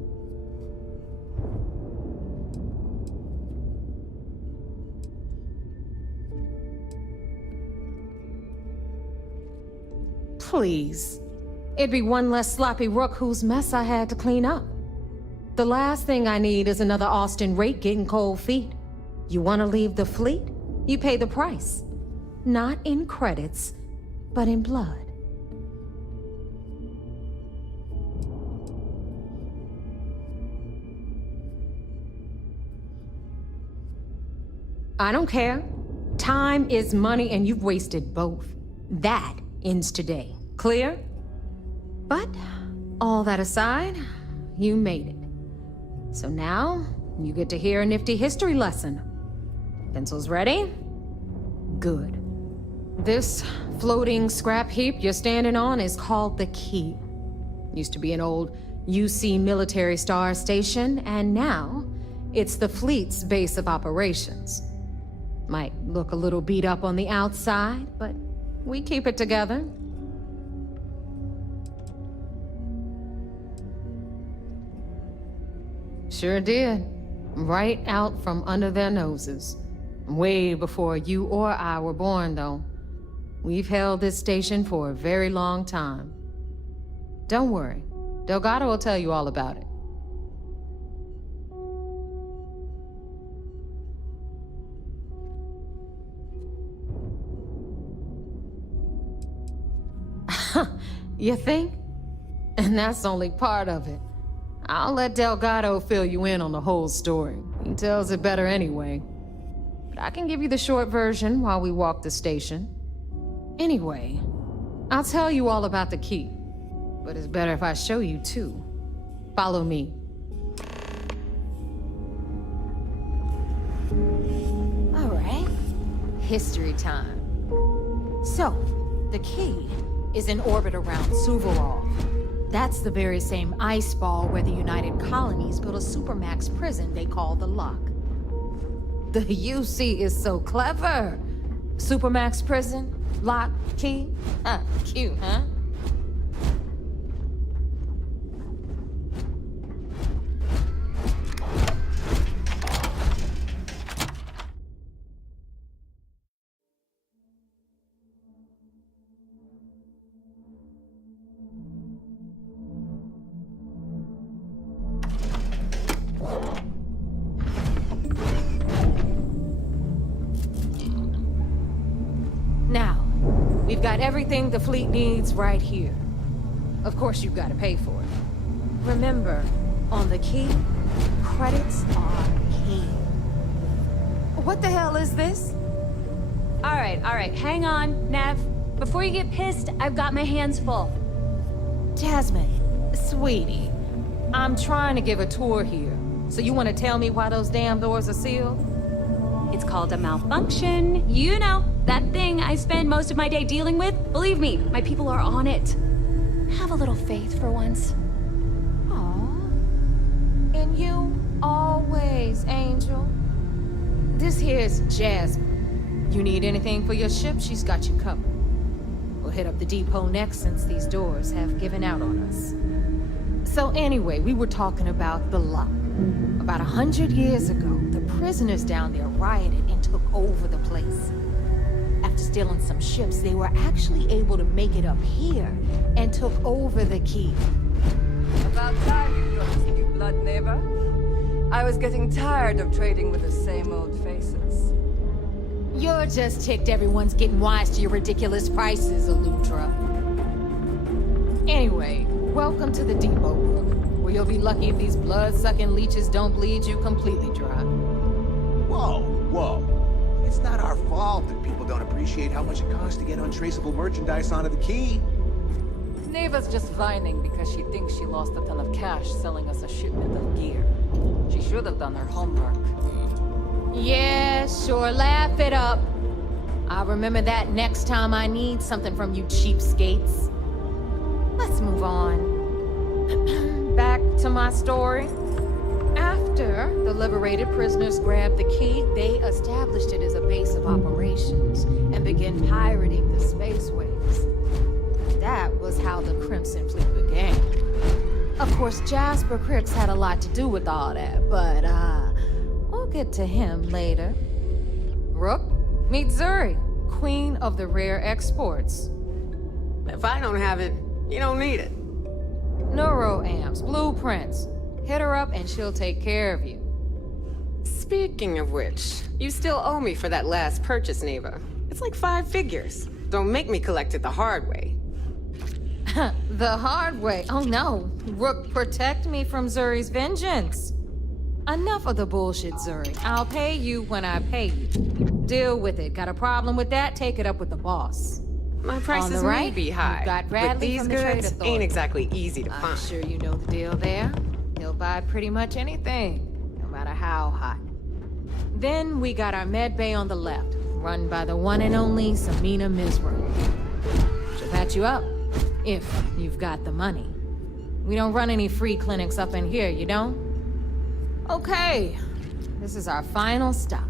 Please. It'd be one less sloppy rook whose mess I had to clean up. The last thing I need is another Austin rake getting cold feet. You want to leave the fleet? You pay the price. Not in credits, but in blood. I don't care. Time is money and you've wasted both. That ends today. Clear? But, all that aside, you made it. So now, you get to hear a nifty history lesson. Pencils ready? Good. This floating scrap heap you're standing on is called the Key. Used to be an old UC military star station, and now it's the fleet's base of operations. Might look a little beat up on the outside, but we keep it together. Sure did. Right out from under their noses. Way before you or I were born, though. We've held this station for a very long time. Don't worry. Delgado will tell you all about it. You think? And that's only part of it. I'll let Delgado fill you in on the whole story. He tells it better anyway. But I can give you the short version while we walk the station. Anyway, I'll tell you all about the Key. But it's better if I show you too. Follow me. All right. History time. So, the Key is in orbit around Suvorov. That's the very same ice ball where the United Colonies built a supermax prison they call the Lock. The UC is so clever. Supermax prison, Lock, Key. Cute, huh? Now, we've got everything the fleet needs right here. Of course you've got to pay for it. Remember, on the key, credits are king. What the hell is this? All right, hang on, Nev. Before you get pissed, I've got my hands full. Jasmine, sweetie, I'm trying to give a tour here. So you want to tell me why those damn doors are sealed? It's called a malfunction. You know, that thing I spend most of my day dealing with. Believe me, my people are on it. Have a little faith for once. And you always, Angel. This here's Jasmine. You need anything for your ship, she's got you covered. We'll hit up the depot next since these doors have given out on us. So anyway, we were talking about the lock. About 100 years ago, the prisoners down there rioted and took over the place. After stealing some ships, they were actually able to make it up here and took over the key. About time you brought us new blood, neighbor. I was getting tired of trading with the same old faces. You're just ticked everyone's getting wise to your ridiculous prices, Elutra. Anyway, welcome to the depot, Rook, where you'll be lucky if these blood-sucking leeches don't bleed you completely dry. Whoa. It's not our fault that people don't appreciate how much it costs to get untraceable merchandise onto the key. Neva's just whining because she thinks she lost a ton of cash selling us a shipment of gear. She should have done her homework. Yeah, sure, laugh it up. I'll remember that next time I need something from you cheapskates. Let's move on. Back to my story. After the liberated prisoners grabbed the key, they established it as a base of operations and began pirating the spaceways. That was how the Crimson Fleet began. Of course, Jasper Cricks had a lot to do with all that, but, we'll get to him later. Rook, meet Zuri, queen of the rare exports. If I don't have it, you don't need it. Neuroamps, blueprints. Hit her up and she'll take care of you. Speaking of which, you still owe me for that last purchase, Neva. It's like 5 figures. Don't make me collect it the hard way. The hard way? Oh no. Rook, protect me from Zuri's vengeance. Enough of the bullshit, Zuri. I'll pay you when I pay you. Deal with it. Got a problem with that? Take it up with the boss. My prices may be high, got but Bradley these from the Trade goods Authority. ain't exactly easy to find. I'm sure you know the deal there. He'll buy pretty much anything, no matter how hot. Then we got our med bay on the left, run by the one and only Samina Mizra. She'll patch you up, if you've got the money. We don't run any free clinics up in here, you don't? Okay, this is our final stop.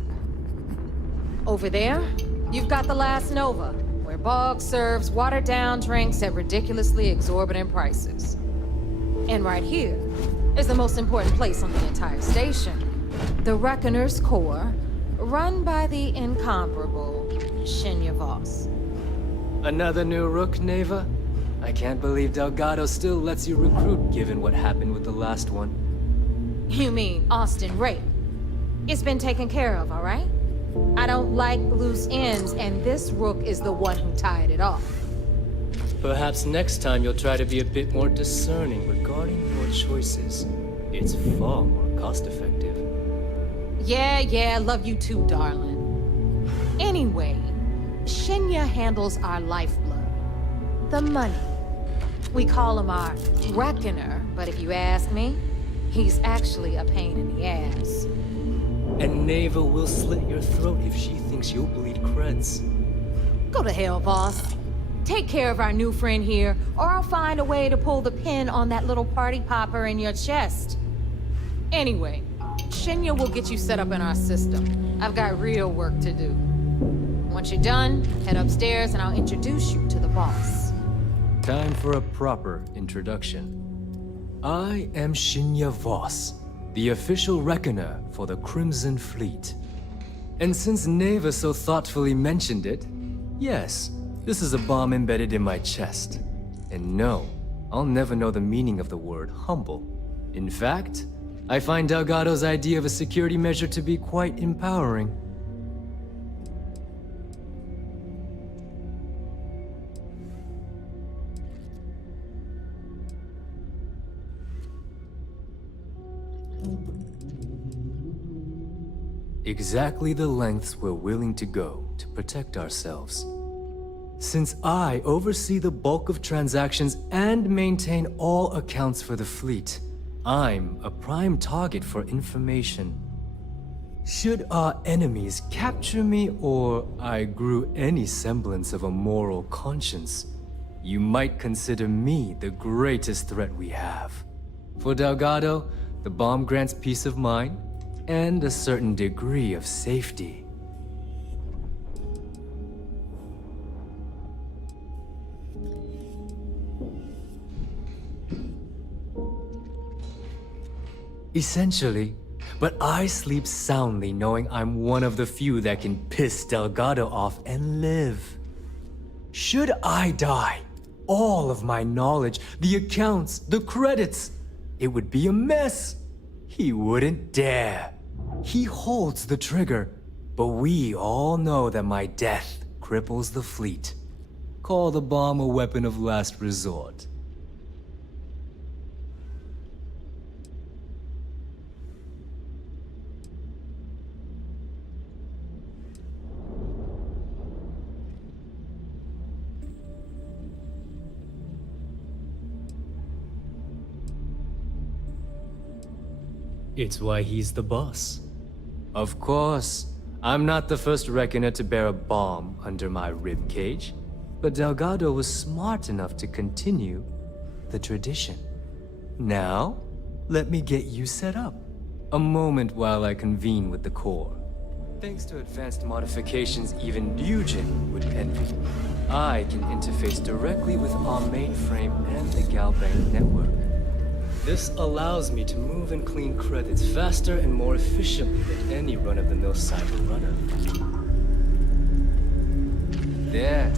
Over there, you've got the Last Nova, where Bog serves watered-down drinks at ridiculously exorbitant prices. And right here is the most important place on the entire station, the Reckoner's Core, run by the incomparable Shinya Voss. Another new Rook, Neva? I can't believe Delgado still lets you recruit, given what happened with the last one. You mean Austin Rape? It's been taken care of, all right? I don't like loose ends, and this Rook is the one who tied it off. Perhaps next time you'll try to be a bit more discerning regarding your choices. It's far more cost-effective. Yeah, love you too, darling. Anyway, Shinya handles our lifeblood. The money. We call him our Reckoner, but if you ask me, he's actually a pain in the ass. And Neva will slit your throat if she thinks you'll bleed creds. Go to hell, boss. Take care of our new friend here, or I'll find a way to pull the pin on that little party popper in your chest. Anyway, Shinya will get you set up in our system. I've got real work to do. Once you're done, head upstairs and I'll introduce you to the boss. Time for a proper introduction. I am Shinya Voss, the official reckoner for the Crimson Fleet. And since Neva so thoughtfully mentioned it, yes, this is a bomb embedded in my chest. And no, I'll never know the meaning of the word humble. In fact, I find Delgado's idea of a security measure to be quite empowering. Exactly the lengths we're willing to go to protect ourselves. Since I oversee the bulk of transactions and maintain all accounts for the fleet, I'm a prime target for information. Should our enemies capture me or I grew any semblance of a moral conscience, you might consider me the greatest threat we have. For Delgado, the bomb grants peace of mind and a certain degree of safety. Essentially, but I sleep soundly knowing I'm one of the few that can piss Delgado off and live. Should I die, all of my knowledge, the accounts, the credits, it would be a mess. He wouldn't dare. He holds the trigger, but we all know that my death cripples the fleet. Call the bomb a weapon of last resort. It's why he's the boss. Of course, I'm not the first reckoner to bear a bomb under my ribcage, but Delgado was smart enough to continue the tradition. Now, let me get you set up. A moment while I convene with the core. Thanks to advanced modifications even Nugent would envy, I can interface directly with our mainframe and the Galbank network. This allows me to move and clean credits faster and more efficiently than any run-of-the-mill cyber runner. There,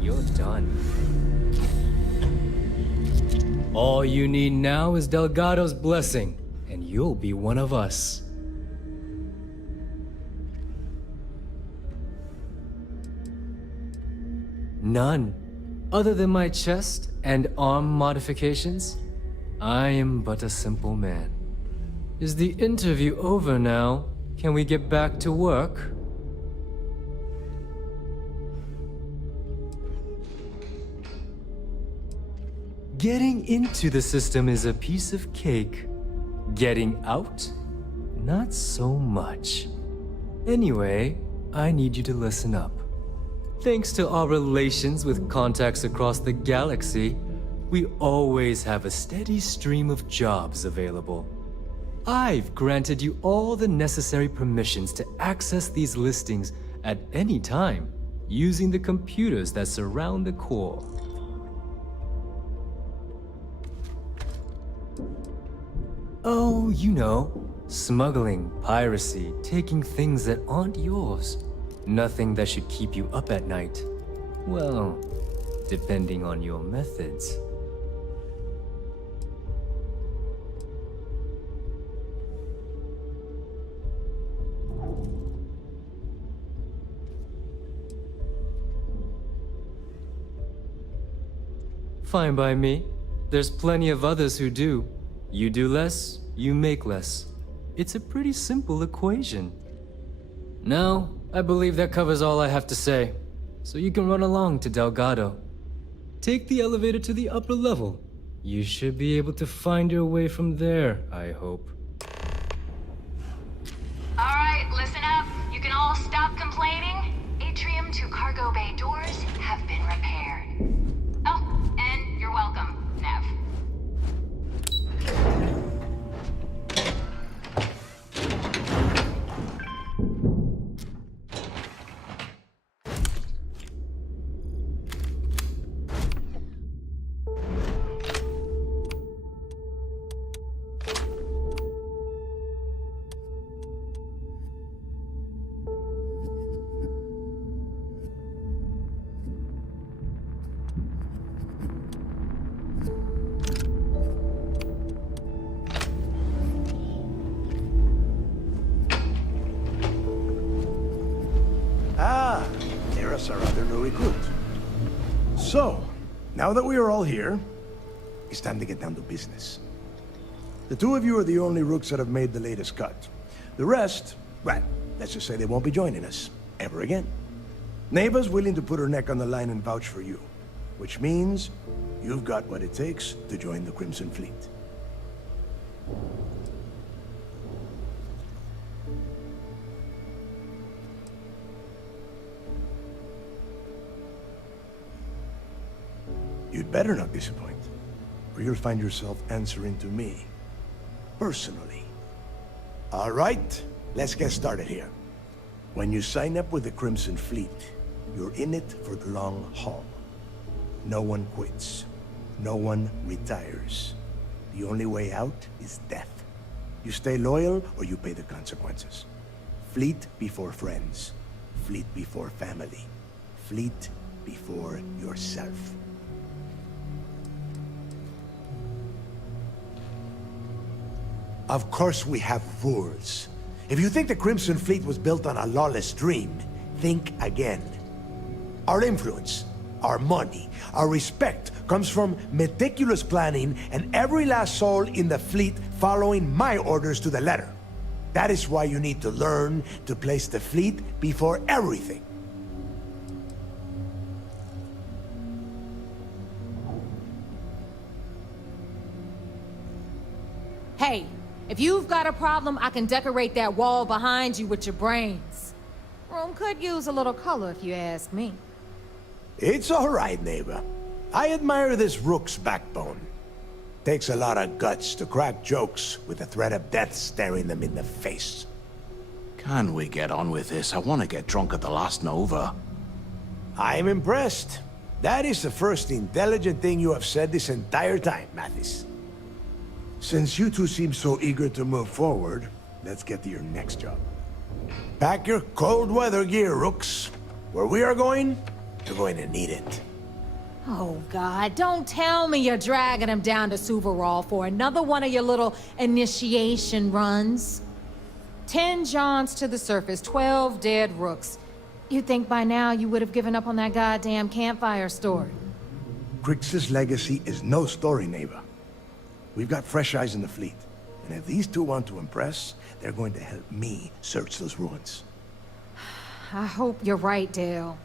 you're done. All you need now is Delgado's blessing, and you'll be one of us. None. Other than my chest and arm modifications, I am but a simple man. Is the interview over now? Can we get back to work? Getting into the system is a piece of cake. Getting out? Not so much. Anyway, I need you to listen up. Thanks to our relations with contacts across the galaxy, we always have a steady stream of jobs available. I've granted you all the necessary permissions to access these listings at any time, using the computers that surround the core. Oh, you know, smuggling, piracy, taking things that aren't yours. Nothing that should keep you up at night. Well, depending on your methods. Fine by me. There's plenty of others who do. You do less, you make less. It's a pretty simple equation. Now, I believe that covers all I have to say. So you can run along to Delgado. Take the elevator to the upper level. You should be able to find your way from there, I hope. Alright, listen up. You can all stop complaining. Atrium to cargo bay doors have been repaired. Oh, and you're welcome, Nev. Our other new recruit. So, now that we are all here, it's time to get down to business. The two of you are the only rooks that have made the latest cut. The rest, well, let's just say they won't be joining us ever again. Neva's willing to put her neck on the line and vouch for you, which means you've got what it takes to join the Crimson Fleet. You'd better not disappoint, or you'll find yourself answering to me, personally. All right, let's get started here. When you sign up with the Crimson Fleet, you're in it for the long haul. No one quits. No one retires. The only way out is death. You stay loyal or you pay the consequences. Fleet before friends. Fleet before family. Fleet before yourself. Of course we have rules. If you think the Crimson Fleet was built on a lawless dream, think again. Our influence, our money, our respect comes from meticulous planning and every last soul in the fleet following my orders to the letter. That is why you need to learn to place the fleet before everything. Hey, if you've got a problem, I can decorate that wall behind you with your brains. Room could use a little color if you ask me. It's all right, neighbor. I admire this rook's backbone. Takes a lot of guts to crack jokes with the threat of death staring them in the face. Can we get on with this? I want to get drunk at the last Nova. I'm impressed. That is the first intelligent thing you have said this entire time, Mathis. Since you two seem so eager to move forward, let's get to your next job. Pack your cold weather gear, rooks. Where we are going, you're going to need it. Oh, God, don't tell me you're dragging him down to Suvarol for another one of your little initiation runs. 10 Johns to the surface, 12 dead rooks. You'd think by now you would have given up on that goddamn campfire story. Crix's legacy is no story, neighbor. We've got fresh eyes in the fleet. And if these two want to impress, they're going to help me search those ruins. I hope you're right, Dale.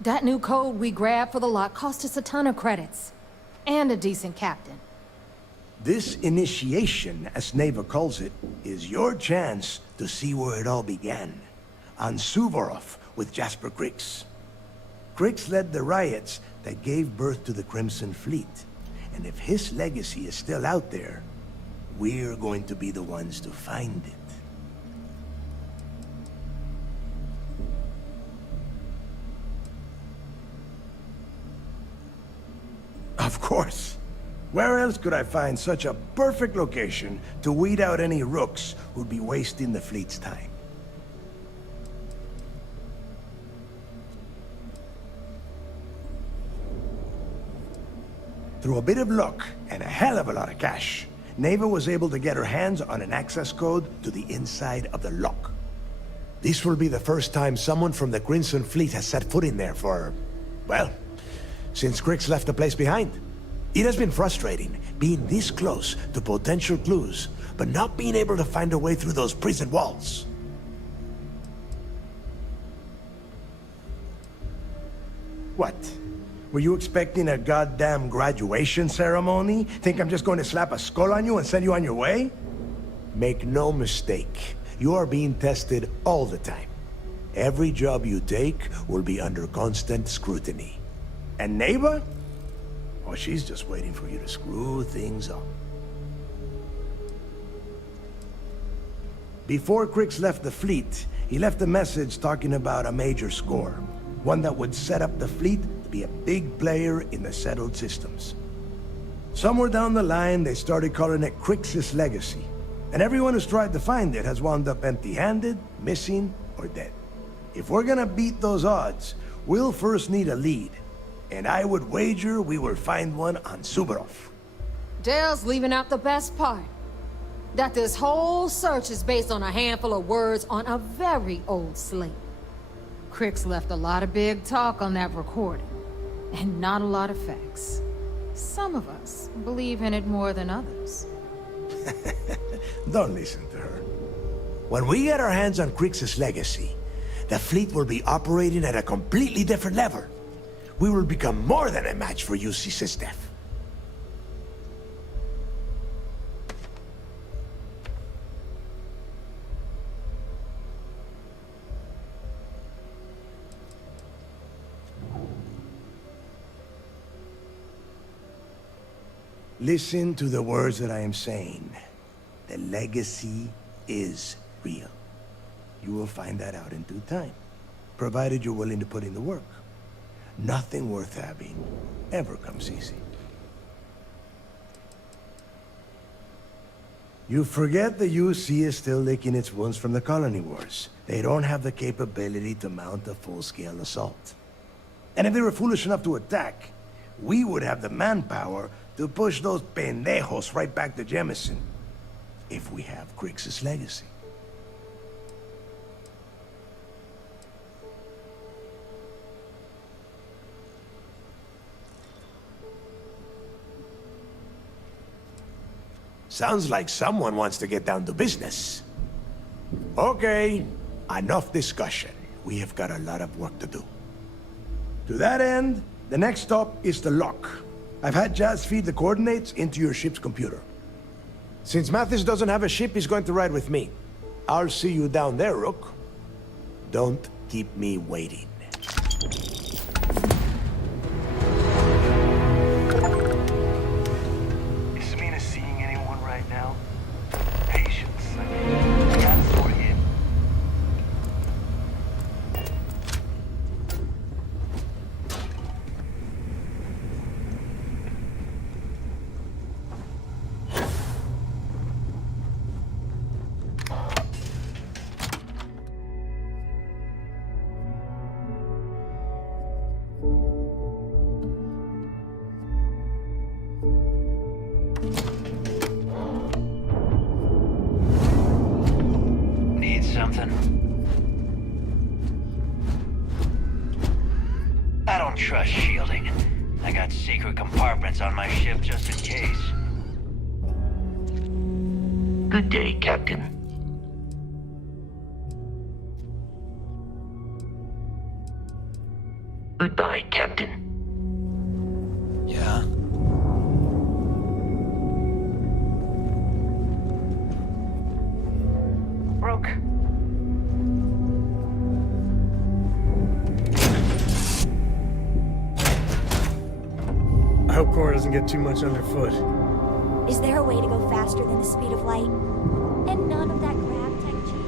That new code we grabbed for the lot cost us a ton of credits. And a decent captain. This initiation, as Neva calls it, is your chance to see where it all began. On Suvorov with Jasper Crix. Crix led the riots that gave birth to the Crimson Fleet. And if his legacy is still out there, we're going to be the ones to find it. Of course. Where else could I find such a perfect location to weed out any rooks who'd be wasting the fleet's time? Through a bit of luck and a hell of a lot of cash, Neva was able to get her hands on an access code to the inside of the lock. This will be the first time someone from the Crimson Fleet has set foot in there for, well, since Crix left the place behind. It has been frustrating, being this close to potential clues, but not being able to find a way through those prison walls. What? Were you expecting a goddamn graduation ceremony? Think I'm just going to slap a skull on you and send you on your way? Make no mistake, you are being tested all the time. Every job you take will be under constant scrutiny. And Neva? Oh, she's just waiting for you to screw things up. Before Crix left the fleet, he left a message talking about a major score. One that would set up the fleet to be a big player in the settled systems. Somewhere down the line, they started calling it Crix's legacy. And everyone who's tried to find it has wound up empty-handed, missing, or dead. If we're gonna beat those odds, we'll first need a lead. And I would wager we will find one on Suvorov. Dale's leaving out the best part. That this whole search is based on a handful of words on a very old slate. Crix left a lot of big talk on that recording, and not a lot of facts. Some of us believe in it more than others. Don't listen to her. When we get our hands on Crixus' legacy, the fleet will be operating at a completely different level. We will become more than a match for UC Systef. Listen to the words that I am saying. The legacy is real. You will find that out in due time, provided you're willing to put in the work. Nothing worth having ever comes easy. You forget the UC is still licking its wounds from the colony wars. They don't have the capability to mount a full-scale assault. And if they were foolish enough to attack, we would have the manpower to push those pendejos right back to Jemison, if we have Crixus' legacy. Sounds like someone wants to get down to business. Okay, enough discussion. We have got a lot of work to do. To that end, the next stop is the lock. I've had Jazz feed the coordinates into your ship's computer. Since Mathis doesn't have a ship, he's going to ride with me. I'll see you down there, Rook. Don't keep me waiting. Is Mina seeing anyone right now? Patience. I got it for you. I don't trust shielding. I got secret compartments on my ship just in case. Good day, Captain. Goodbye, Captain. Yeah? Rook. I hope Cora doesn't get too much underfoot. Is there a way to go faster than the speed of light? And none of that grab tech cheating?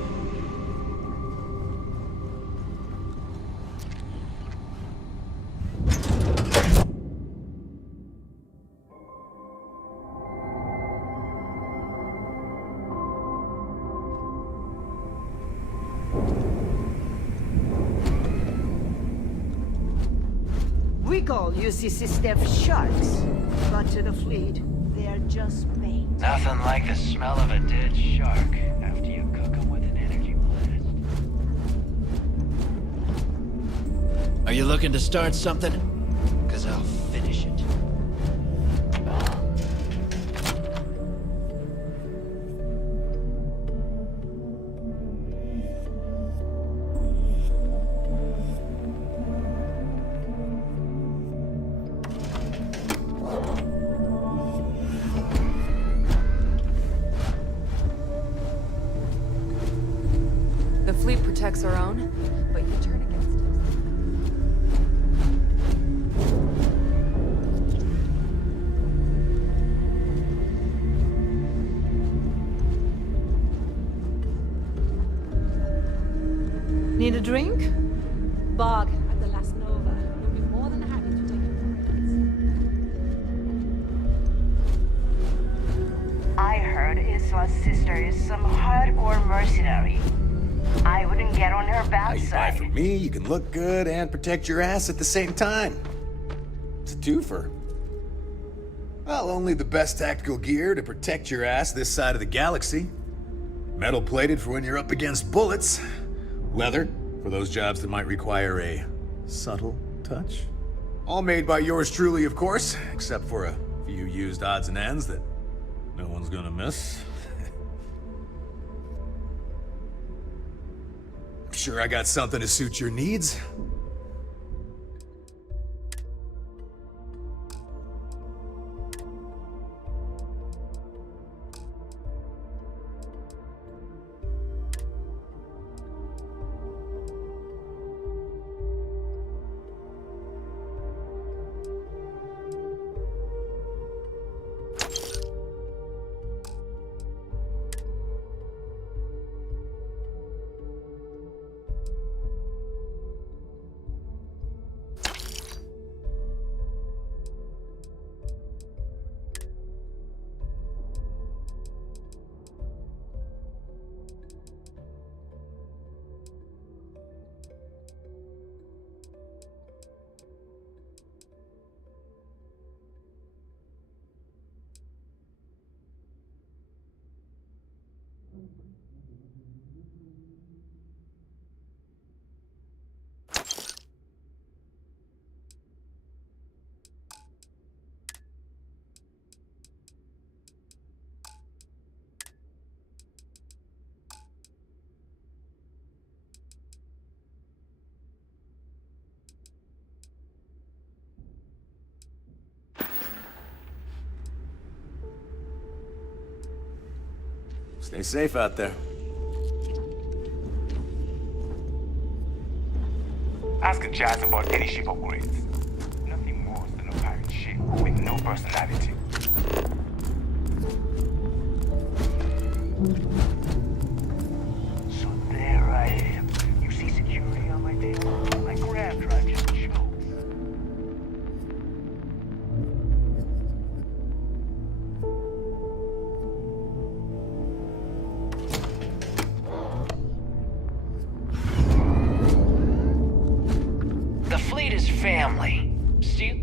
We call UC Systef sharks, but to the fleet, they're just bait. Nothing like the smell of a dead shark after you cook them with an energy blast. Are you looking to start something? 'Cause I'll finish it. The fleet protects our own, but you turn against Need a drink? Bog at the Last Nova. We'll be more than happy to take your I heard Isla's sister is some hardcore mercenary. I wouldn't get on her bad You buy side. from me, you can look good and protect your ass at the same time. It's a twofer. Well, only the best tactical gear to protect your ass this side of the galaxy. Metal-plated for when you're up against bullets. Leather for those jobs that might require a subtle touch. All made by yours truly, of course, except for a few used odds and ends that No one's gonna miss. I'm sure I got something to suit your needs. Stay safe out there. Ask a Jazz about any ship upgrades. Nothing more than a pirate ship with no personality. So there I am. You see security on my tail? My grab drive just chokes. The fleet is family. Still.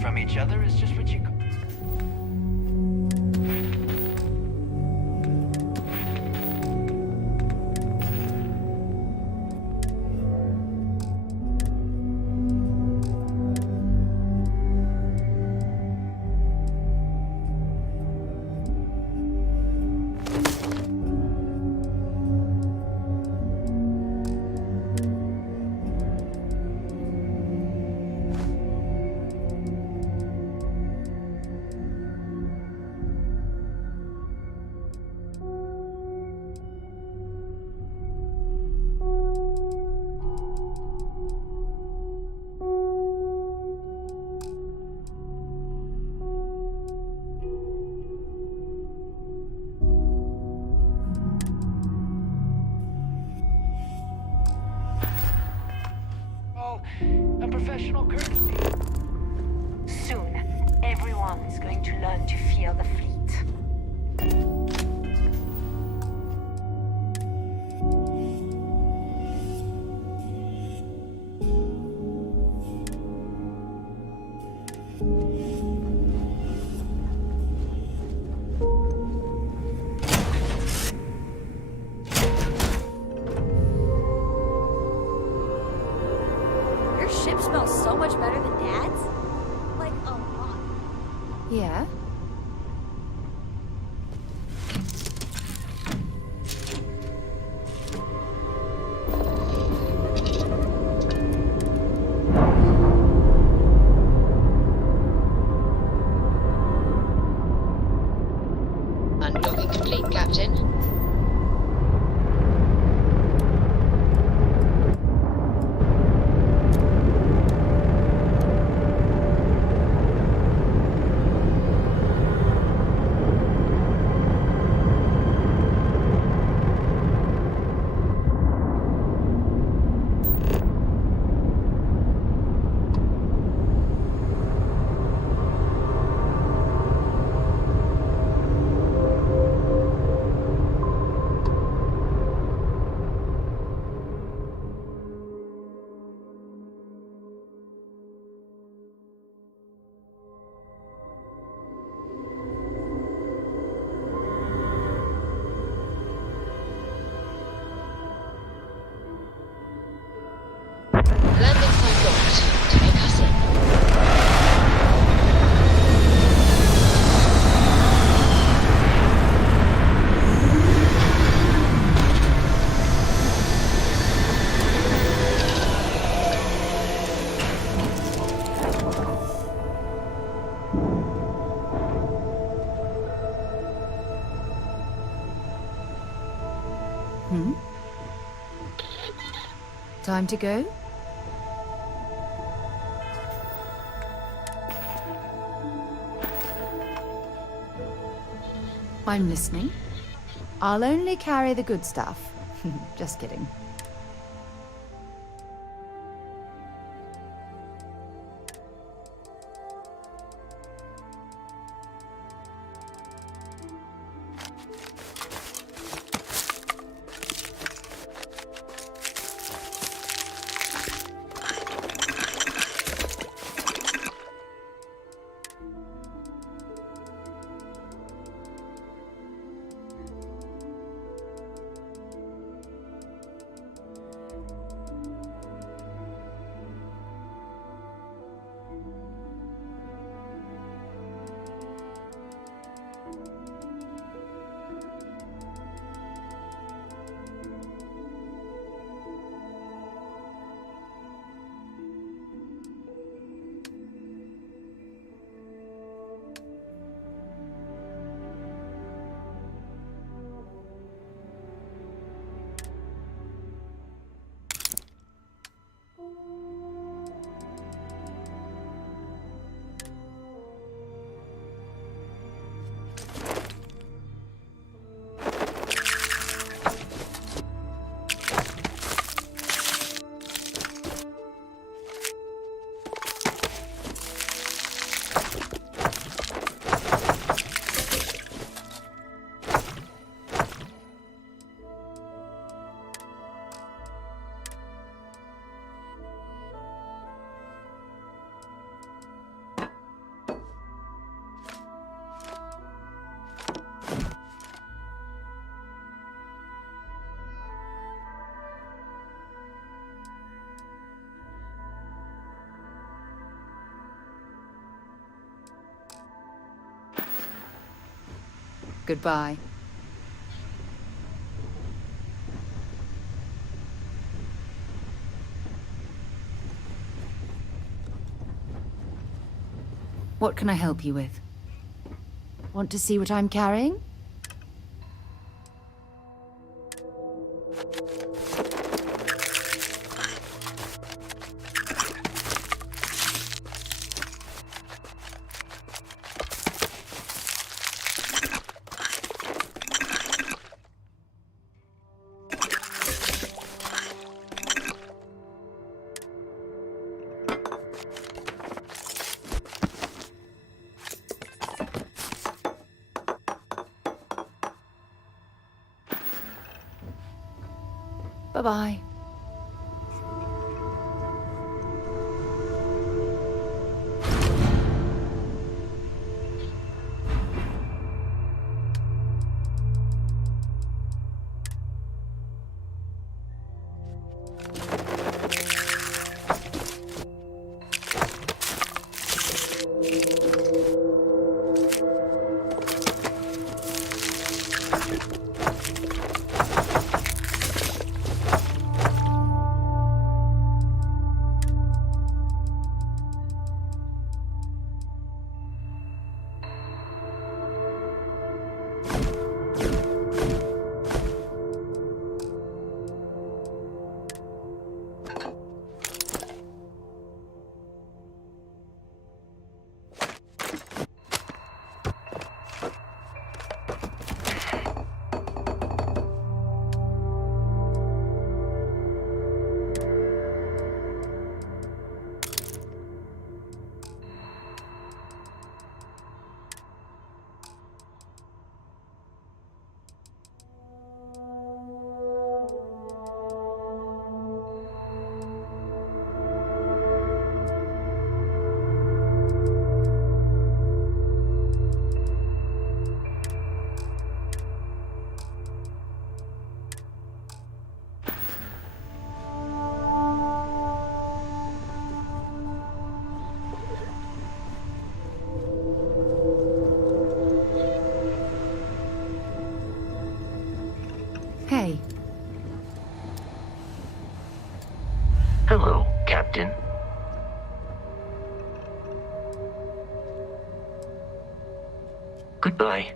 From each other is just what you call. A professional courtesy. Soon, everyone is going to learn to fear the fleet. Ship smells so much better than Dad's? Like, a lot. Yeah? Undocking complete, Captain. Time to go? I'm listening. I'll only carry the good stuff. Just kidding. Goodbye. What can I help you with? Want to see what I'm carrying? Bye-bye. Hey. Hello, Captain. Goodbye.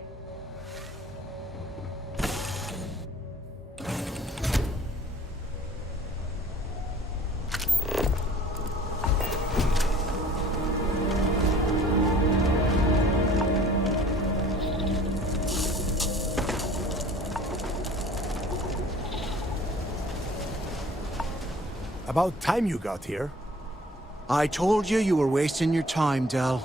About time you got here. I told you you were wasting your time, Del.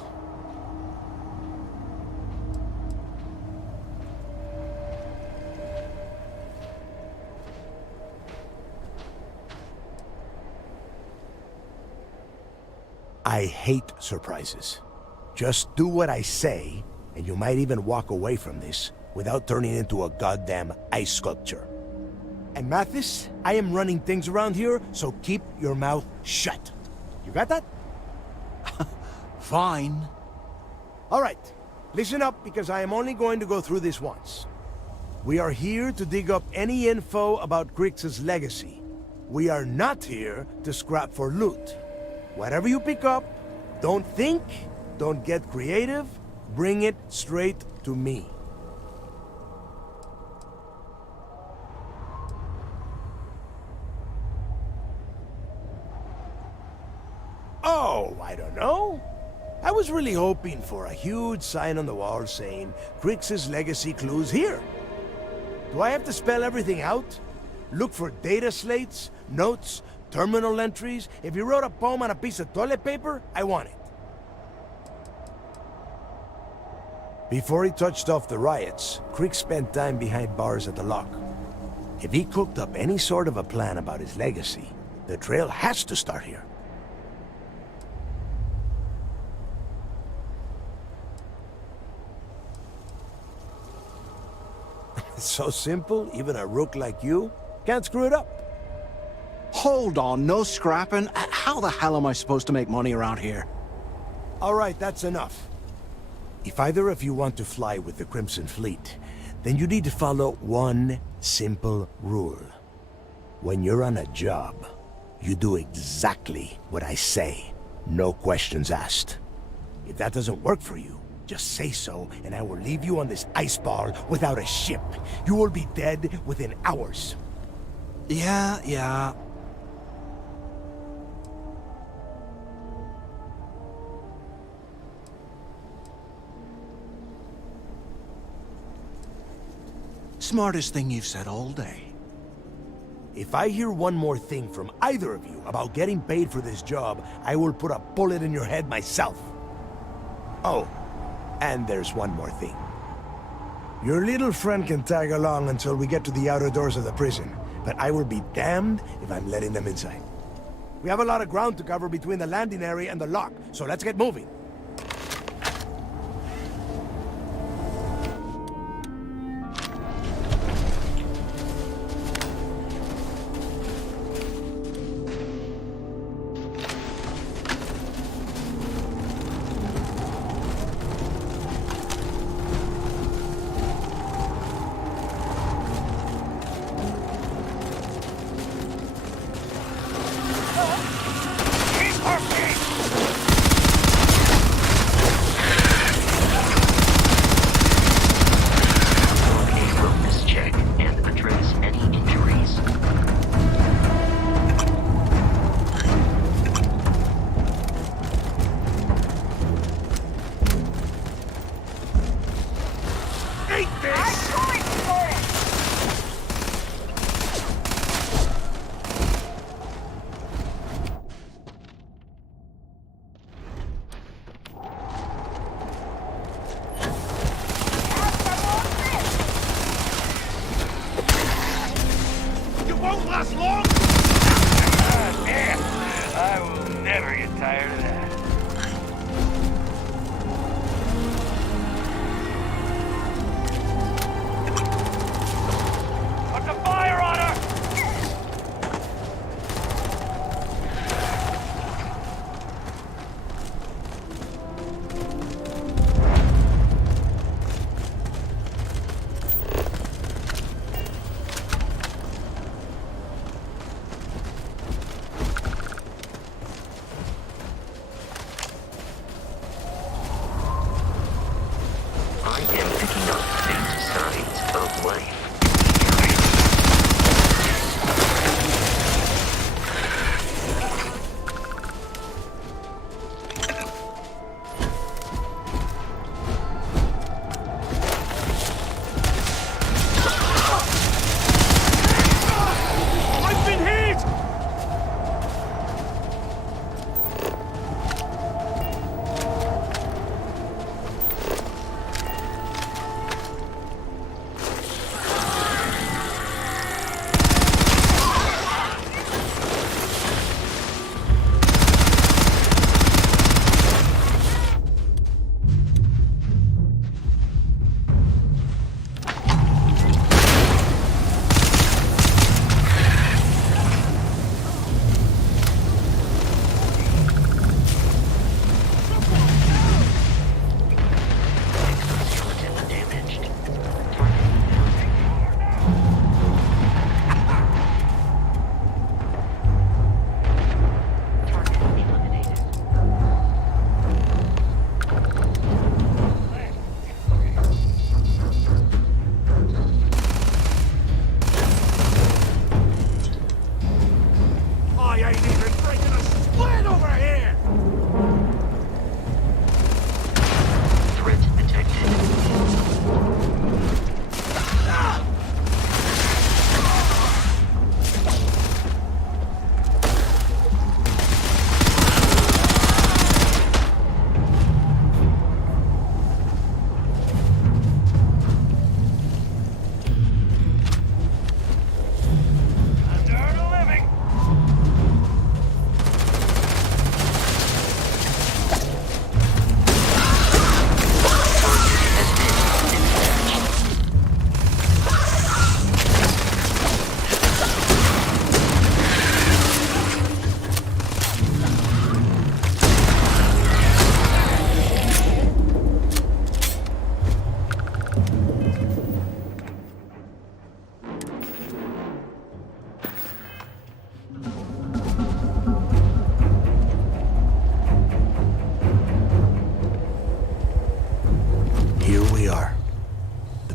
I hate surprises. Just do what I say, and you might even walk away from this without turning into a goddamn ice sculpture. And Mathis, I am running things around here, so keep your mouth shut. You got that? Fine. All right, listen up because I am only going to go through this once. We are here to dig up any info about Grix's legacy. We are not here to scrap for loot. Whatever you pick up, don't think, don't get creative, bring it straight to me. Oh, I don't know. I was really hoping for a huge sign on the wall saying, Grix's legacy clues here. Do I have to spell everything out? Look for data slates, notes, terminal entries? If you wrote a poem on a piece of toilet paper, I want it. Before he touched off the riots, Grix spent time behind bars at the lock. If he cooked up any sort of a plan about his legacy, the trail has to start here. It's so simple, even a rook like you can't screw it up. Hold on, no scrapping. How the hell am I supposed to make money around here? All right, that's enough. If either of you want to fly with the Crimson Fleet, then you need to follow one simple rule. When you're on a job, you do exactly what I say. No questions asked. If that doesn't work for you, just say so, and I will leave you on this ice ball without a ship. You will be dead within hours. Yeah. Smartest thing you've said all day. If I hear one more thing from either of you about getting paid for this job, I will put a bullet in your head myself. Oh, and there's one more thing. Your little friend can tag along until we get to the outer doors of the prison, but I will be damned if I'm letting them inside. We have a lot of ground to cover between the landing area and the lock, so let's get moving.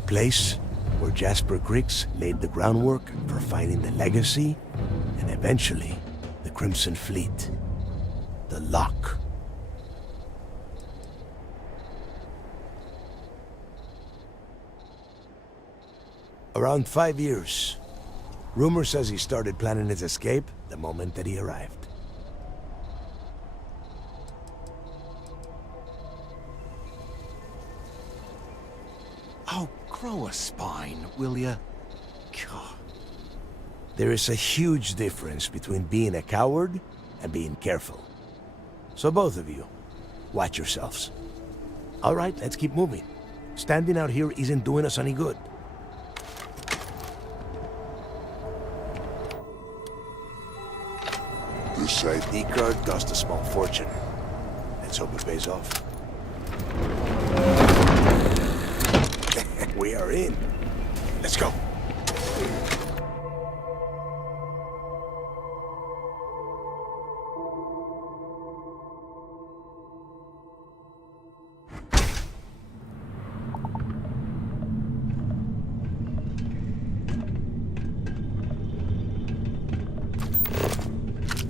place where Jasper Griggs laid the groundwork for finding the legacy and eventually the Crimson Fleet. The Lock. Around 5 years. Rumor says he started planning his escape the moment that he arrived. Oh, grow a spine, will ya? God. There is a huge difference between being a coward and being careful. So both of you, watch yourselves. All right, let's keep moving. Standing out here isn't doing us any good. This ID card cost a small fortune. Let's hope it pays off. We are in. Let's go.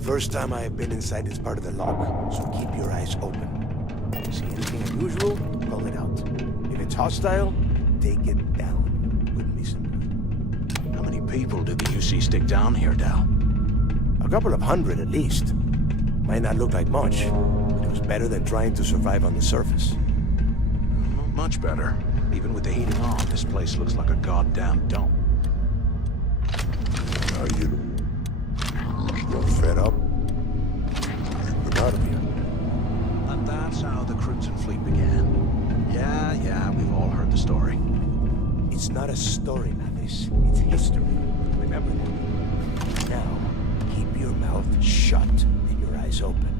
First time I have been inside this part of the lock, so keep your eyes open. See anything unusual? Call it out. If it's hostile, take it down. Wouldn't be simple. How many people did the UC stick down here, Dal? A couple of hundred at least. Might not look like much, but it was better than trying to survive on the surface. Not much better. Even with the heating on, this place looks like a goddamn dome. Are you fed up? We're out of here. And that's how the Crimson Fleet began. Yeah, we've all heard the story. It's not a story, Mavis. It's history. Remember that. Now, keep your mouth shut and your eyes open.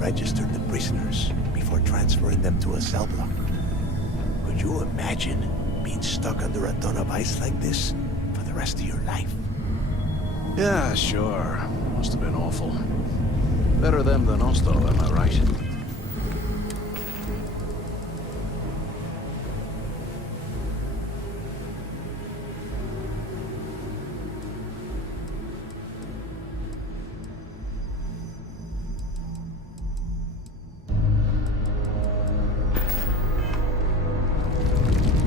Registered the prisoners before transferring them to a cell block. Could you imagine being stuck under a ton of ice like this for the rest of your life? Yeah, sure. Must have been awful. Better them than us, though, am I right?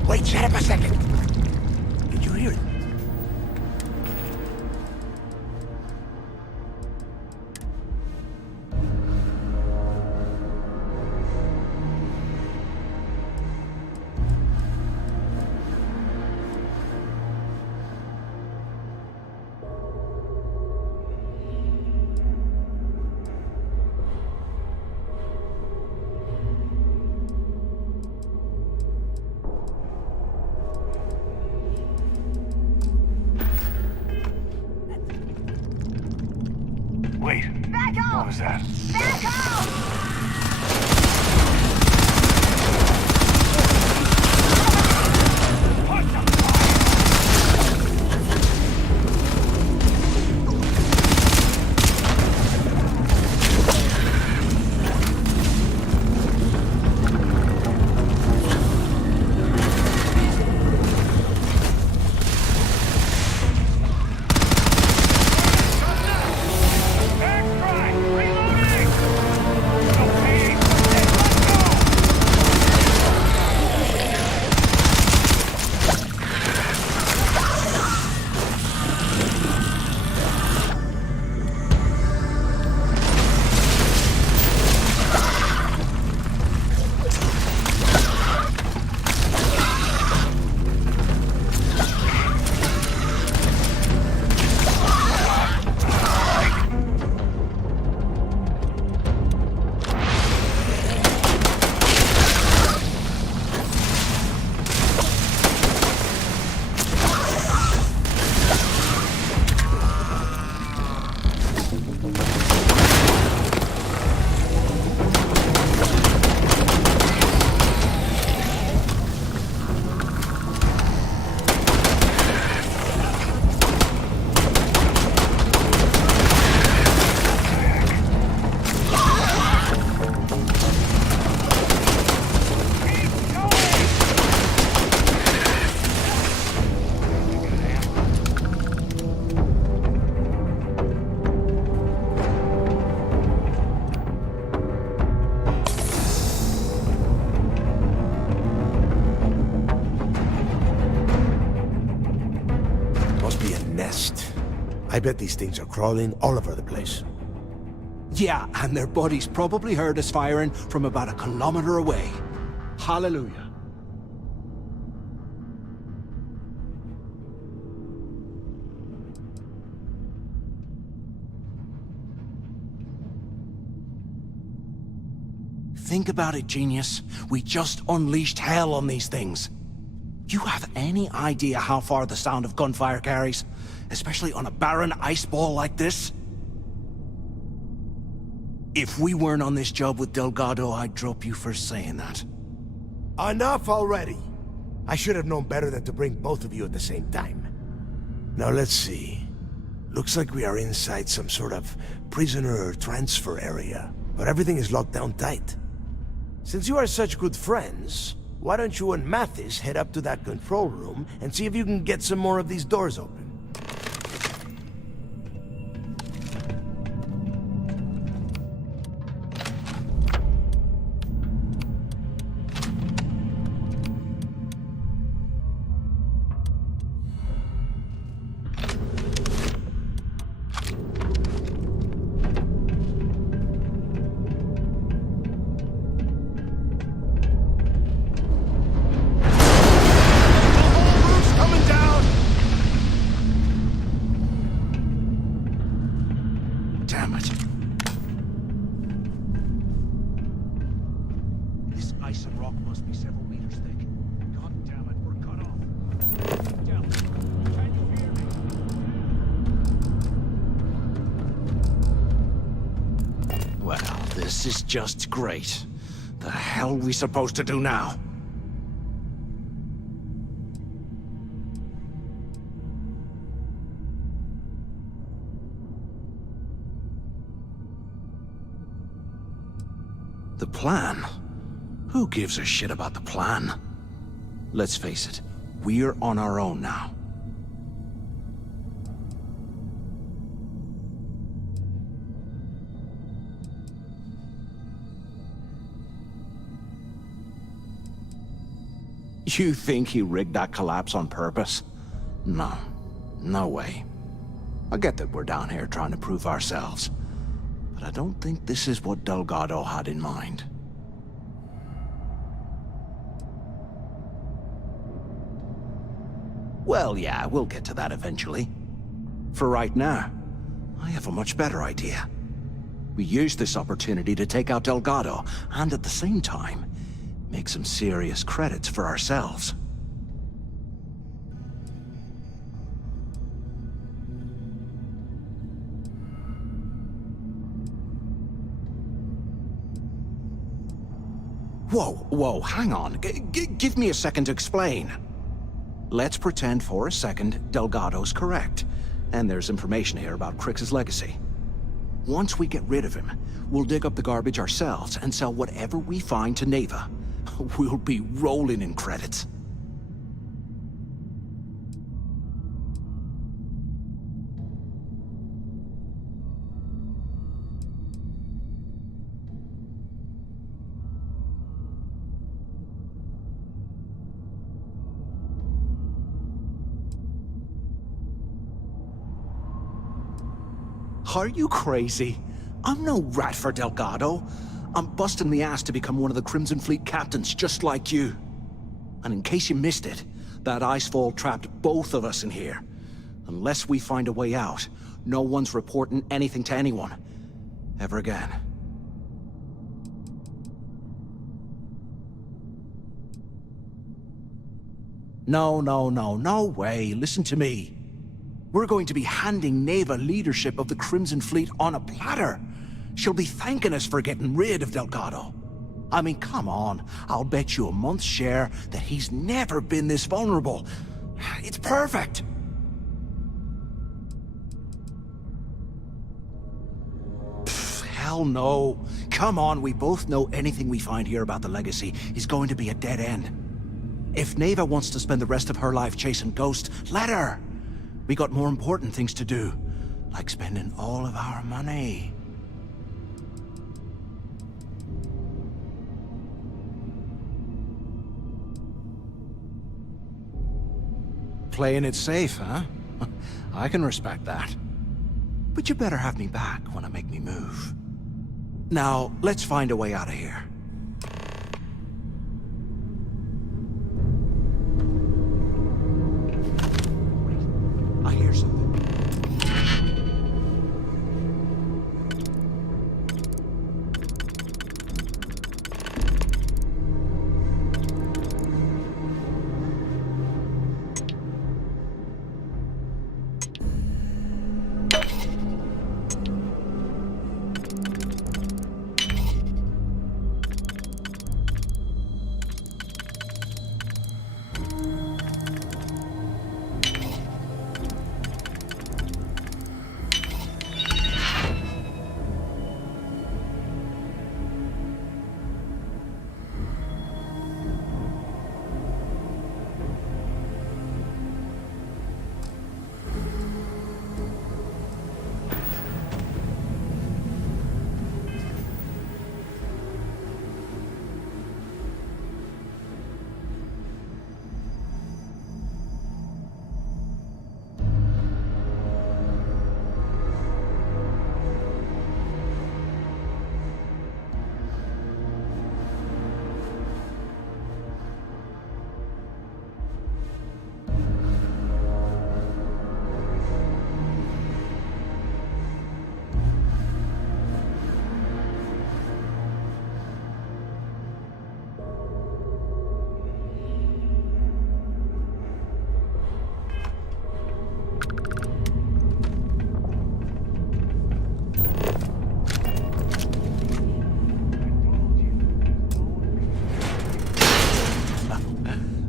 Wait, shut up a second. Did you hear it? Wait. Back off! What was that? Back off! Reloading! be a nest. I bet these things are crawling all over the place. Yeah, and their buddies probably heard us firing from about a kilometer away. Hallelujah. Think about it, genius. We just unleashed hell on these things. You have any idea how far the sound of gunfire carries? Especially on a barren ice ball like this? If we weren't on this job with Delgado, I'd drop you for saying that. Enough already! I should have known better than to bring both of you at the same time. Now let's see. Looks like we are inside some sort of prisoner transfer area, but everything is locked down tight. Since you are such good friends, why don't you and Mathis head up to that control room and see if you can get some more of these doors open? This is just great. The hell are we supposed to do now? The plan? Who gives a shit about the plan? Let's face it, we're on our own now. You think he rigged that collapse on purpose? No. No way. I get that we're down here trying to prove ourselves, but I don't think this is what Delgado had in mind. Well, yeah, we'll get to that eventually. For right now, I have a much better idea. We use this opportunity to take out Delgado, and at the same time, make some serious credits for ourselves. Whoa, hang on. Give me a second to explain. Let's pretend for a second Delgado's correct, and there's information here about Crix's legacy. Once we get rid of him, we'll dig up the garbage ourselves and sell whatever we find to Neva. We'll be rolling in credits. Are you crazy? I'm no rat for Delgado. I'm busting the ass to become one of the Crimson Fleet captains, just like you. And in case you missed it, that icefall trapped both of us in here. Unless we find a way out, no one's reporting anything to anyone. Ever again. No way. Listen to me. We're going to be handing Neva leadership of the Crimson Fleet on a platter. She'll be thanking us for getting rid of Delgado. I mean, come on. I'll bet you a month's share that he's never been this vulnerable. It's perfect. Hell no. Come on, we both know anything we find here about the legacy is going to be a dead end. If Neva wants to spend the rest of her life chasing ghosts, let her. We got more important things to do, like spending all of our money. Playing it safe, huh? I can respect that. But you better have me back when I make me move. Now, let's find a way out of here. I hear something.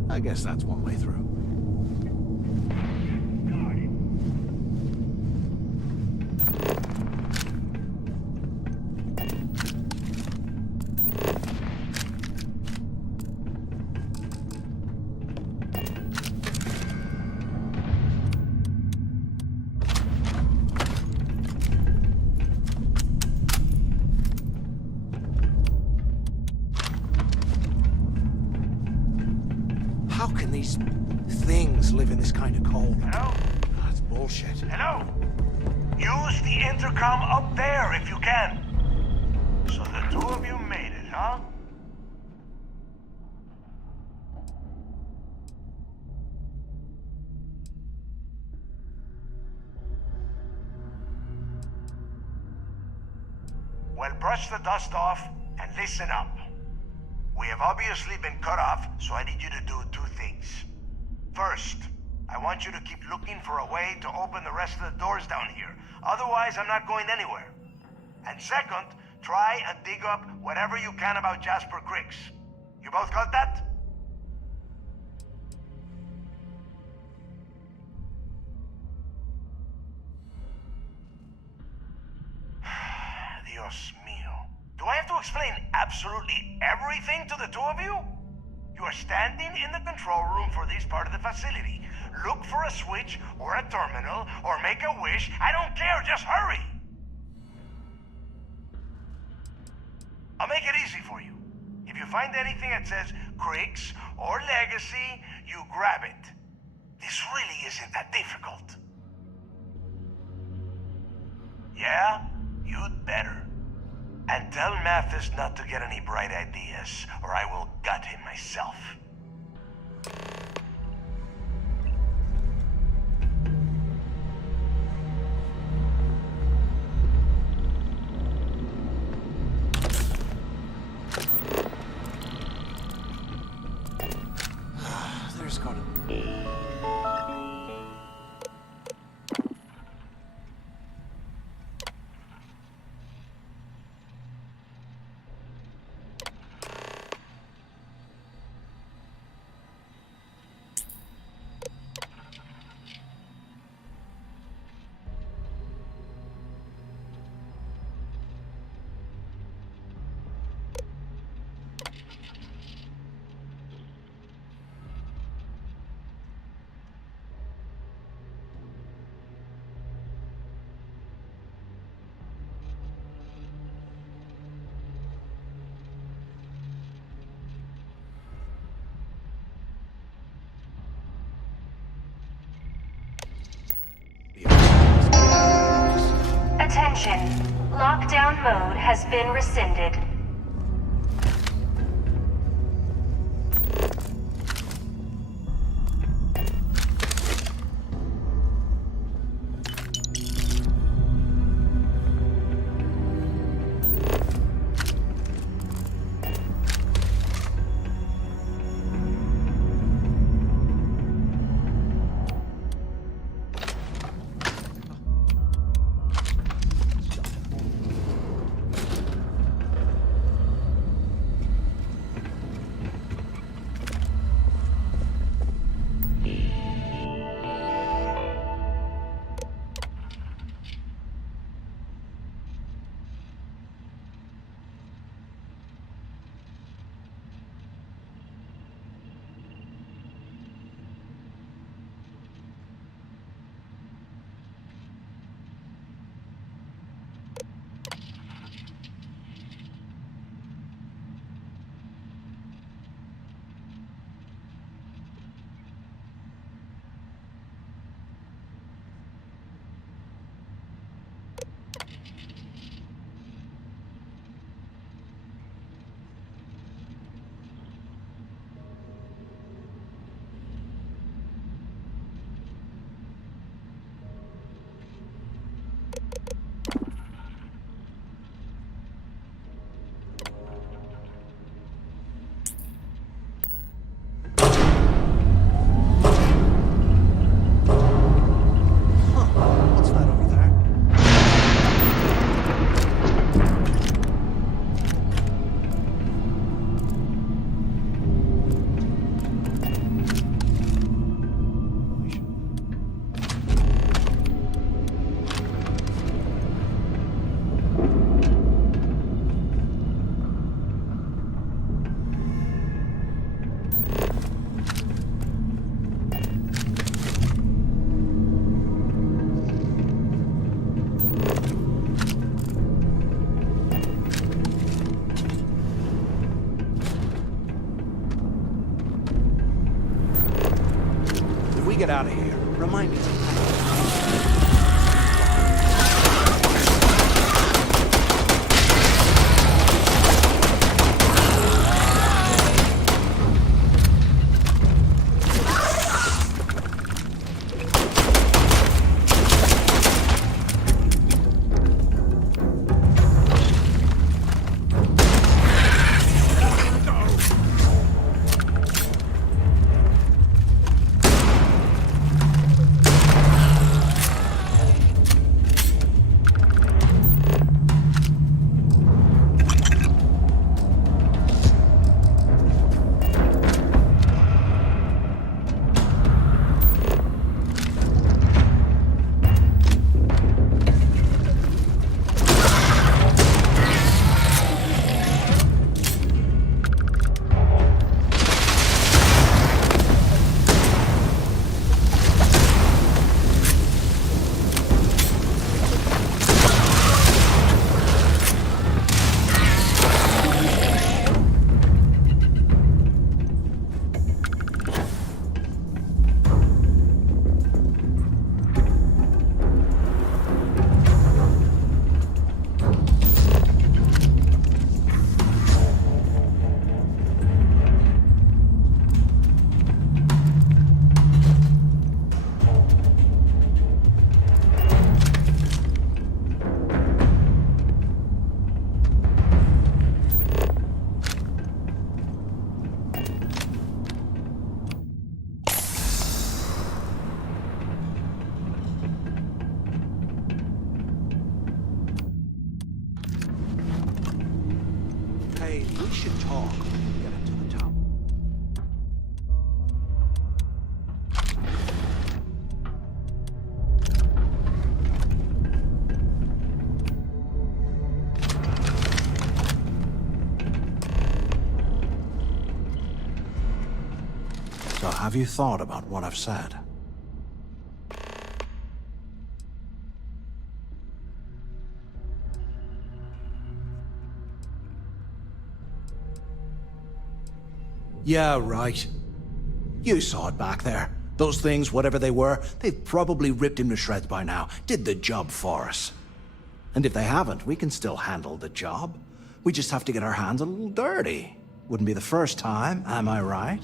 I guess that's one way through. How can these things live in this kind of cold? Hello? That's bullshit. Hello? Use the intercom up there if you can. So the two of you made it, huh? Well, brush the dust off and listen up. We have obviously been cut off, so I need you to do two things. First, I want you to keep looking for a way to open the rest of the doors down here. Otherwise, I'm not going anywhere. And second, try and dig up whatever you can about Jasper Cricks. You both got that? Dios mío. Do I have to explain absolutely everything to the two of you? You are standing in the control room for this part of the facility. Look for a switch or a terminal or make a wish. I don't care, just hurry! I'll make it easy for you. If you find anything that says Cricks or Legacy, you grab it. This really isn't that difficult. Yeah? You'd better. And tell Mathis not to get any bright ideas, or I will gut him myself. There's gotta be. Attention. Lockdown mode has been rescinded. Get out of here. Remind me. should talk when we get into the tower. So have you thought about what I've said? Yeah, right. You saw it back there. Those things, whatever they were, they've probably ripped him to shreds by now. Did the job for us. And if they haven't, we can still handle the job. We just have to get our hands a little dirty. Wouldn't be the first time, am I right?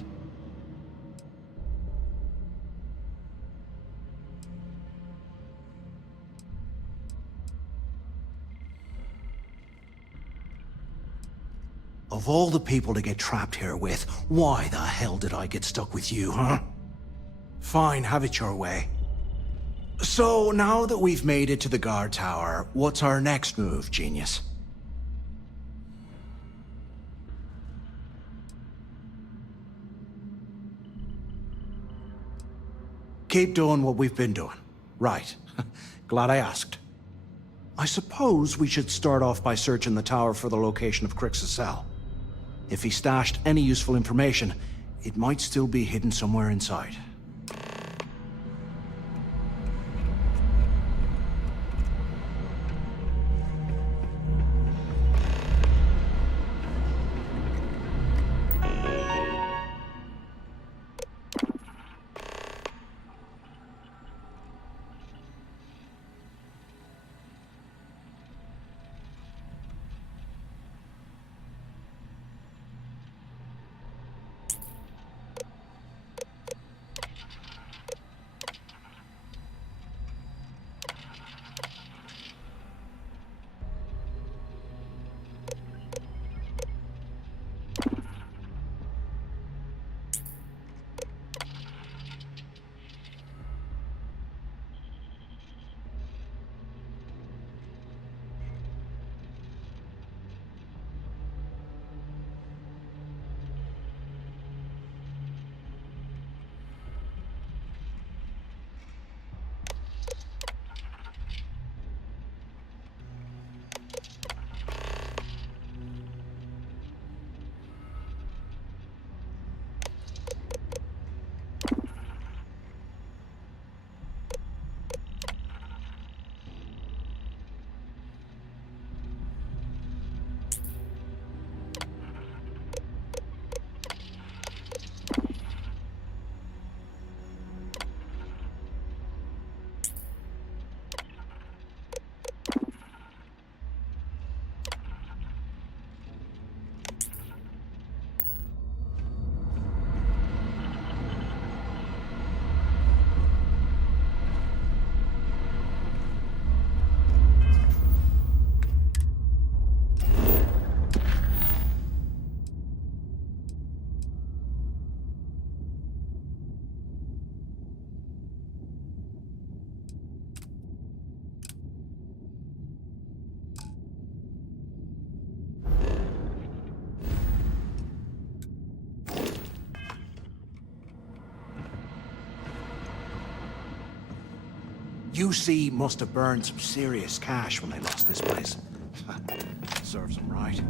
Of all the people to get trapped here with, why the hell did I get stuck with you, huh? Fine, have it your way. So, now that we've made it to the guard tower, what's our next move, genius? Keep doing what we've been doing. Right. Glad I asked. I suppose we should start off by searching the tower for the location of Crix's cell. If he stashed any useful information, it might still be hidden somewhere inside. UC must have burned some serious cash when they lost this place. Serves them right.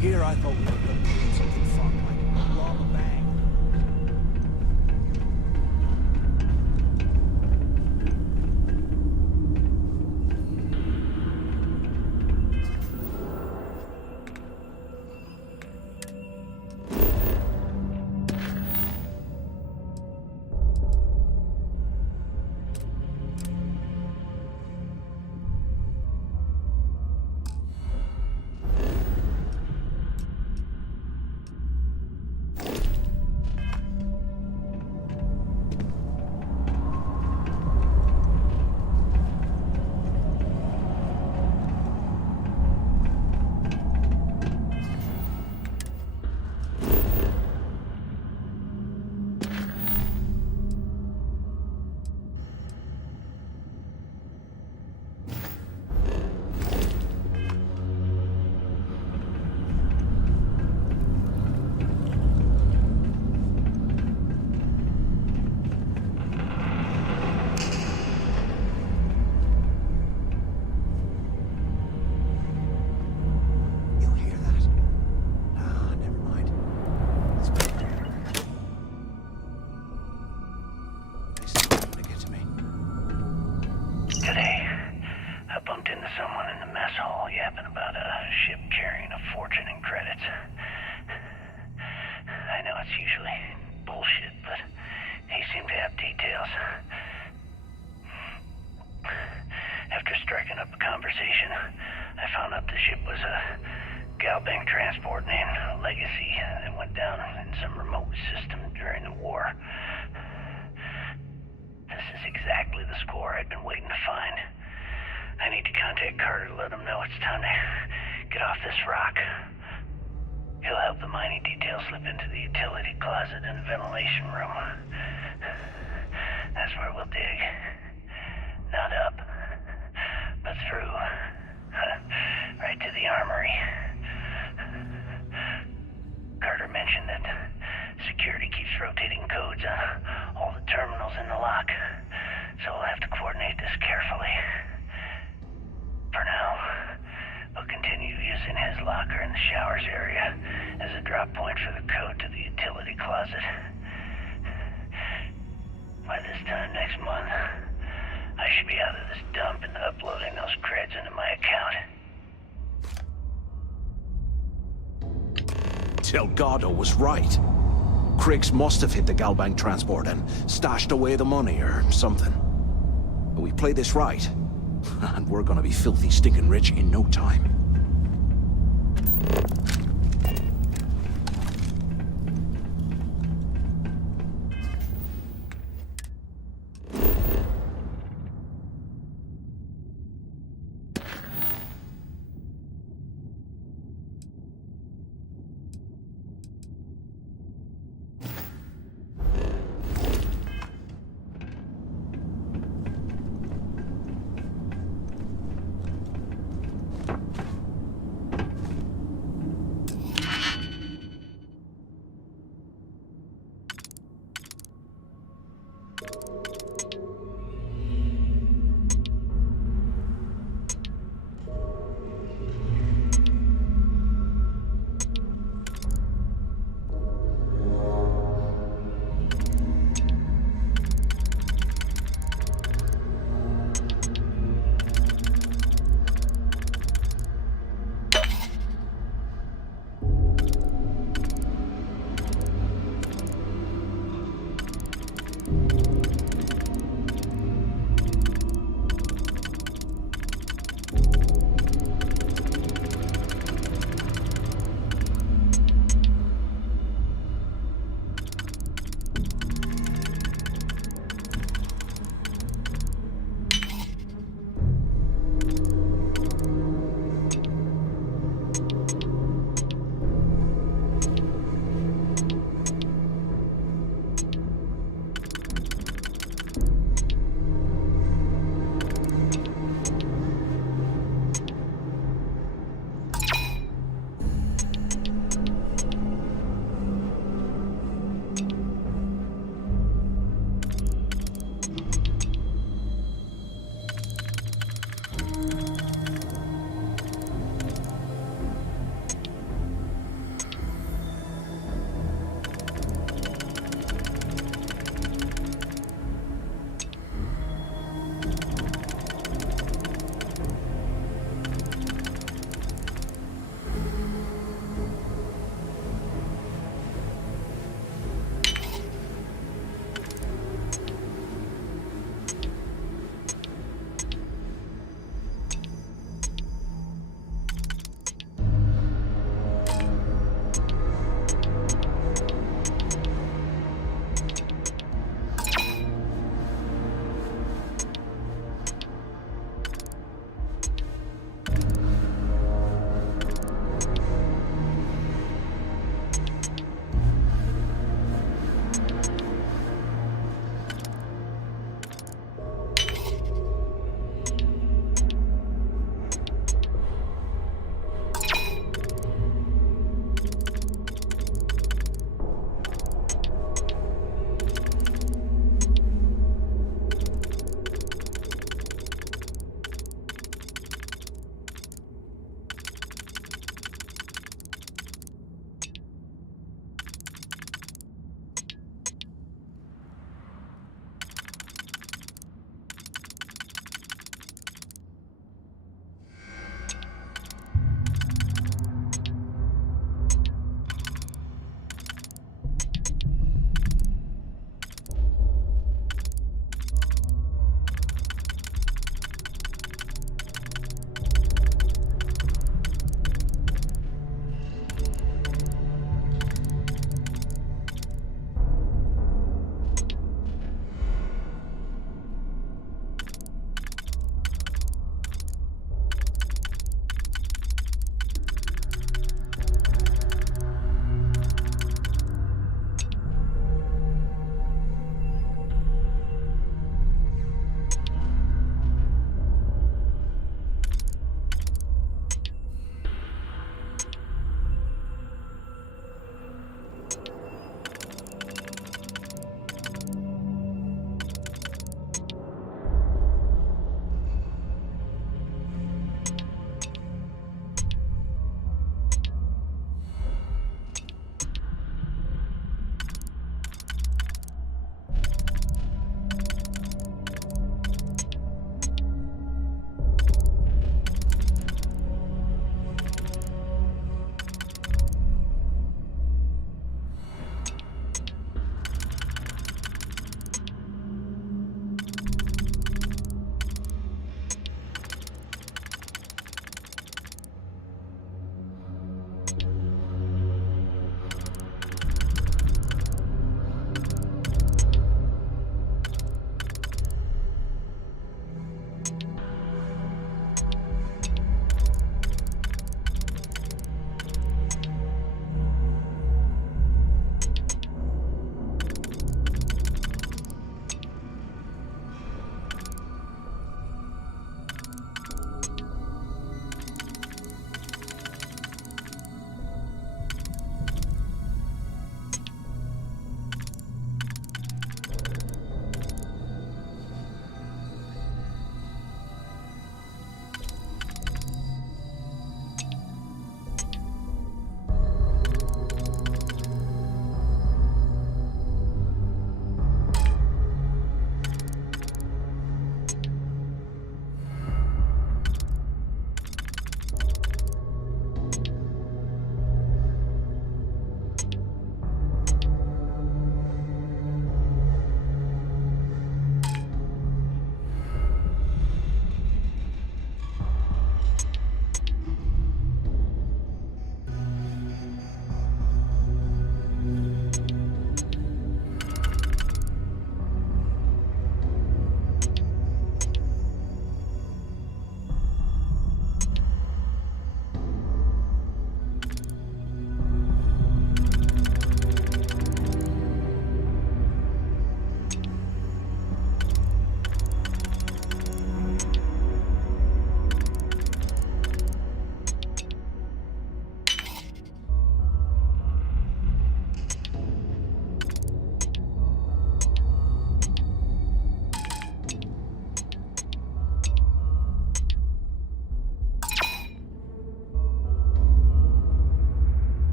Here I thought we were going to be doing something fun, like rob a bank. Delgado was right. Criggs must have hit the Galbank transport and stashed away the money or something. But we play this right, and we're gonna be filthy stinking rich in no time.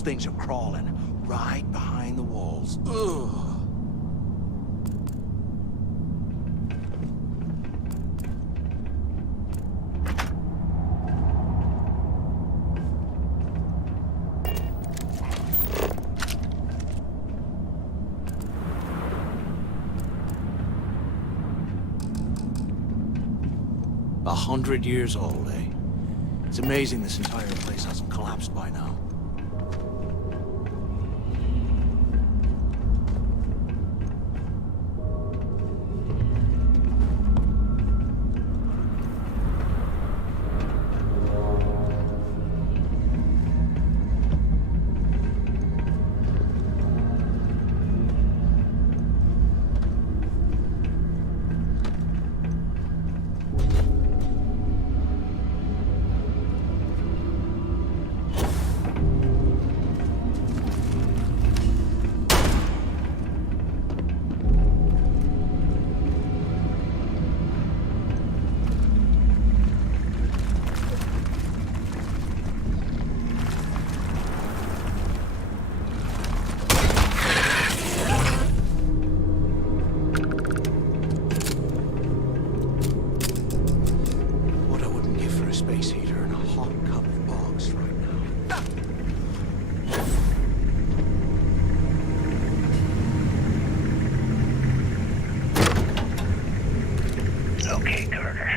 Those things are crawling right behind the walls. Ugh. A 100 years old, eh? It's amazing this entire place hasn't collapsed by now. Okay, Carter.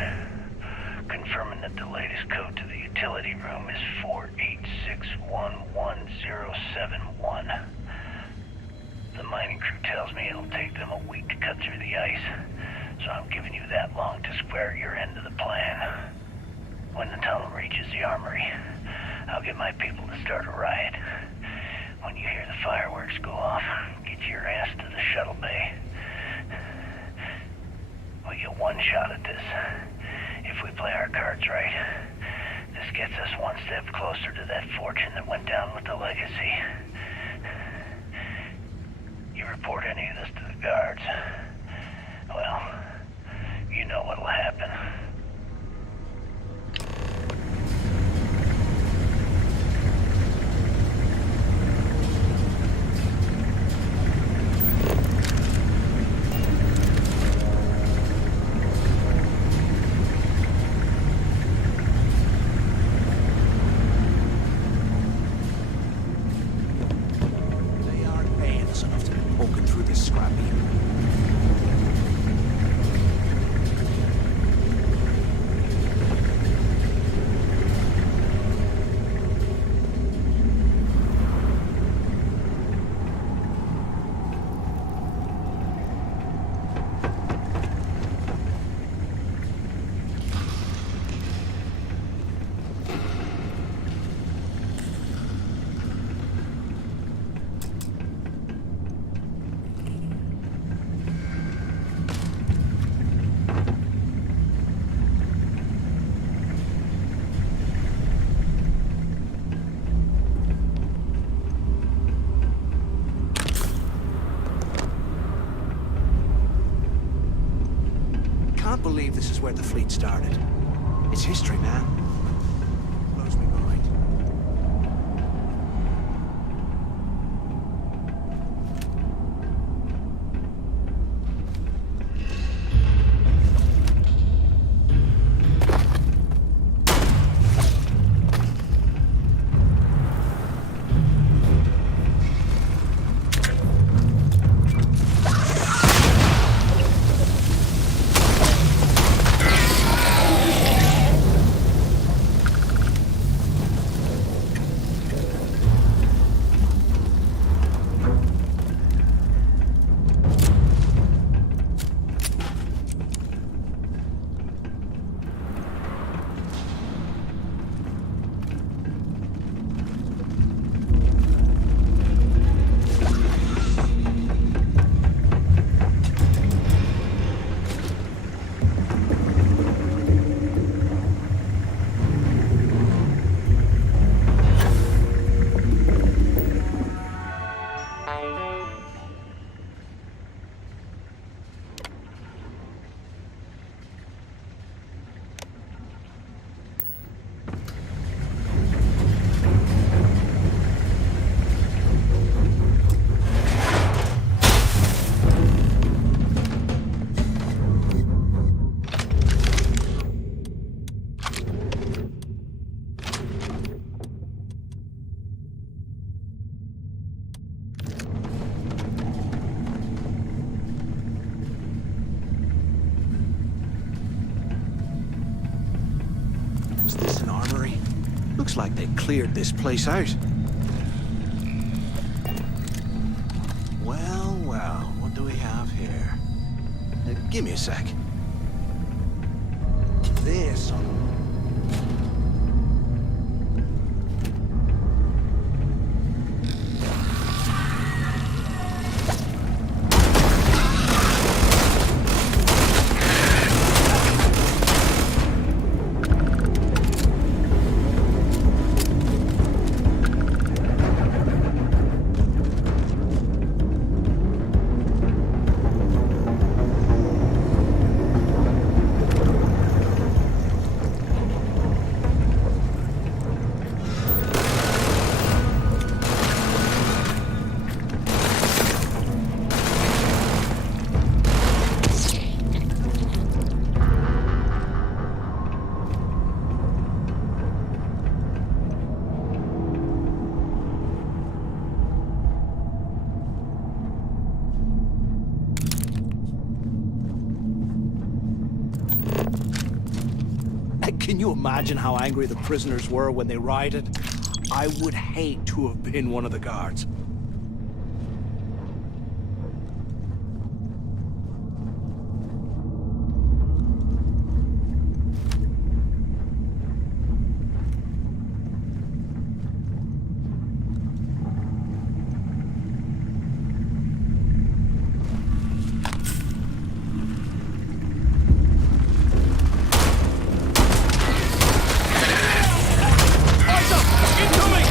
Confirming that the latest code to the utility room is 486111071. The mining crew tells me it'll take them a week to cut through the ice, so I'm giving you that long to square your end of the plan. When the tunnel reaches the armory, I'll get my people to start a riot. When you hear the fireworks go off, get your ass to the shuttle bay. We get one shot at this. If we play our cards right, this gets us one step closer to that fortune that went down with the legacy. You report any of this to the guards, well, you know what'll happen. I believe this is where the fleet started. It's history, man. Blows me mind. Looks like they cleared this place out. Well, well, what do we have here? Give me a sec. This. Can you imagine how angry the prisoners were when they rioted? I would hate to have been one of the guards. Incoming!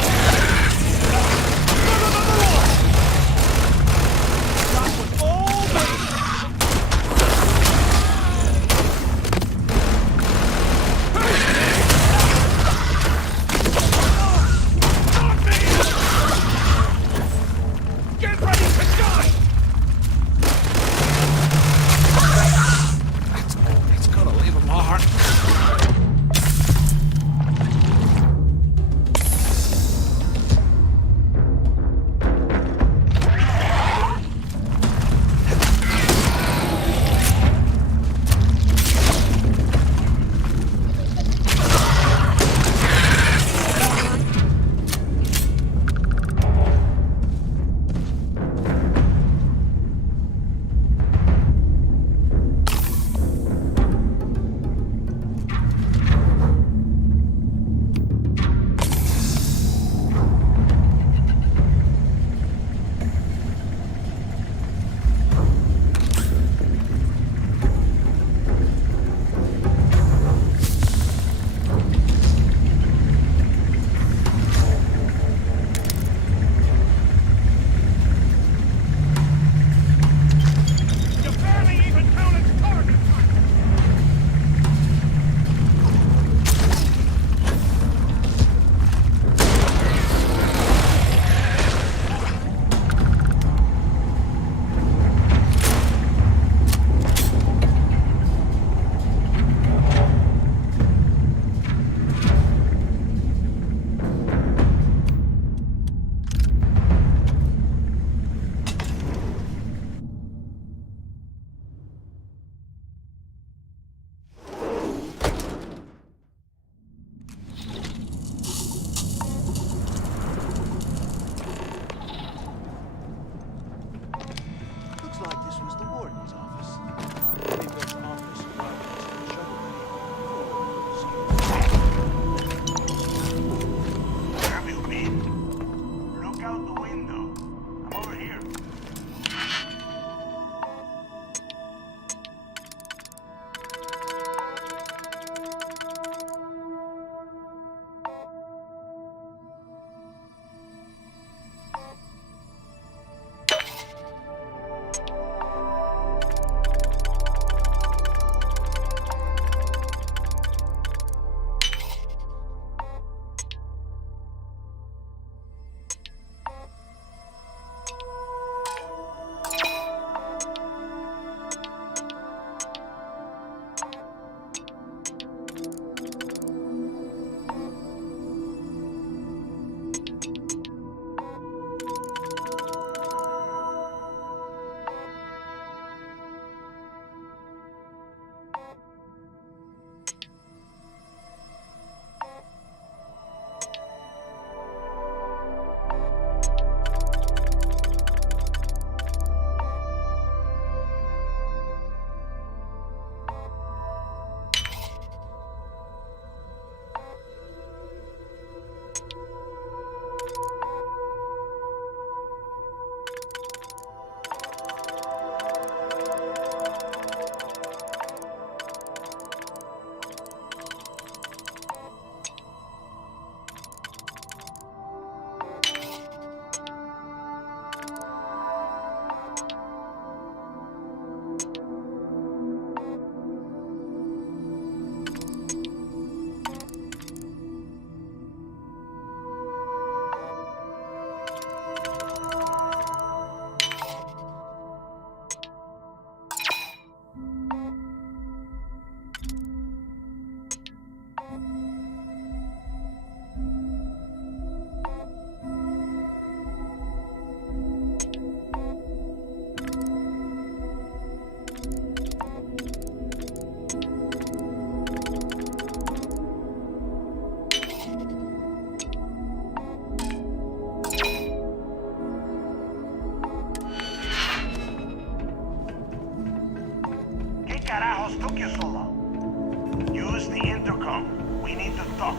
carajos took you so long? Use the intercom. We need to talk.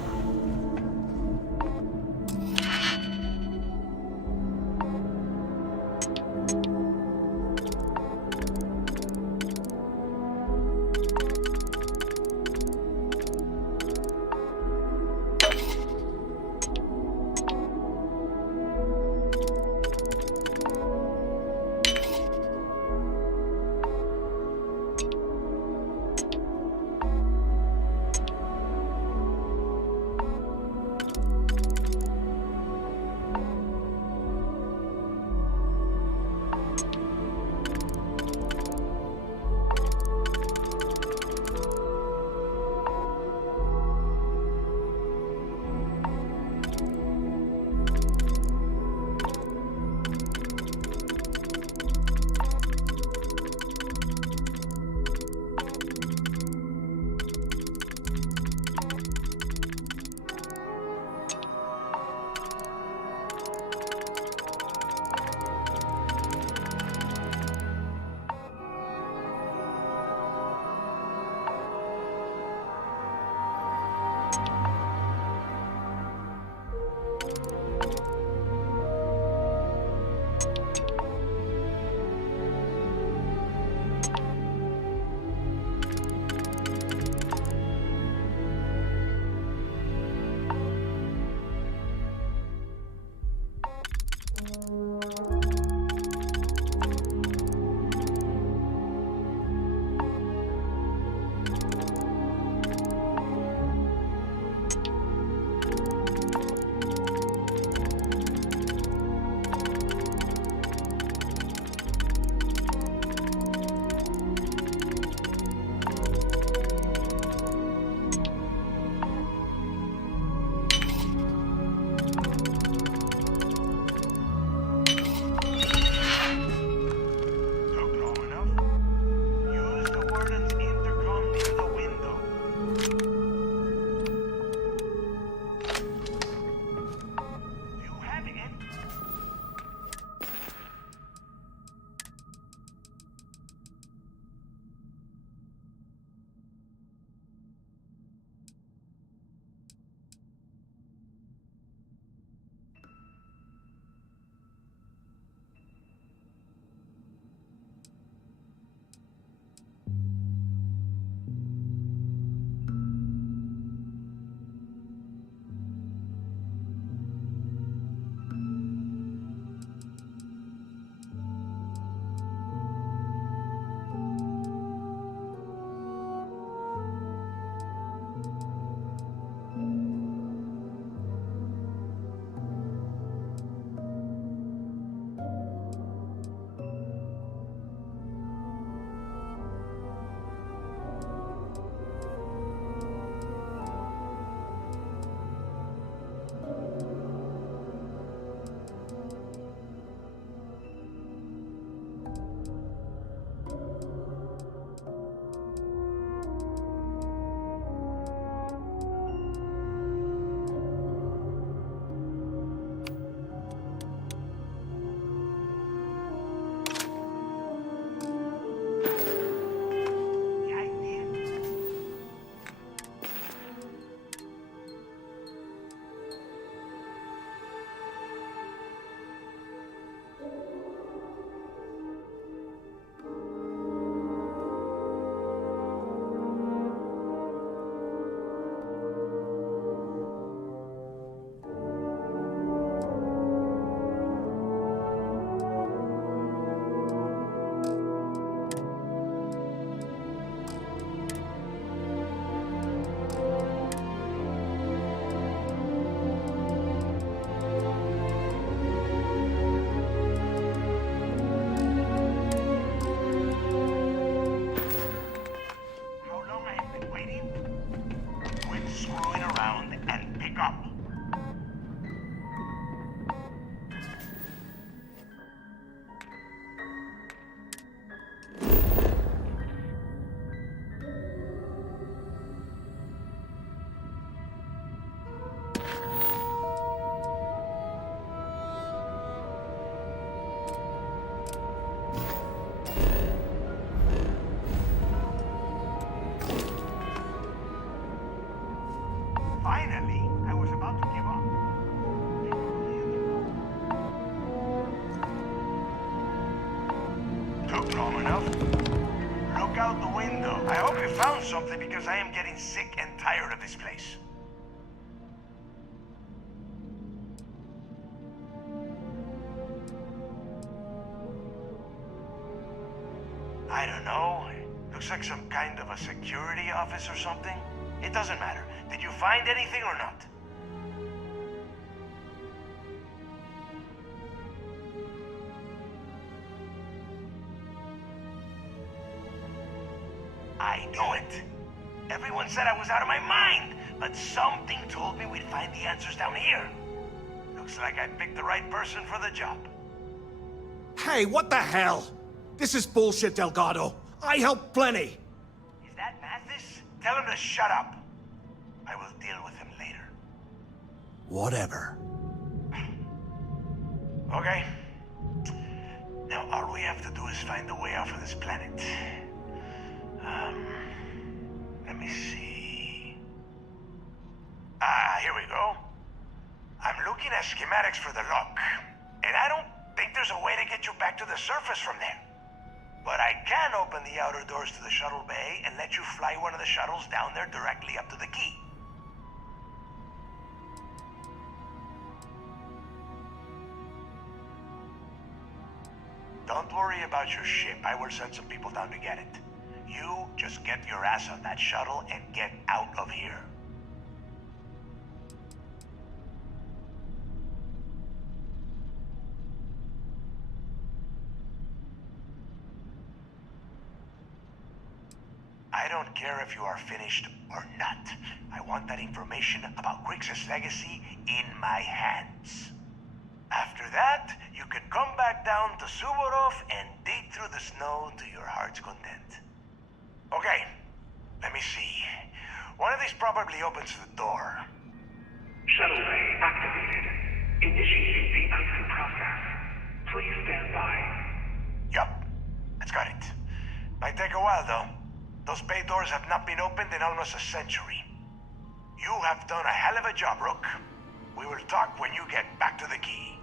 Took long enough. Look out the window. I hope you found something because I am getting sick and tired of this place. I don't know. Looks like some kind of a security office or something. It doesn't matter. Did you find anything or not? I knew it. Everyone said I was out of my mind, but something told me we'd find the answers down here. Looks like I picked the right person for the job. Hey, what the hell? This is bullshit, Delgado. I helped plenty. Is that Mathis? Tell him to shut up. I will deal with him later. Whatever. Okay. Now all we have to do is find a way off of this planet. Let me see. Here we go. I'm looking at schematics for the lock, and I don't think there's a way to get you back to the surface from there. But I can open the outer doors to the shuttle bay and let you fly one of the shuttles down there directly up to the key. Don't worry about your ship. I will send some people down to get it. You just get your ass on that shuttle and get out of here. I don't care if you are finished or not. I want that information about Grixis' legacy in my hands. After that, you can come back down to Suvorov and dig through the snow to your heart's content. Okay, let me see. One of these probably opens the door. Shuttle bay activated. Initiating the icing process. Please stand by. Yup, it's got it. Might take a while though. Those bay doors have not been opened in almost a century. You have done a hell of a job, Rook. We will talk when you get back to the key.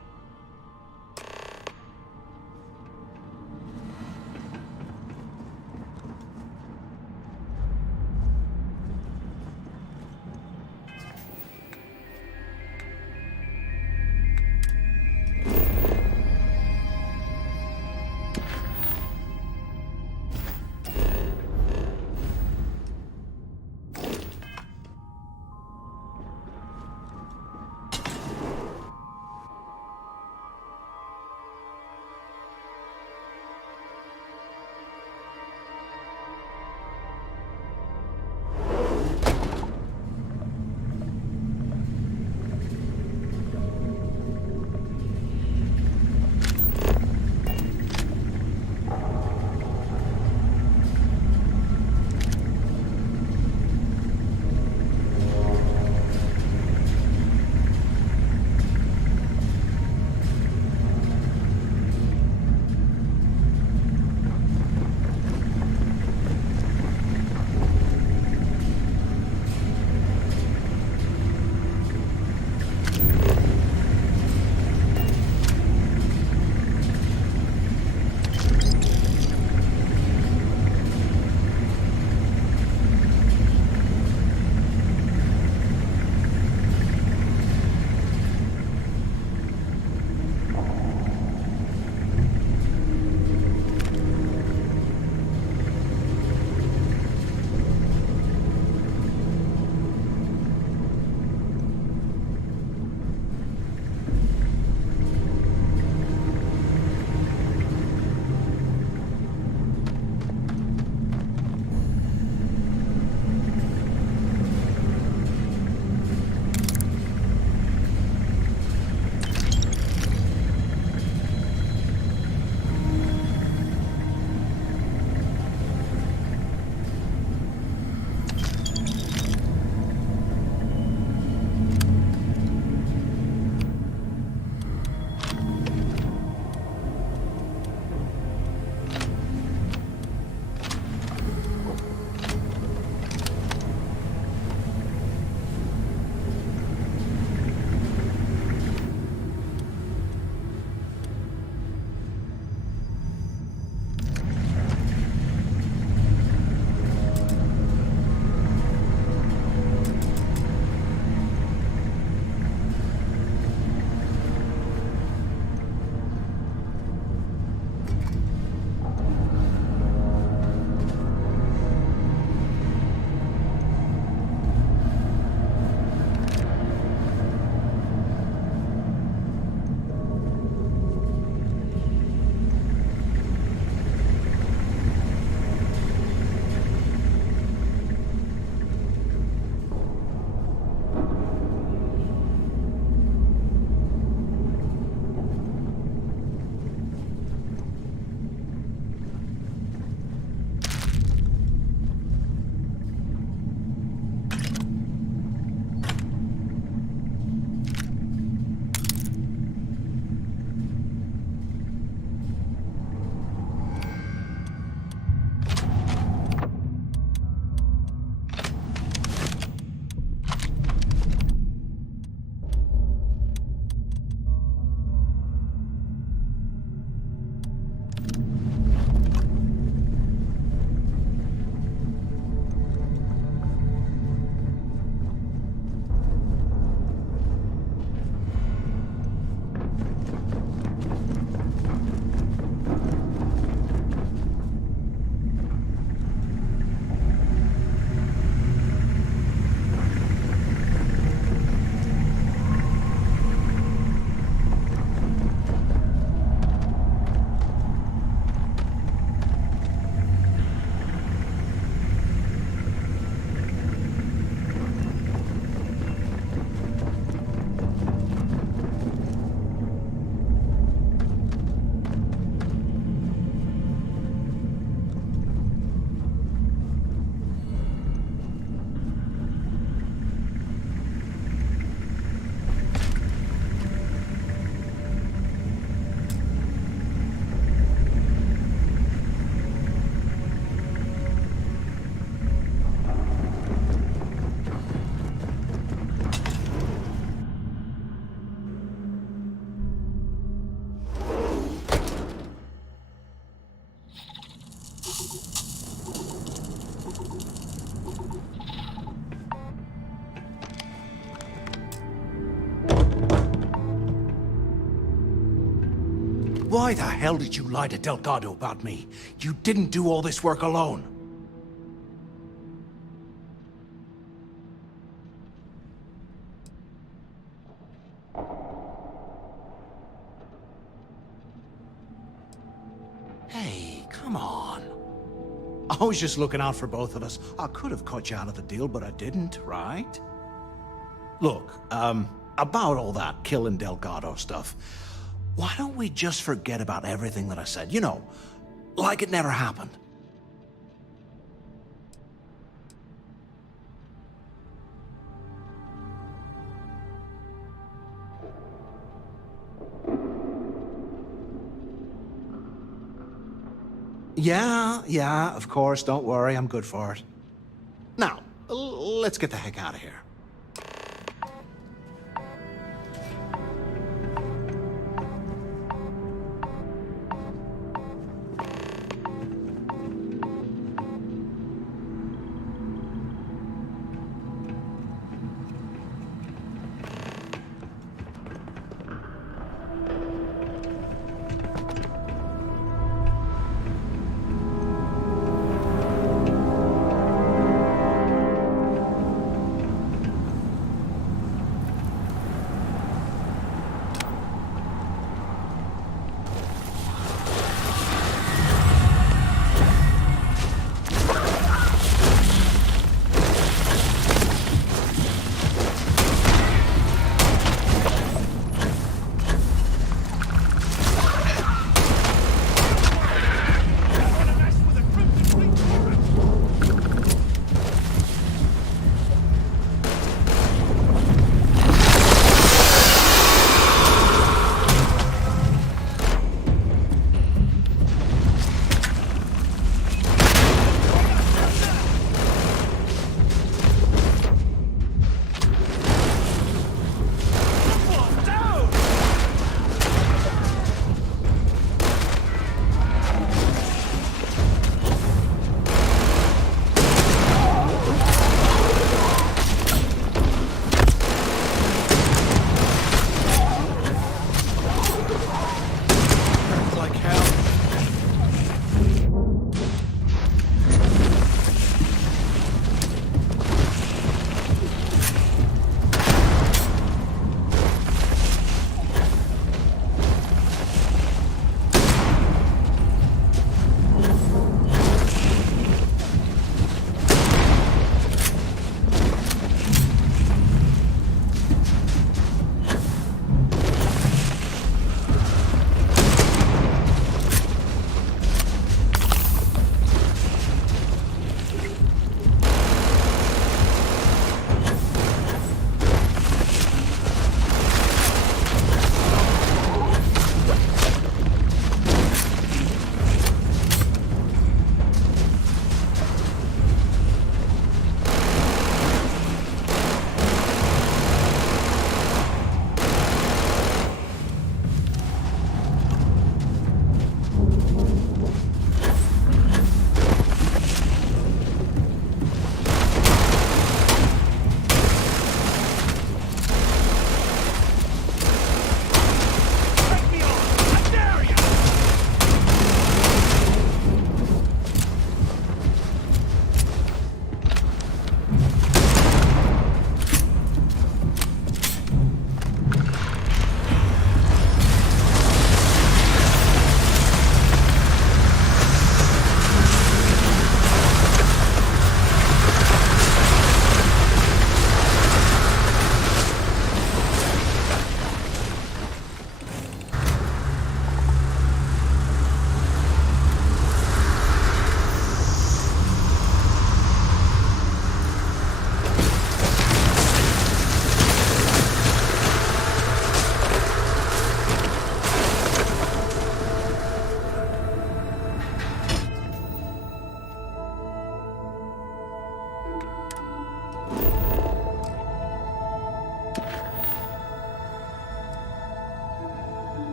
Why the hell did you lie to Delgado about me? You didn't do all this work alone. Hey, come on. I was just looking out for both of us. I could have cut you out of the deal, but I didn't, right? Look, about all that killing Delgado stuff, why don't we just forget about everything that I said? You know, like it never happened. Yeah, of course, don't worry, I'm good for it. Now, let's get the heck out of here.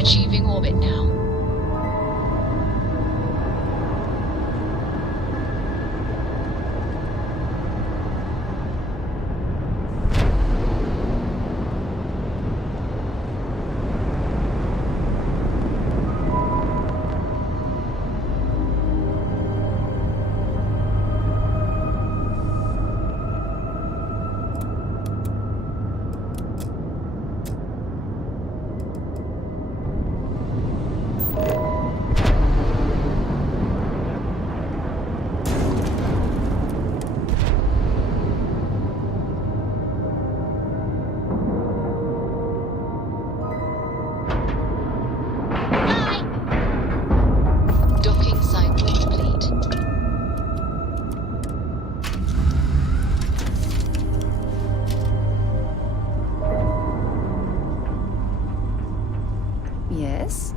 Achieving orbit now. Yes?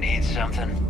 Need something?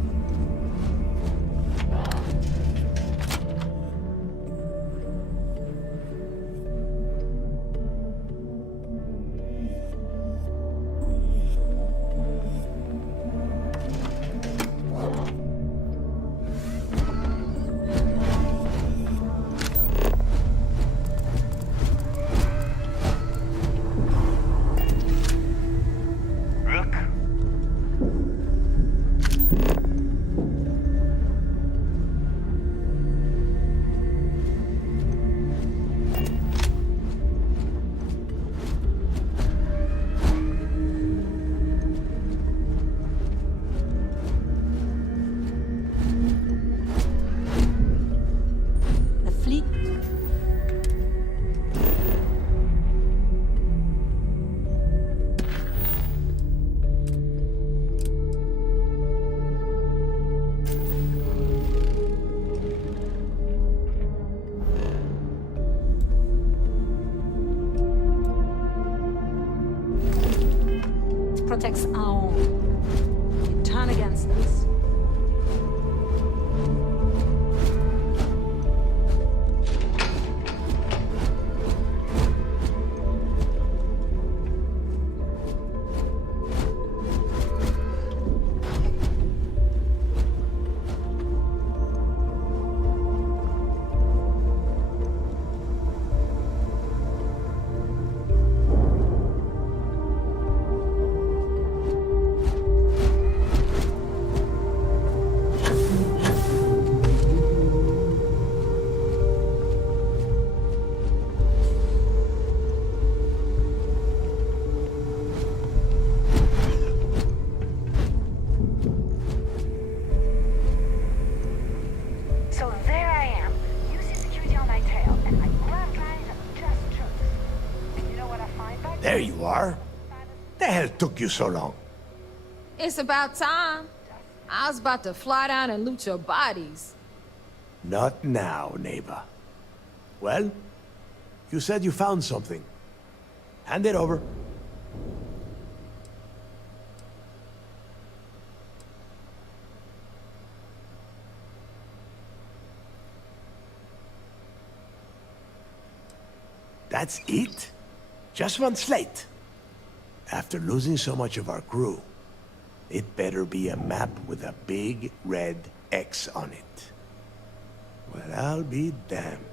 Protects our own. You turn against us. So there I am, using security on my tail, and I grab guys and just troops. And you know what I find back There you are. The hell took you so long? It's about time. I was about to fly down and loot your bodies. Not now, neighbor. Well, you said you found something. Hand it over. That's it? Just one slate? After losing so much of our crew, it better be a map with a big red X on it. Well, I'll be damned.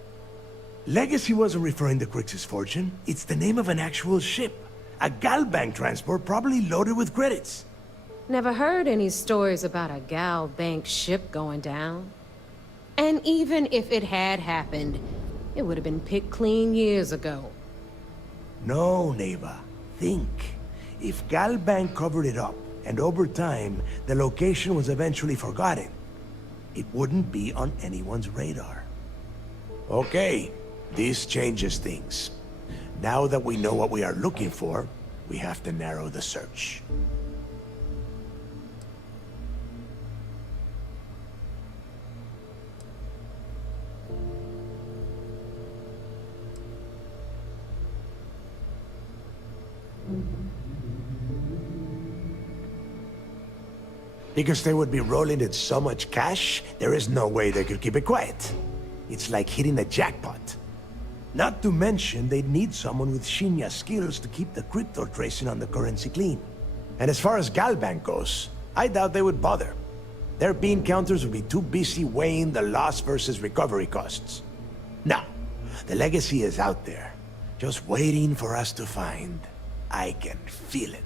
Legacy wasn't referring to Crix's fortune. It's the name of an actual ship. A Galbank transport probably loaded with credits. Never heard any stories about a Gal Bank ship going down. And even if it had happened, it would have been picked clean years ago. No, Neva. Think. If Galbank covered it up, and over time, the location was eventually forgotten, it wouldn't be on anyone's radar. Okay, this changes things. Now that we know what we are looking for, we have to narrow the search. Because they would be rolling in so much cash, there is no way they could keep it quiet. It's like hitting a jackpot. Not to mention, they'd need someone with Shinya skills to keep the crypto tracing on the currency clean. And as far as Galbank goes, I doubt they would bother. Their bean counters would be too busy weighing the loss versus recovery costs. Now, the legacy is out there, just waiting for us to find. I can feel it.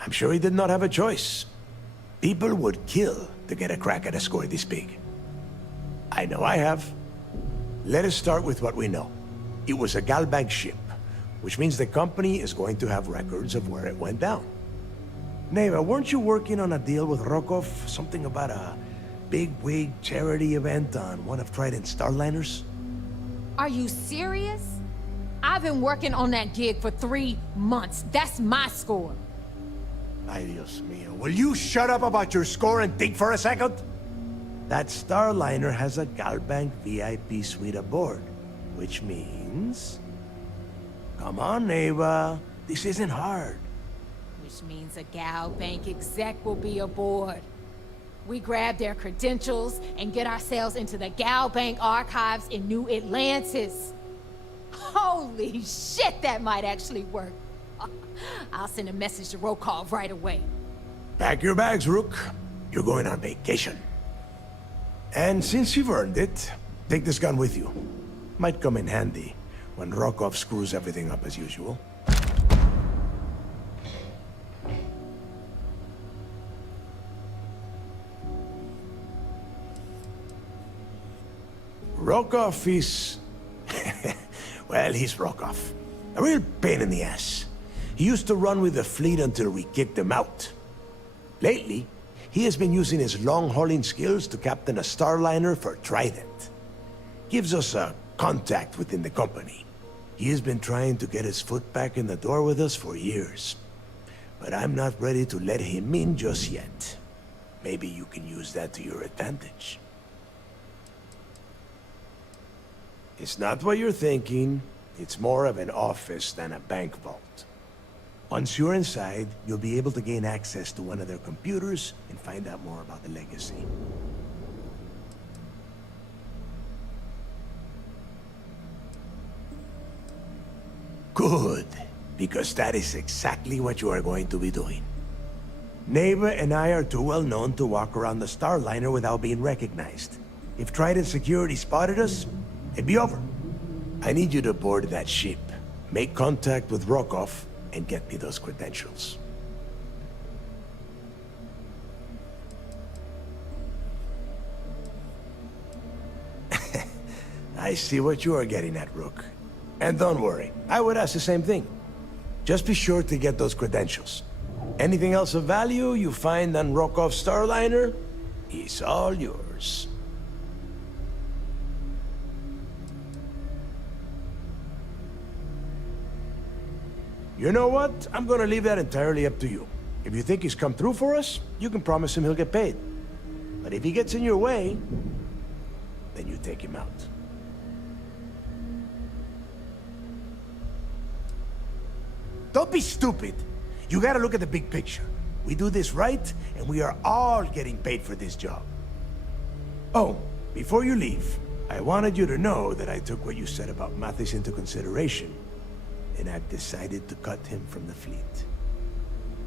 I'm sure he did not have a choice. People would kill to get a crack at a score this big. I know I have. Let us start with what we know. It was a Galbank ship, which means the company is going to have records of where it went down. Neva, weren't you working on a deal with Rokov? Something about a big-wig charity event on one of Trident's Starliners? Are you serious? I've been working on that gig for 3 months. That's my score. Ay, Dios mío. Will you shut up about your score and think for a second? That Starliner has a Galbank VIP suite aboard, which means... Come on, Neva. This isn't hard. Which means a Gal Bank exec will be aboard. We grab their credentials and get ourselves into the Gal Bank archives in New Atlantis. Holy shit, that might actually work. I'll send a message to Rokov right away. Pack your bags, Rook. You're going on vacation. And since you've earned it, take this gun with you. Might come in handy when Rokov screws everything up as usual. Rokov is... well, he's Rokov. A real pain in the ass. He used to run with the fleet until we kicked him out. Lately, he has been using his long-hauling skills to captain a Starliner for Trident. Gives us a contact within the company. He has been trying to get his foot back in the door with us for years. But I'm not ready to let him in just yet. Maybe you can use that to your advantage. It's not what you're thinking. It's more of an office than a bank vault. Once you're inside, you'll be able to gain access to one of their computers and find out more about the legacy. Good, because that is exactly what you are going to be doing. Neva and I are too well known to walk around the Starliner without being recognized. If Trident Security spotted us, it'd be over. I need you to board that ship, make contact with Rokov, and get me those credentials. I see what you are getting at, Rook. And don't worry, I would ask the same thing. Just be sure to get those credentials. Anything else of value you find on Rokov's Starliner is all yours. You know what? I'm gonna leave that entirely up to you. If you think he's come through for us, you can promise him he'll get paid. But if he gets in your way, then you take him out. Don't be stupid. You gotta look at the big picture. We do this right, and we are all getting paid for this job. Oh, before you leave, I wanted you to know that I took what you said about Mathis into consideration, and I've decided to cut him from the fleet.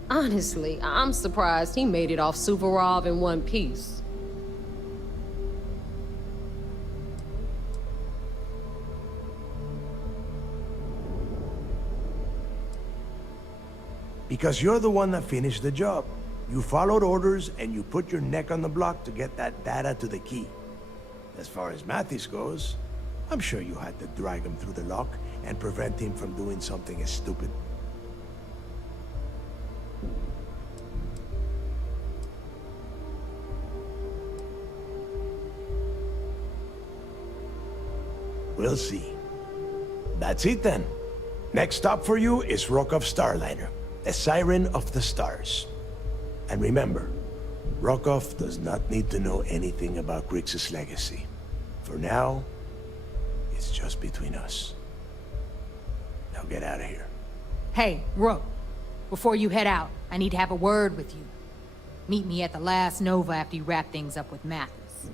Honestly, I'm surprised he made it off Suvorov in one piece. Because you're the one that finished the job. You followed orders and you put your neck on the block to get that data to the key. As far as Mathis goes, I'm sure you had to drag him through the lock and prevent him from doing something as stupid. We'll see. That's it then. Next stop for you is Rokov Starliner, the Siren of the Stars. And remember, Rokov does not need to know anything about Grixis' legacy. For now, it's just between us. Now get out of here. Hey, Rook. Before you head out, I need to have a word with you. Meet me at the last Nova after you wrap things up with Mathis.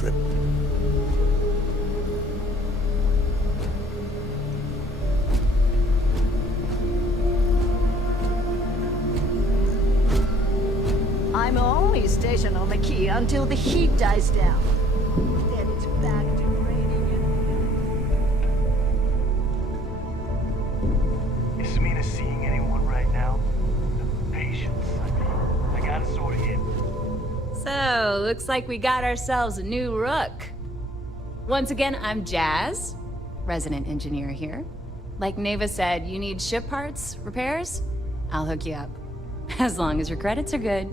trip. I'm only stationed on the key until the heat dies down. Then it's back to raining and... Is Mina seeing anyone right now? Patience. I gotta sort of hit. So, looks like we got ourselves a new rook. Once again, I'm Jazz, resident engineer here. Like Neva said, you need ship parts, repairs? I'll hook you up. As long as your credits are good.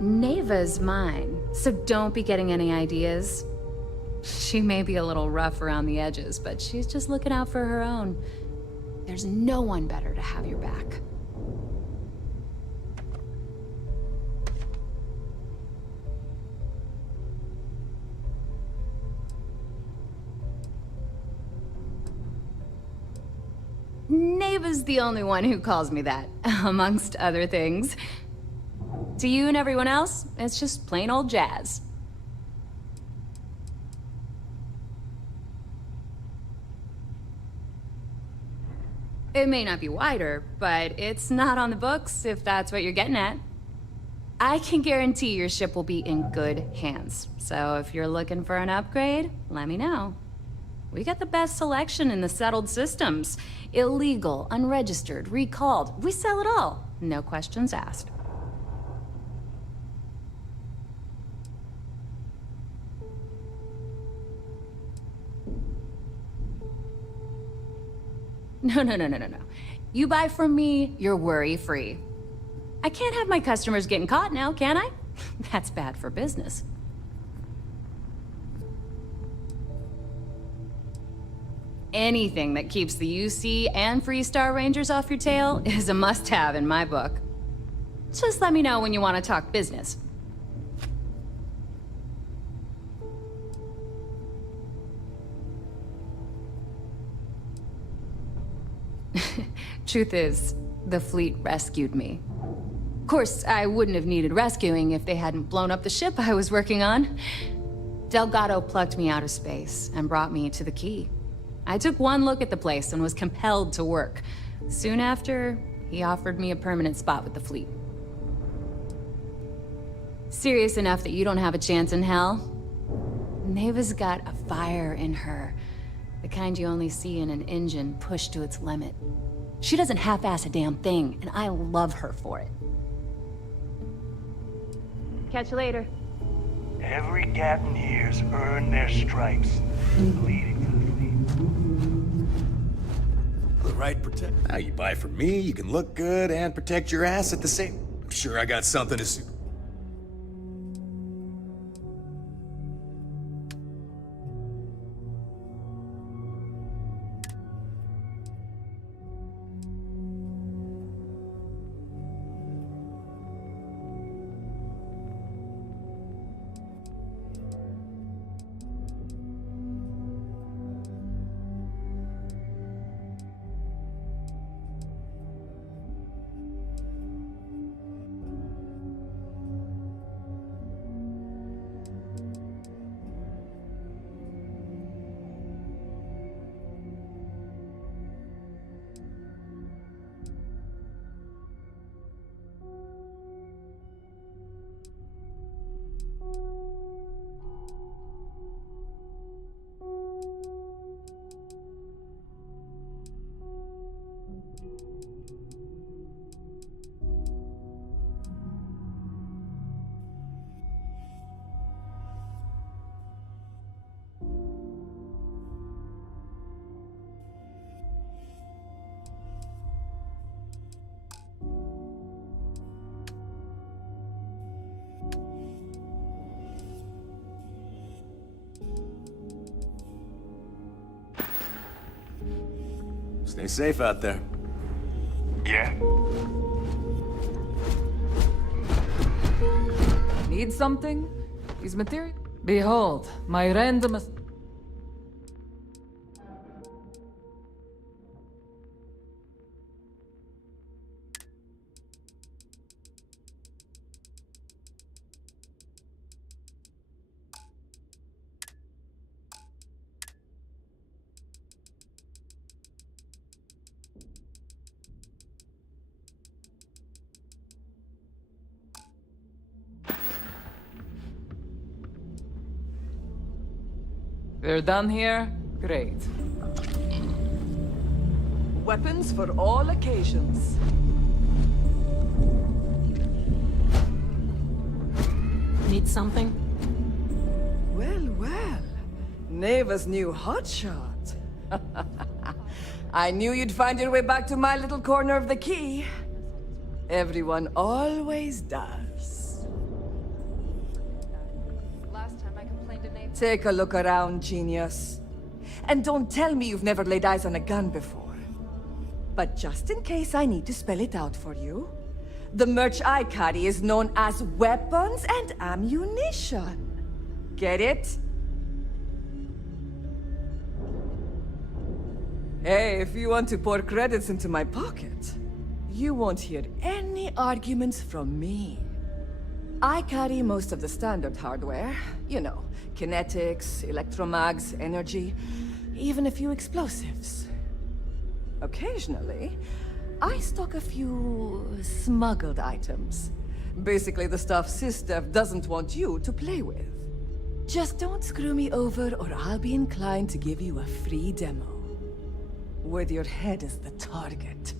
Neva's mine, so don't be getting any ideas. She may be a little rough around the edges, but she's just looking out for her own. There's no one better to have your back. Neva's the only one who calls me that, amongst other things. To you and everyone else, it's just plain old Jazz. It may not be wider, but it's not on the books, if that's what you're getting at. I can guarantee your ship will be in good hands, so if you're looking for an upgrade, let me know. We got the best selection in the settled systems. Illegal, unregistered, recalled. We sell it all. No questions asked. No. You buy from me, you're worry-free. I can't have my customers getting caught now, can I? That's bad for business. Anything that keeps the UC and Freestar Rangers off your tail is a must-have in my book. Just let me know when you want to talk business. Truth is, the fleet rescued me. Of course, I wouldn't have needed rescuing if they hadn't blown up the ship I was working on. Delgado plucked me out of space and brought me to the key. I took one look at the place and was compelled to work. Soon after, he offered me a permanent spot with the fleet. Serious enough that you don't have a chance in hell? Neva's got a fire in her. The kind you only see in an engine pushed to its limit. She doesn't half-ass a damn thing, and I love her for it. Catch you later. Every captain here's earned their stripes. Bleeding for the fleet. The right protect. Now you buy from me, you can look good and protect your ass at the same. I'm sure I got something to suit. Stay safe out there. Yeah? Need something? These materials? Behold, my random... We're done here? Great. Weapons for all occasions. Need something? Well, well. Neva's new hotshot. I knew you'd find your way back to my little corner of the key. Everyone always does. Last time I complained to Nate. Take a look around, genius. And don't tell me you've never laid eyes on a gun before. But just in case I need to spell it out for you, the merch I carry is known as weapons and ammunition. Get it? Hey, if you want to pour credits into my pocket, you won't hear any arguments from me. I carry most of the standard hardware. You know, kinetics, electromags, energy, even a few explosives. Occasionally, I stock a few smuggled items. Basically the stuff SysDev doesn't want you to play with. Just don't screw me over or I'll be inclined to give you a free demo. With your head as the target.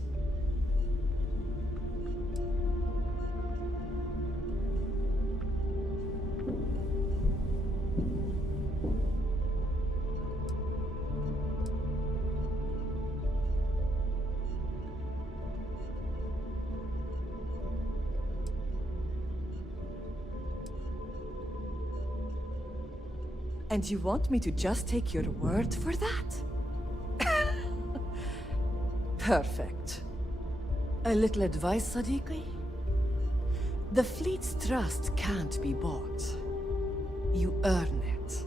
And you want me to just take your word for that? Perfect. A little advice, Sadiqi? The fleet's trust can't be bought. You earn it.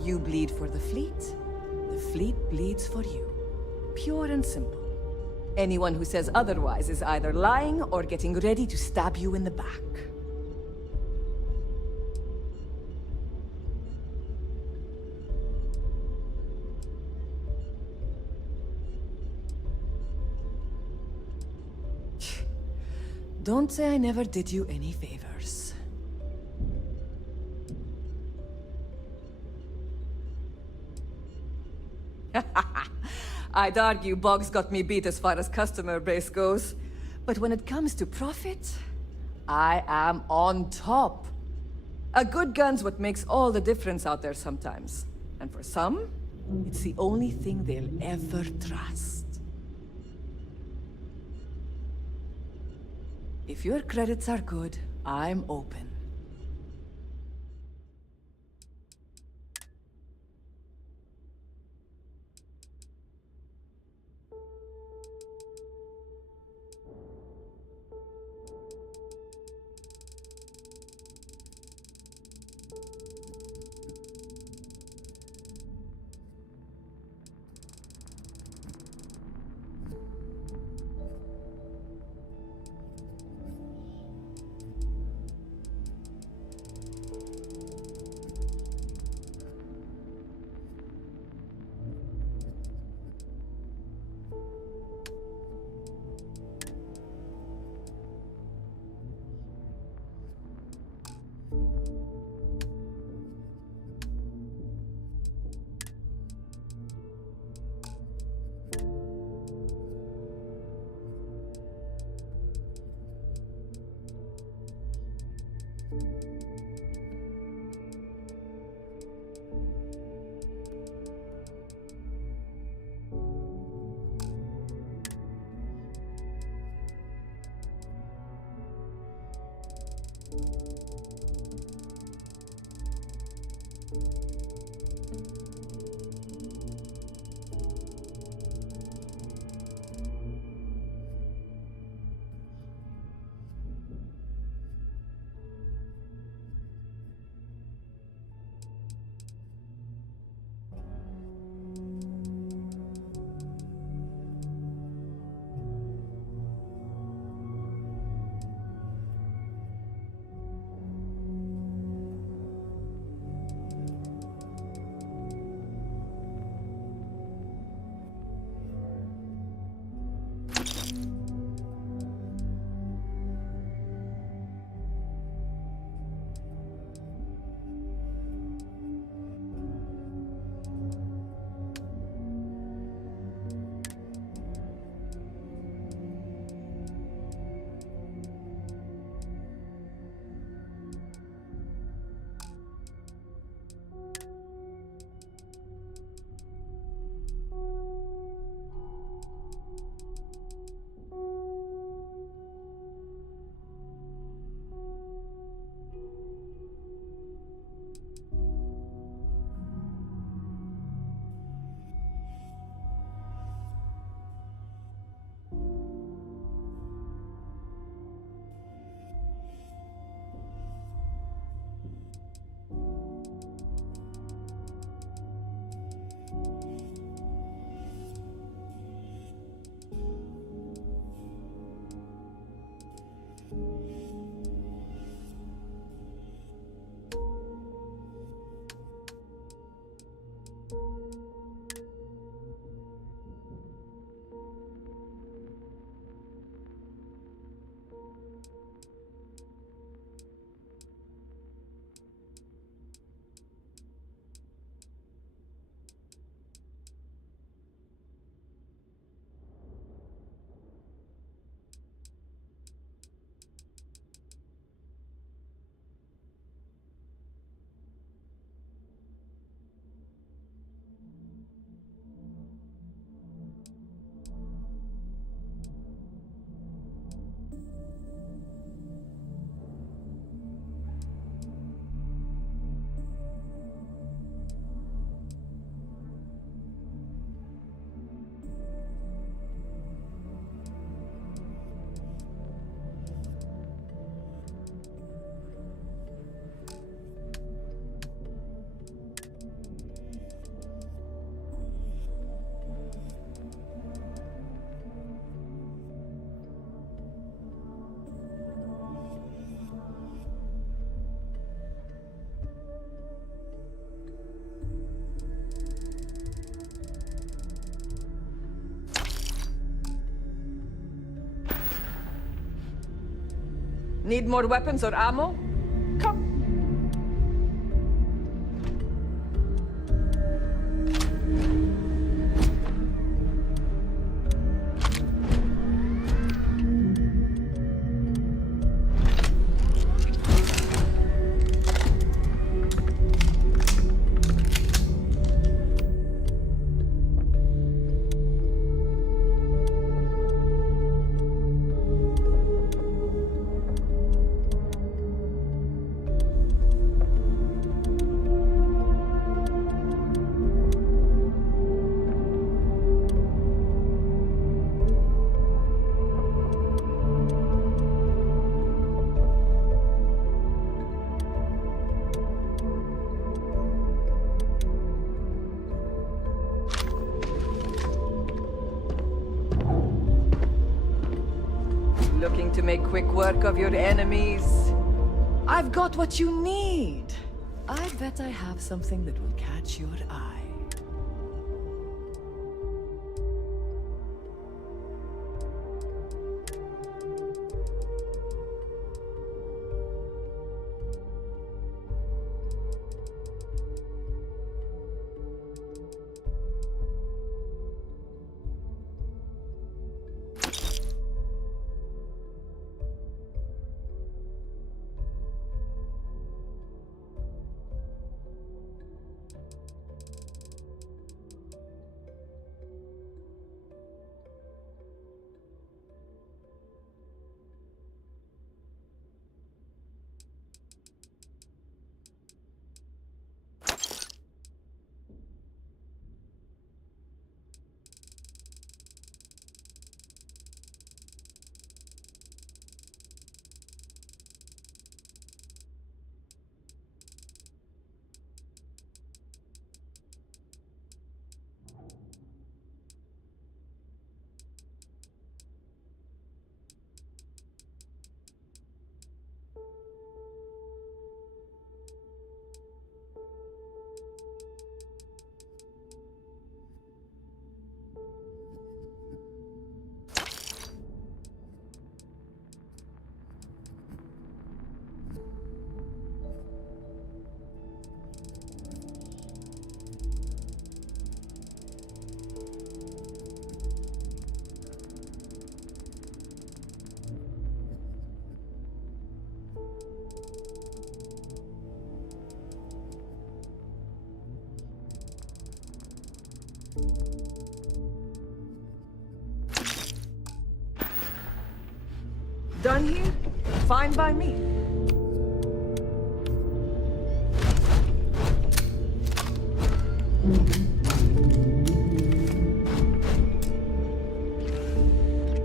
You bleed for the fleet bleeds for you. Pure and simple. Anyone who says otherwise is either lying or getting ready to stab you in the back. Don't say I never did you any favors. I'd argue Boggs got me beat as far as customer base goes. But when it comes to profit, I am on top. A good gun's what makes all the difference out there sometimes. And for some, it's the only thing they'll ever trust. If your credits are good, I'm open. Need more weapons or ammo? Come. Looking to make quick work of your enemies? I've got what you need. I bet I have something that will catch your eye. Done here? Fine by me.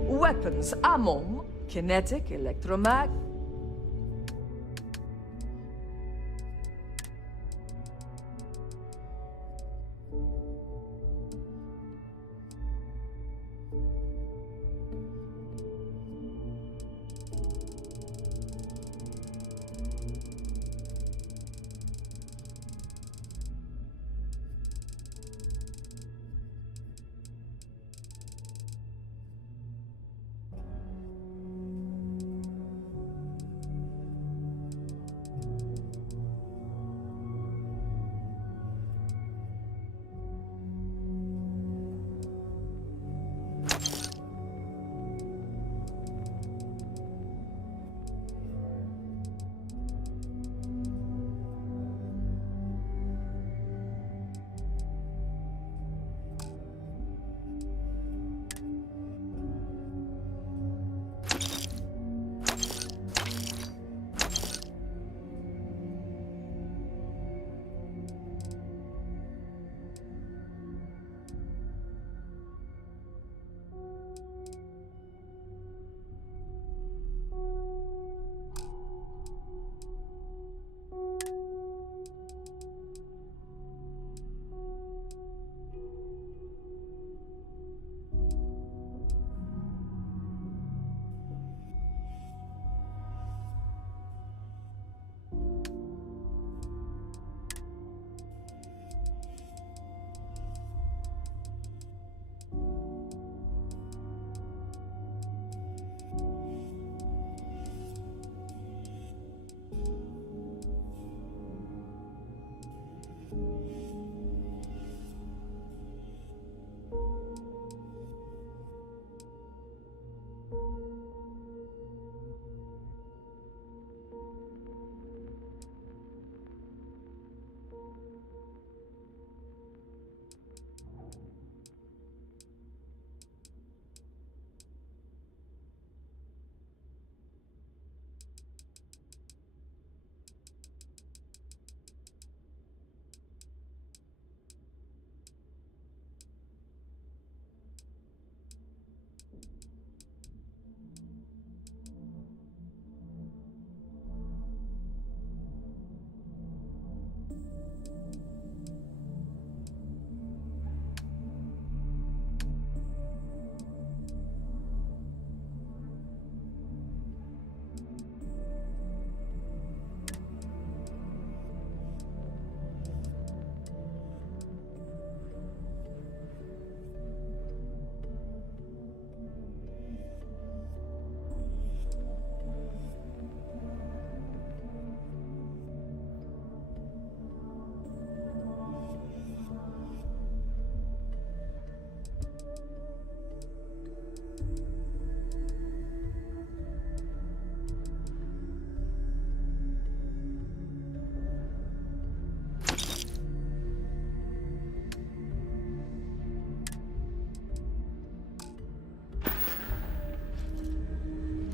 Weapons, ammo, kinetic, electromag.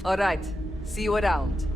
All right. See you around.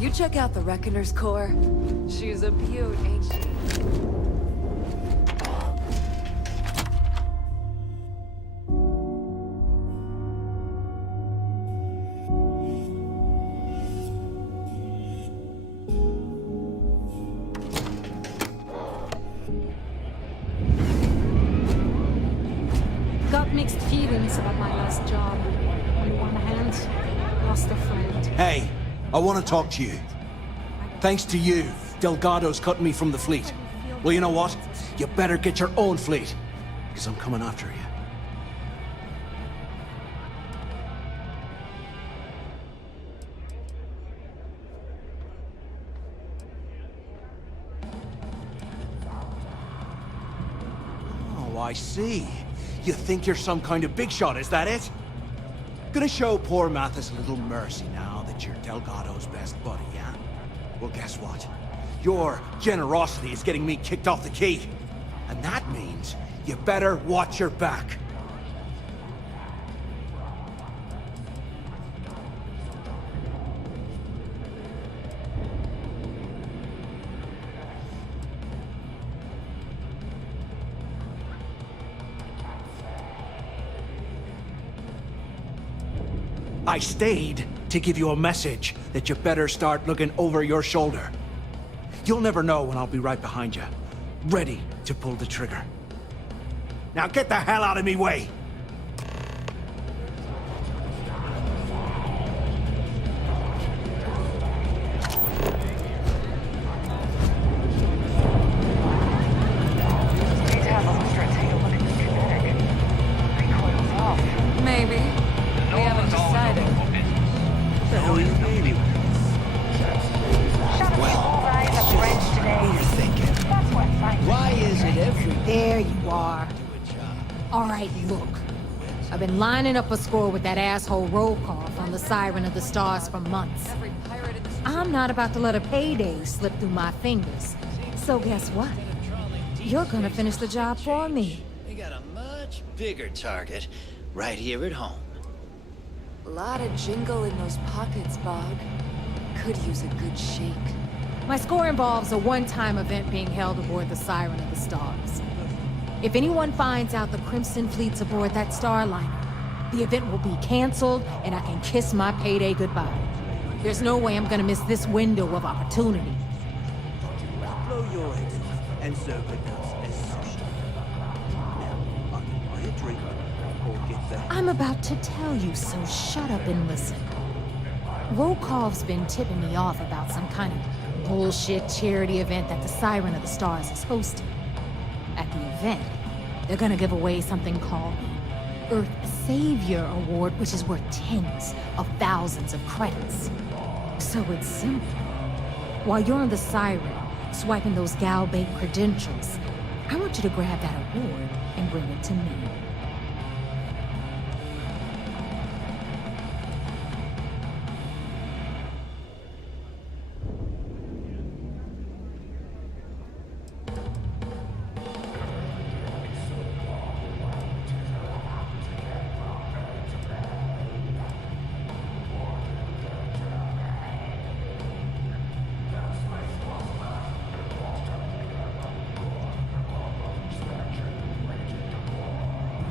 You check out the Reckoner's core. She's a beaut, ain't she? Got my last job. On one hand, lost a friend. Hey, I want to talk to you. Thanks to you, Delgado's cutting me from the fleet. Well, you know what? You better get your own fleet, because I'm coming after you. Oh, I see. You think you're some kind of big shot, is that it? Gonna show poor Mathis a little mercy now that you're Delgado's best buddy, yeah? Well, guess what? Your generosity is getting me kicked off the key. And that means you better watch your back. I stayed to give you a message that you better start looking over your shoulder. You'll never know when I'll be right behind you, ready to pull the trigger. Now get the hell out of me way! Maybe. We haven't decided. What the hell are you meaning? Why is it every... There you are. All right, look. I've been lining up a score with that asshole roll call on the Siren of the Stars for months. I'm not about to let a payday slip through my fingers. So guess what? You're gonna finish the job for me. We got a much bigger target right here at home. A lot of jingle in those pockets, Bog. Could use a good shake. My score involves a one-time event being held aboard the Siren of the Stars. If anyone finds out the Crimson Fleet's aboard that Starliner, the event will be canceled and I can kiss my payday goodbye. There's no way I'm gonna miss this window of opportunity. Blow your head off and serve it as sushi. Now, I can buy a drink or get the... I'm about to tell you, so shut up and listen. Rokov's been tipping me off about some kind of bullshit charity event that the Siren of the Stars is hosting. At the event, they're gonna give away something called the Earth Savior Award, which is worth tens of thousands of credits. So it's simple. While you're on the Siren, swiping those Gal Bank credentials, I want you to grab that award and bring it to me.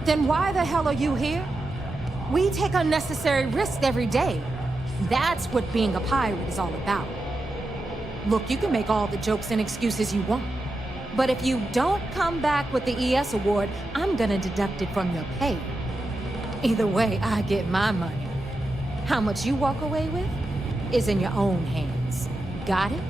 Then why the hell are you here? We take unnecessary risks every day. That's what being a pirate is all about. Look, you can make all the jokes and excuses you want. But if you don't come back with the ES award, I'm gonna deduct it from your pay. Either way, I get my money. How much you walk away with is in your own hands. Got it?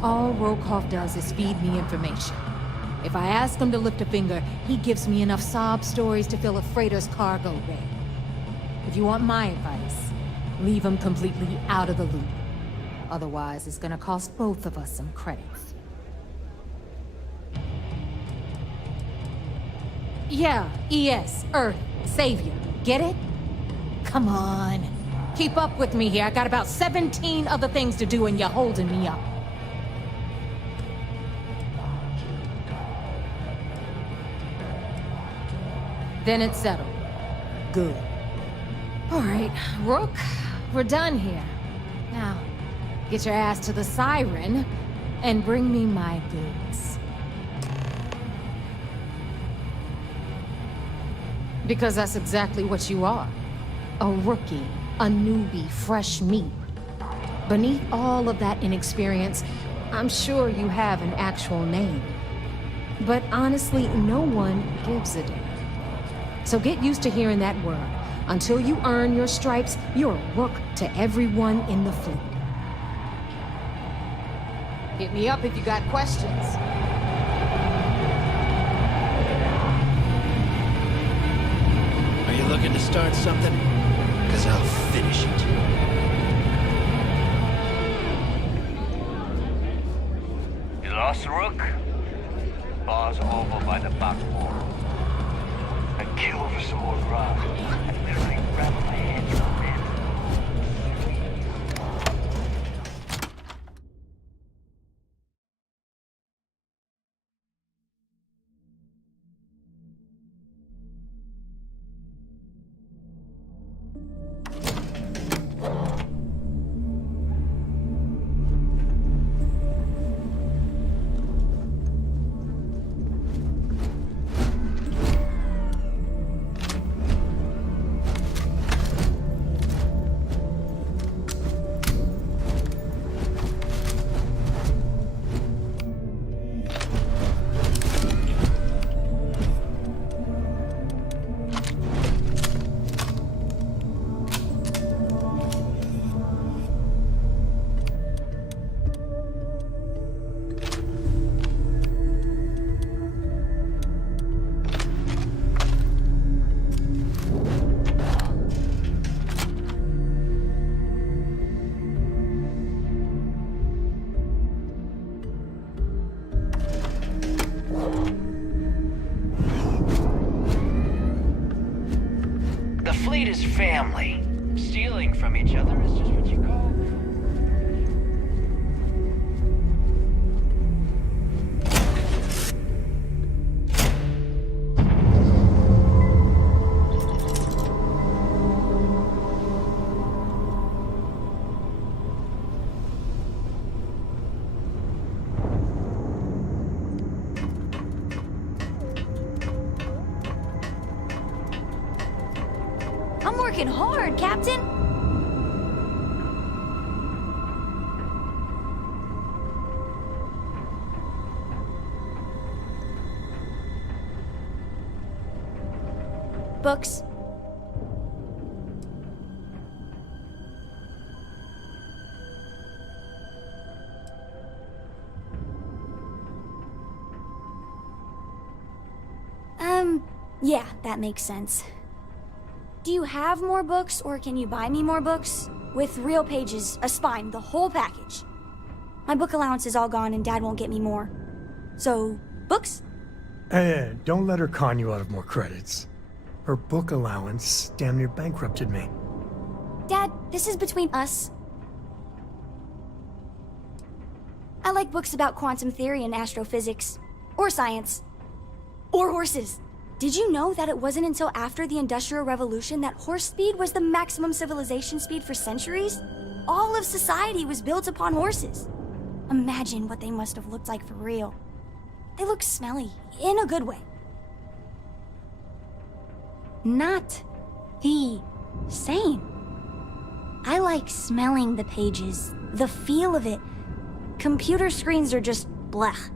All Rokov does is feed me information. If I ask him to lift a finger, he gives me enough sob stories to fill a freighter's cargo bay. If you want my advice, leave him completely out of the loop. Otherwise, it's gonna cost both of us some credits. Yeah, ES, Earth, Savior. Get it? Come on. Keep up with me here. I got about 17 other things to do and you're holding me up. Then it's settled. Good. All right, Rook, we're done here. Now, get your ass to the Siren and bring me my goods. Because that's exactly what you are. A rookie, a newbie, fresh meat. Beneath all of that inexperience, I'm sure you have an actual name. But honestly, no one gives a damn. So get used to hearing that word. Until you earn your stripes, you're a rook to everyone in the fleet. Hit me up if you got questions. Are you looking to start something? Because I'll finish it. You lost, Rook? Bar's over by the back wall. I killed for some more grub. I literally grabbed my hands on it. Is family. Stealing from each other is just what you call. I'm working hard, Captain! Books. Yeah, that makes sense. Do you have more books, or can you buy me more books? With real pages, a spine, the whole package. My book allowance is all gone and Dad won't get me more. So, books? Hey, don't let her con you out of more credits. Her book allowance damn near bankrupted me. Dad, this is between us. I like books about quantum theory and astrophysics. Or science. Or horses. Did you know that it wasn't until after the Industrial Revolution that horse speed was the maximum civilization speed for centuries? All of society was built upon horses. Imagine what they must have looked like for real. They look smelly, in a good way. Not the same. I like smelling the pages, the feel of it. Computer screens are just blech.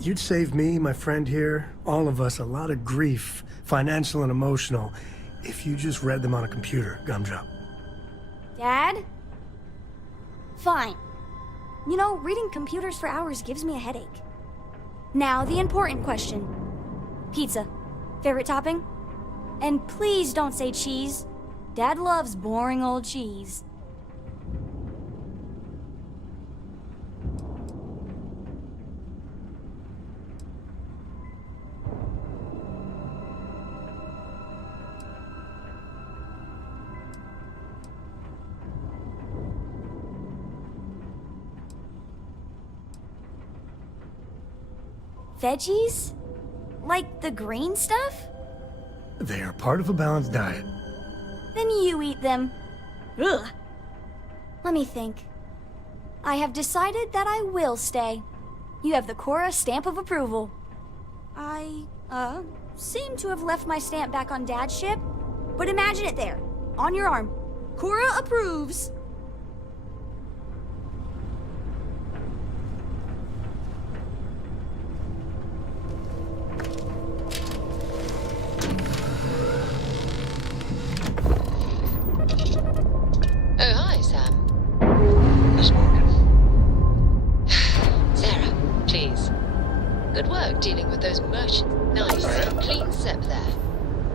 You'd save me, my friend here, all of us, a lot of grief, financial and emotional, if you just read them on a computer, Gumdrop. Dad? Fine. You know, reading computers for hours gives me a headache. Now, the important question. Pizza. Favorite topping? And please don't say cheese. Dad loves boring old cheese. Veggies? Like the green stuff? They are part of a balanced diet. Then you eat them. Ugh. Let me think. I have decided that I will stay. You have the Cora stamp of approval. seem to have left my stamp back on Dad's ship. But imagine it there, on your arm. Cora approves. Oh, hi, Sam. Miss Morgan. Sarah, please. Good work dealing with those merchants. Nice, clean step there.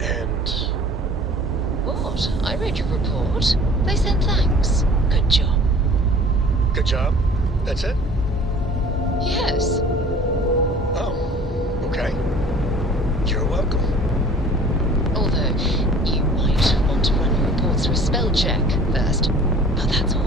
And... What? I read your report. They said thanks. Good job. Good job? That's it? Yes. Oh, okay. You're welcome. Although, you might want to run your report through a spell check first. But that's all.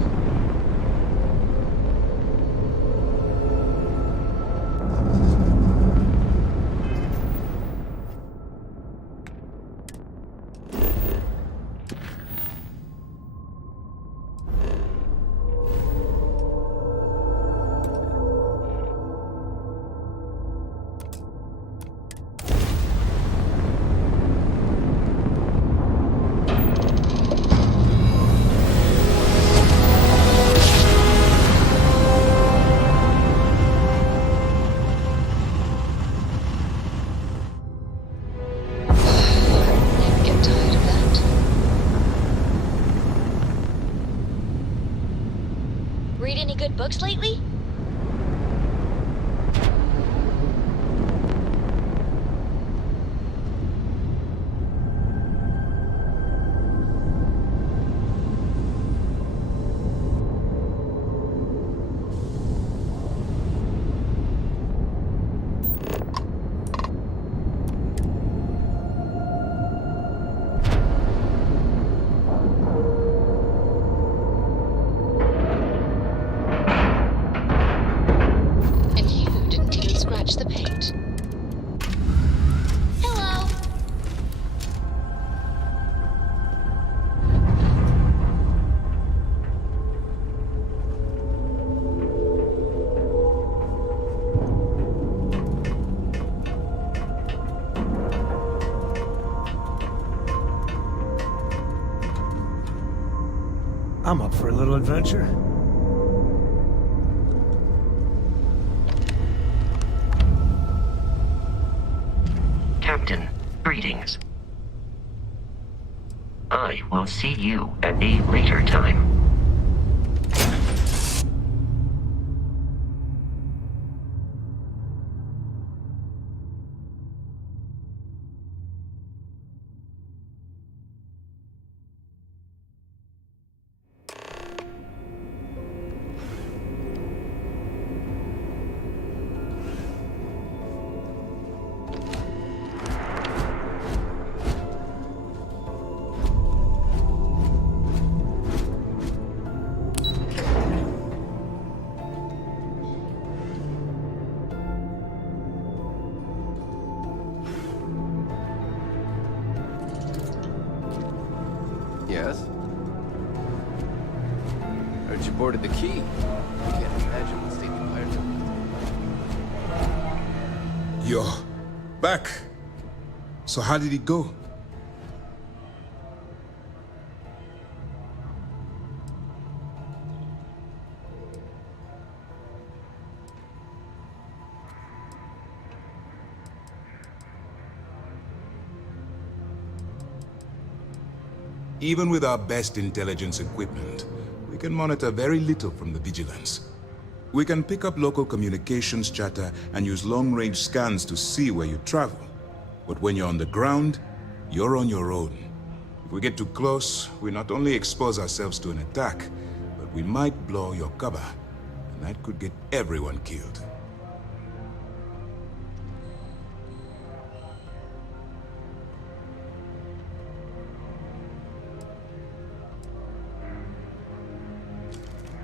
Get tired of that? Read any good books lately? And you didn't even scratch the paint. Hello. I'm up for a little adventure. Captain, greetings. I will see you at a later time. Yes? Heard you boarded the key. Can't imagine what state the pirates are. You're back. So how did it go? Even with our best intelligence equipment, we can monitor very little from the vigilance. We can pick up local communications chatter and use long-range scans to see where you travel. But when you're on the ground, you're on your own. If we get too close, we not only expose ourselves to an attack, but we might blow your cover, and that could get everyone killed.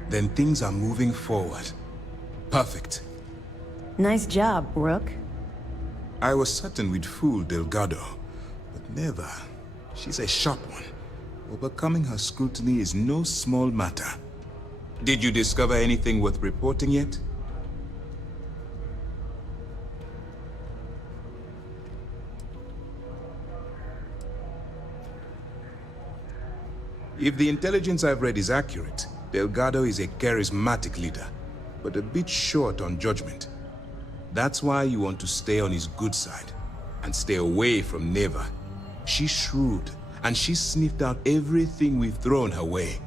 Then things are moving forward. Perfect. Nice job, Rook. I was certain we'd fool Delgado, but never. She's a sharp one. Overcoming her scrutiny is no small matter. Did you discover anything worth reporting yet? If the intelligence I've read is accurate, Delgado is a charismatic leader, but a bit short on judgment. That's why you want to stay on his good side, and stay away from Neva. She's shrewd, and she's sniffed out everything we've thrown her way.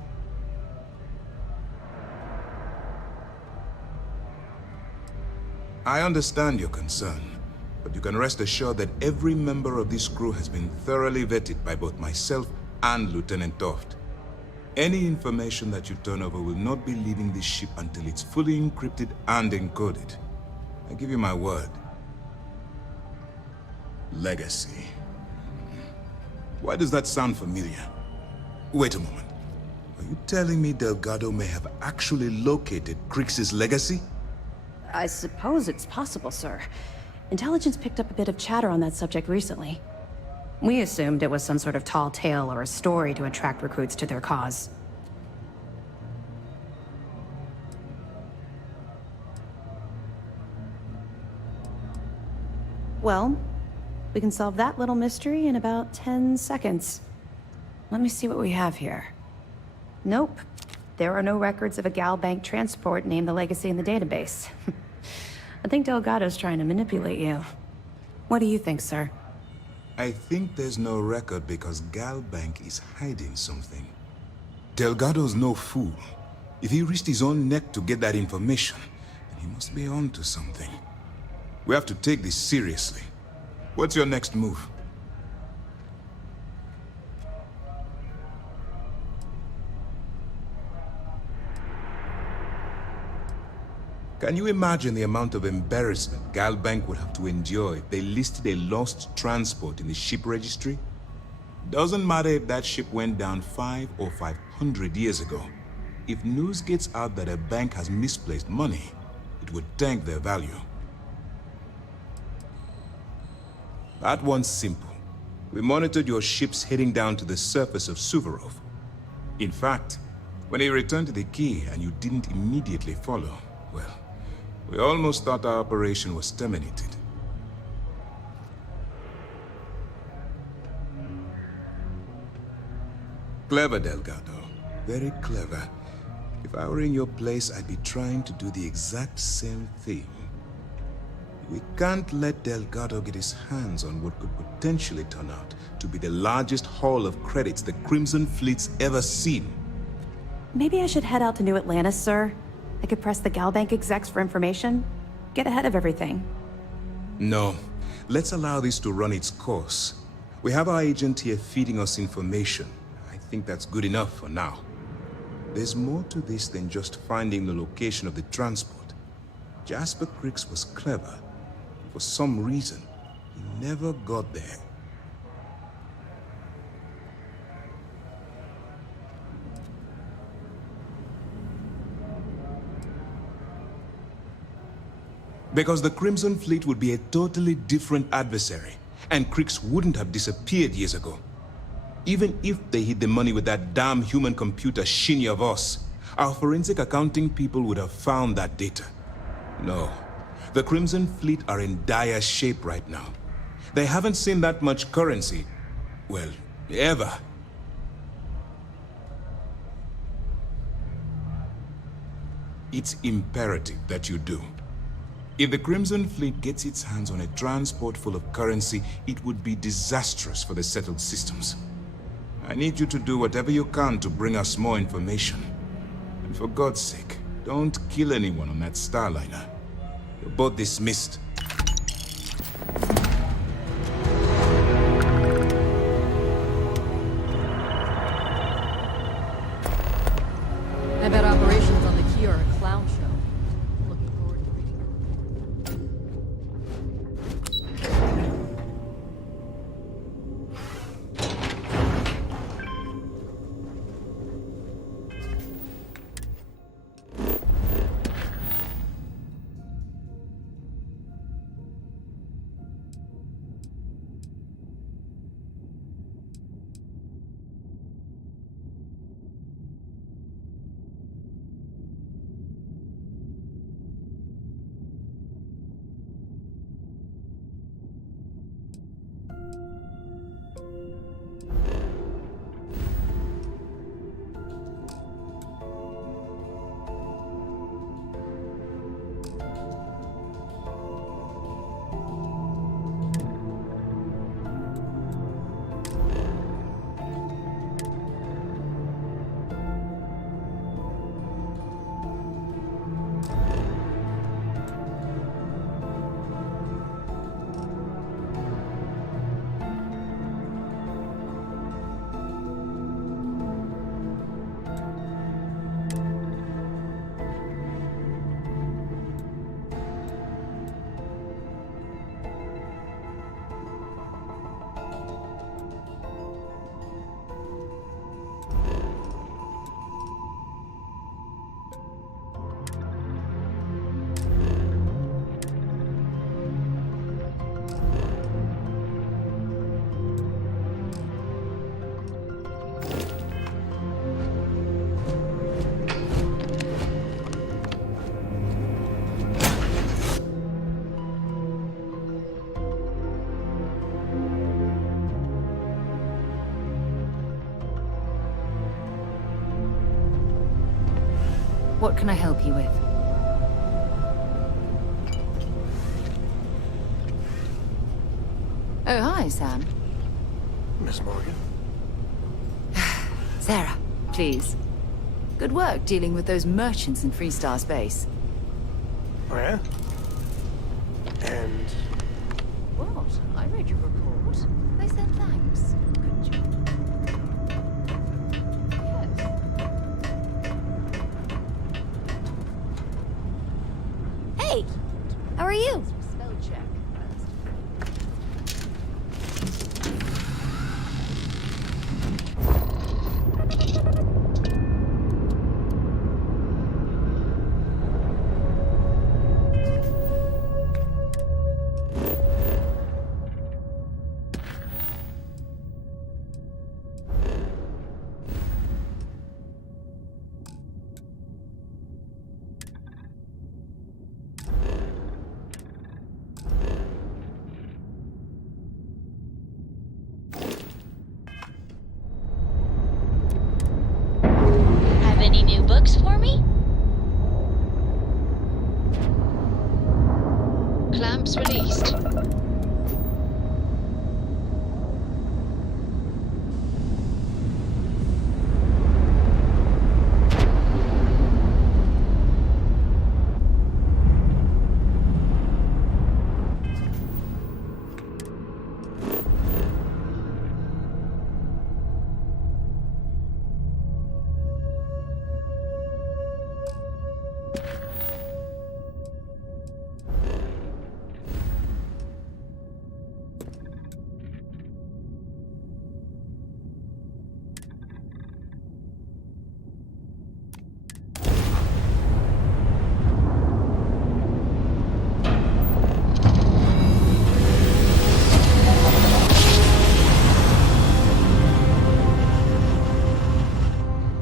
I understand your concern, but you can rest assured that every member of this crew has been thoroughly vetted by both myself and Lieutenant Toft. Any information that you turn over will not be leaving this ship until it's fully encrypted and encoded. I give you my word. Legacy. Why does that sound familiar? Wait a moment. Are you telling me Delgado may have actually located Crix's legacy? I suppose it's possible, sir. Intelligence picked up a bit of chatter on that subject recently. We assumed it was some sort of tall tale or a story to attract recruits to their cause. Well, we can solve that little mystery in about 10 seconds. Let me see what we have here. Nope. There are no records of a Gal Bank transport named the Legacy in the database. I think Delgado's trying to manipulate you. What do you think, sir? I think there's no record because Gal Bank is hiding something. Delgado's no fool. If he risked his own neck to get that information, then he must be on to something. We have to take this seriously. What's your next move? Can you imagine the amount of embarrassment Gal Bank would have to endure if they listed a lost transport in the ship registry? Doesn't matter if that ship went down 5 or 500 years ago. If news gets out that a bank has misplaced money, it would tank their value. That one's simple. We monitored your ships heading down to the surface of Suvorov. In fact, when they returned to the key and you didn't immediately follow, well, we almost thought our operation was terminated. Clever, Delgado. Very clever. If I were in your place, I'd be trying to do the exact same thing. We can't let Delgado get his hands on what could potentially turn out to be the largest haul of credits the Crimson Fleet's ever seen. Maybe I should head out to New Atlantis, sir. I could press the Gal Bank execs for information. Get ahead of everything. No. Let's allow this to run its course. We have our agent here feeding us information. I think that's good enough for now. There's more to this than just finding the location of the transport. Jasper Crix was clever. For some reason, he never got there. Because the Crimson Fleet would be a totally different adversary, and Crix wouldn't have disappeared years ago. Even if they hid the money with that damn human computer Shinya Voss, our forensic accounting people would have found that data. No, the Crimson Fleet are in dire shape right now. They haven't seen that much currency, well, ever. It's imperative that you do. If the Crimson Fleet gets its hands on a transport full of currency, it would be disastrous for the settled systems. I need you to do whatever you can to bring us more information. And for God's sake, don't kill anyone on that Starliner. You're both dismissed. I bet operations on the key are a clown show. Looking forward to reading. What can I help you with? Oh, hi, Sam. Miss Morgan? Sarah, please. Good work dealing with those merchants in Freestar Space. Oh, yeah? And... What? I read your report. They said thanks. Good job. Hey! How are you? Spell check. Have any new books for me? Clamps released.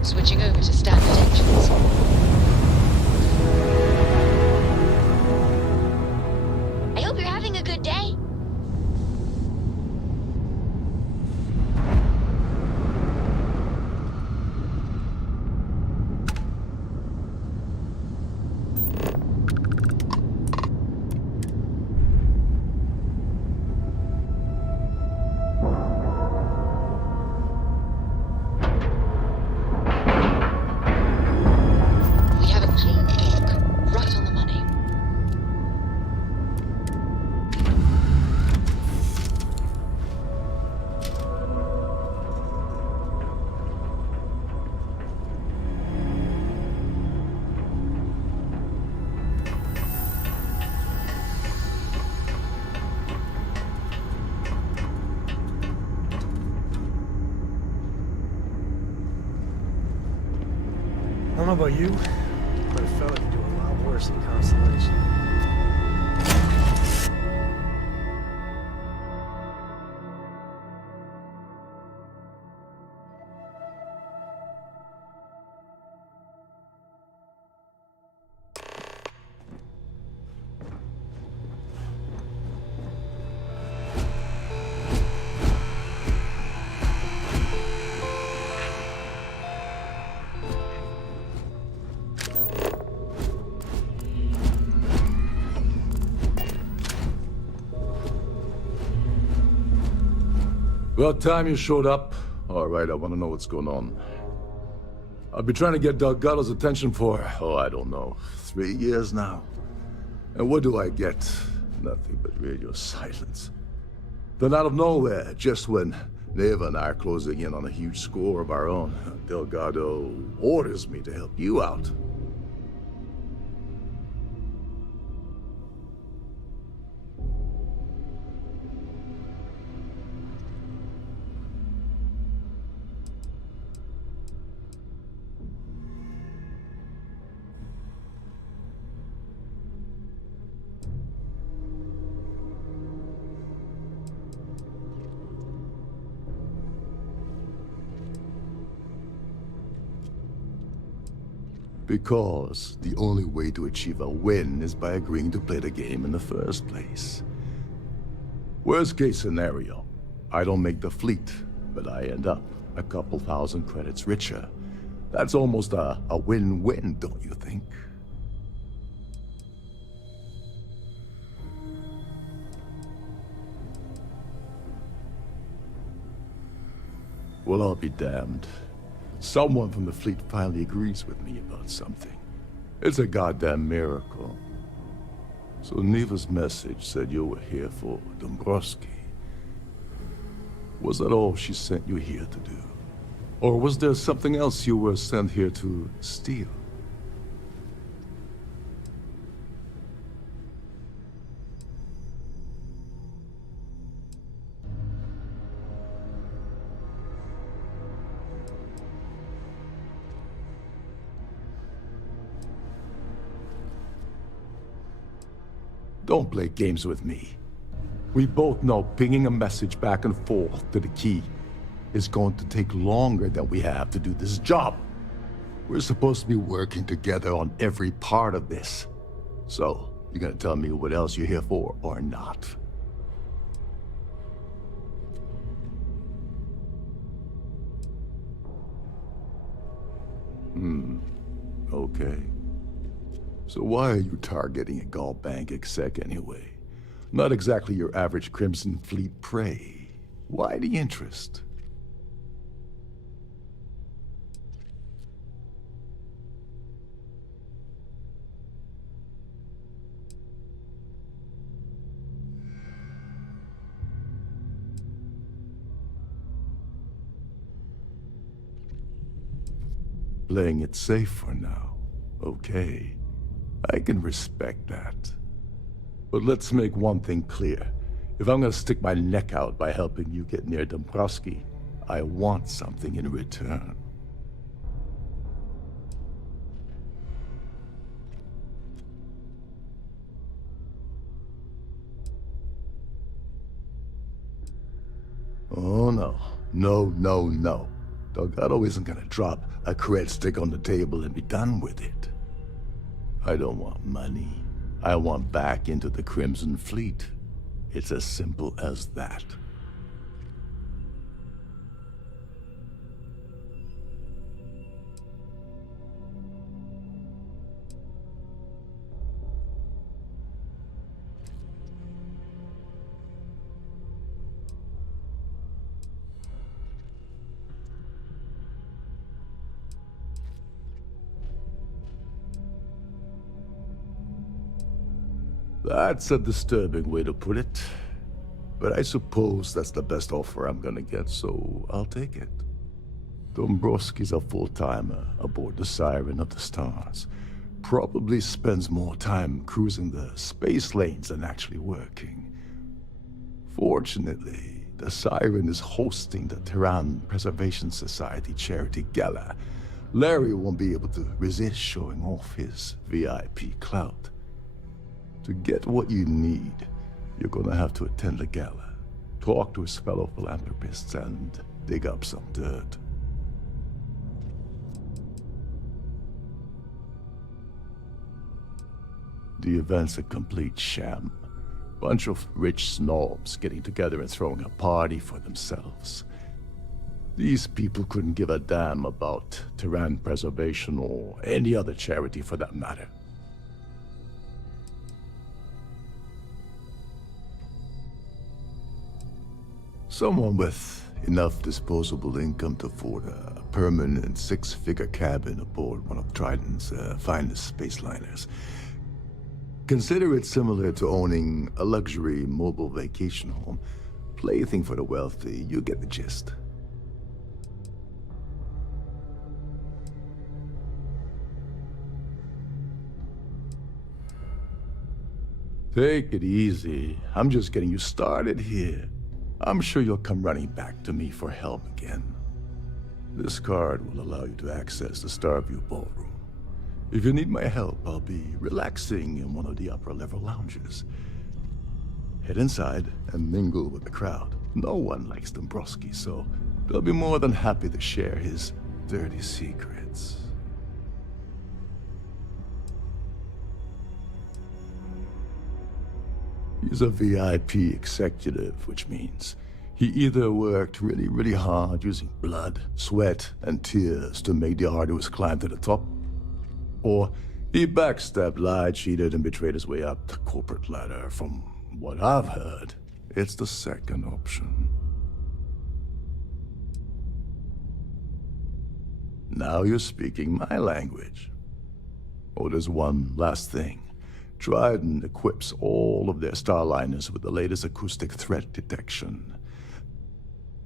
Switching over to standard engines. I hope you're having a good day. We have a clean book, right on the money. I don't know about you, but a fella can do a lot worse in Constellation. About time you showed up. All right, I want to know what's going on. I've been trying to get Delgado's attention for, I don't know, 3 years now. And what do I get? Nothing but radio silence. Then out of nowhere, just when Neva and I are closing in on a huge score of our own, Delgado orders me to help you out. Because the only way to achieve a win is by agreeing to play the game in the first place. Worst case scenario, I don't make the fleet, but I end up a couple thousand credits richer. That's almost a win-win, don't you think? Well, I'll be damned. Someone from the fleet finally agrees with me about something. It's a goddamn miracle. So Neva's message said you were here for Dombrowski. Was that all she sent you here to do? Or was there something else you were sent here to steal? Don't play games with me. We both know pinging a message back and forth to the key is going to take longer than we have to do this job. We're supposed to be working together on every part of this. So, you gonna tell me what else you're here for or not? Okay. So why are you targeting a Gaul Bank exec anyway? Not exactly your average Crimson Fleet prey. Why the interest? Playing it safe for now. Okay. I can respect that. But let's make one thing clear. If I'm gonna stick my neck out by helping you get near Dombrowski, I want something in return. Oh no. No. Delgado isn't gonna drop a cred stick on the table and be done with it. I don't want money. I want back into the Crimson Fleet. It's as simple as that. That's a disturbing way to put it. But I suppose that's the best offer I'm gonna get, so I'll take it. Dombrowski's a full-timer aboard the Siren of the Stars. Probably spends more time cruising the space lanes than actually working. Fortunately, the Siren is hosting the Terran Preservation Society charity gala. Larry won't be able to resist showing off his VIP clout. To get what you need, you're gonna have to attend the gala, talk to his fellow philanthropists, and dig up some dirt. The event's a complete sham. Bunch of rich snobs getting together and throwing a party for themselves. These people couldn't give a damn about Terran preservation or any other charity for that matter. Someone with enough disposable income to afford a permanent six-figure cabin aboard one of Triton's finest space liners. Consider it similar to owning a luxury mobile vacation home. Plaything for the wealthy, you get the gist. Take it easy. I'm just getting you started here. I'm sure you'll come running back to me for help again. This card will allow you to access the Starview Ballroom. If you need my help, I'll be relaxing in one of the upper-level lounges. Head inside and mingle with the crowd. No one likes Dombrowski, so they'll be more than happy to share his dirty secrets. He's a VIP executive, which means He either worked really, really hard using blood, sweat, and tears to make the arduous climb to the top, or he backstabbed, lied, cheated, and betrayed his way up the corporate ladder. From what I've heard, it's the second option. Now you're speaking my language. Oh, there's one last thing. Trident equips all of their starliners with the latest acoustic threat detection.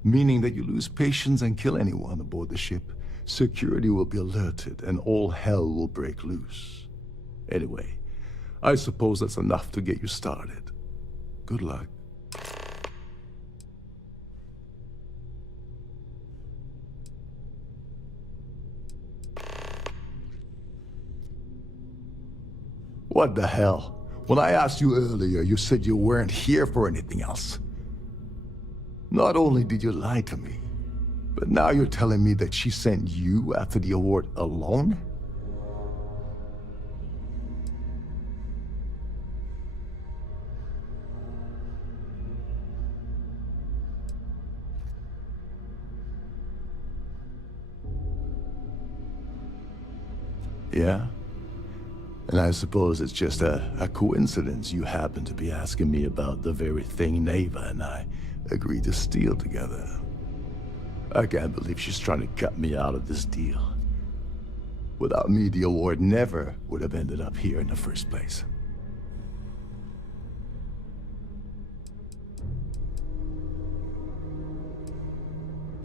Meaning that you lose patience and kill anyone aboard the ship, security will be alerted and all hell will break loose. Anyway, I suppose that's enough to get you started. Good luck. What the hell? When I asked you earlier, you said you weren't here for anything else. Not only did you lie to me, but now you're telling me that she sent you after the award alone? Yeah? And I suppose it's just a coincidence you happen to be asking me about the very thing Neva and I agreed to steal together. I can't believe she's trying to cut me out of this deal. Without me, the award never would have ended up here in the first place.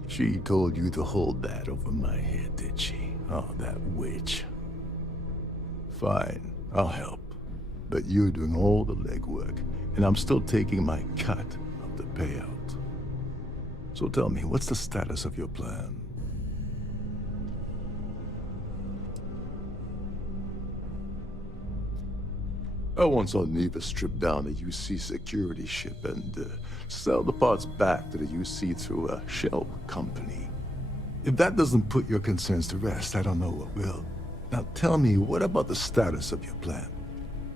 She told you to hold that over my head, did she? Oh, that witch. Fine, I'll help. But you're doing all the legwork, and I'm still taking my cut of the payout. So tell me, what's the status of your plan? I once saw Neva strip down a UC security ship and sell the parts back to the UC through a shell company. If that doesn't put your concerns to rest, I don't know what will. Now tell me, what about the status of your plan?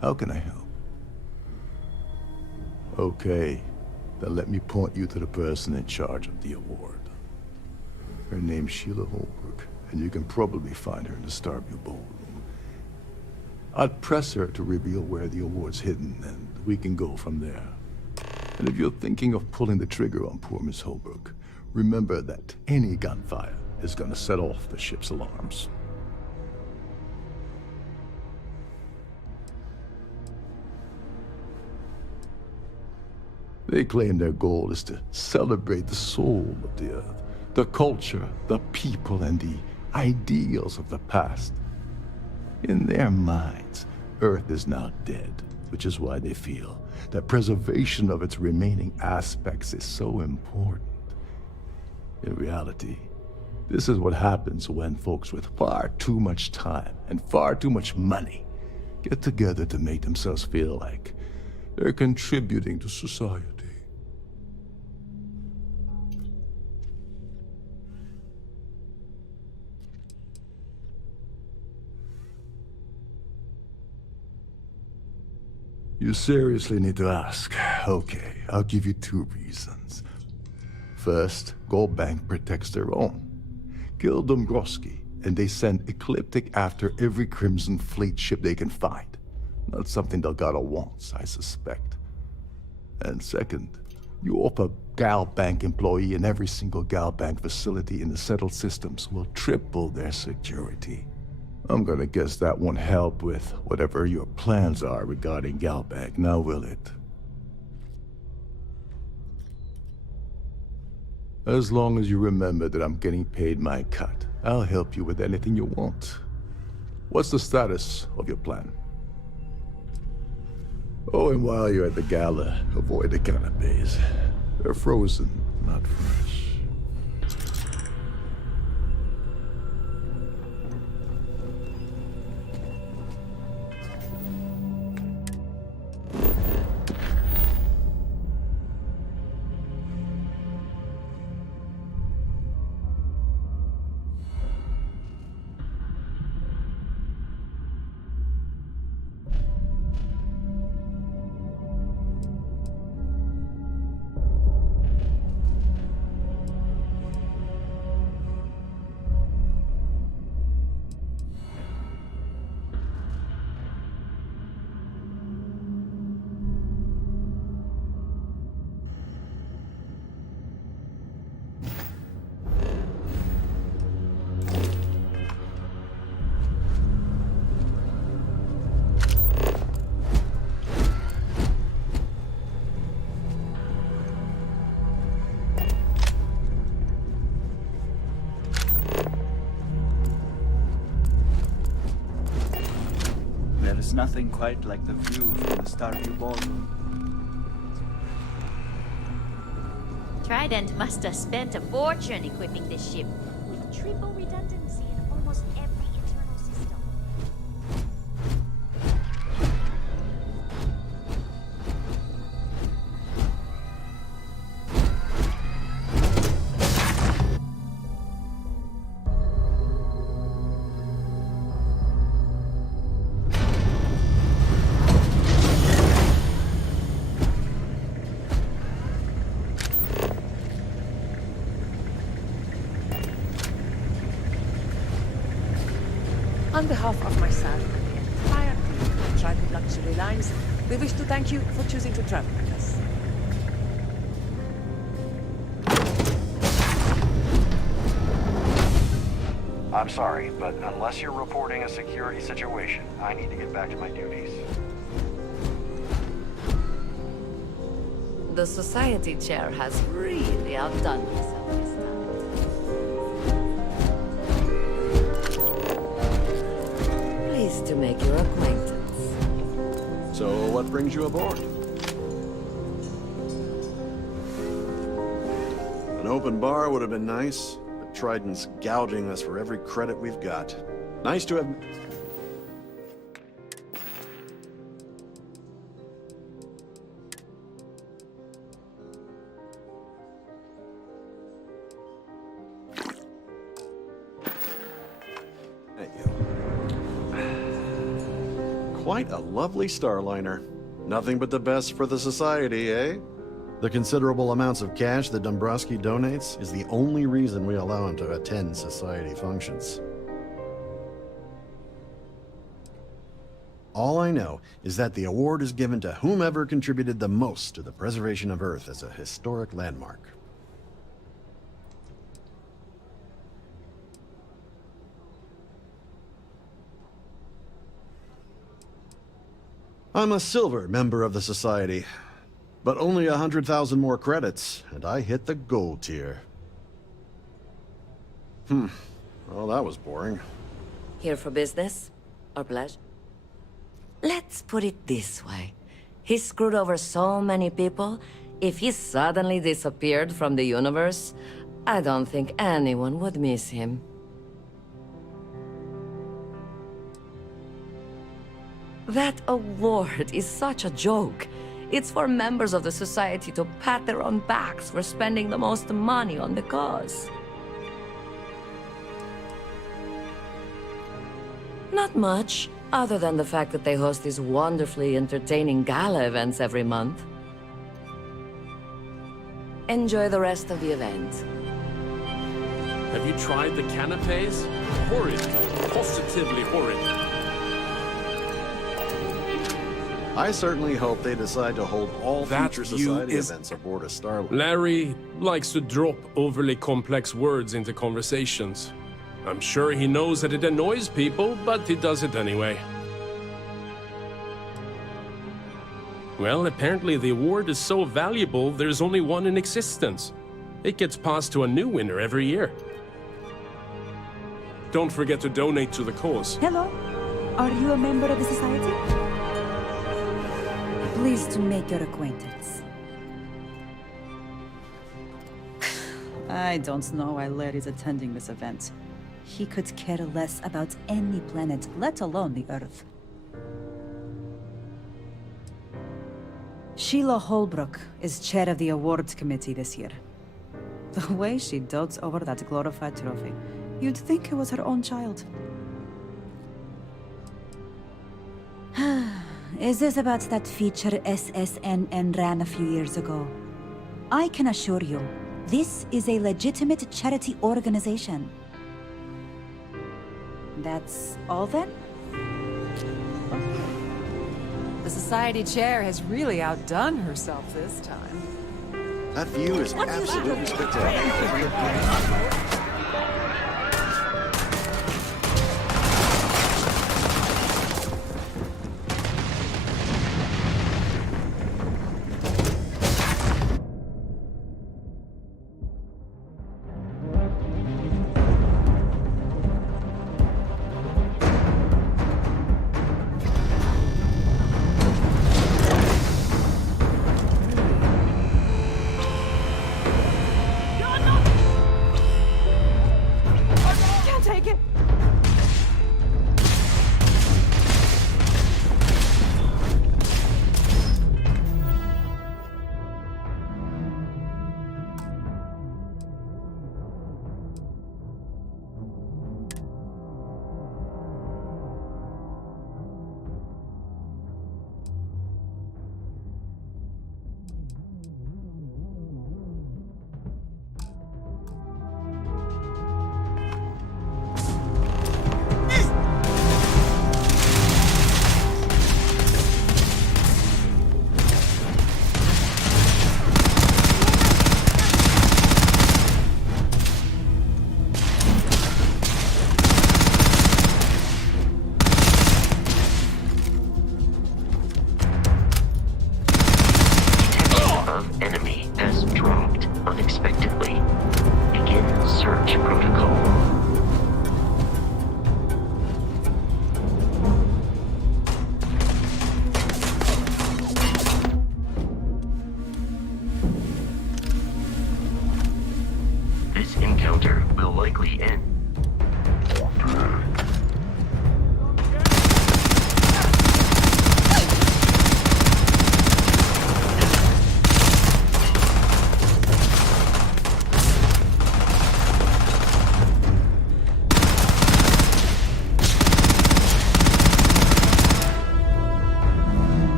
How can I help? Okay, then let me point you to the person in charge of the award. Her name's Sheila Holbrook, and you can probably find her in the Starfield ballroom. I'd press her to reveal where the award's hidden, and we can go from there. And if you're thinking of pulling the trigger on poor Miss Holbrook, remember that any gunfire is gonna set off the ship's alarms. They claim their goal is to celebrate the soul of the Earth, the culture, the people, and the ideals of the past. In their minds, Earth is now dead, which is why they feel that preservation of its remaining aspects is so important. In reality, this is what happens when folks with far too much time and far too much money get together to make themselves feel like they're contributing to society. You seriously need to ask. Okay, I'll give you 2 reasons. First, Gold Bank protects their own. Kill Dombrowski, and they send Ecliptic after every Crimson Fleet ship they can find. Not something Delgado wants, I suspect. And second, you offer Gal Bank employee in every single Gal Bank facility in the settled systems will triple their security. I'm gonna guess that won't help with whatever your plans are regarding Gal Bank, now will it? As long as you remember that I'm getting paid my cut, I'll help you with anything you want. What's the status of your plan? Oh, and while you're at the gala, avoid the canapes. They're frozen, not fresh. There's nothing quite like the view from the Starfield ballroom. Trident must have spent a fortune equipping this ship with triple redundancy in almost every internal system. On behalf of myself and the entire team of Trident Luxury Lines, we wish to thank you for choosing to travel with us. I'm sorry, but unless you're reporting a security situation, I need to get back to my duties. The Society Chair has really outdone herself this time. Pleased to make your acquaintance. So, what brings you aboard? An open bar would have been nice, but Trident's gouging us for every credit we've got. Nice to have... Quite a lovely Starliner. Nothing but the best for the Society, eh? The considerable amounts of cash that Dombrowski donates is the only reason we allow him to attend Society functions. All I know is that the award is given to whomever contributed the most to the preservation of Earth as a historic landmark. I'm a silver member of the Society, but only 100,000 more credits, and I hit the gold tier. Well, that was boring. Here for business or pleasure? Let's put it this way. He screwed over so many people. If he suddenly disappeared from the universe, I don't think anyone would miss him. That award is such a joke. It's for members of the Society to pat their own backs for spending the most money on the cause. Not much, other than the fact that they host these wonderfully entertaining gala events every month. Enjoy the rest of the event. Have you tried the canapes? Horrid. Positively horrid. I certainly hope they decide to hold all future Society events aboard a Starliner. Larry likes to drop overly complex words into conversations. I'm sure he knows that it annoys people, but he does it anyway. Well, apparently the award is so valuable, there's only one in existence. It gets passed to a new winner every year. Don't forget to donate to the cause. Hello. Are you a member of the Society? Pleased to make your acquaintance. I don't know why Larry's attending this event. He could care less about any planet, let alone the Earth. Sheila Holbrook is chair of the awards committee this year. The way she dotes over that glorified trophy, you'd think it was her own child. Is this about that feature SSNN ran a few years ago? I can assure you, this is a legitimate charity organization. That's all then? The Society Chair has really outdone herself this time. That view is absolutely spectacular.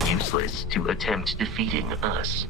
is useless to attempt defeating us.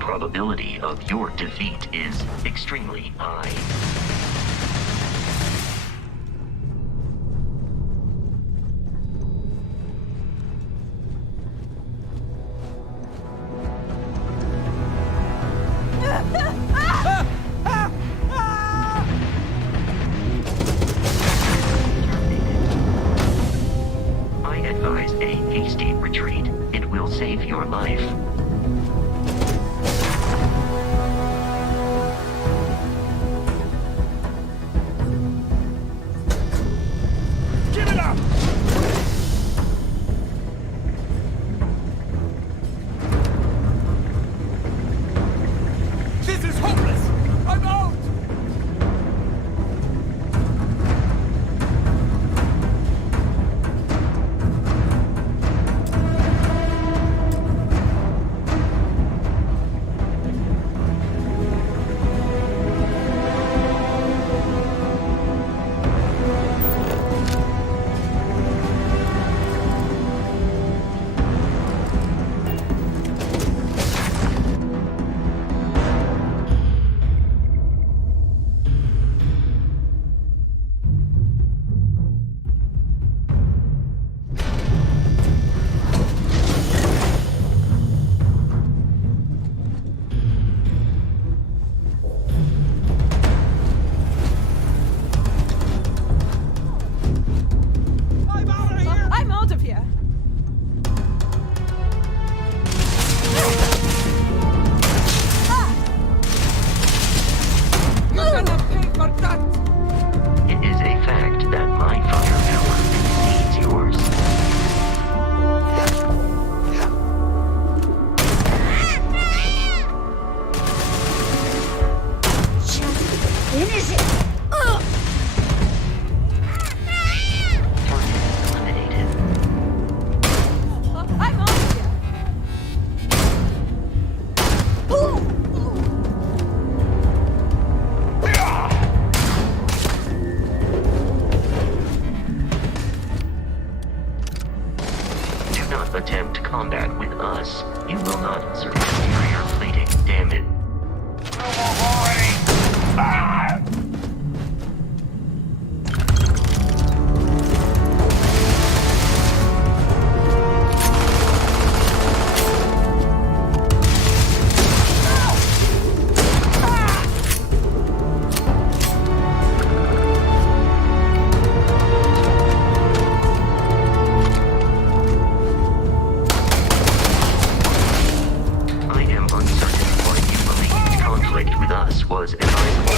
Probability of your defeat is extremely high. I advise a hasty retreat. It will save your life. Attempt combat with us. You will not survive your plating. Damn it. us was advisable.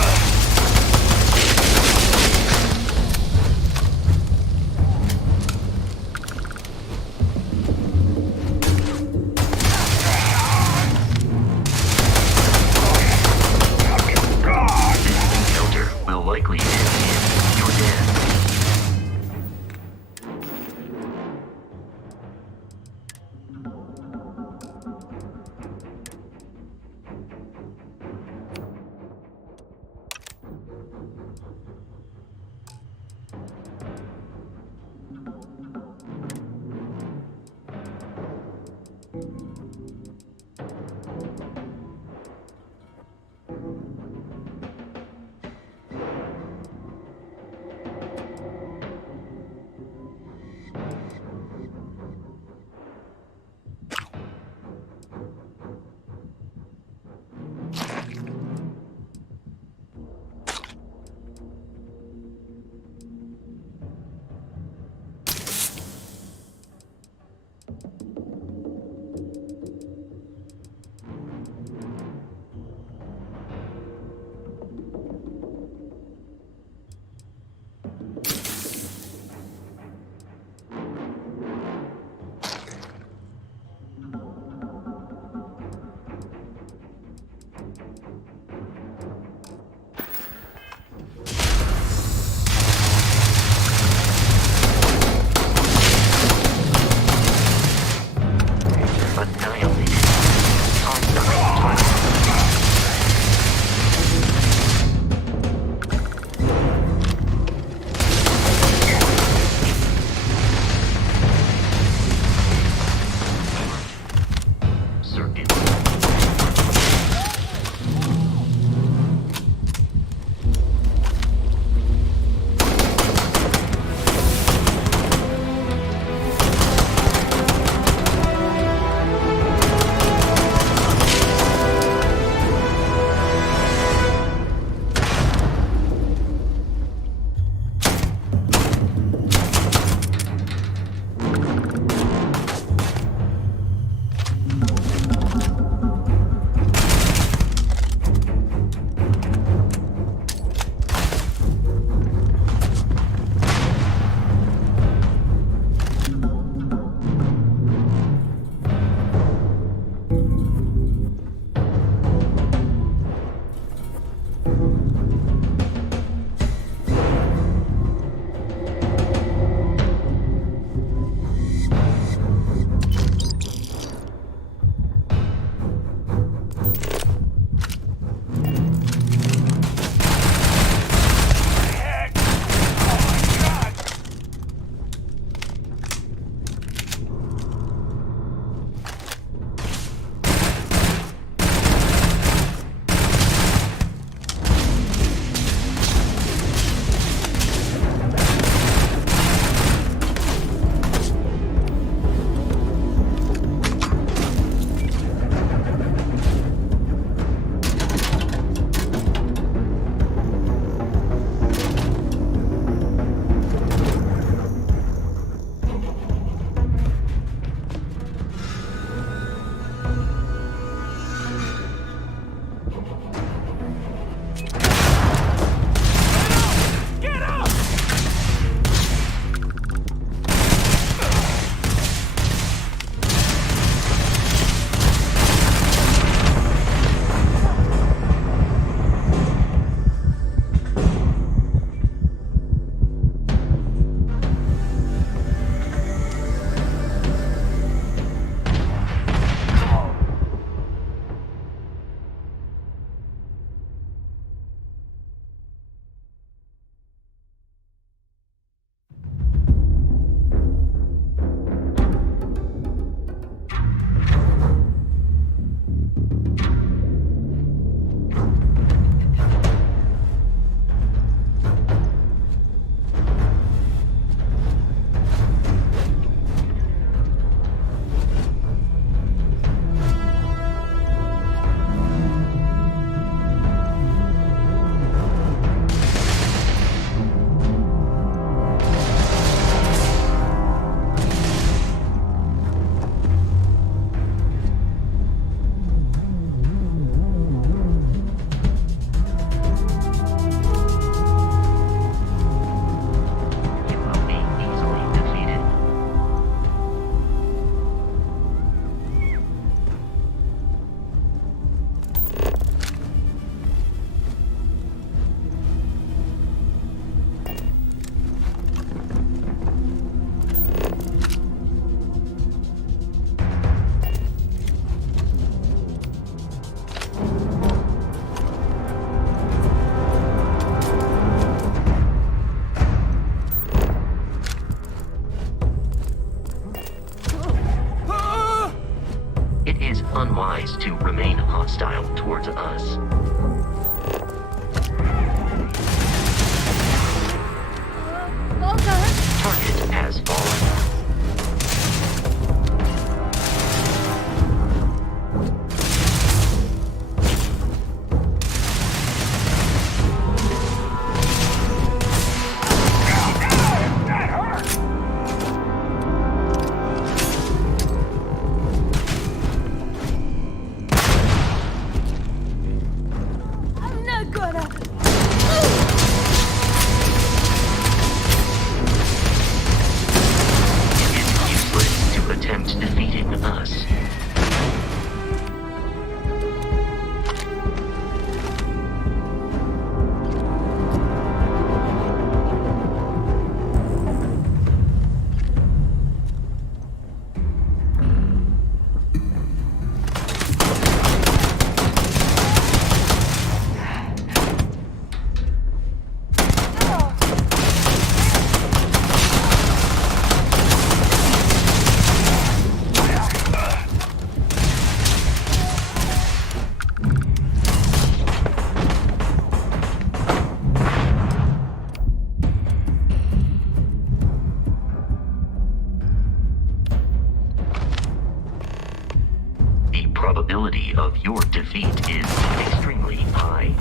Will likely end in your death. gonna... It's useless to attempt defeating us. The probability of your defeat is extremely high.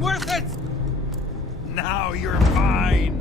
wasn't worth it! Now you're mine!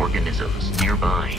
organisms nearby.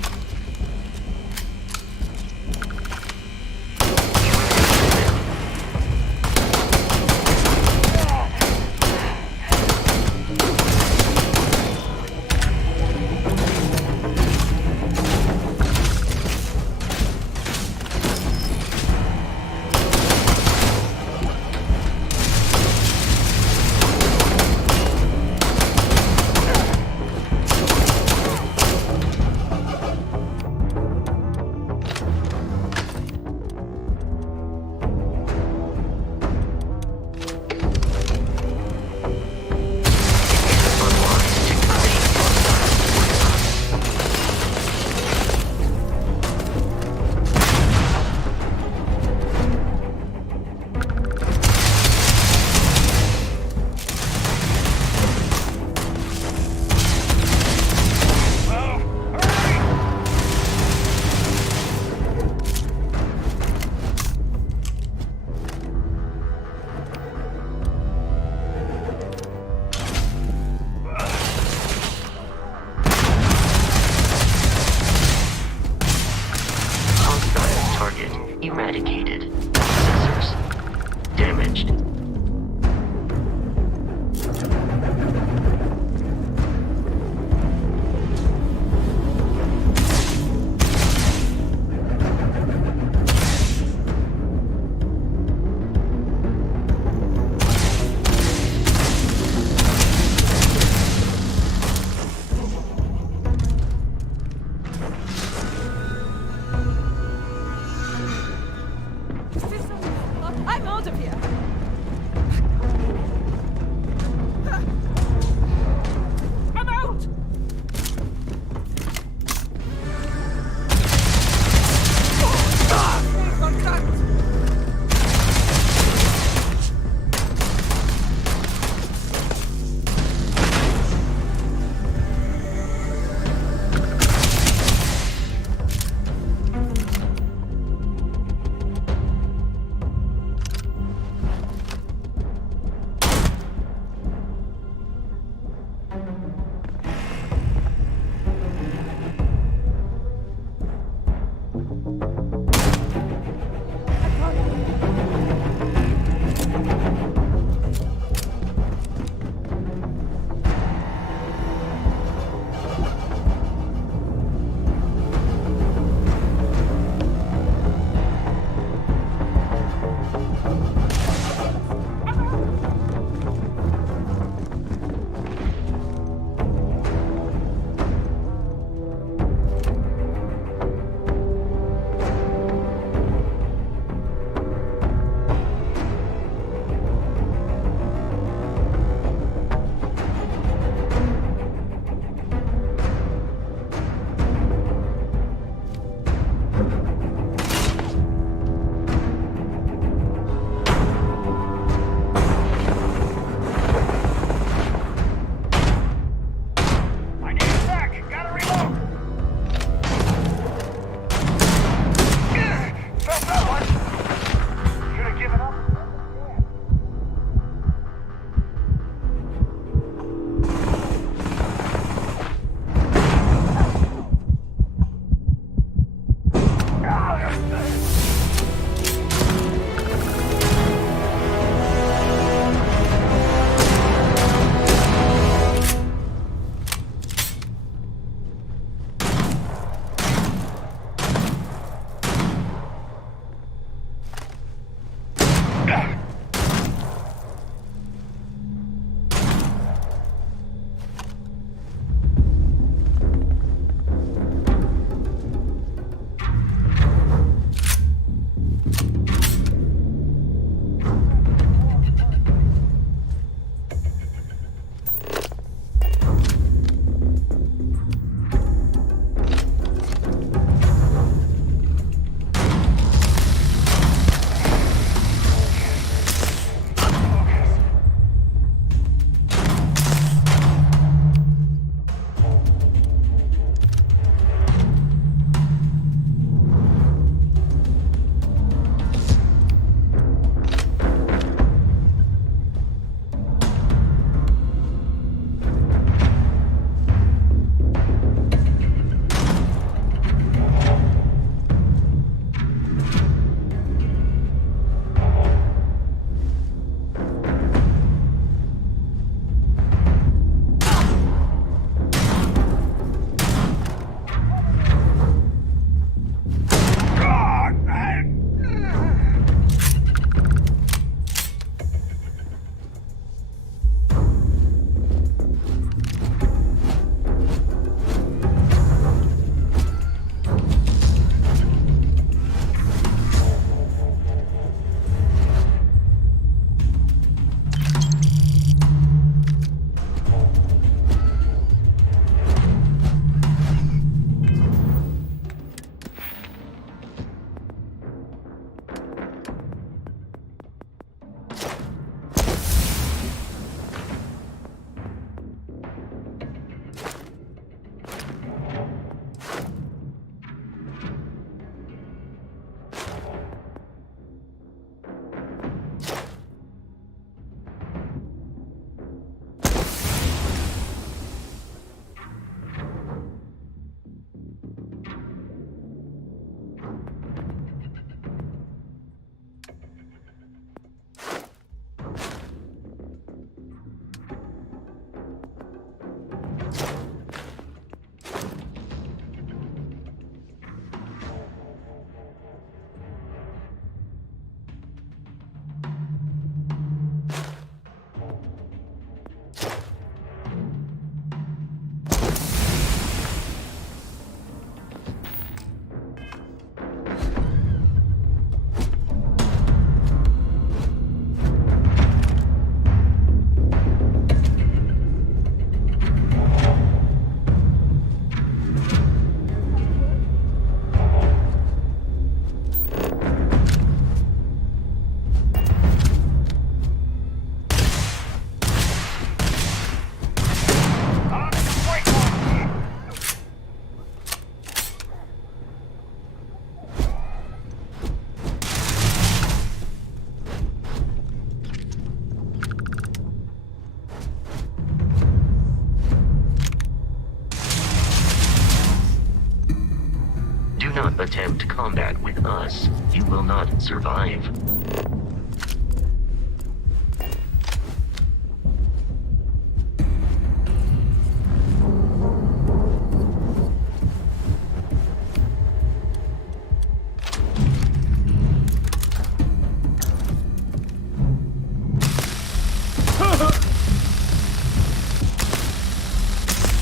Do not attempt combat with us. You will not survive.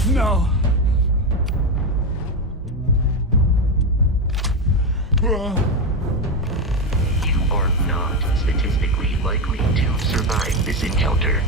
No. You are not statistically likely to survive this encounter.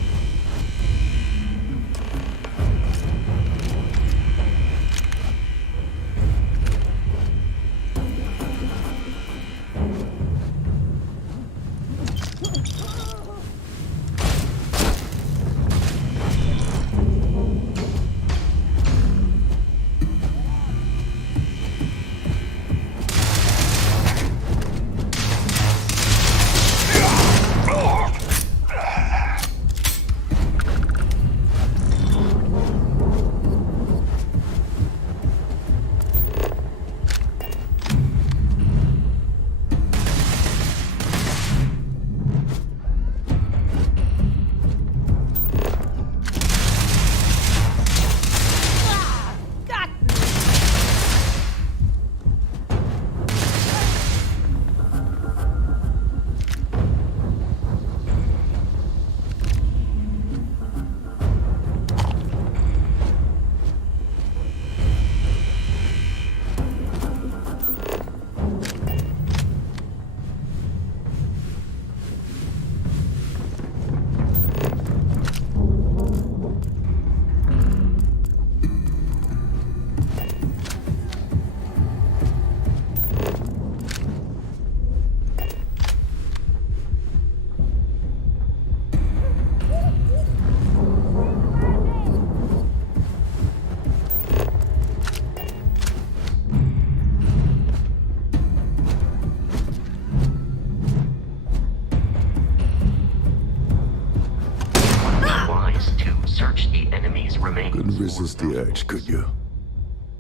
Couldn't resist the urge, could you?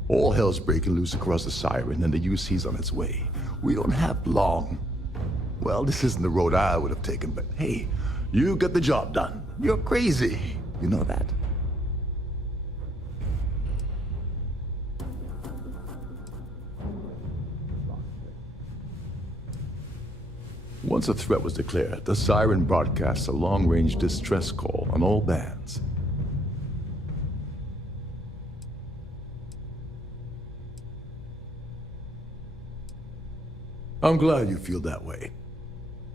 All hell's breaking loose across the Siren, and the UC's on its way. We don't have long. Well, this isn't the road I would have taken, but hey, you get the job done. You're crazy. You know that? Once a threat was declared, the Siren broadcasts a long-range distress call on all bands. I'm glad you feel that way.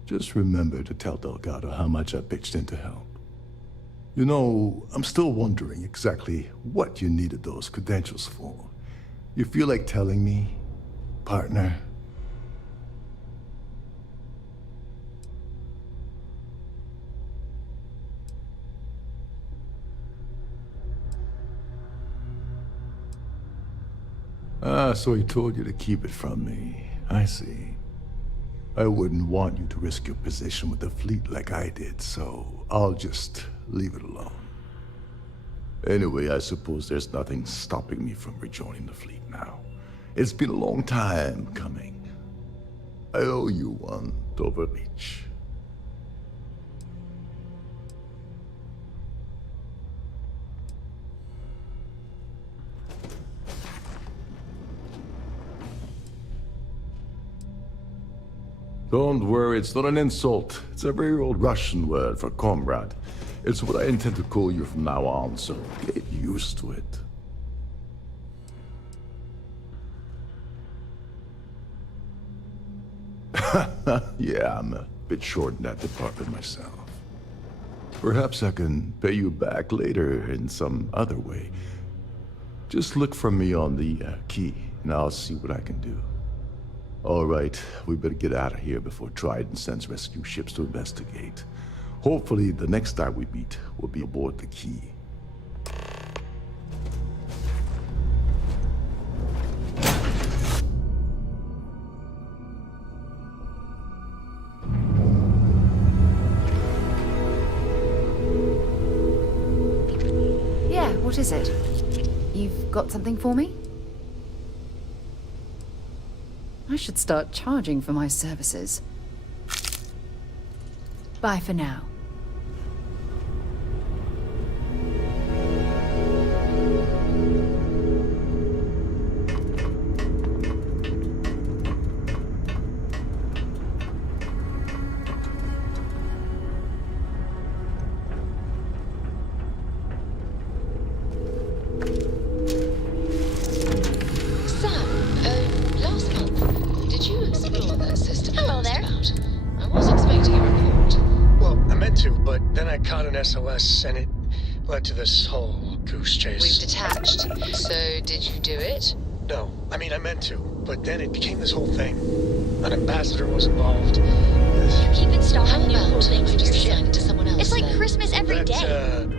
Just remember to tell Delgado how much I pitched in to help. You know, I'm still wondering exactly what you needed those credentials for. You feel like telling me, partner? Ah, so he told you to keep it from me. I see. I wouldn't want you to risk your position with the fleet like I did, so I'll just leave it alone. Anyway, I suppose there's nothing stopping me from rejoining the fleet now. It's been a long time coming. I owe you one, Overreach. Don't worry, it's not an insult. It's a very old Russian word for comrade. It's what I intend to call you from now on, so get used to it. Yeah, I'm a bit short in that department myself. Perhaps I can pay you back later in some other way. Just look for me on the key, and I'll see what I can do. All right, we better get out of here before Trident sends rescue ships to investigate. Hopefully, the next time we meet, we'll be aboard the key. Yeah, what is it? You've got something for me? I should start charging for my services. Bye for now. SOS, and it led to this whole goose chase. We've detached. So, did you do it? No. I mean, I meant to, but then it became this whole thing. An ambassador was involved. You keep installing new cool I things in your just ship. assign it to someone else It's like then? Christmas every day.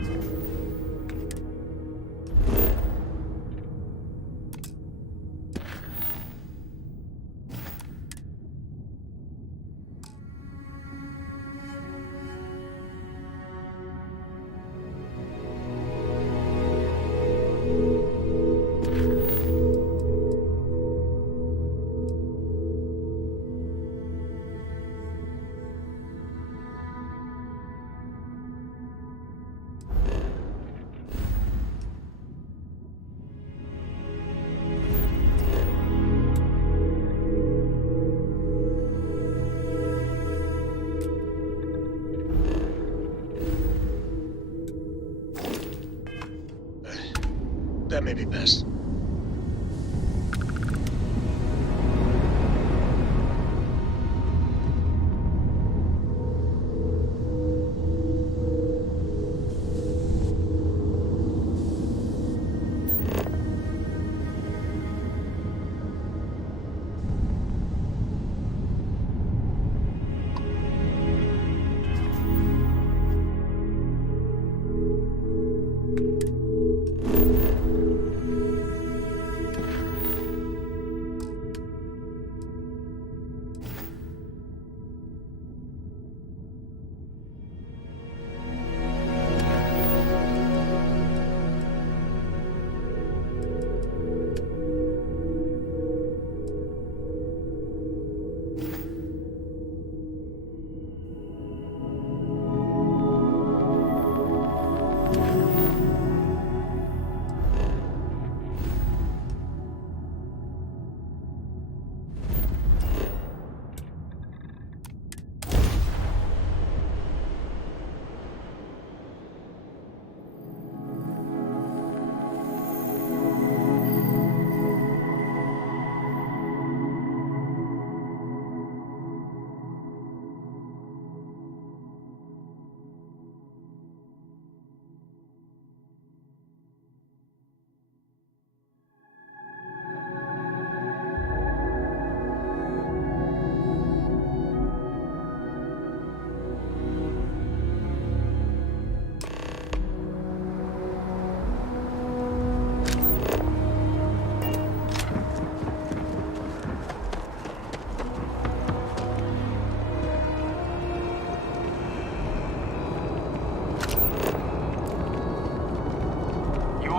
That may be best.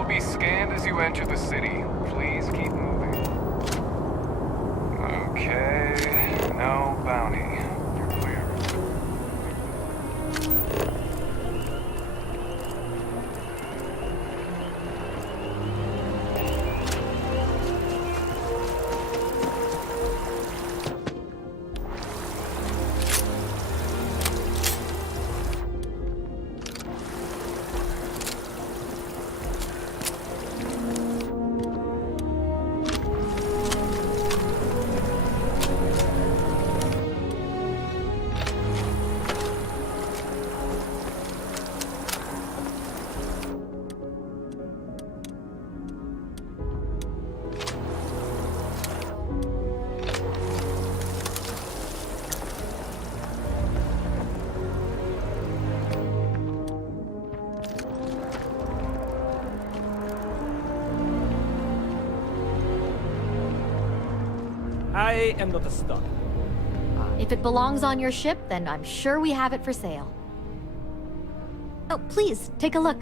Be scanned as you enter the city. Please keep moving. Okay, no bounty. You're clear. I am not a star. If it belongs on your ship, then I'm sure we have it for sale. Oh, please, take a look.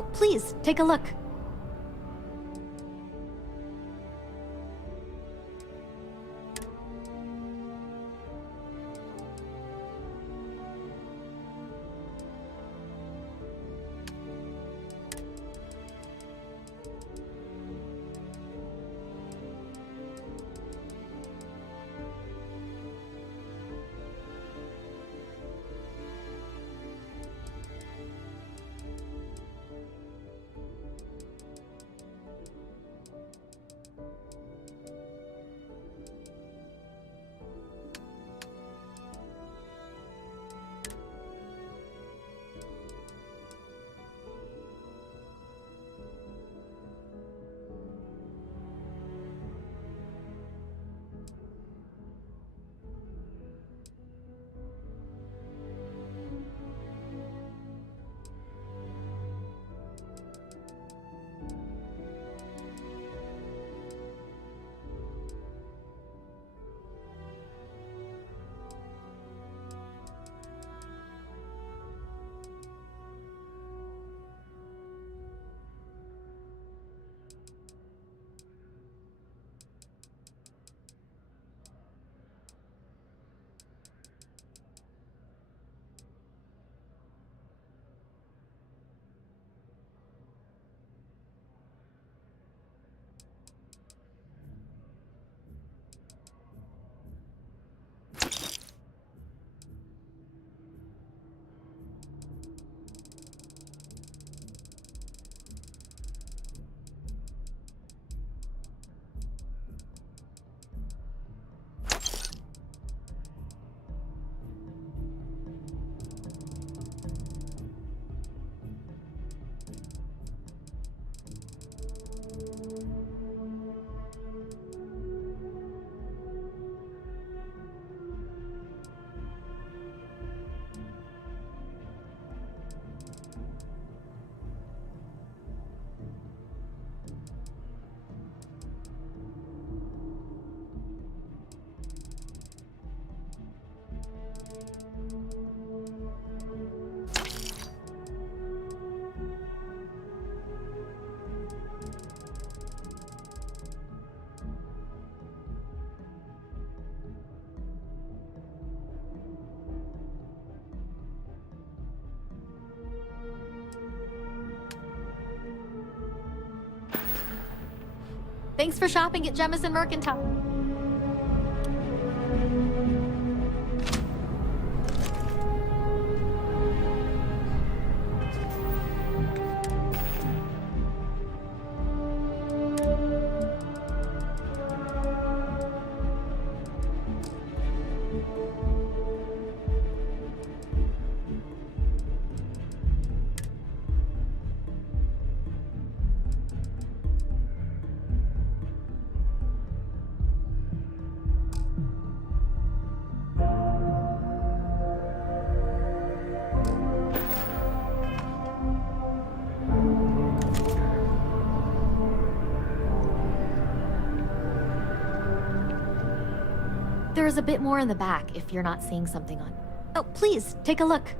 Oh, please, take a look. Thanks for shopping at Jemison Mercantile. There is a bit more in the back if you're not seeing something on. Oh, please, take a look.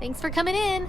Thanks for coming in.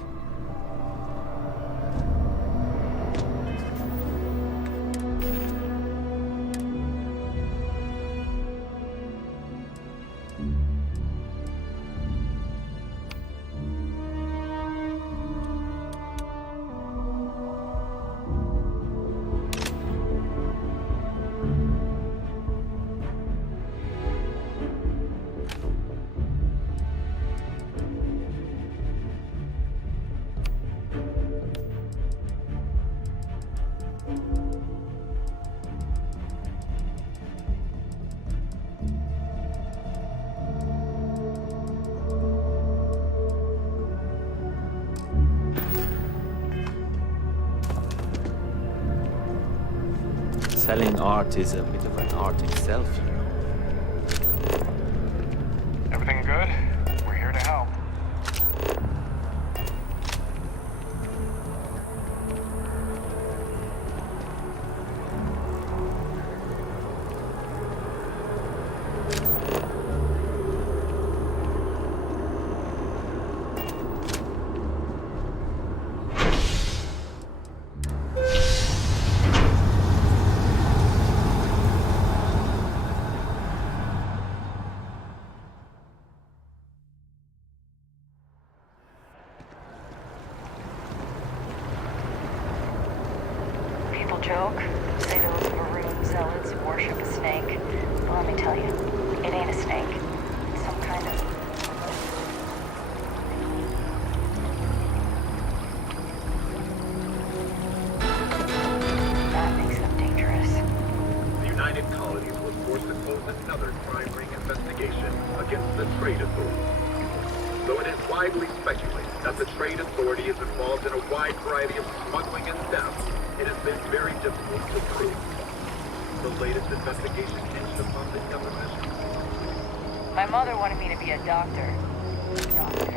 selling art is a bit of an art itself, you know. Everything good? We're here to help. People joke, say those maroon zealots worship a snake. But let me tell you, it ain't a snake. It's some kind of... That makes them dangerous. The United Colonies was forced to close another crime ring investigation against the Trade Authority. Though it is widely speculated that the Trade Authority is involved in a wide variety of smuggling and theft, it has been very difficult to prove. The latest investigation hinged upon the deposition. My mother wanted me to be a doctor. Doctor.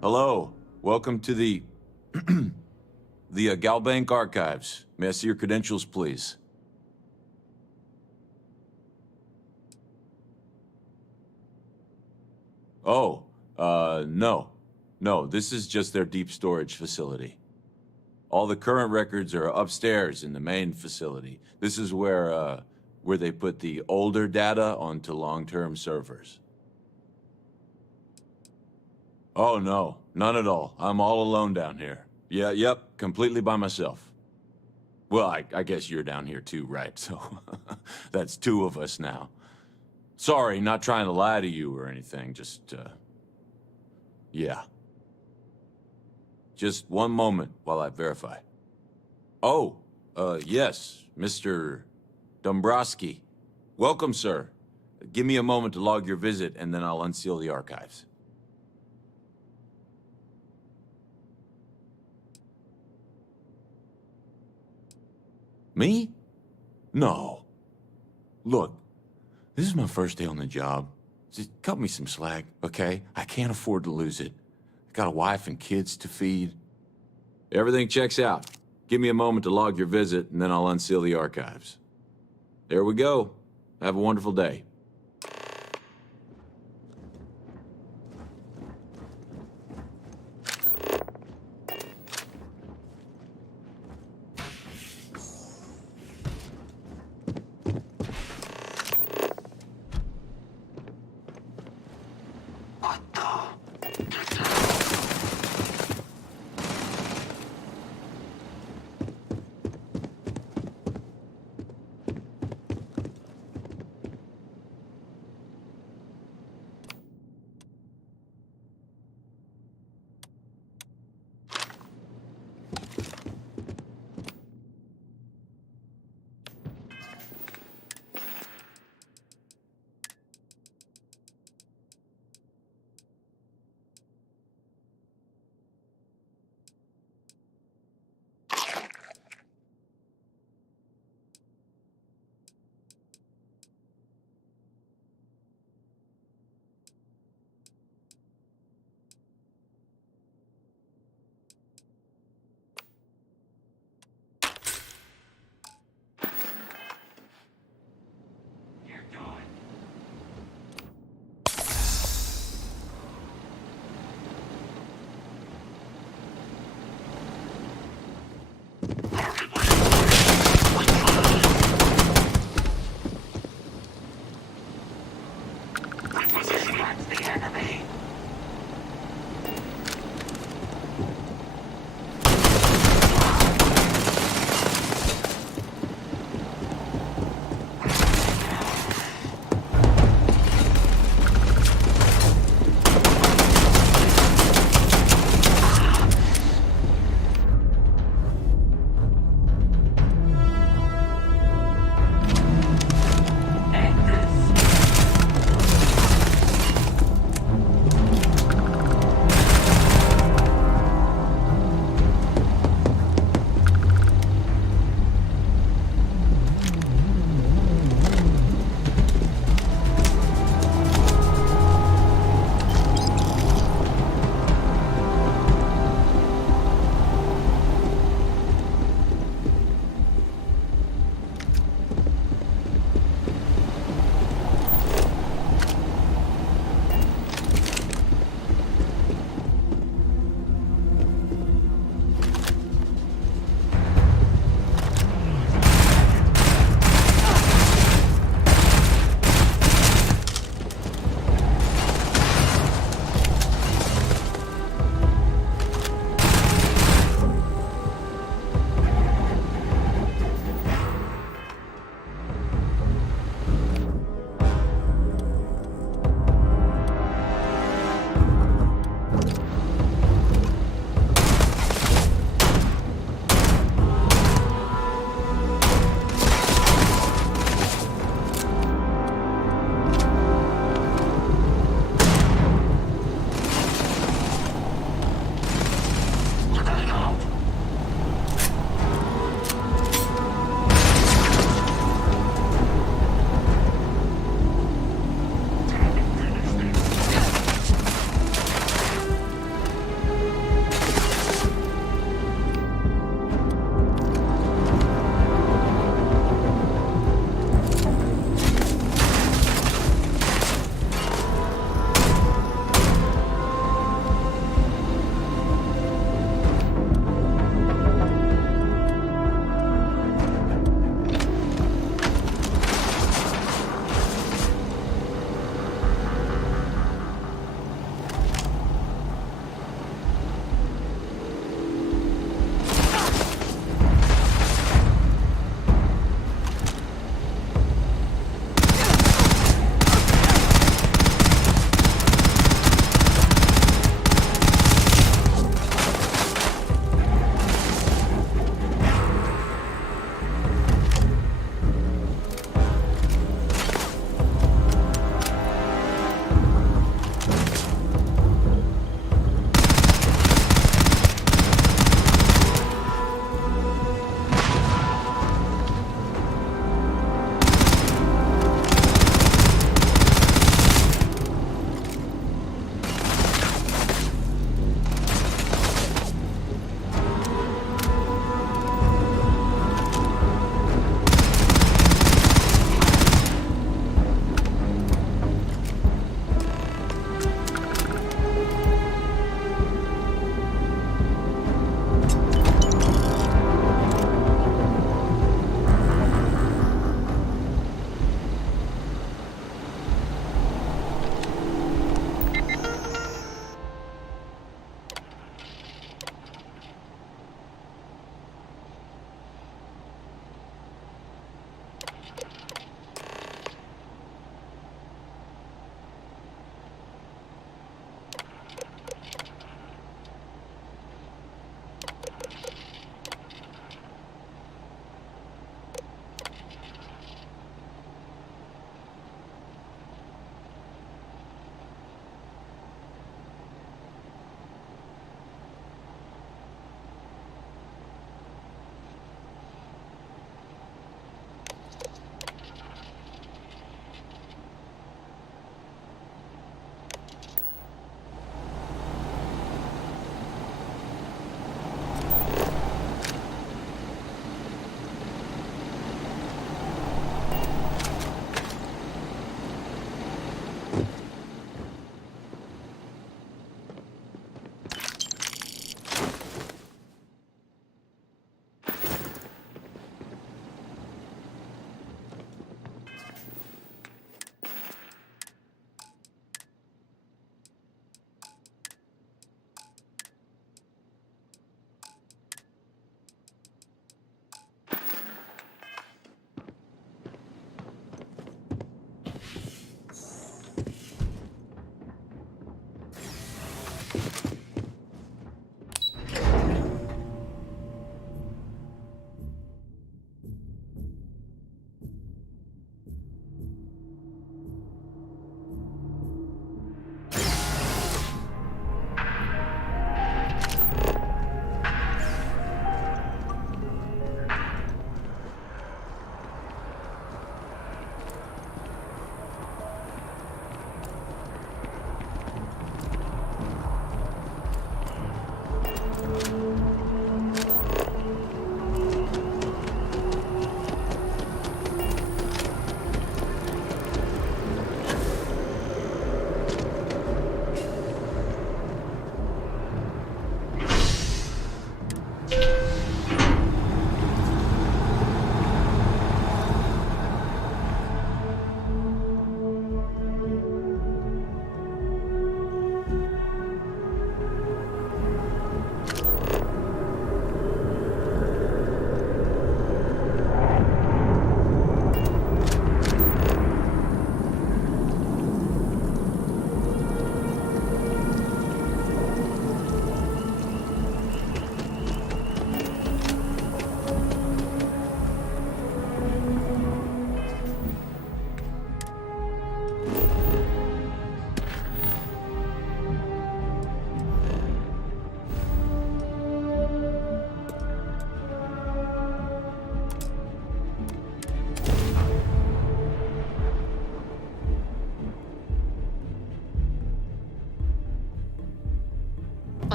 Hello, welcome to the Galbank Archives. May I see your credentials, please? Oh, no. No, this is just their deep storage facility. All the current records are upstairs in the main facility. This is where they put the older data onto long-term servers. Oh, no. None at all. I'm all alone down here. Yeah, yep, completely by myself. Well, I guess you're down here too, right? So, that's two of us now. Sorry, not trying to lie to you or anything, just, yeah. Just one moment while I verify. Oh, yes, Mr. Dombrowski. Welcome, sir. Give me a moment to log your visit, and then I'll unseal the archives. Me? No. Look, this is my first day on the job. Just cut me some slack, okay? I can't afford to lose it. I got a wife and kids to feed. Everything checks out. Give me a moment to log your visit, and then I'll unseal the archives. There we go. Have a wonderful day.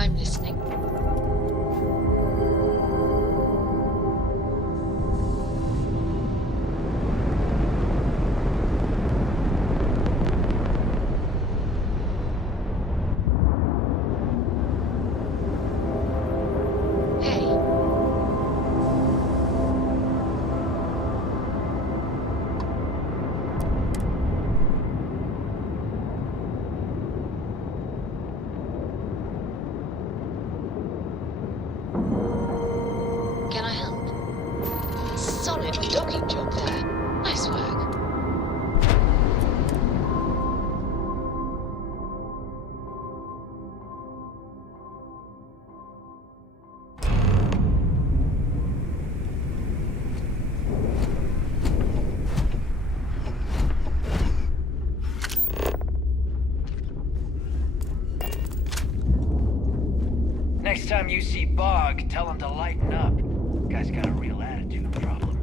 I'm listening. Can I help? Solid docking job there. Nice work. Next time you see Bog, tell him to lighten up. Guy's got a real attitude problem.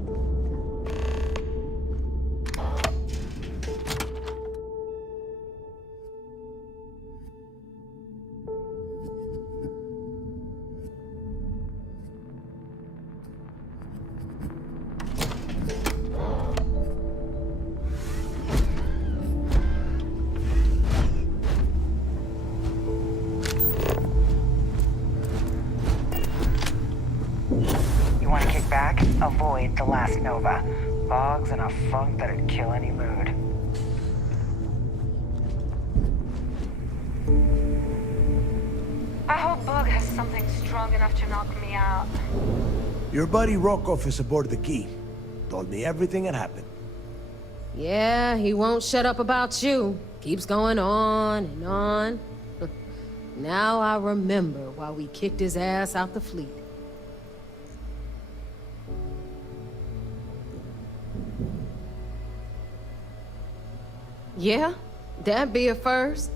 You want to kick back? Avoid the last Nova. Bog's in a funk that'd kill any mood. I hope Bug has something strong enough to knock me out. Your buddy Rokov is aboard the Key. Told me everything that happened. Yeah, he won't shut up about you. Keeps going on and on. Now I remember why we kicked his ass out the fleet. Yeah, that'd be a first.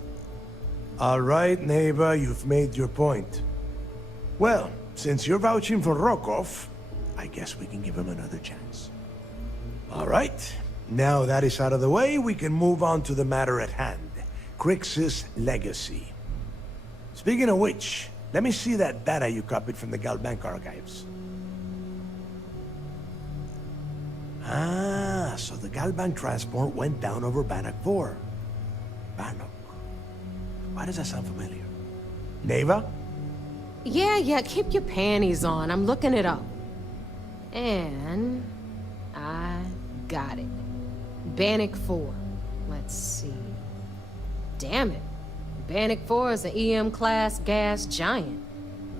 All right, Neva, you've made your point. Well, since you're vouching for Rokov, I guess we can give him another chance. All right, now that is out of the way, we can move on to the matter at hand. Crix's legacy. Speaking of which, let me see that data you copied from the Galbank archives. Ah, so the Galbank transport went down over Bannock 4. Bannock. Why does that sound familiar? Neva? Yeah, keep your panties on. I'm looking it up. And I got it. Bannock 4. Let's see. Damn it. Bannock 4 is an EM-class gas giant.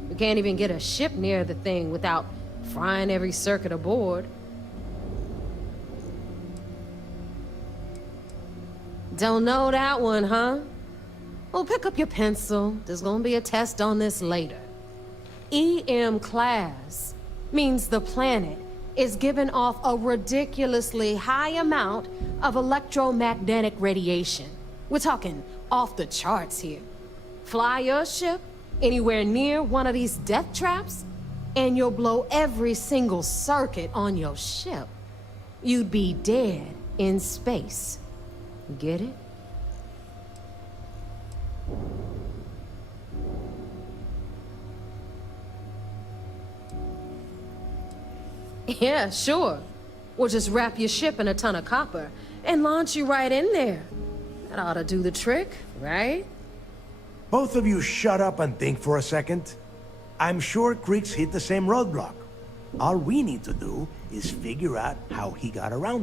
We can't even get a ship near the thing without frying every circuit aboard. Don't know that one, huh? Well, pick up your pencil. There's gonna be a test on this later. EM class means the planet is giving off a ridiculously high amount of electromagnetic radiation. We're talking off the charts here. Fly your ship anywhere near one of these death traps, and you'll blow every single circuit on your ship. You'd be dead in space. Get it? Yeah, sure. We'll just wrap your ship in a ton of copper and launch you right in there. That ought to do the trick, right? Both of you shut up and think for a second. I'm sure Crix hit the same roadblock. All we need to do is figure out how he got around